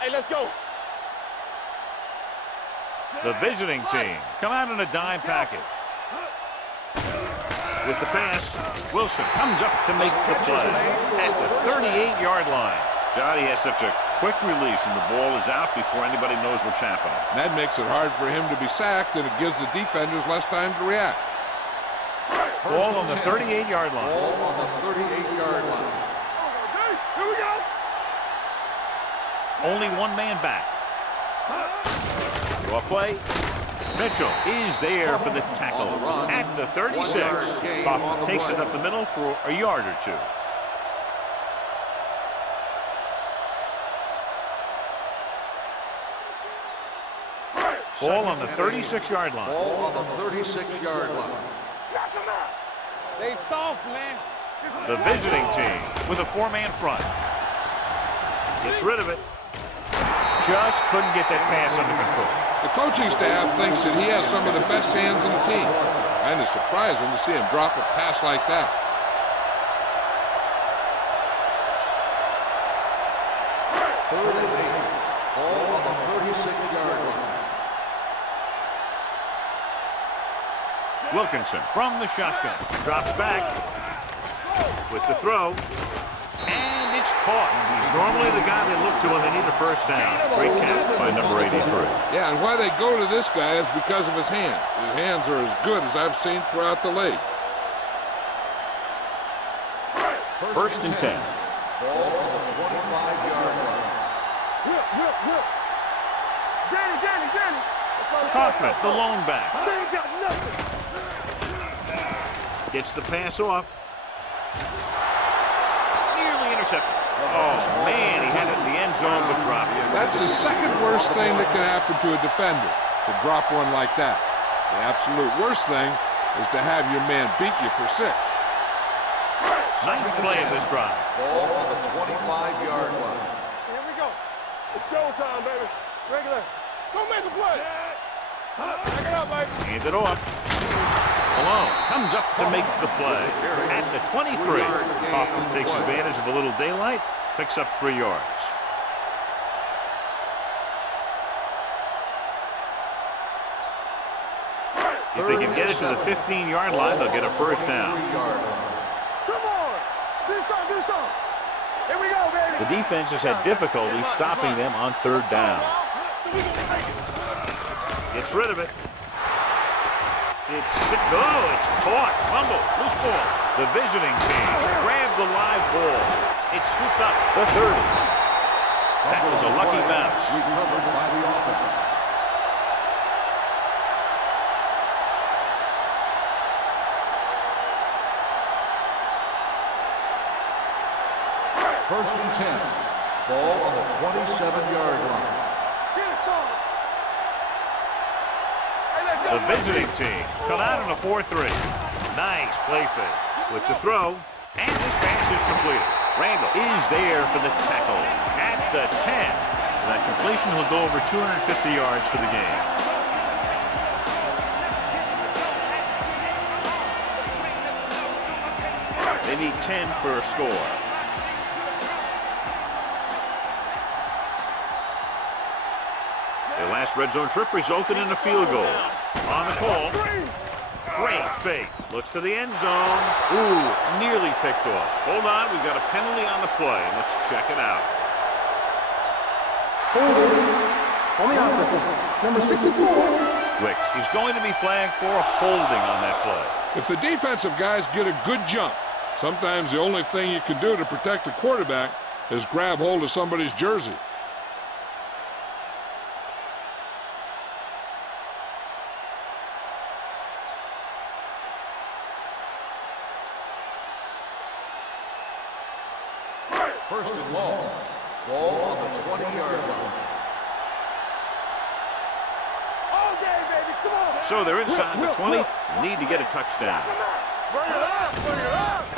Hey, let's go. The visiting team come out in a dime package. With the pass, Wilson comes up to make the play at the 38-yard line. God, he has such a quick release, and the ball is out before anybody knows what's happening. That makes it hard for him to be sacked, and it gives the defenders less time to react. Ball on the 38-yard line. Ball on the 38-yard line. Here we go. Only one man back. Draw play. Mitchell is there for the tackle at the 36. Hoffman takes it up the middle for a yard or 2. Ball on the 36-yard line. Ball on the 36-yard line. They soft, man. The visiting team with a 4-man front. Gets rid of it. Just couldn't get that pass under control. The coaching staff thinks that he has some of the best hands in the team. Kind of surprising to see him drop a pass like that. Third and 8. Ball on the 36-yard line. Wilkinson from the shotgun. Drops back with the throw. And it's caught. He's normally the guy they look to when they need a first down. Great catch by number 83. Yeah, and why they go to this guy is because of his hands. His hands are as good as I've seen throughout the league. First and 10. Ball on the 25-yard line. Whip. Danny. Hoffman, the lone back. They ain't got nothing. Gets the pass off. Nearly intercepted. Oh, man, he had it in the end zone but dropped it. That's the second worst thing that can happen to a defender, to drop one like that. The absolute worst thing is to have your man beat you for 6. Ninth play of this drive. Ball on the 25-yard line. Here we go. It's showtime, baby. Regular. Go make the play. Back it up, baby. Hand it off. Malone comes up to make the play at the 23. Hoffman takes advantage of a little daylight, picks up 3 yards. If they can get it to the 15-yard line, they'll get a first down. Come on. Do something. Here we go, baby. The defense has had difficulty stopping them on third down. Gets rid of it. It's caught. Fumble. Loose ball. The visiting team grabbed the live ball. It's scooped up. The 30. That was a lucky bounce. Recovered by the offense. First and 10. Ball on the 27-yard line. The visiting team come out on a 4-3. Nice play fake with the throw, and this pass is completed. Randall is there for the tackle at the 10. That completion will go over 250 yards for the game. They need 10 for a score. Their last red zone trip resulted in a field goal. On the call. Great fake. Looks to the end zone. Ooh, nearly picked off. Hold on, we've got a penalty on the play. Let's check it out. Holding on the offense. Number 64. Wicks, he's going to be flagged for holding on that play. If the defensive guys get a good jump, sometimes the only thing you can do to protect a quarterback is grab hold of somebody's jersey. First and long. Ball on the 20-yard line. All day, baby. Come on. So they're inside the 20. Need to get a touchdown. Bring it up.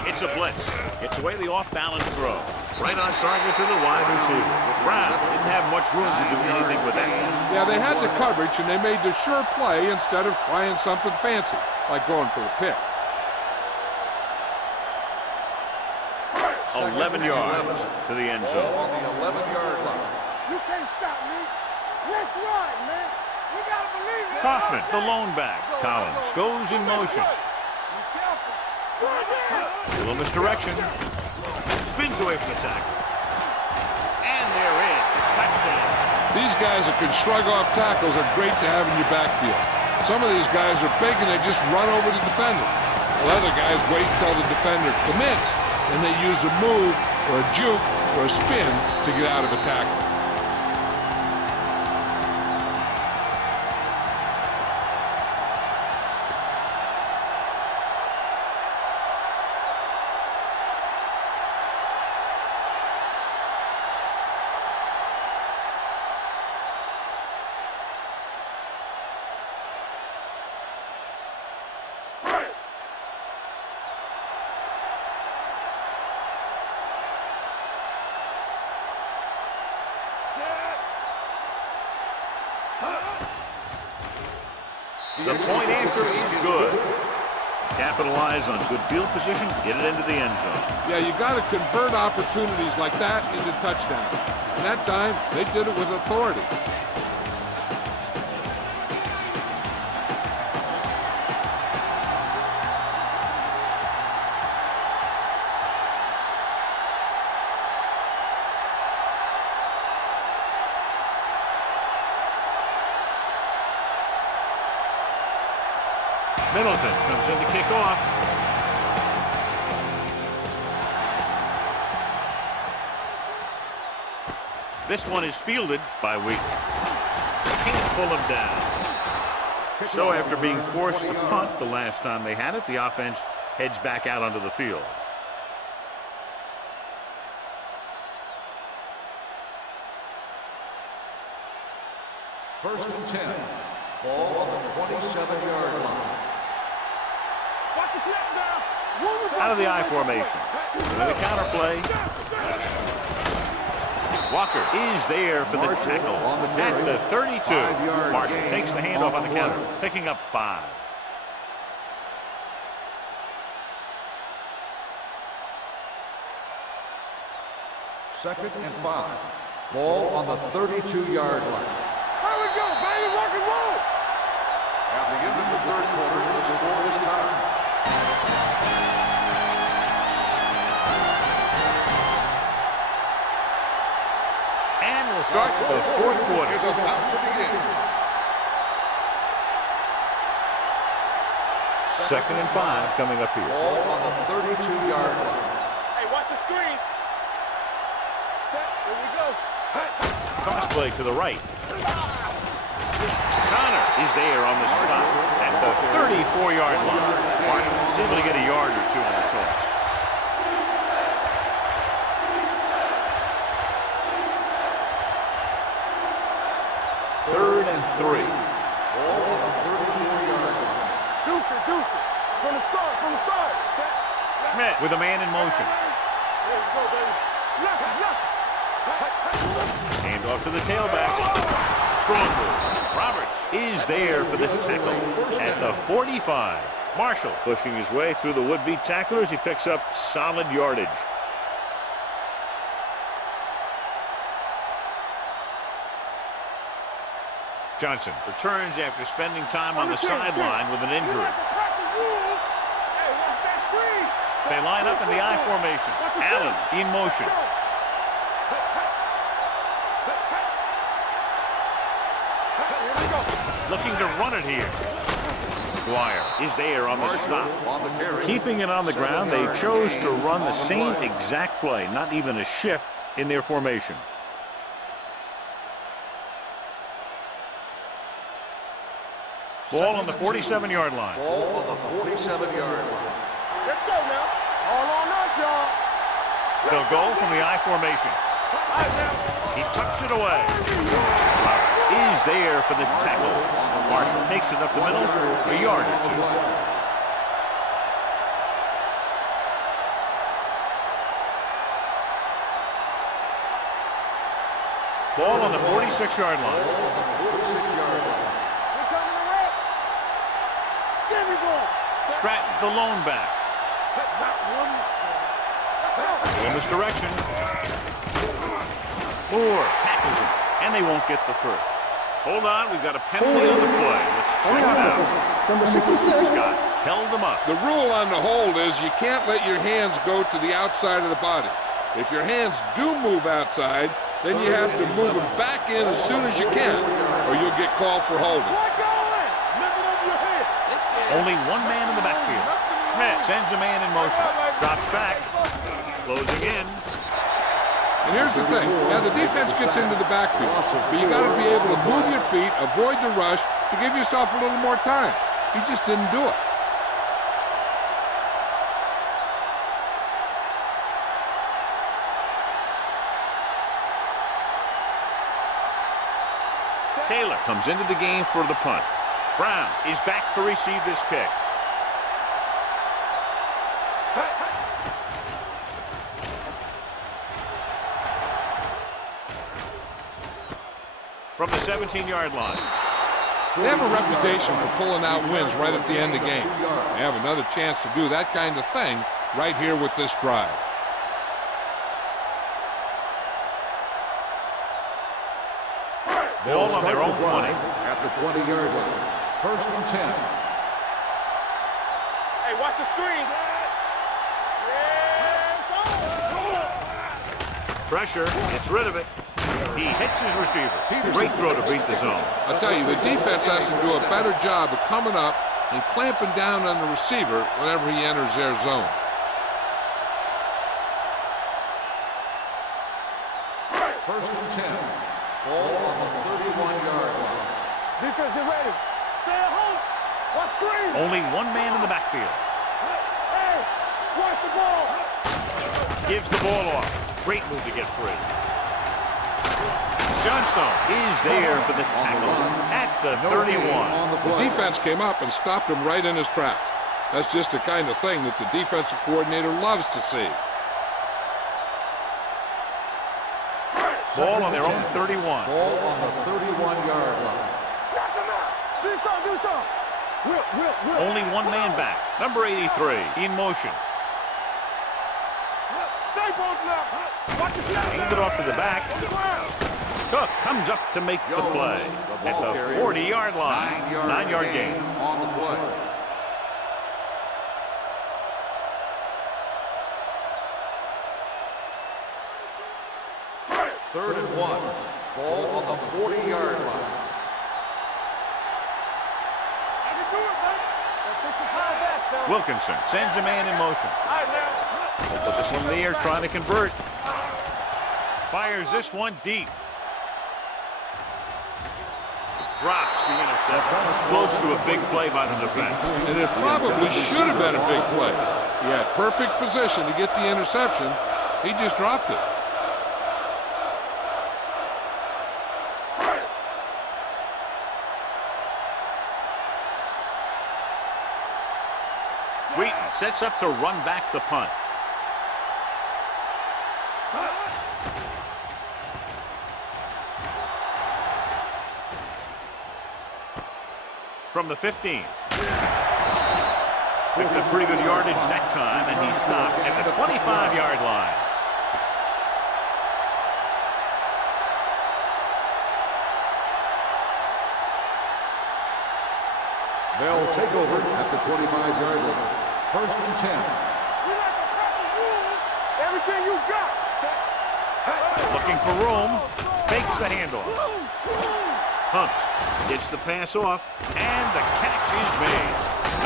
It's a blitz. Gets away the off-balance throw. Right on target to the wide receiver. Brown didn't have much room to do anything with that one. Yeah, they had the coverage, and they made the sure play instead of trying something fancy, like going for a pick. 11 yards to the end zone. Ball on the 11-yard line. You can't stop me. Let's run, man. We got to believe it. Kaufman, the lone back. Collins goes in motion. Be careful. A little misdirection. Spins away from the tackle. And they're in. Touchdown. These guys that can shrug off tackles are great to have in your backfield. Some of these guys are big and they just run over the defender. While other guys wait until the defender commits, and they use a move or a juke or a spin to get out of a tackle. The point anchor is good. Capitalize on good field position, get it into the end zone. Yeah, you got to convert opportunities like that into touchdowns. And that time, they did it with authority. Middleton comes in to kick off. This one is fielded by Wheaton. Can't pull him down. So after being forced to punt the last time they had it, the offense heads back out onto the field. First and 10. Ball on the 27-yard line. Watch the snap now. Out of the I formation. With a counter play. Walker is there for the tackle at the 32. Marshall takes the handoff on the counter, picking up 5. Second and 5. Ball on the 32-yard line. Here we go, baby. Rock and roll. At the end of the third quarter, the score is tied. And we'll start the fourth quarter. Is about to begin. 2nd and 5 coming up here. Ball on the 32-yard line. Hey, watch the screen. Set. Here we go. Cross play to the right. Connor is there on the stop at the 34-yard line. Marshall is able to get a yard or two on the toss. Third and 3. Ball on the 34-yard line. Deuce it. From the start. Set. Schmidt with a man in motion. There you go, baby. Left. Hand off to the tailback. Strong move. Roberts is there for the tackle at the 45. Marshall pushing his way through the would-be tacklers. He picks up solid yardage. Johnson returns after spending time on the sideline with an injury. Hey, watch that screen. They line up in the I formation. Allen in motion. Looking to run it here. Dwyer is there on the stop. On the carry. Keeping it on the ground, they chose to run the same exact play, not even a shift in their formation. Ball on the 47-yard line. Ball on the 47-yard line. Let's go now. All on us, y'all. They'll go from the I formation. He tucks it away. Roberts is there for the tackle. Marshall takes it up the middle for a yard or two. Ball on the 46-yard line. 46-yard line. Here coming the red. Give me ball. Stratton, the lone back. In this direction. Moore tackles him, and they won't get the first. Hold on, we've got a penalty on the play. Let's check it out. Number 66. Scott held them up. The rule on the hold is you can't let your hands go to the outside of the body. If your hands do move outside, then you have to move them back in as soon as you can, or you'll get called for holding. Only one man in the backfield. Schmidt sends a man in motion. Drops back. Closing in. And here's the thing. Now, the defense gets into the backfield, but you got to be able to move your feet, avoid the rush, to give yourself a little more time. He just didn't do it. Taylor comes into the game for the punt. Brown is back to receive this kick. From the 17-yard line. They have a reputation for pulling out wins right at the end of the game. They have another chance to do that kind of thing right here with this drive. Ball on their own 20. At the 20-yard line. 1st and 10. Hey, watch the screen. Pressure, gets rid of it. He hits his receiver. Great throw to beat the zone. I'll tell you, the defense has to do a better job of coming up and clamping down on the receiver whenever he enters their zone. First and 10. Ball on the 31-yard line. Defense, get ready. Stay at home. Watch screen. Only one man in the backfield. Hey, watch the ball. Gives the ball off. Great move to get free. Johnstone is there for the tackle at the 31. The defense came up and stopped him right in his tracks. That's just the kind of thing that the defensive coordinator loves to see. Ball on their own 31. Ball on the 31-yard line. Knock him out. Do something. Whip. Only one man back. Number 83 in motion. Stay both left. Watch the snap. Aimed it off to the back. Cook comes up to make the play at the 40-yard line. 9-yard gain. On the play. Third and 1. Ball on the 40-yard line. Wilkinson sends a man in motion. They'll put this one in the air, trying to convert. Fires this one deep. Drops the interception. Close to a big play by the defense. And it probably should have been a big play. He had perfect position to get the interception. He just dropped it. Wheaton sets up to run back the punt. From the 15. Picked up pretty good yardage that time, and he stopped at the 25-yard line. They'll take over at the 25-yard line. First and 10. Everything you got. Looking for room. Fakes the handoff. Humps. Gets the pass off. And the catch is made.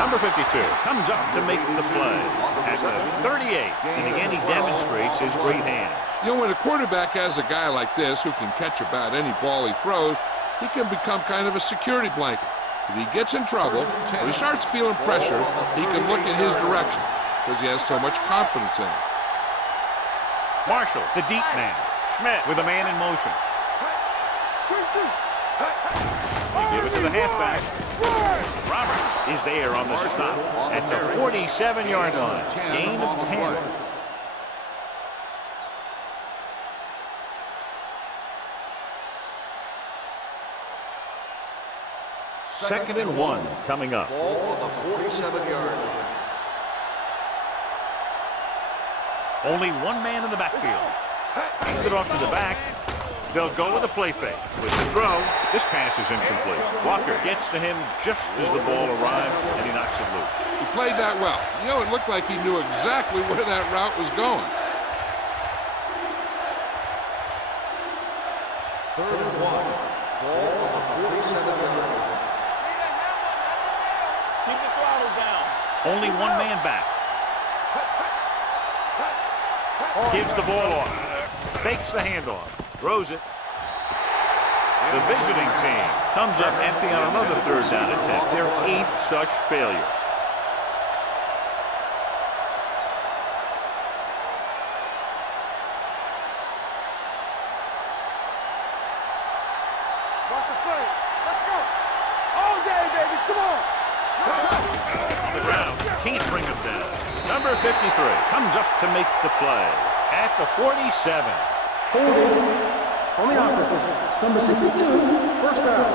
Number 52 comes up to make the play at the 38. And again, he demonstrates his great hands. You know, when a quarterback has a guy like this who can catch about any ball he throws, he can become kind of a security blanket. If he gets in trouble, or he starts feeling pressure, he can look in his direction because he has so much confidence in it. Marshall, the deep man. Schmidt with a man in motion. They give it to the halfback. Roberts is there on the stop at the 47-yard line. Gain of 10. Second and 1 coming up. Ball on the 47-yard line. Only one man in the backfield. Hand it off to the back. They'll go with a play fake. With the throw, this pass is incomplete. Walker gets to him just as the ball arrives, and he knocks it loose. He played that well. You know, it looked like he knew exactly where that route was going. Third and 1. Ball on the 47-yard line. Keep the throttle down. Only one man back. Gives the ball off. Fakes the handoff. Throws it. The visiting team comes up empty on another third down attempt. Their 8th such failure. Watch the play. Let's go. All day, baby. Come on. On the ground. Can't bring him down. Number 53 comes up to make the play at the 47. Holding on the offense. Number 62, first down.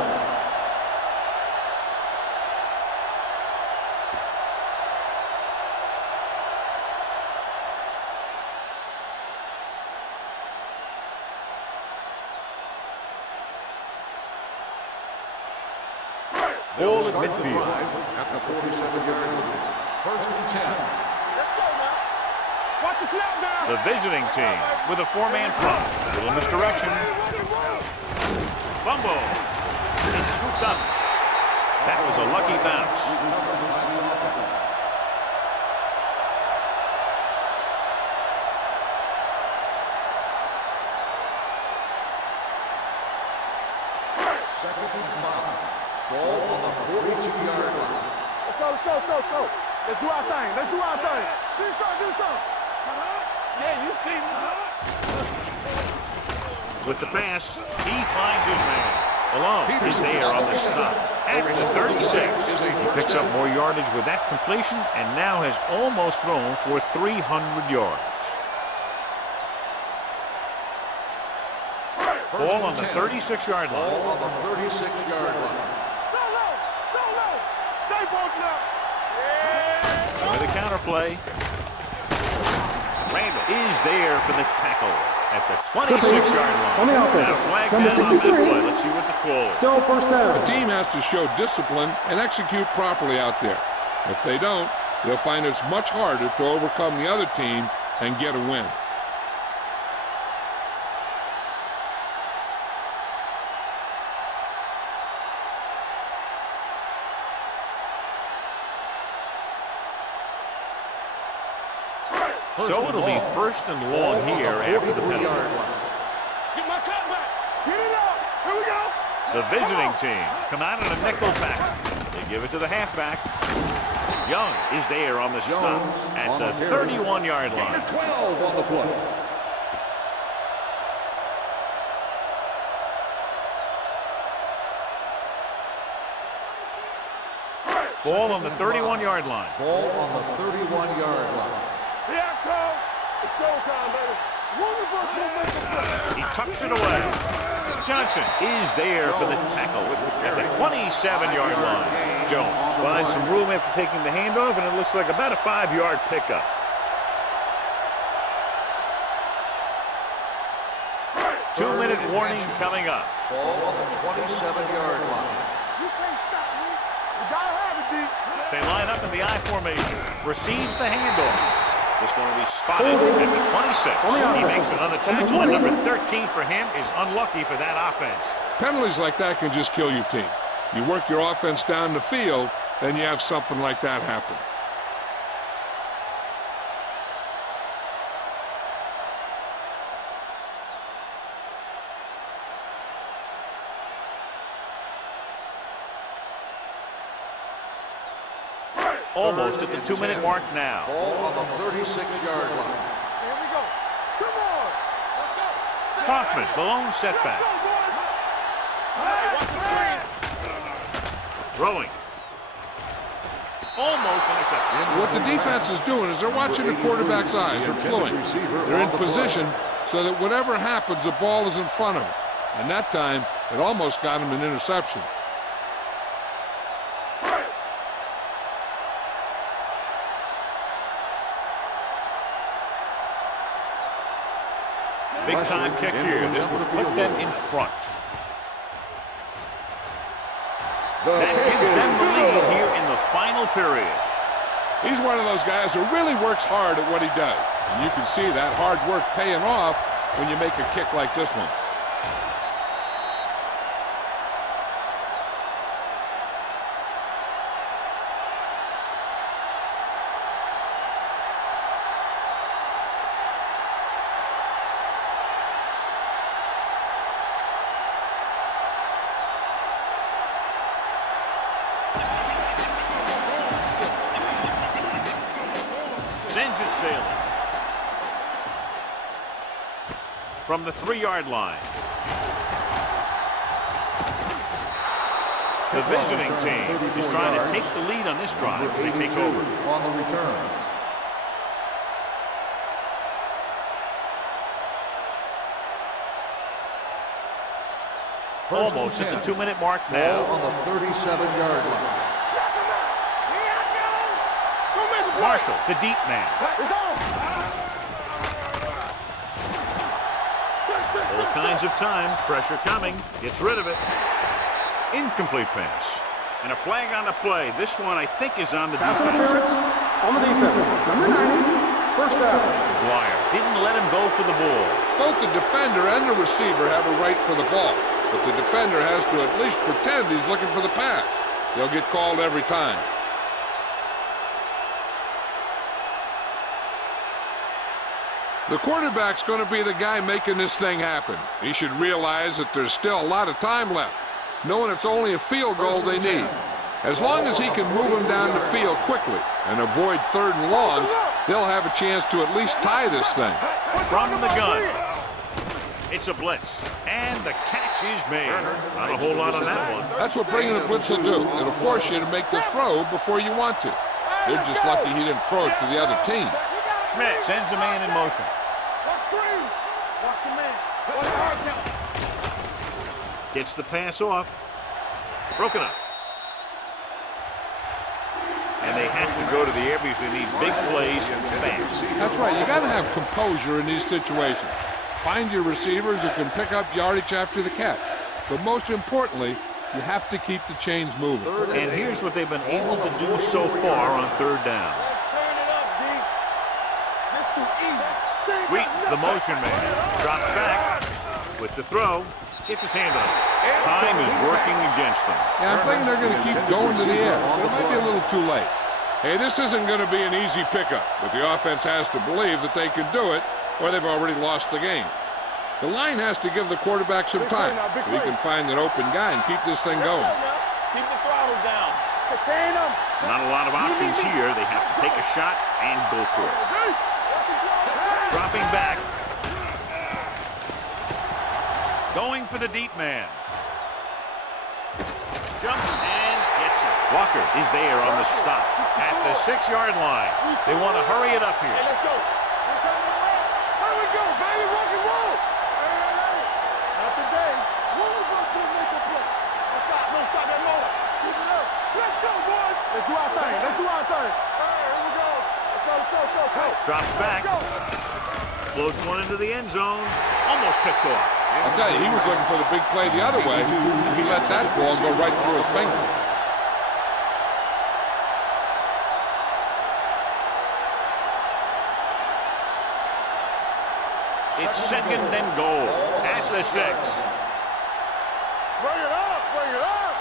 Ball at midfield. At the 47-yard line. First and 10. Let's go now. Watch the snap now. The visiting team with a 4-man front. A little misdirection. Fumble. It's scooped up. That was a lucky bounce. Second and 5. Ball on the 42-yard line. Let's go, let's go, let's go, let's go. Let's do our thing. Let's do our thing. Do something, do something. Yeah, you see me. With the pass, he finds his man. Alone is there on the stop at the 36. He picks up more yardage with that completion and now has almost thrown for 300 yards. Ball on the 36-yard line. Ball on the 36-yard line. So low. Stay bolted up. Yeah. With a counter play. Randall is there for the tackle at the 26-yard line. On the offense, And a flag number down on that 63. play. Let's see what the call is. Still first The down. team has to show discipline and execute properly out there. If they don't, they'll find it's much harder to overcome the other team and get a win. So it'll be first and long here after the penalty. Get my cut back. Get it out. Here we go. The visiting team come out in a nickel pack. They give it to the halfback. Young is there on the stop at the 31-yard line. 12 on the play. Ball on the 31-yard line. Ball on the 31-yard line. Here I come. It's showtime, baby. One reverse will make a play. He tucks it away. Johnson is there for the tackle at the 27-yard line. Jones finds some room after taking the handoff, and it looks like about a 5-yard pickup. Two-minute warning coming up. Ball on the 27-yard line. You can't stop me. You gotta have it, D. They line up in the I formation. Receives the handoff. This one will be spotted at the 26. He makes another tackle, and number 13 for him is unlucky for that offense. Penalties like that can just kill your team. You work your offense down the field, then you have something like that happen. Almost at the 2-minute mark now. Ball on the 36-yard line. Here we go. Come on. Let's go. Kaufman, the lone setback. Throwing. Almost intercepted. What the defense is doing is they're watching the quarterback's eyes. They're pulling. They're in position so that whatever happens, the ball is in front of them. And that time, it almost got him an interception. Big time kick here. This would put them in front. That gives them the lead here in the final period. He's one of those guys who really works hard at what he does. And you can see that hard work paying off when you make a kick like this one. Sends it sailing. From the 3-yard line. The visiting team is trying to take the lead on this drive as they take over. On the return. Almost at the 2-minute mark now. Ball on the 37-yard line. Marshall, the deep man. It's on. All kinds of time. Pressure coming. Gets rid of it. Incomplete pass. And a flag on the play. This one, I think, is on the Pass defense. interference on the defense. Number 90, first down. Dwyer didn't let him go for the ball. Both the defender and the receiver have a right for the ball, but the defender has to at least pretend he's looking for the pass. They'll get called every time. The quarterback's going to be the guy making this thing happen. He should realize that there's still a lot of time left, knowing it's only a field goal they need. As long as he can move them down the field quickly and avoid 3rd and long, they'll have a chance to at least tie this thing. From the gun. It's a blitz. And the catch is made. Not a whole lot on that one. That's what bringing the blitz will do. It'll force you to make the throw before you want to. They're just lucky he didn't throw it to the other team. Schmidt sends a man in motion. Watch your man. Watch the hard count. Gets the pass off. Broken up. And they have to go to the air because they need big plays fast. That's right. You got to have composure in these situations. Find your receivers who can pick up yardage after the catch. But most importantly, you have to keep the chains moving. And here's what they've been able to do so far on third down. Turn it up, D. This too easy. Wheat, the motion man, drops back with the throw, gets his hand on it. Time is working against them. Yeah, I'm thinking they're going to keep going to the air, but it might be a little too late. Hey, this isn't going to be an easy pickup, but the offense has to believe that they can do it, or they've already lost the game. The line has to give the quarterback some time so he can find an open guy and keep this thing going. Keep the throttle down. Contain them. Not a lot of options here. They have to take a shot and go for it. Dropping back. Going for the deep man. Jumps and gets it. Walker is there on the stop at the 6-yard line. They want to hurry it up here. Hey, let's go. Here we go, baby. Rock and roll. Hey. Not today. When we going to make a play? Don't stop that motor. Keep it up. Let's go, boys. Let's do our thing. Let's do our thing. Here we go. Let's go. Hey. Drops back. Floats one into the end zone. Almost picked off. I'll tell you, he was looking for the big play the other way, and he let that ball go right through his finger. It's second and goal at the 6. Bring it up. Bring it up.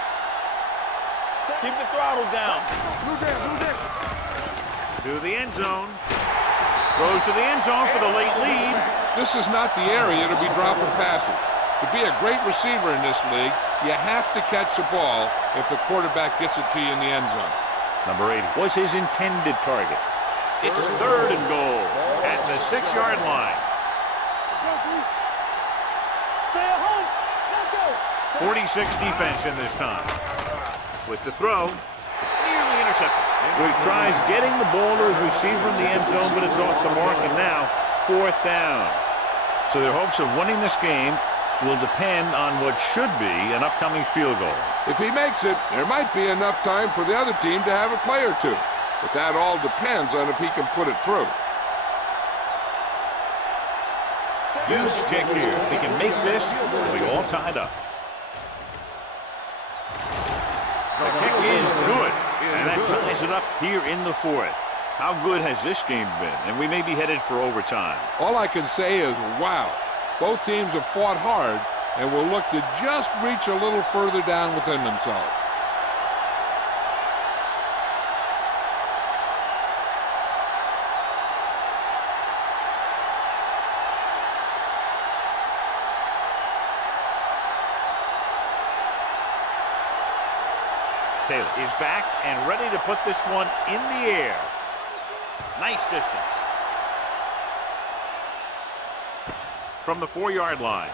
Keep the throttle down. Blue down. To the end zone. Throws to the end zone for the late lead. This is not the area to be dropping passes. To be a great receiver in this league, you have to catch the ball if the quarterback gets it to you in the end zone. Number 80 was his intended target. It's third and goal at the 6-yard line. Stay at home. Let's go. 46 defense in this time. With the throw, nearly intercepted. So he tries getting the ball to his receiver in the end zone, but it's off the mark, and now 4th down. So their hopes of winning this game will depend on what should be an upcoming field goal. If he makes it, there might be enough time for the other team to have a play or two. But that all depends on if he can put it through. Huge kick here. If he can make this, it'll be all tied up. The kick is good, and that ties it up here in the 4th. How good has this game been? And we may be headed for overtime. All I can say is, wow. Both teams have fought hard and will look to just reach a little further down within themselves. Taylor is back and ready to put this one in the air. Nice distance. From the 4-yard line.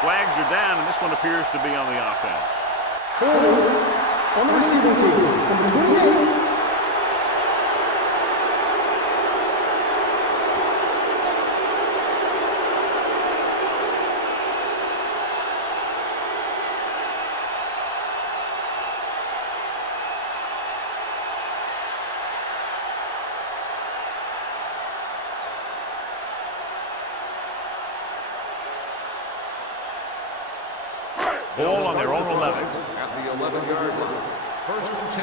Flags are down, and this one appears to be on the offense. On the receiving team, number 28. Ball on their own 11. At the 11-yard line. 1st and 10.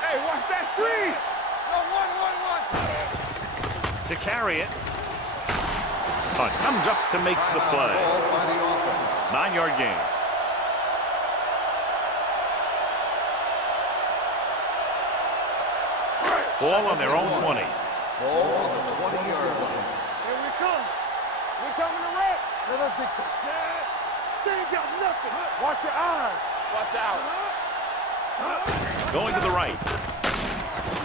Hey, watch that screen. No, 1. To carry it. Comes up to make the play. Ball by the offense. 9-yard gain. Ball on their own 20. Ball on the 20-yard line. Here we come. We coming to wreck. Let us dictate. They ain't got nothing. Watch your eyes. Watch out. Going to the right.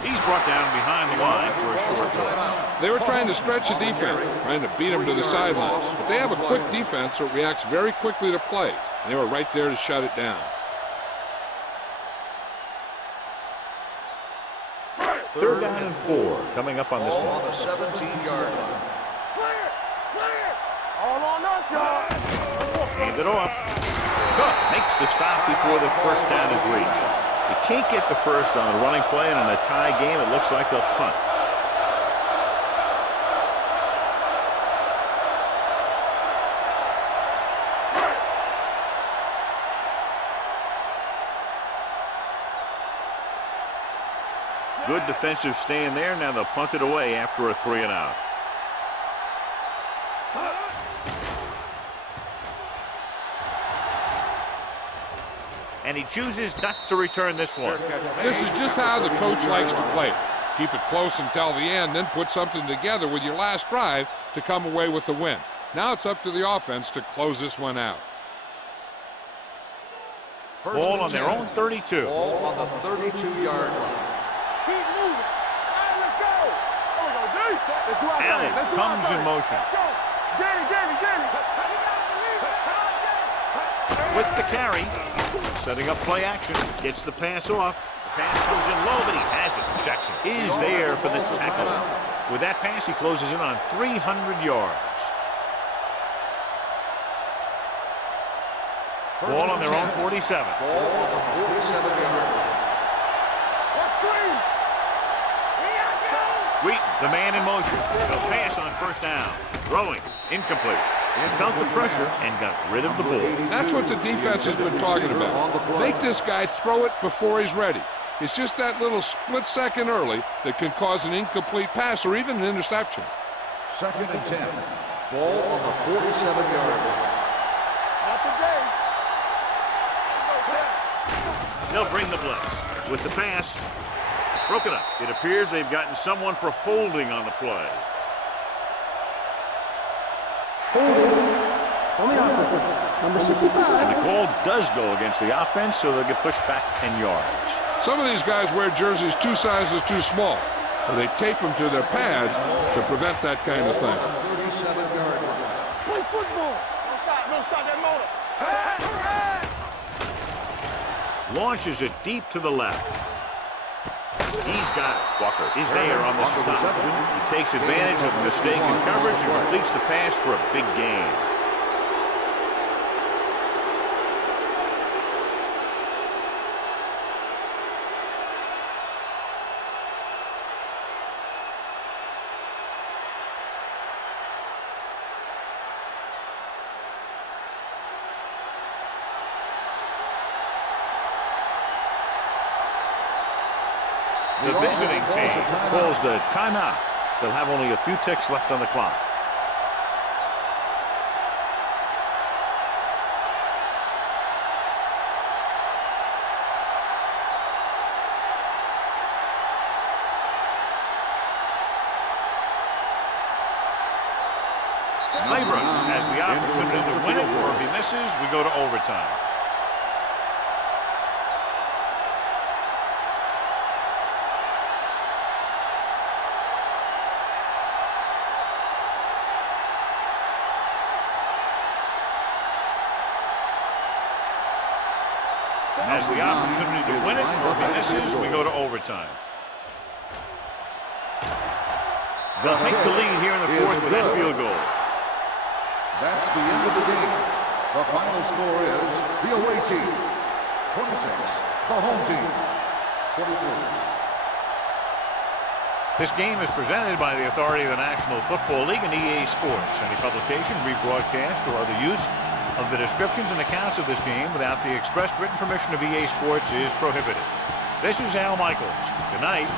He's brought down behind the line for a short toss. They were trying to stretch the defense, trying to beat him to the sidelines. But they have a quick defense that reacts very quickly to plays. And they were right there to shut it down. 3rd down and 4 coming up on this Ball one. on the 17-yard line. Clear. All on us, y'all. And it off. Cook makes the stop before the first down is reached. You can't get the first on a running play, and in a tie game, it looks like they'll punt. Good defensive stand there. Now they'll punt it away after a 3-and-out. And he chooses not to return this one. This is just how the coach likes to play it. Keep it close until the end, then put something together with your last drive to come away with the win. Now it's up to the offense to close this one out. Ball on their own 32. Ball on the 32-yard line. Keep moving. All right, let's go. Oh, no, let's do our thing. Allen Let's do our comes in thing. motion. Let's go. Get it, get it, get it. With the carry, setting up play action, gets the pass off. The pass comes in low, but he has it. Jackson is there for the tackle. With that pass, he closes in on 300 yards. Ball on their own 47. Ball on the 47-yard line. Let's screen. Wheaton, the man in motion. The pass on first down. Throwing, incomplete. Felt the pressure and got rid of the ball. That's what the defense has been talking about. Make this guy throw it before he's ready. It's just that little split second early that can cause an incomplete pass or even an interception. 2nd and 10. Ball on the 47-yard line. Not today. They'll bring the blitz. With the pass, broken up. It appears they've gotten someone for holding on the play. Holding on the offense, number 65. And the call does go against the offense, so they'll get pushed back 10 yards. Some of these guys wear jerseys 2 sizes too small, or they tape them to their pads to prevent that kind of thing. 37-yard line. Play football. Don't stop that motor. Launches it deep to the left. He's got it. Walker is there on the stop. He takes advantage of the mistake in coverage and completes the pass for a big gain. The visiting team calls the timeout. They'll have only a few ticks left on the clock. Abrams has the opportunity to win it, or if he misses, we go to overtime. Has the opportunity to win it, or if he misses, we go to overtime. They'll take the lead here in the fourth with that field goal. That's the end of the game. The final score is the away team 26, the home team 23. This game is presented by the authority of the National Football League and EA Sports. Any publication, rebroadcast, or other use of the descriptions and accounts of this game without the expressed written permission of EA Sports is prohibited. This is Al Michaels. Good night.